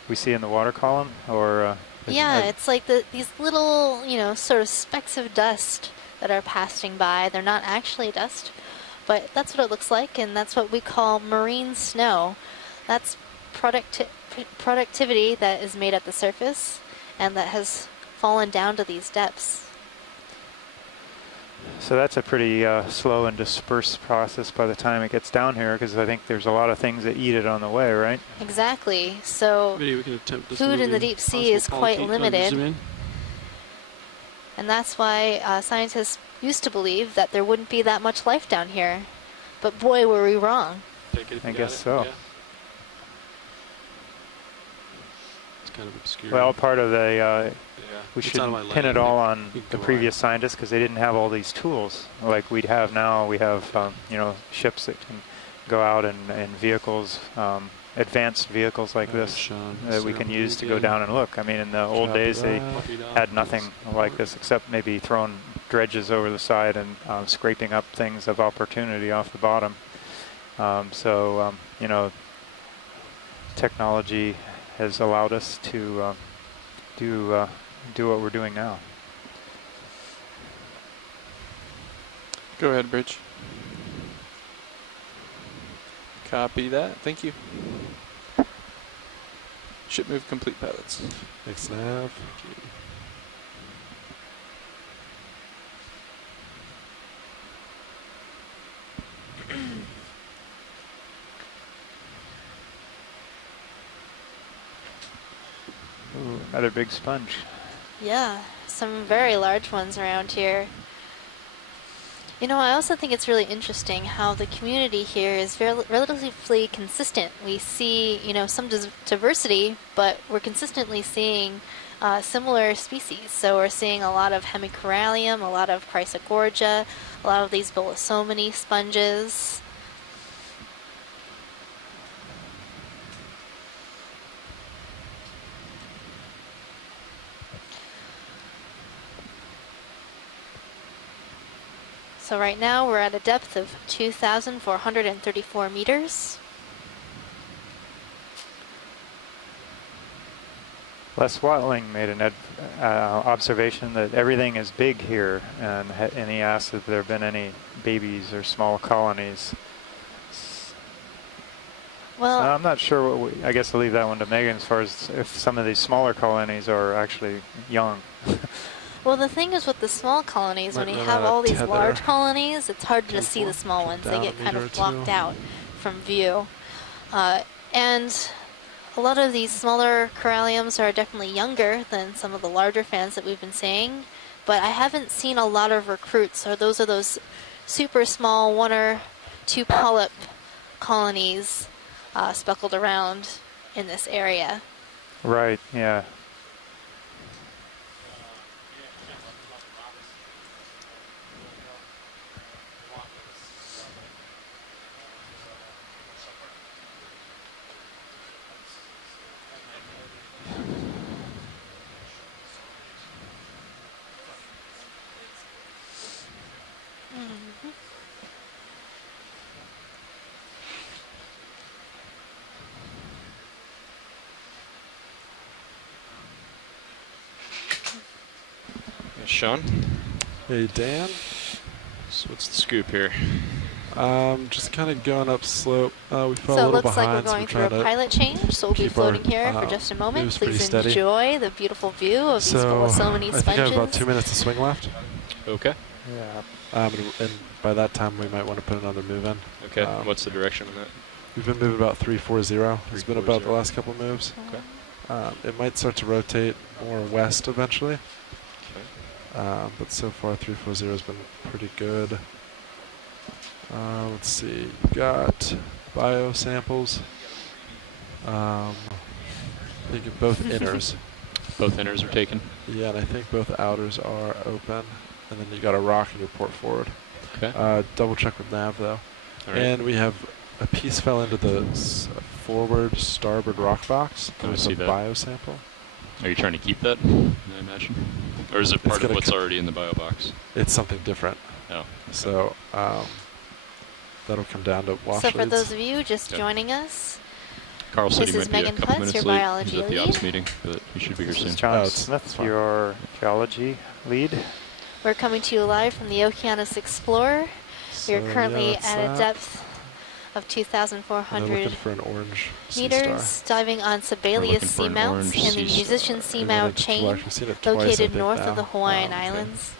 we see in the water column? Or yeah, it's like these little, sort of specks of dust that are passing by. They're not actually dust, but that's what it looks like, and that's what we call marine snow. That's productivity that is made at the surface and that has fallen down to these depths. So that's a pretty slow and dispersed process by the time it gets down here, because I think there's a lot of things that eat it on the way, right? Exactly. So food in the deep sea is quite limited. And that's why scientists used to believe that there wouldn't be that much life down here. But boy, were we wrong. I guess so. Yeah. Kind of obscure. Well, part of the we should pin it all on the previous scientists, because they didn't have all these tools like we have now. We have ships that can go out in vehicles, advanced vehicles like this that we can use to go down and look. I mean, in the old days they had nothing like this except maybe throwing dredges over the side and scraping up things of opportunity off the bottom. Technology has allowed us to do what we're doing now. Go ahead, Bridge. Copy that. Thank you. Ship move complete, pilots. Thanks, Nav. Ooh, another big sponge. Yeah, some very large ones around here. I also think it's really interesting how the community here is relatively consistent. We see, some diversity, but we're consistently seeing similar species. So we're seeing a lot of Hemicorallium, a lot of Chrysler Gorget, a lot of these Bolosomini sponges. So right now we're at a depth of 2,434 meters. Les Watling made an observation that everything is big here, and he asked if there have been any babies or small colonies. Well, I'm not sure. I guess I'll leave that one to Megan as far as if some of these smaller colonies are actually young. Well, the thing is with the small colonies, when you have all these large colonies, it's hard to see the small ones. They get kind of blocked out from view. And a lot of these smaller coralliums are definitely younger than some of the larger fans that we've been seeing, but I haven't seen a lot of recruits, or those are those super small 1 or 2 polyp colonies speckled around in this area. Right, yeah. Sean? Hey, Dan. So what's the scoop here? Just kind of going up slope. We fell a So it little looks like behind, we're going so through a pilot change, so we'll be keep floating our, here for just a moment. moves pretty Please steady. enjoy the beautiful view of these Bolosomini I think I have about 2 minutes to swing left. Okay. Yeah. And by that time, we might want to put another move in. Okay. What's the direction on that? We've been moving about 340. It's been about the last couple moves. Okay. It might start to rotate more west eventually. But so far 340 has been pretty good. Let's see, you got bio samples. I think both inners. Both inners are taken? Yeah, and I think both outers are open. And then you got a rock in your port forward. Okay. Double check with nav though. All right. And we have a piece fell into the forward starboard rock box. Can I There's see a that? bio sample. Are you trying to keep that, I imagine? Or is it part of what's already in the bio box? It's something different. Oh. Okay. So that'll come down to wash So for leads. those of you just joining us, Carl said this he is might be a Megan couple Putz, minutes your late. biology He's at the lead. ops meeting, but he should be here soon. John Smith, your geology lead. We're coming to you live from the Okeanos Explorer. We are So, currently yeah, that's at a that. depth of And 2,400 they're looking for an orange sea meters, star. diving on Sebelius for an seamounts orange in the sea star. Musician We've Seamount only chain actually seen it twice, I located think, north now. of the Hawaiian Okay. Islands.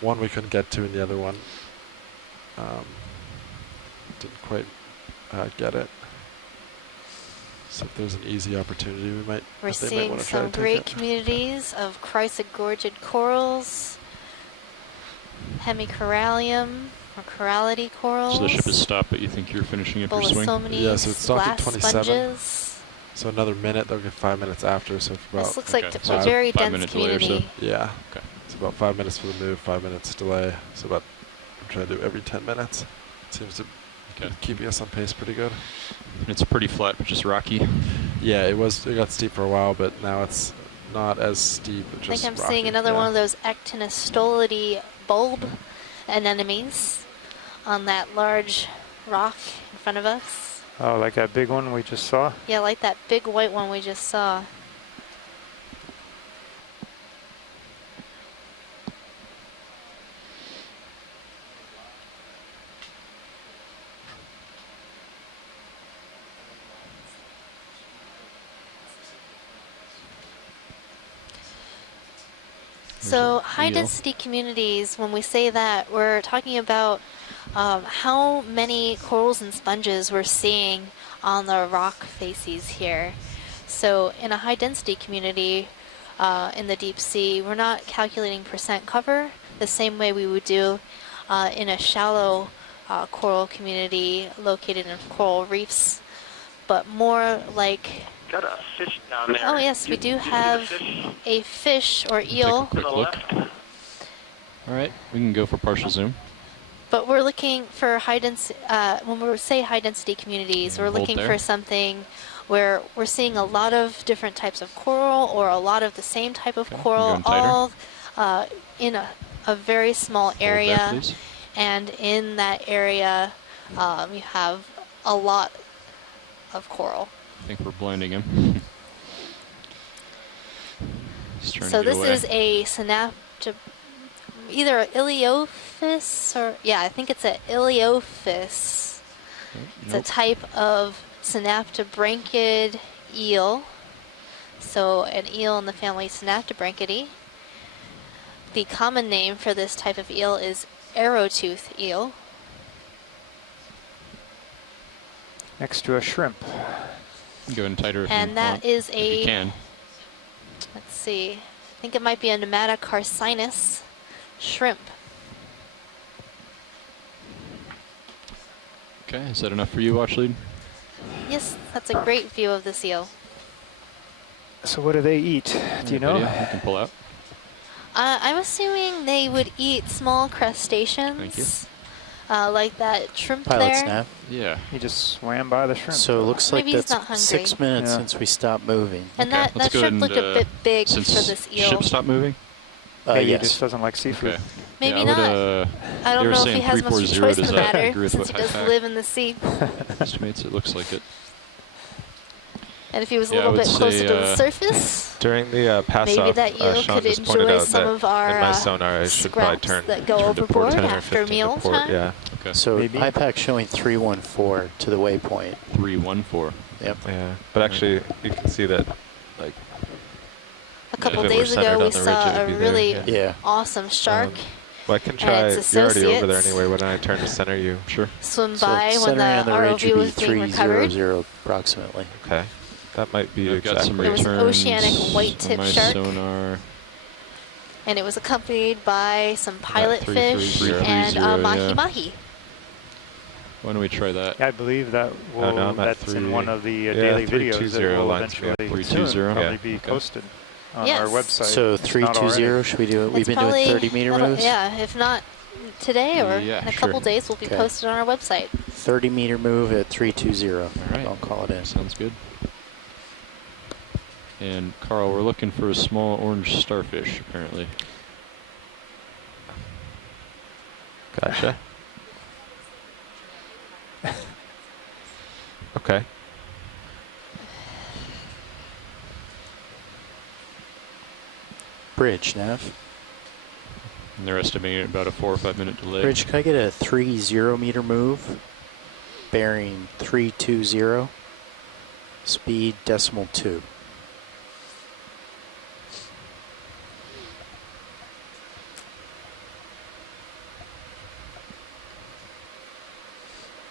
One we couldn't get to, and the other one didn't quite get it. So if there's an easy opportunity, we might. We're they might seeing wanna try some to take great it. communities of Chrysler Gorget corals, hemicorallium or corallidy corals. So the ship has stopped, but you think you're finishing up your swing? Bolosomini, Yeah, so it stopped at glass 27. sponges. So another minute, they'll get 5 minutes after. So for about This looks like Okay, a so very 5 dense minute delay or so. community. yeah. Okay. It's about 5 minutes for the move, 5 minutes delay. So about I'm trying to do every 10 minutes. Seems to be keeping us on pace pretty good. It's pretty flat, but just rocky. Yeah, it got steep for a while, but now it's not as steep. I Just think I'm rocky. seeing another Yeah. one of those Echinoderm bulb anemones on that large rock in front of us. Oh, like that big one we just saw? Yeah, like that big white one we just saw. So high density communities, when we say that, we're talking about how many corals and sponges we're seeing on the rock facies here. So in a high density community in the deep sea, we're not calculating percent cover the same way we would do in a shallow coral community located in coral reefs, but more like... Got a fish down there. Oh yes, we do have a fish or eel. Take a quick look. All right, we can go for partial zoom. But we're looking for high density, when we say high density communities, we're Hold looking there. for something where we're seeing a lot of different types of coral or a lot of the same type of coral, going tighter. all in a very small Hold there, area. please. And in that area, you have a lot of coral. I think we're blinding him. He's trying So to get this away. is a either a Iliophis or, yeah, I think it's a Iliophis. It's a type of synaptobranchid eel. So an eel in the family Synaptobranchidae. The common name for this type of eel is arrowtooth eel. Next to a shrimp. Go in tighter if you And that want, is if you a, can. let's see, I think it might be a Nematocarcinus shrimp. Okay, is that enough for you, watch lead? Yes, that's a great view of the seal. So what do they eat? Do you know? You can pull out. I'm assuming they would eat small crustaceans. Thank you. Like that shrimp Pilot there. snap. Yeah. He just swam by the shrimp. So it looks like Maybe he's not that's hungry. 6 minutes Yeah. since we stopped moving. And Okay, that let's go shrimp ahead looked a bit big for since this eel. ship stopped moving? Maybe Yes. he just doesn't like seafood. Okay. Maybe yeah, not. I I don't they were know if saying he has much 340, choice in does the that matter agree with since he what does Hypack live in the sea. estimates? It looks like it. And if he was a Yeah, I little would bit closer say, to the surface, During the pass maybe off, that eel Sean could just pointed enjoy out some that of our in my sonar I should probably scraps turn, that go turn to port overboard 10 or after 15 to meal port, time. yeah. Okay. So Maybe. IPAC showing 314 to the waypoint. 314. Yep. Yeah, but actually you can see that, like, A couple if it were days centered ago, on we the ridge, saw it would a be there, really Yeah. awesome shark well, I can and try. its You're already over there associates anyway. Why don't I turn to center you? Sure. swim So by when centering the on the ridge ROV would be was being recovered. 300 approximately. Okay, that might be I've got some exactly. There was an returns oceanic white on tip my shark. sonar. And it was accompanied by some pilot fish 3330, and yeah. mahi-mahi. Why don't we try that? Yeah, I believe that will, no, I'm at that's in one of the daily videos that 320 will lines me eventually up. soon 320, probably yeah. be Okay. posted on Yes. our website. So It's not 320, already. should we do it? We've It's been doing probably 30 meter that'll- moves? Yeah, if not today or Yeah, in a sure. couple days, will be Okay. posted on our website. 30 meter move at 320. All right. I'll call it in. Sounds good. And Carl, we're looking for a small orange starfish, apparently. Gotcha. Okay. Bridge, Nav. And they're estimating about a 4 or 5 minute delay. Bridge, can I get a 30 meter move? Bearing 320. Speed .2.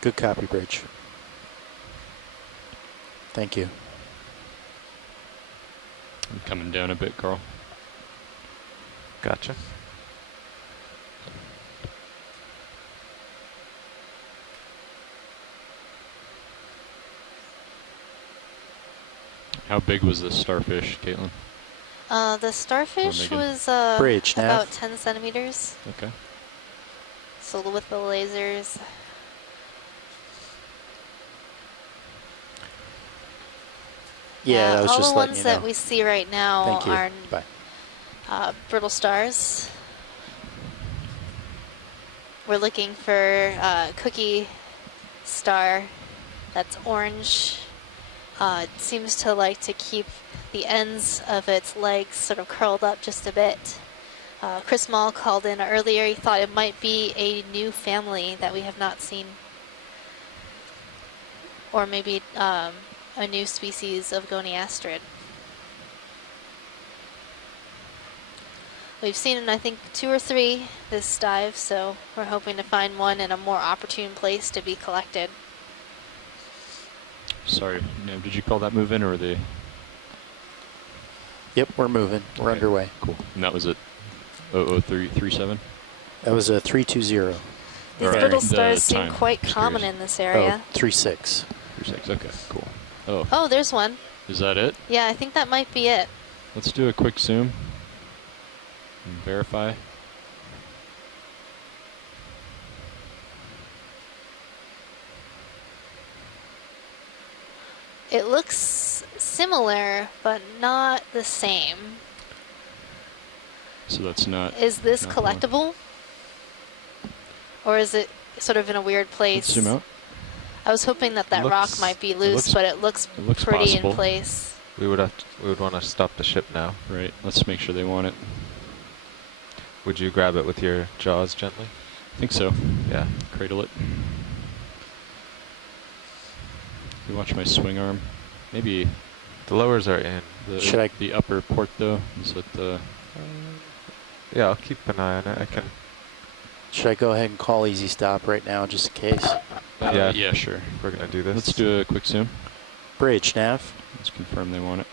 Good copy, Bridge. Thank you. I'm coming down a bit, Carl. Gotcha. How big was this starfish, Caitlin? The starfish Megan. was Bridge, Nav. about 10 centimeters. Okay. So with the lasers. Yeah, I was all just the letting ones you that know. we see right now Thank you. are Bye. brittle stars. We're looking for cookie star that's orange. It seems to like to keep the ends of its legs sort of curled up just a bit. Chris Mall called in earlier. He thought it might be a new family that we have not seen. Or maybe a new species of goniastrid. We've seen, I think, 2 or 3 this dive, so we're hoping to find one in a more opportune place to be collected. Sorry, Nav, did you call that move in, or were they? Yep, we're moving. We're underway. Cool. And that was at 00337? That was a 320. These Right. brittle The stars seem time. quite Just common curious. in this area. Oh, 36. 36, okay, cool. Oh, Oh, there's one. is that it? Yeah, I think that might be it. Let's do a quick zoom and verify. It looks similar, but not the same. So that's not. Is this not the one. collectible? Or is it sort of in a weird place? Let's zoom out. I was hoping that that rock might be loose, but it looks pretty possible. in place. We would want to stop the ship now. Right. Let's make sure they want it. Would you grab it with your jaws gently? I think so. Yeah. Cradle it. You watch my swing arm. Maybe the lowers are in. The upper port though is what the. Yeah, I'll keep an eye on it. I can. Should I go ahead and call easy stop right now, just in case? Yeah, sure. We're gonna do this. Let's do a quick zoom. Bridge, nav. Let's confirm they want it.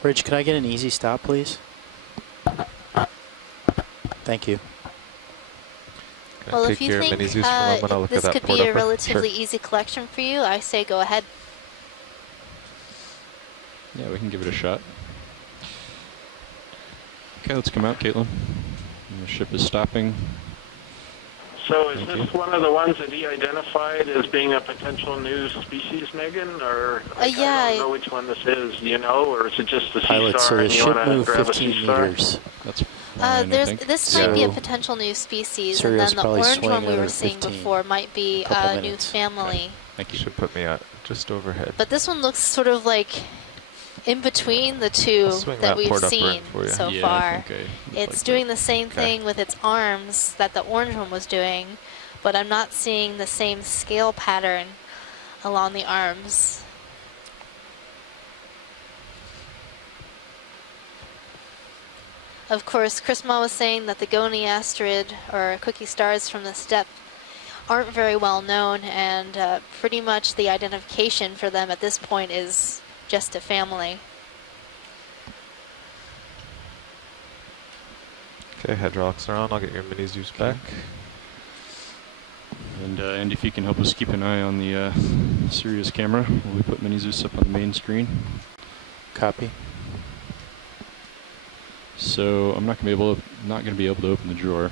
Bridge, could I get an easy stop, please? Thank you. Well, if you think this could be a relatively easy collection for you, I say go ahead. Yeah, we can give it a shot. Okay, let's come out, Caitlin. The ship is stopping. So is this one of the ones that he identified as being a potential new species, Megan? Or I don't know which one this is, do you know? Or is it just the sea Pilot, star so the and you ship want to moved grab a 15 sea star? meters. That's fine, this might be a potential new species, and then the orange one we were seeing before might be a new family. Thank you. Should put me out just overhead. But this one looks sort of like in between the two that we've seen so far. It's doing the same thing with its arms that the orange one was doing, but I'm not seeing the same scale pattern along the arms. Of course, Chrisma was saying that the Goni asteroid, or cookie stars from this depth, aren't very well known, and pretty much the identification for them at this point is just a family. Okay, hydraulics are on. I'll get your mini Zeus back. And if you can help us keep an eye on the Sirius camera while we put Mini Zeus up on the main screen. Copy. So I'm not gonna be able to open the drawer.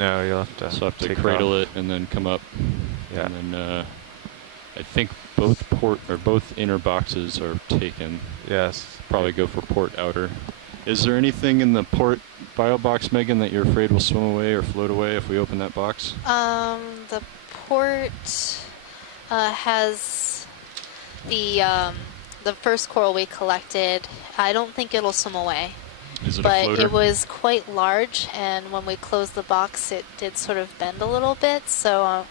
No, you'll have to. So I have to cradle it and then come up. Yeah. And then I think both inner boxes are taken. Yes. Probably go for port outer. Is there anything in the port bio box, Megan, that you're afraid will swim away or float away if we open that box? The port has the first coral we collected. I don't think it'll swim away. Is it but a floater? It was quite large, and when we closed the box, it did sort of bend a little bit. So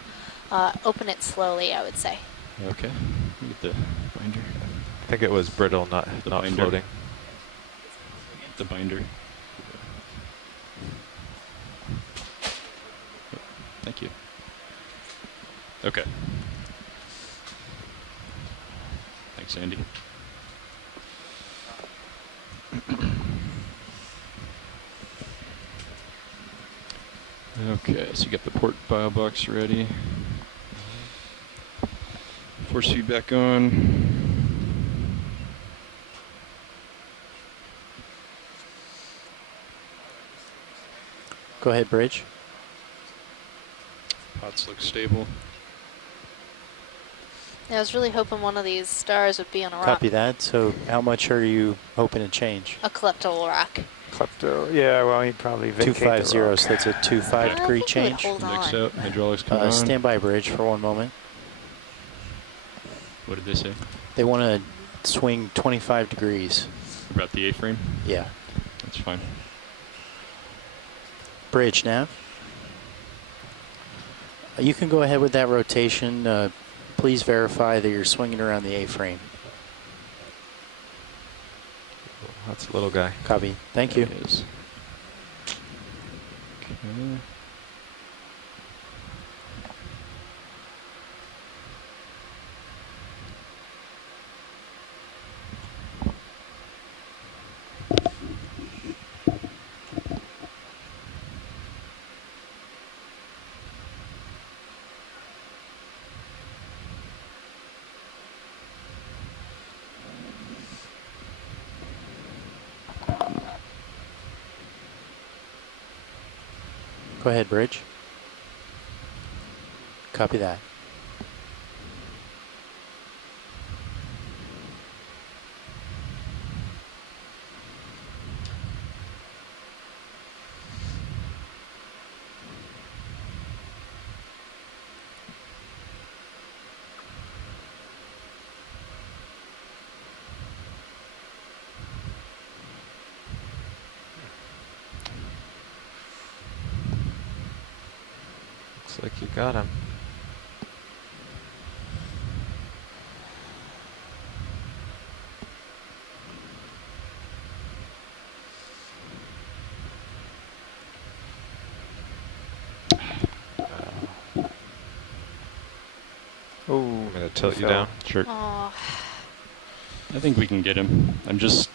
open it slowly, I would say. Okay. Get the binder. I think it was brittle, not floating. The binder. Thank you. Okay. Thanks, Andy. Okay, so you got the port bio box ready. Force feedback on. Go ahead, Bridge. Pots look stable. Yeah, I was really hoping one of these stars would be on a rock. Copy that. So how much are you hoping to change? A klepto rock. Klepto, yeah, well, he'd probably vacate 250, the rock. so that's a 25 degree change. Mix out, hydraulics come on. Stand by, Bridge, for one moment. What did they say? They want to swing 25 degrees. About the A-frame? Yeah. That's fine. Bridge, nav. You can go ahead with that rotation. Please verify that you're swinging around the A-frame. That's a little guy. Copy. Thank you. There it is. Okay. Go ahead, Bridge. Copy that. Looks like you got him. Oh, I'm gonna tilt you down. Sure. Oh. I think we can get him. I'm just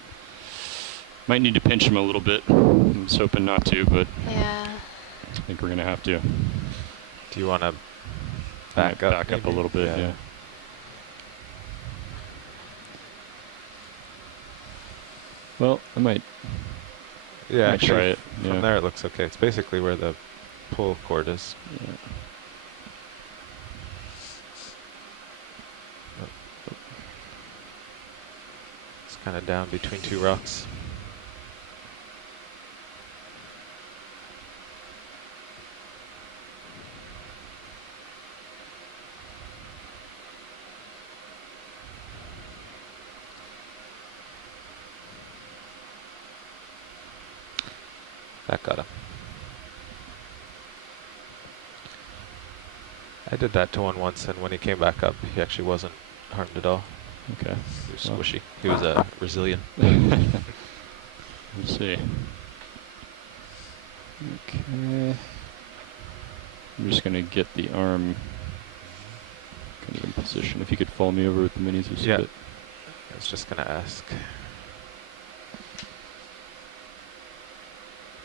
might need to pinch him a little bit. I was hoping not to, but yeah, I think we're gonna have to. Do you want to back up a little bit? Yeah. Well, I might. Yeah, might try it. From Yeah. there it looks okay. It's basically where the pull cord is. Yeah. It's kind of down between two rocks. That got him. I did that to one once, and when he came back up, he actually wasn't harmed at all. Okay. He was squishy. He was resilient. Let's see. Okay. I'm just gonna get the arm kind of in position. If you could follow me over with the minis just a bit. I was just gonna ask.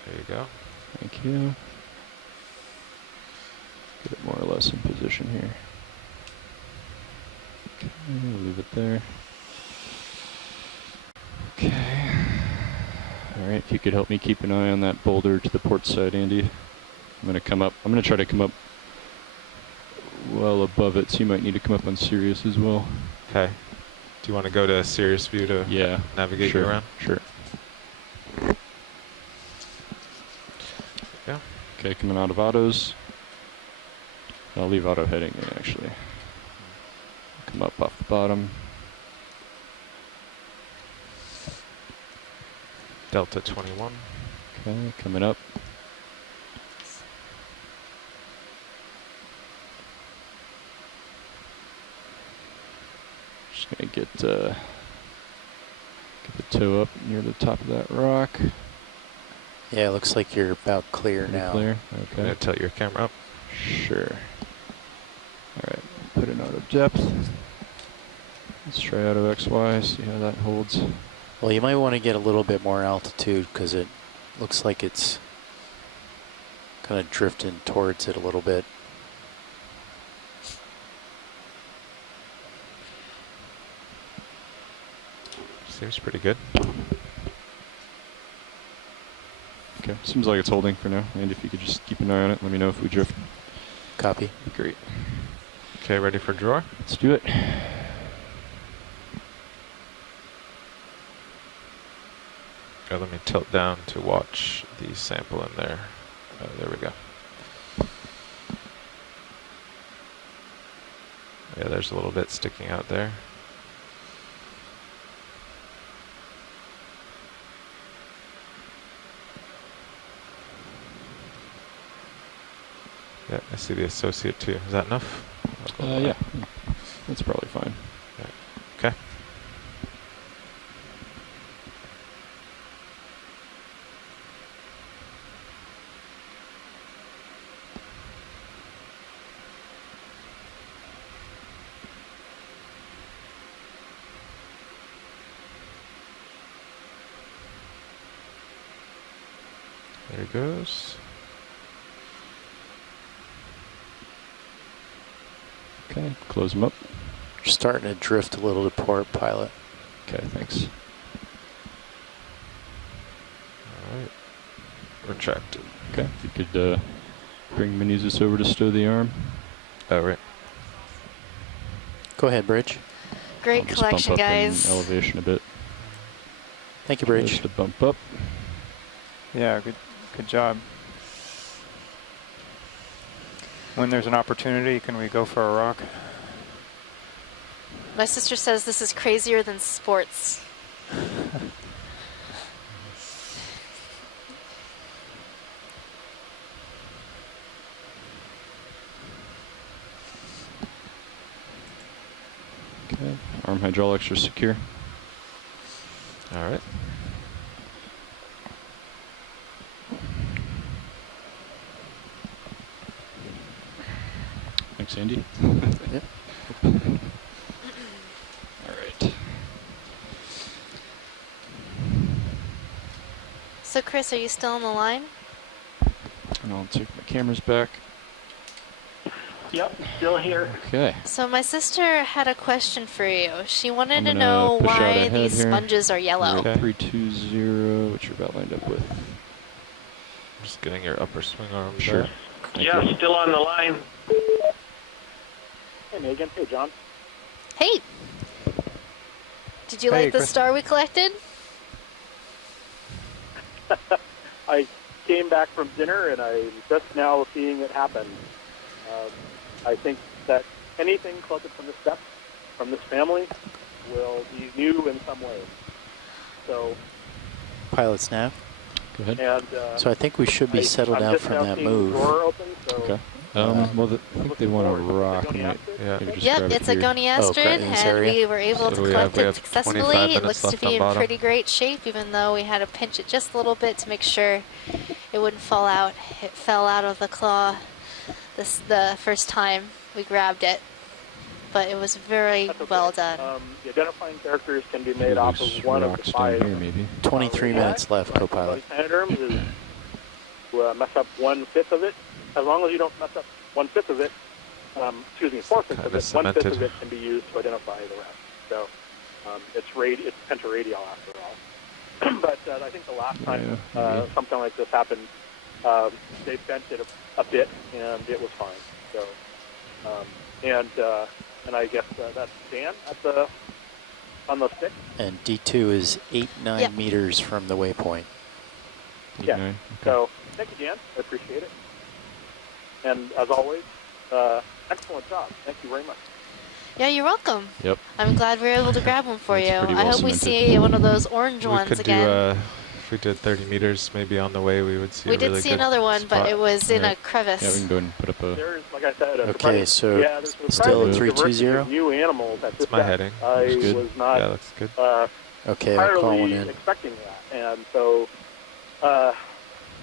There you go. Thank you. Get it more or less in position here. Okay, leave it there. Okay. Alright, if you could help me keep an eye on that boulder to the port side, Andy. I'm gonna come up. I'm gonna try to come up well above it, so you might need to come up on Sirius as well. Okay. Do you want to go to Sirius view to navigate you around? Sure. Yeah. Okay, coming out of autos. I'll leave auto heading in actually. Come up off the bottom. Delta 21. Okay, coming up. Just gonna get the toe up near the top of that rock. Yeah, it looks like you're about clear now. Clear? Okay. I'm gonna tilt your camera up. Sure. Alright, put it out of depth. Let's try out of XY, see how that holds. Well, you might want to get a little bit more altitude because it looks like it's kind of drifting towards it a little bit. Seems pretty good. Okay, seems like it's holding for now. And if you could just keep an eye on it, let me know if we drift. Copy. Great. Okay, ready for drawer? Let's do it. Let me tilt down to watch the sample in there. There we go. Yeah, there's a little bit sticking out there. Yeah, I see the associate too. Is that enough? Yeah, that's probably fine. Right. Okay. There it goes. Okay, close them up. You're starting to drift a little to port, pilot. Okay, thanks. Alright. Retracted. Okay, if you could bring Menezes over to stow the arm. Oh, right. Go ahead, Bridge. Great I'll just collection, bump up guys. in elevation a bit. Thank you, Bridge. Just a bump up. Yeah, good job. When there's an opportunity, can we go for a rock? My sister says this is crazier than sports. Okay, arm hydraulics are secure. All right. Thanks, Andy. Yep. All right. So Chris, are you still on the line? And I'll take my cameras back. Yep, still here. Okay. So my sister had a question for you. She wanted I'm to gonna know push out why ahead these here. sponges are yellow. We're at 320, which you're about lined up with. Just getting your upper swing arm. Sure. There. Yeah, still on the line. Hey, Megan. Hey, John. Hey! Did you Hey, like the Chris. star we collected? I came back from dinner and I'm just now seeing it happen. I think that anything collected from the steps, from this family, will be new in some way. So, Pilot's nav. Go ahead. and So I think we should be settled I'm out just from now that seeing move. the door open, so Okay. Well, I think they want to rock. Yeah. Yep, it's a goniastrid, in this and area? we were able So to we collect have it 25 successfully. It minutes looks to left be on in bottom. pretty great shape, even though we had to pinch it just a little bit to make sure it wouldn't fall out. It fell out of the claw the first time we grabbed it, but it was very that's okay. well done. The identifying characters can be made off of one of the Rocks down five. here, maybe. 23 minutes left, co-pilot. Echinoderms is to mess up 1/5 of it. As long as you don't mess up 1/5 of it, 4/5 Kind of of it, 1/5 of cemented. it can be used to identify the rest. So it's pentaradial after all. But I think the last time something like this happened, they bent it a bit and it was fine. So and I guess that's Dan on the stick. And D2 is 8-9 Yep. meters from the waypoint. Yeah. 8-9. So thank you, Dan. I appreciate it. And as always, excellent job. Thank you very much. Yeah, you're welcome. Yep. I'm glad we were able to grab one for That's you. pretty I well hope we cemented. see one of those orange We ones could again. do, if we did 30 meters, maybe on the way we would see We a did really see good another one, but spot. it was in a Right. crevice. Yeah, we can go ahead and put up a. There's, like I said, Okay, so there's a still surprising 320? diversity of new animals at this That's my depth. heading. I Looks good. was not Yeah, looks good. Okay, I'll call one entirely in. expecting that, and so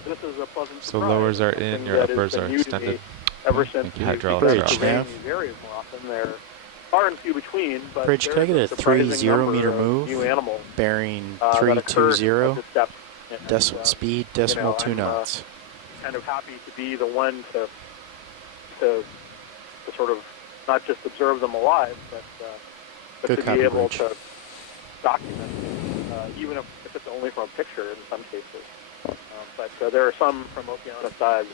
this is a pleasant So surprise. lowers are in, Something your that has uppers been are new to me extended. ever since Thank you. we Hydraulics began are Bridge, surveying nav. these areas more often. They're far and few between, but Bridge, there's can I get a surprising 30 number meter of move? new animals Bearing that occur at 320, this depth. And, speed decimal 2 I'm, knots. kind of happy to be the one to sort of not just observe them alive, but Good to copy, be able Bridge. to document, even if it's only from a picture in some cases. But there are some from Okeanos dives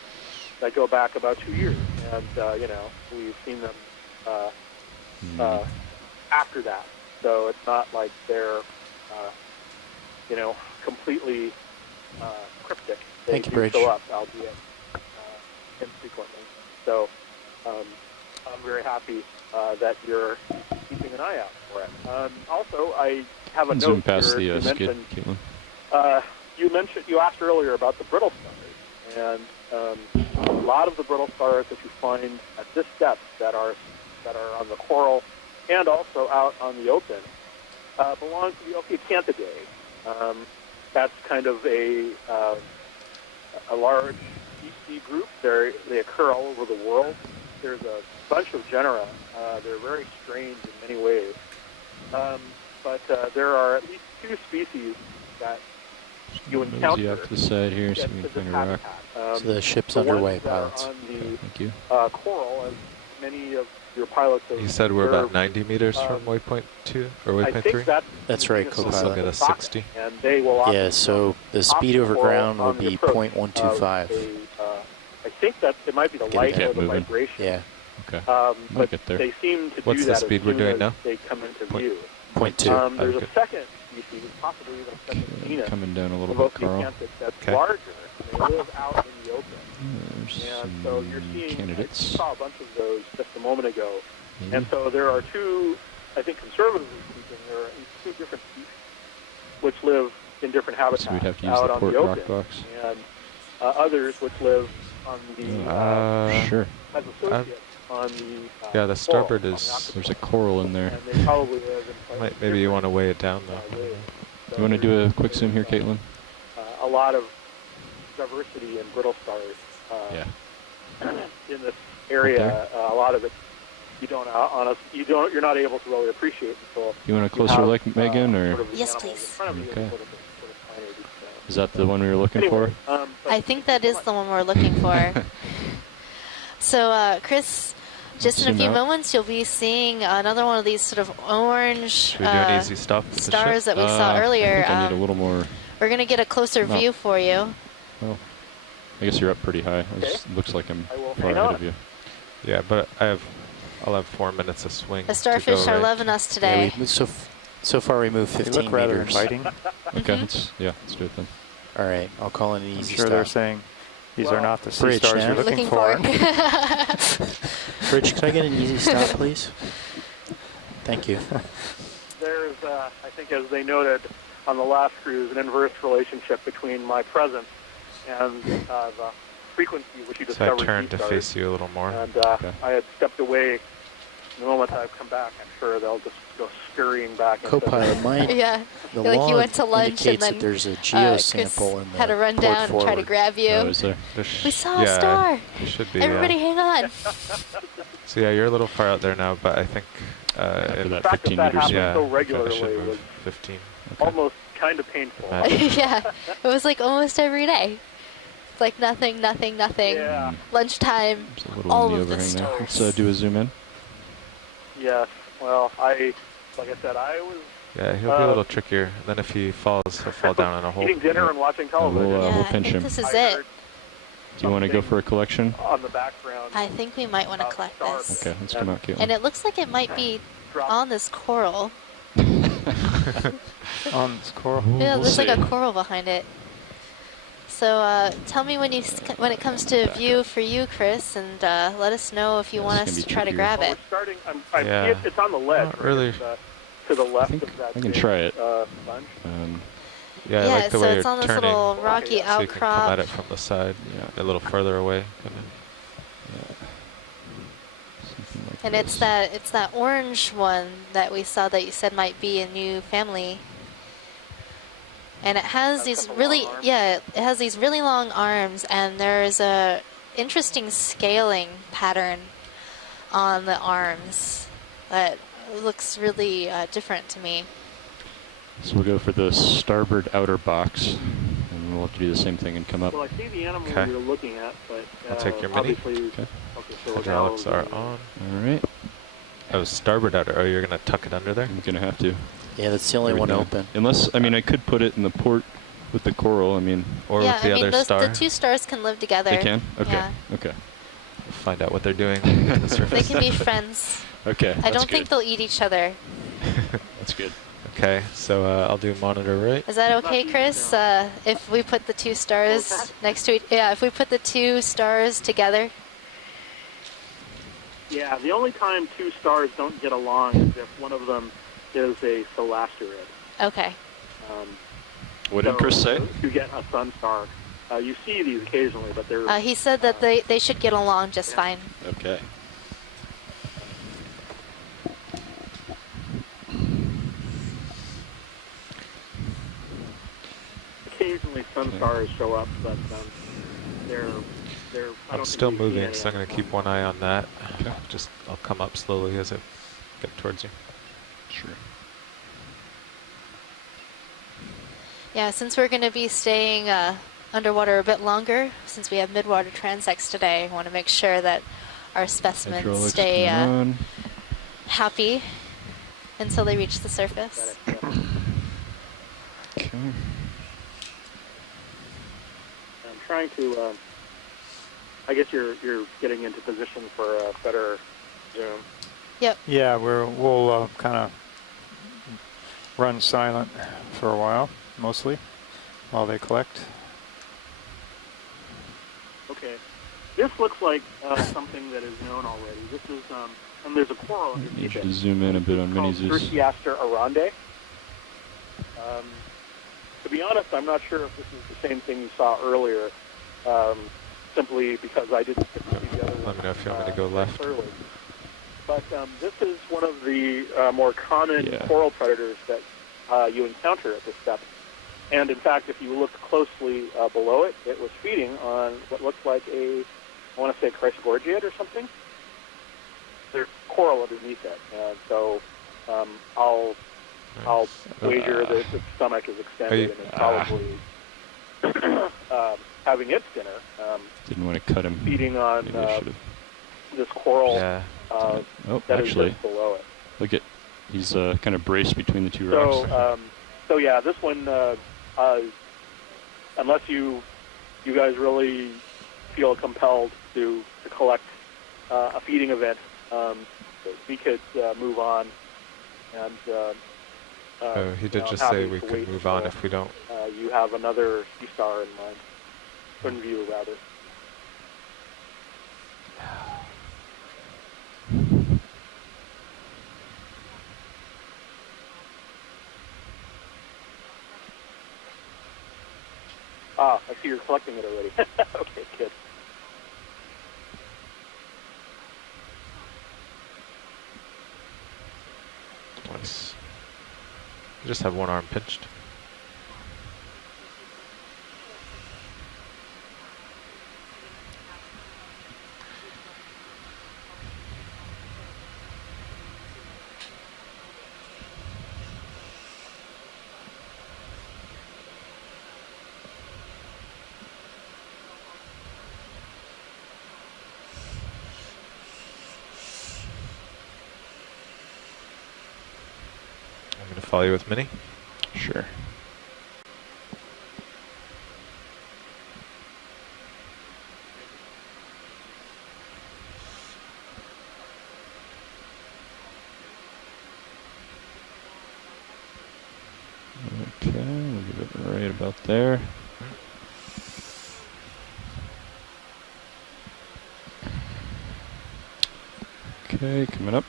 that go back about 2 years, and we've seen them after that. So it's not like they're completely cryptic. They Thank you, do Bridge. show up, albeit infrequently. So I'm very happy that you're keeping an eye out for it. Also, I have a Zoom note past here. the You skid, mentioned Caitlin. you asked earlier about the brittle stars, and a lot of the brittle stars that you find at this depth that are on the coral and also out on the open belong to the Okeacantidae. That's kind of a large species group. They occur all over the world. There's a bunch of genera. They're very strange in many ways. But there are at least 2 species that you Mosey encounter. off to the side here so we get can to find this a rock. habitat. So the ship's the underway, ones that are pilots. on the Thank you. coral, as many of your pilots have You said we're about observed, 90 meters from waypoint 2 or I waypoint think 3? That's right, So this will co-pilot. get us 60. And they will often Yeah, so the speed over coral ground will on the be approach 0.125. I think that it might be the Get light it or the moving. vibration. Yeah, Okay. But Might get there. they seem to What's do the that speed as we're soon doing as now? they come into Point- view. 0.2. There's Okay. a second species, possibly even a second genus, Coming down a little of bit, Carl. Okeacanthus that's Okay. larger. They live out in the open. There's And some so you're seeing, candidates. I saw a bunch of those just a moment ago. Maybe. And so there are 2, I think conservatively speaking, there are 2 different species which live in different habitats So we'd have to use out the on port the rock open, box. and others which live on the Sure. as associates on the Yeah, the coral, starboard on the is... octopus. There's a coral in there. And they probably live in quite Maybe you want to different, weigh it down, though. ways. You want to do a quick zoom here, Caitlin? A lot of diversity in brittle stars Yeah. in this area. A lot of it you're not able to really appreciate until You want a closer have, look, Megan, or? sort of the Yes, animals in please. front of you Okay. sort of finer detail. Is that the one we were looking for? I think that is the one we're looking for. So, Chris, just in a few moments, you'll be seeing another one of these sort of orange Should we do an easy stop with the stars ship? that we saw earlier. I think I need a little more. We're going to get a closer view for you. Well, I guess you're up pretty high. It looks like I'm far ahead of you. Yeah, but I'll have 4 minutes of swing. The starfish are loving us today. Yeah, so far we moved 15 They look rather meters. inviting. Okay, let's do it then. All right, I'll call it an I'm easy sure stop. they're saying these are not the sea Bridge, stars you're Nav. looking for. Bridge, could I get an easy stop, please? Thank you. There's, I think as they noted on the last cruise, an inverse relationship between my presence and the frequency which you So discovered. I turned to face you a little more. And I had stepped away. The moment I've come back, I'm sure they'll just go scurrying back. Co-pilot, Yeah, the like log you went to lunch and indicates then that there's a geo sample Chris in the had to run port down and try to forward. grab you. Oh, is there? We saw a star. It should be. Everybody hang on. So yeah, you're a little far out there now, but I think after that The fact 15 that meters. happened yeah, so I regularly should move was 15. almost kind of painful. Yeah, it was like almost every day. It's like nothing. Yeah. Lunchtime, There's a little all in the of the overhang there. stars. Let's do a zoom in. Yes. Well, like I said, I was Yeah, he'll be a little trickier. Then if he falls, he'll fall down in a hole. eating dinner and watching television. We'll Yeah, I pinch think him. this is I it. heard Do you want to go for a collection? on the background. I think we might want to collect this. Okay, let's come out, Caitlin. And it looks like it might be on this coral. On this coral. Yeah, there's like a coral behind it. So tell me when when it comes to view for you, Chris, and let us know if you want us to try to grab Well, it. we're starting. Yeah. It's on the ledge. Not really. It's, to the left of that. I can try it. Sponge. Yeah, I Yeah, like the so way it's you're on this turning, little rocky so you can come outcrop. at it from the side, a little further away. And it's that orange one that we saw that you said might be a new family. And it has these really, it has these really long arms, and there's a interesting scaling pattern on the arms that looks really different to me. So we'll go for the starboard outer box, and we'll have to do the same thing and come up. Well, I see the animal Okay. you're looking at, but I'll take your mini. obviously, Okay. so Hydraulics are on. All right. Oh, starboard outer. Oh, you're gonna tuck it under there? I'm gonna have to. Yeah, that's the only one open. Unless, I mean, I could put it in the port with the coral. I mean, or yeah, with the I mean, other star. the two stars can live together. They can. Okay. Yeah. Okay. We'll find out what they're doing. On the surface. They can be friends. Okay. I don't think they'll eat each other. That's good. Okay, so I'll do monitor right. Is that okay, Chris? If we put the two stars next to each, if we put the two stars together. Yeah, the only time two stars don't get along is if one of them is a philasterid. Okay. What did Chris say? You get a sun star. You see these occasionally, but they're... He said that they should get along just fine. Okay. occasionally sun stars show up, but they're I'm still moving, so I'm going to keep one eye on that. Okay. I'll come up slowly as I get towards you. Sure. Yeah, since we're going to be staying underwater a bit longer, since we have midwater transects today, I want to make sure that our specimens Hydraulics stay on. happy until they reach the surface. Okay. I'm trying to. I guess you're getting into position for a better zoom. Yep. Yeah, we'll kind of run silent for a while, mostly, while they collect. Okay. This looks like something that is known already. This is, and there's a coral I need underneath you it. to zoom in a bit on Called Mini-Zeus. Crysler Gorget. To be honest, I'm not sure if this is the same thing you saw earlier, simply because I didn't get to see the other one. Let me know if you want me to go left. Clearly. But this is one of the more common coral predators that you encounter at this step. And in fact, if you look closely below it, it was feeding on what looks like I want to say Chrysler Gorget or something. There's coral underneath it. And so I'll wager that its stomach is extended and it's probably having its dinner. Didn't want to cut him. Feeding on Maybe I should've. this coral Oh, that is actually, just below it. look at, he's kind of braced between the two rocks. So yeah, this one, unless you guys really feel compelled to collect a feeding event, we could move on. And he did just say we could move on if we don't. You have another sea star in mind, in view rather. Ah, I see you're collecting it already. Okay, good. Nice. You just have one arm pinched. I'm going to follow you with Minnie. Sure. Okay, we'll give it right about there. Okay, coming up.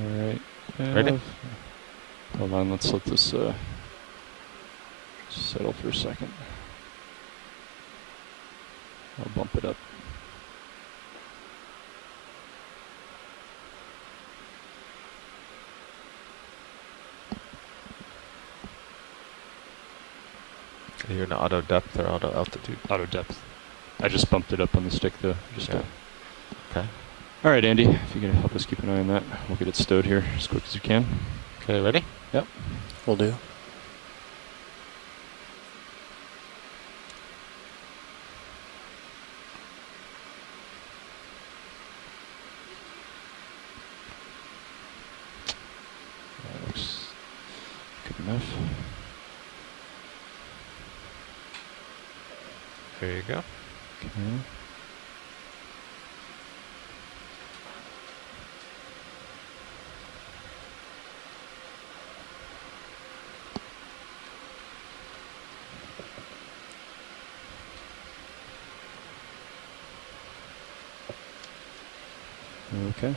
Alright. Ready? Hold on, let's let this settle for a second. I'll bump it up. Are you in auto depth or auto altitude? Auto depth. I just bumped it up on the stick though. Just Okay. Alright, Andy, if you're going to help us keep an eye on that, we'll get it stowed here as quick as you can. Okay, ready? Yep. Will do. That looks good enough. There you go. Okay. Okay.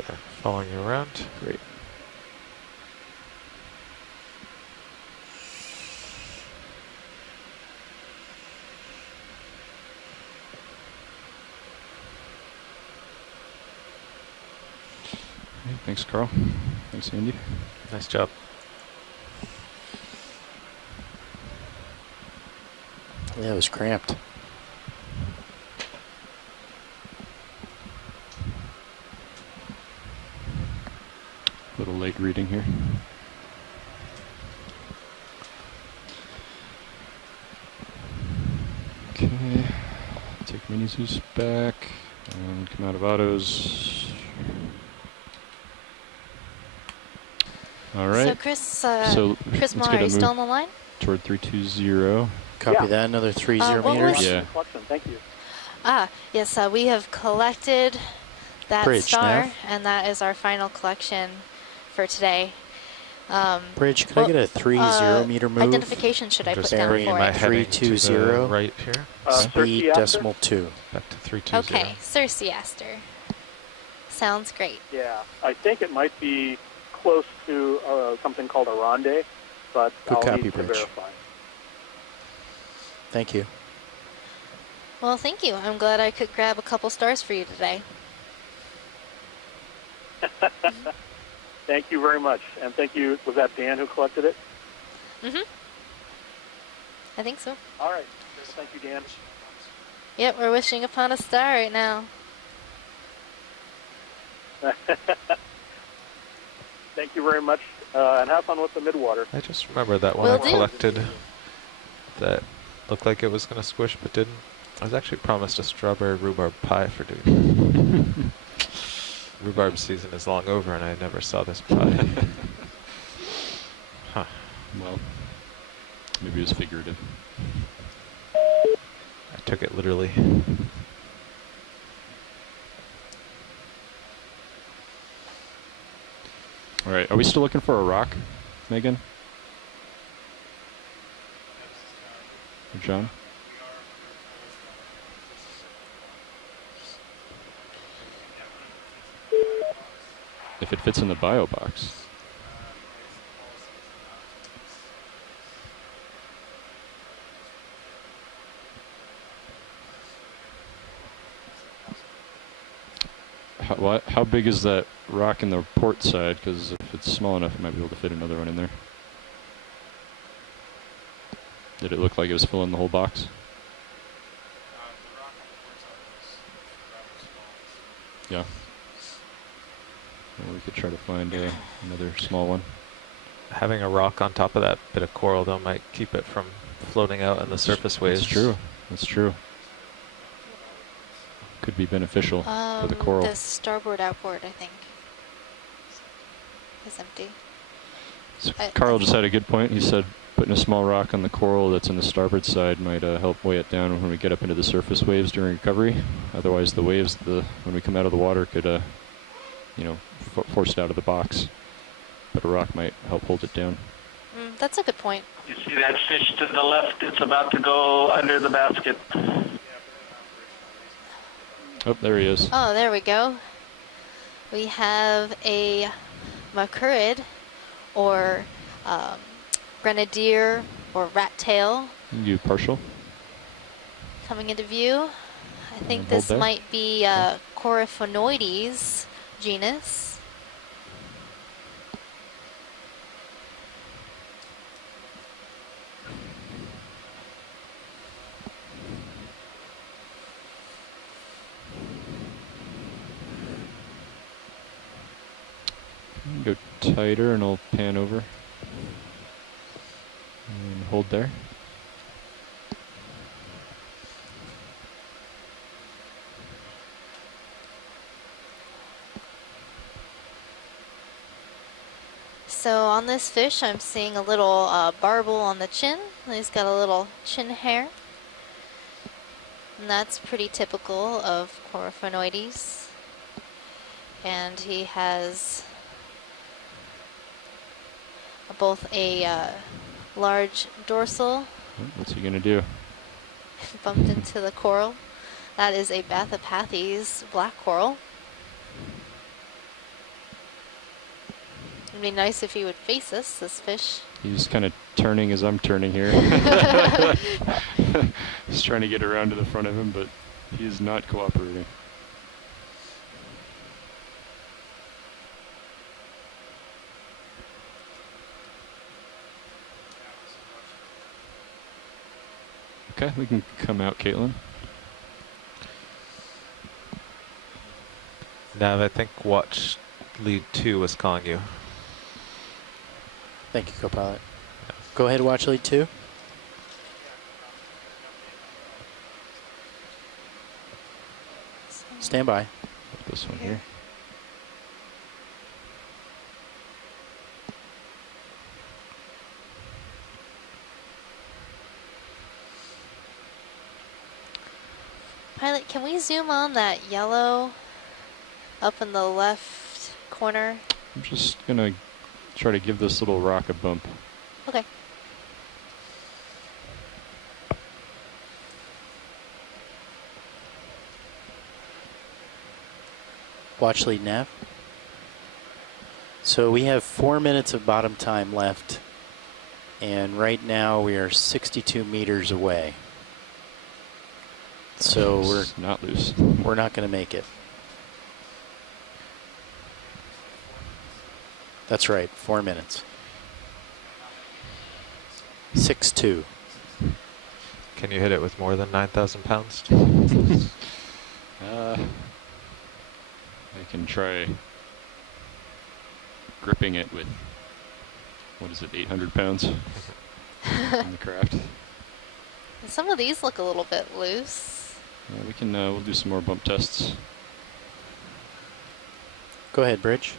Okay, following you around. Great. Okay, thanks, Carl. Thanks, Andy. Nice job. Yeah, it was cramped. A little late reading here. Okay, take mini Zeus back and come out of autos. All right. So Chris, Chris let's Maher, get are a you still move on the line? toward 320. Copy that, another 30 meters. Yeah. Thank you. Ah, yes, we have collected that Bridge, star, Nav. and that is our final collection for today. Bridge, could I get a 30 meter move? Identification should I put down Bearing for it? 320. Right here. Speed decimal 2. Back to 320. Okay, Cersei Aster. Sounds great. Yeah, I think it might be close to something called a ronde, but Good I'll copy, need to Rich. verify. Thank you. Well, thank you. I'm glad I could grab a couple stars for you today. Thank you very much. And thank you. Was that Dan who collected it? Mm-hmm. I think so. All right. Thank you, Dan. Yep, we're wishing upon a star right now. Thank you very much. And have fun with the midwater. I just remember that one Will I do. collected that looked like it was going to squish but didn't. I was actually promised a strawberry rhubarb pie for doing that. Rhubarb season is long over and I never saw this pie. Huh. Well, maybe it was figurative. I took it literally. All right, are we still looking for a rock, Megan? Or John? If it fits in the bio box. How big is that rock in the port side? Because if it's small enough, it might be able to fit another one in there. Did it look like it was filling the whole box? Yeah. Well, we could try to find another small one. Having a rock on top of that bit of coral though might keep it from floating out in the surface waves. That's true. That's true. Could be beneficial for the coral. The starboard outboard, I think, is empty. So Carl just had a good point. He said putting a small rock on the coral that's in the starboard side might help weigh it down when we get up into the surface waves during recovery. Otherwise, the waves, when we come out of the water, could, force it out of the box. But a rock might help hold it down. That's a good point. You see that fish to the left? It's about to go under the basket. Oh, there he is. Oh, there we go. We have a macrurid, or grenadier, or rat tail You partial. coming into view. I think Hold this there. might be Crinoid genus. Go tighter and I'll pan over. And hold there. So on this fish, I'm seeing a little barbel on the chin. He's got a little chin hair. And that's pretty typical of Crinoid. And he has both a large dorsal What's he gonna do? bumped into the coral. That is a Bathypathes black coral. It'd be nice if he would face us, this fish. He's kind of turning as I'm turning here. He's trying to get around to the front of him, but he is not cooperating. Okay, we can come out, Caitlin. Nav, I think watch lead 2 was calling you. Thank you, co-pilot. Go ahead, watch lead 2. Stand by. This one here. Pilot, can we zoom on that yellow up in the left corner? I'm just gonna try to give this little rock a bump. Okay. Watch lead nav. So we have 4 minutes of bottom time left, and right now we are 62 meters away. So we're not loose. We're not going to make it. That's right, 4 minutes. 6-2. Can you hit it with more than 9,000 pounds? I can try gripping it with, what is it, 800 pounds in the craft. Some of these look a little bit loose. We can, we'll do some more bump tests. Go ahead, Bridge.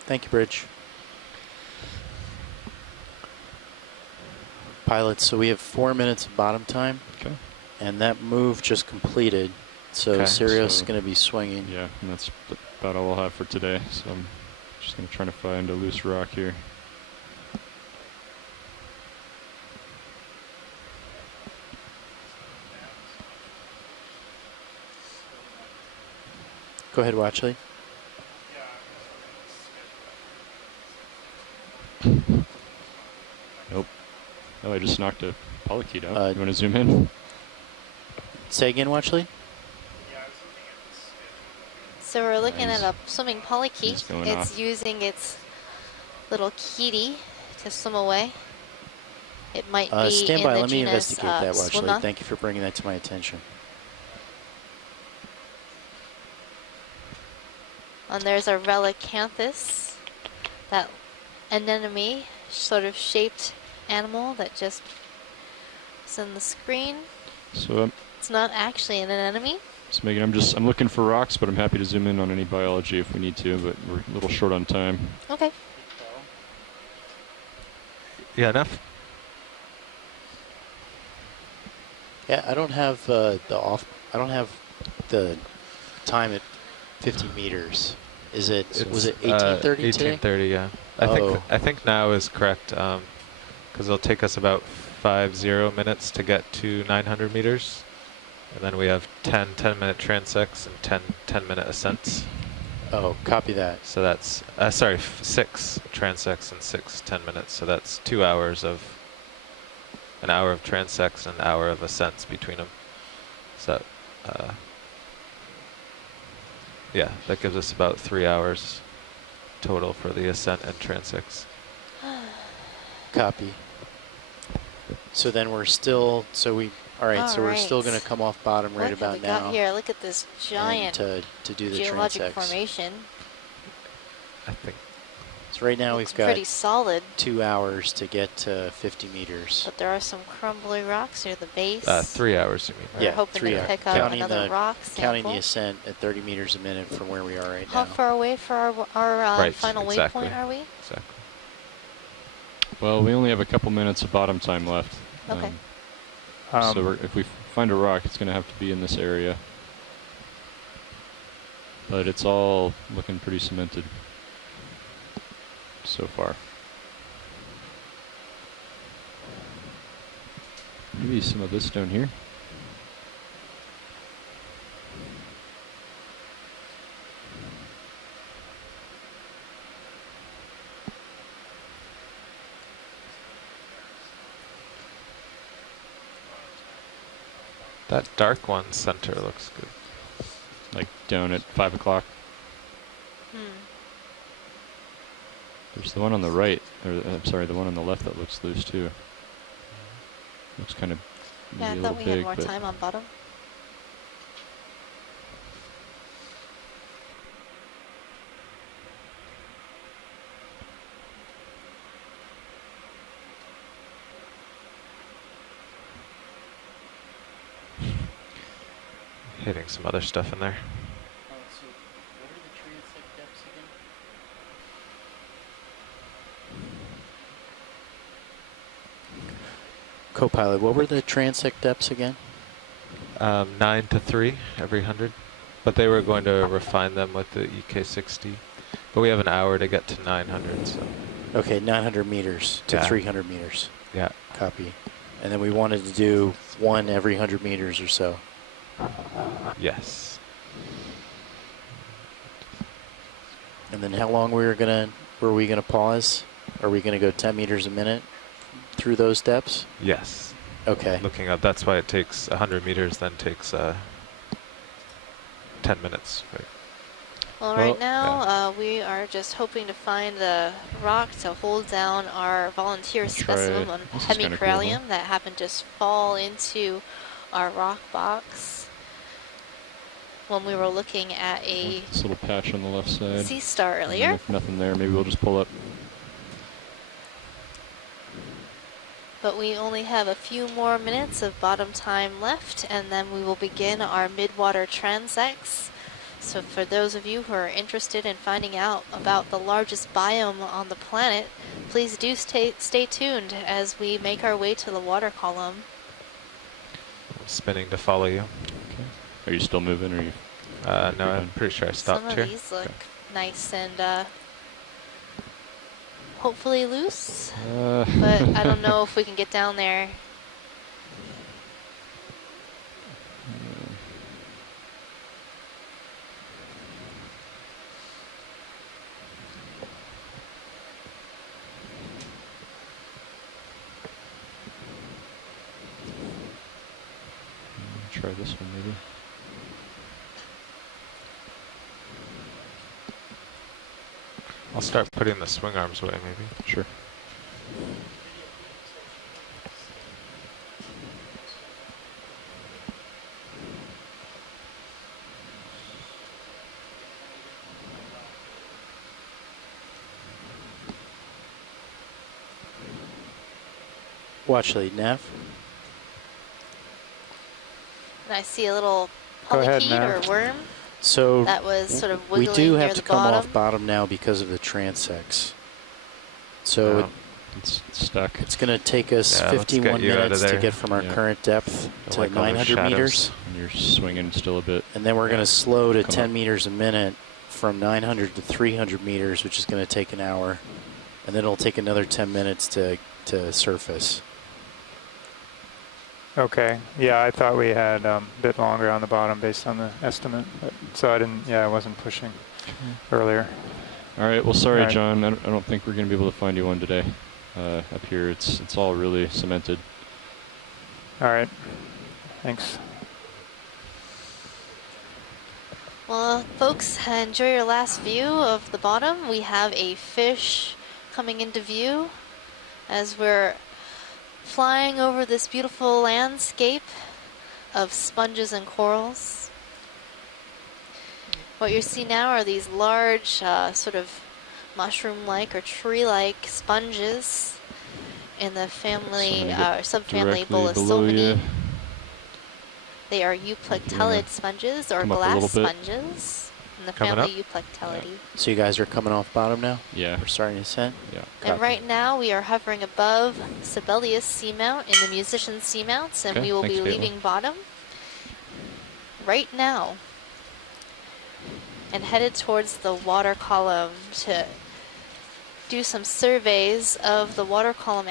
Thank you, Bridge. Pilots, so we have 4 minutes of bottom time. Okay. And that move just completed. So Okay, Sirius is so- going to be swinging. Yeah, and that's about all I'll have for today. So I'm just going to try to find a loose rock here. Go ahead, Watchley. Nope. Oh, I just knocked a polychaete out. You want to zoom in? Say again, Watchley. So we're looking Nice. at a swimming polychaete. It's going It's off. using its little kitty to swim away. It might be Stand in by. the Let me genus, investigate that, Watchley. swimmer. Thank you for bringing that to my attention. And there's a relicanthus, that anemone sort of shaped animal that just is in the screen. So, It's not actually an anemone. so Megan, I'm looking for rocks, but I'm happy to zoom in on any biology if we need to, but we're a little short on time. Okay. Yeah, enough. Yeah, I don't have I don't have the time at 50 meters. Was it 1830 today? 1830, yeah. I think now is correct, because it'll take us about 50 minutes to get to 900 meters. And then we have 10-minute transects and 10-minute ascents. Oh, copy that. So that's, 6 transects and 6 10-minutes. So that's 2 hours of, an hour of transects and an hour of ascents between them. So, yeah, that gives us about 3 hours total for the ascent and transects. Copy. So then we're still, all right, so we're still going to come off bottom right What have about we now. got here? Look at this giant to do the geologic transects. formation. I think. So right now we've got Pretty solid, 2 hours to get to 50 meters. but there are some crumbly rocks near the base. 3 hours, you mean? We're Yeah, hoping 3 to hours. pick up Counting another the, rock counting sample. the ascent at 30 meters a minute from where we are right How now. far away for our Right, final exactly. waypoint are we? Exactly. Well, we only have a couple minutes of bottom time left. Okay. So if we find a rock, it's going to have to be in this area. But it's all looking pretty cemented so far. Maybe some of this down here. That dark one center looks good. Like down at 5 o'clock. There's the one on the right, or I'm sorry, the one on the left that looks loose too. Looks kind of Yeah, I maybe a thought little we had big, more but time on bottom. Hitting some other stuff in there. Co-pilot, what were the transect depths again? 9 to 3 every 100. But they were going to refine them with the EK60. But we have an hour to get to 900, so. Okay, 900 meters to Yeah. 300 meters. Yeah. Copy. And then we wanted to do one every 100 meters or so. Yes. And then how long were we gonna pause? Are we gonna go 10 meters a minute through those depths? Yes. Okay. Looking up, that's why it takes 100 meters, then takes 10 minutes. Right? Well, right now we are just hoping to find the rock to hold down our volunteer specimen on hemicorallium that happened to just fall into our rock box when we were looking at a this little patch on the left side. sea star earlier. If nothing there, maybe we'll just pull up. But we only have a few more minutes of bottom time left, and then we will begin our midwater transects. So for those of you who are interested in finding out about the largest biome on the planet, please do stay tuned as we make our way to the water column. I'm spinning to follow you. Okay. Are you still moving, or are you? No, I'm pretty sure I stopped Some here. of these look nice and hopefully loose, but I don't know if we can get down there. Try this one maybe. I'll start putting the swing arms away, maybe. Sure. Watch lead, Nav. And I see a little Go ahead, polypede Nav. or worm So that was sort of we wiggling do near have the to come bottom. off bottom now because of the transects. So it's stuck. It's going to take us Yeah, let's get 51 you out of minutes to there. get from our Yeah. current depth to like all those 900 shadows. meters. And you're swinging still a bit. And then we're going to slow to Come 10 up. meters a minute from 900 to 300 meters, which is going to take an hour. And then it'll take another 10 minutes to surface. Okay. Yeah, I thought we had a bit longer on the bottom based on the estimate. But, so I wasn't pushing earlier. All right. Well, sorry, All right. John. I don't think we're going to be able to find you one today. Up here, it's all really cemented. All right. Thanks. Well, folks, enjoy your last view of the bottom. We have a fish coming into view as we're flying over this beautiful landscape of sponges and corals. What you see now are these large sort of mushroom-like or tree-like sponges in the family, subfamily Bolosomini. They are euplectellid sponges or glass sponges in the family Euplectellidae. So you guys are coming off bottom now? Yeah. We're starting to ascend? Yeah. And right now we are hovering above Sebelius seamount in the musician seamounts, and Okay, we will thanks, be Caitlin. leaving bottom right now and headed towards the water column to do some surveys of the water column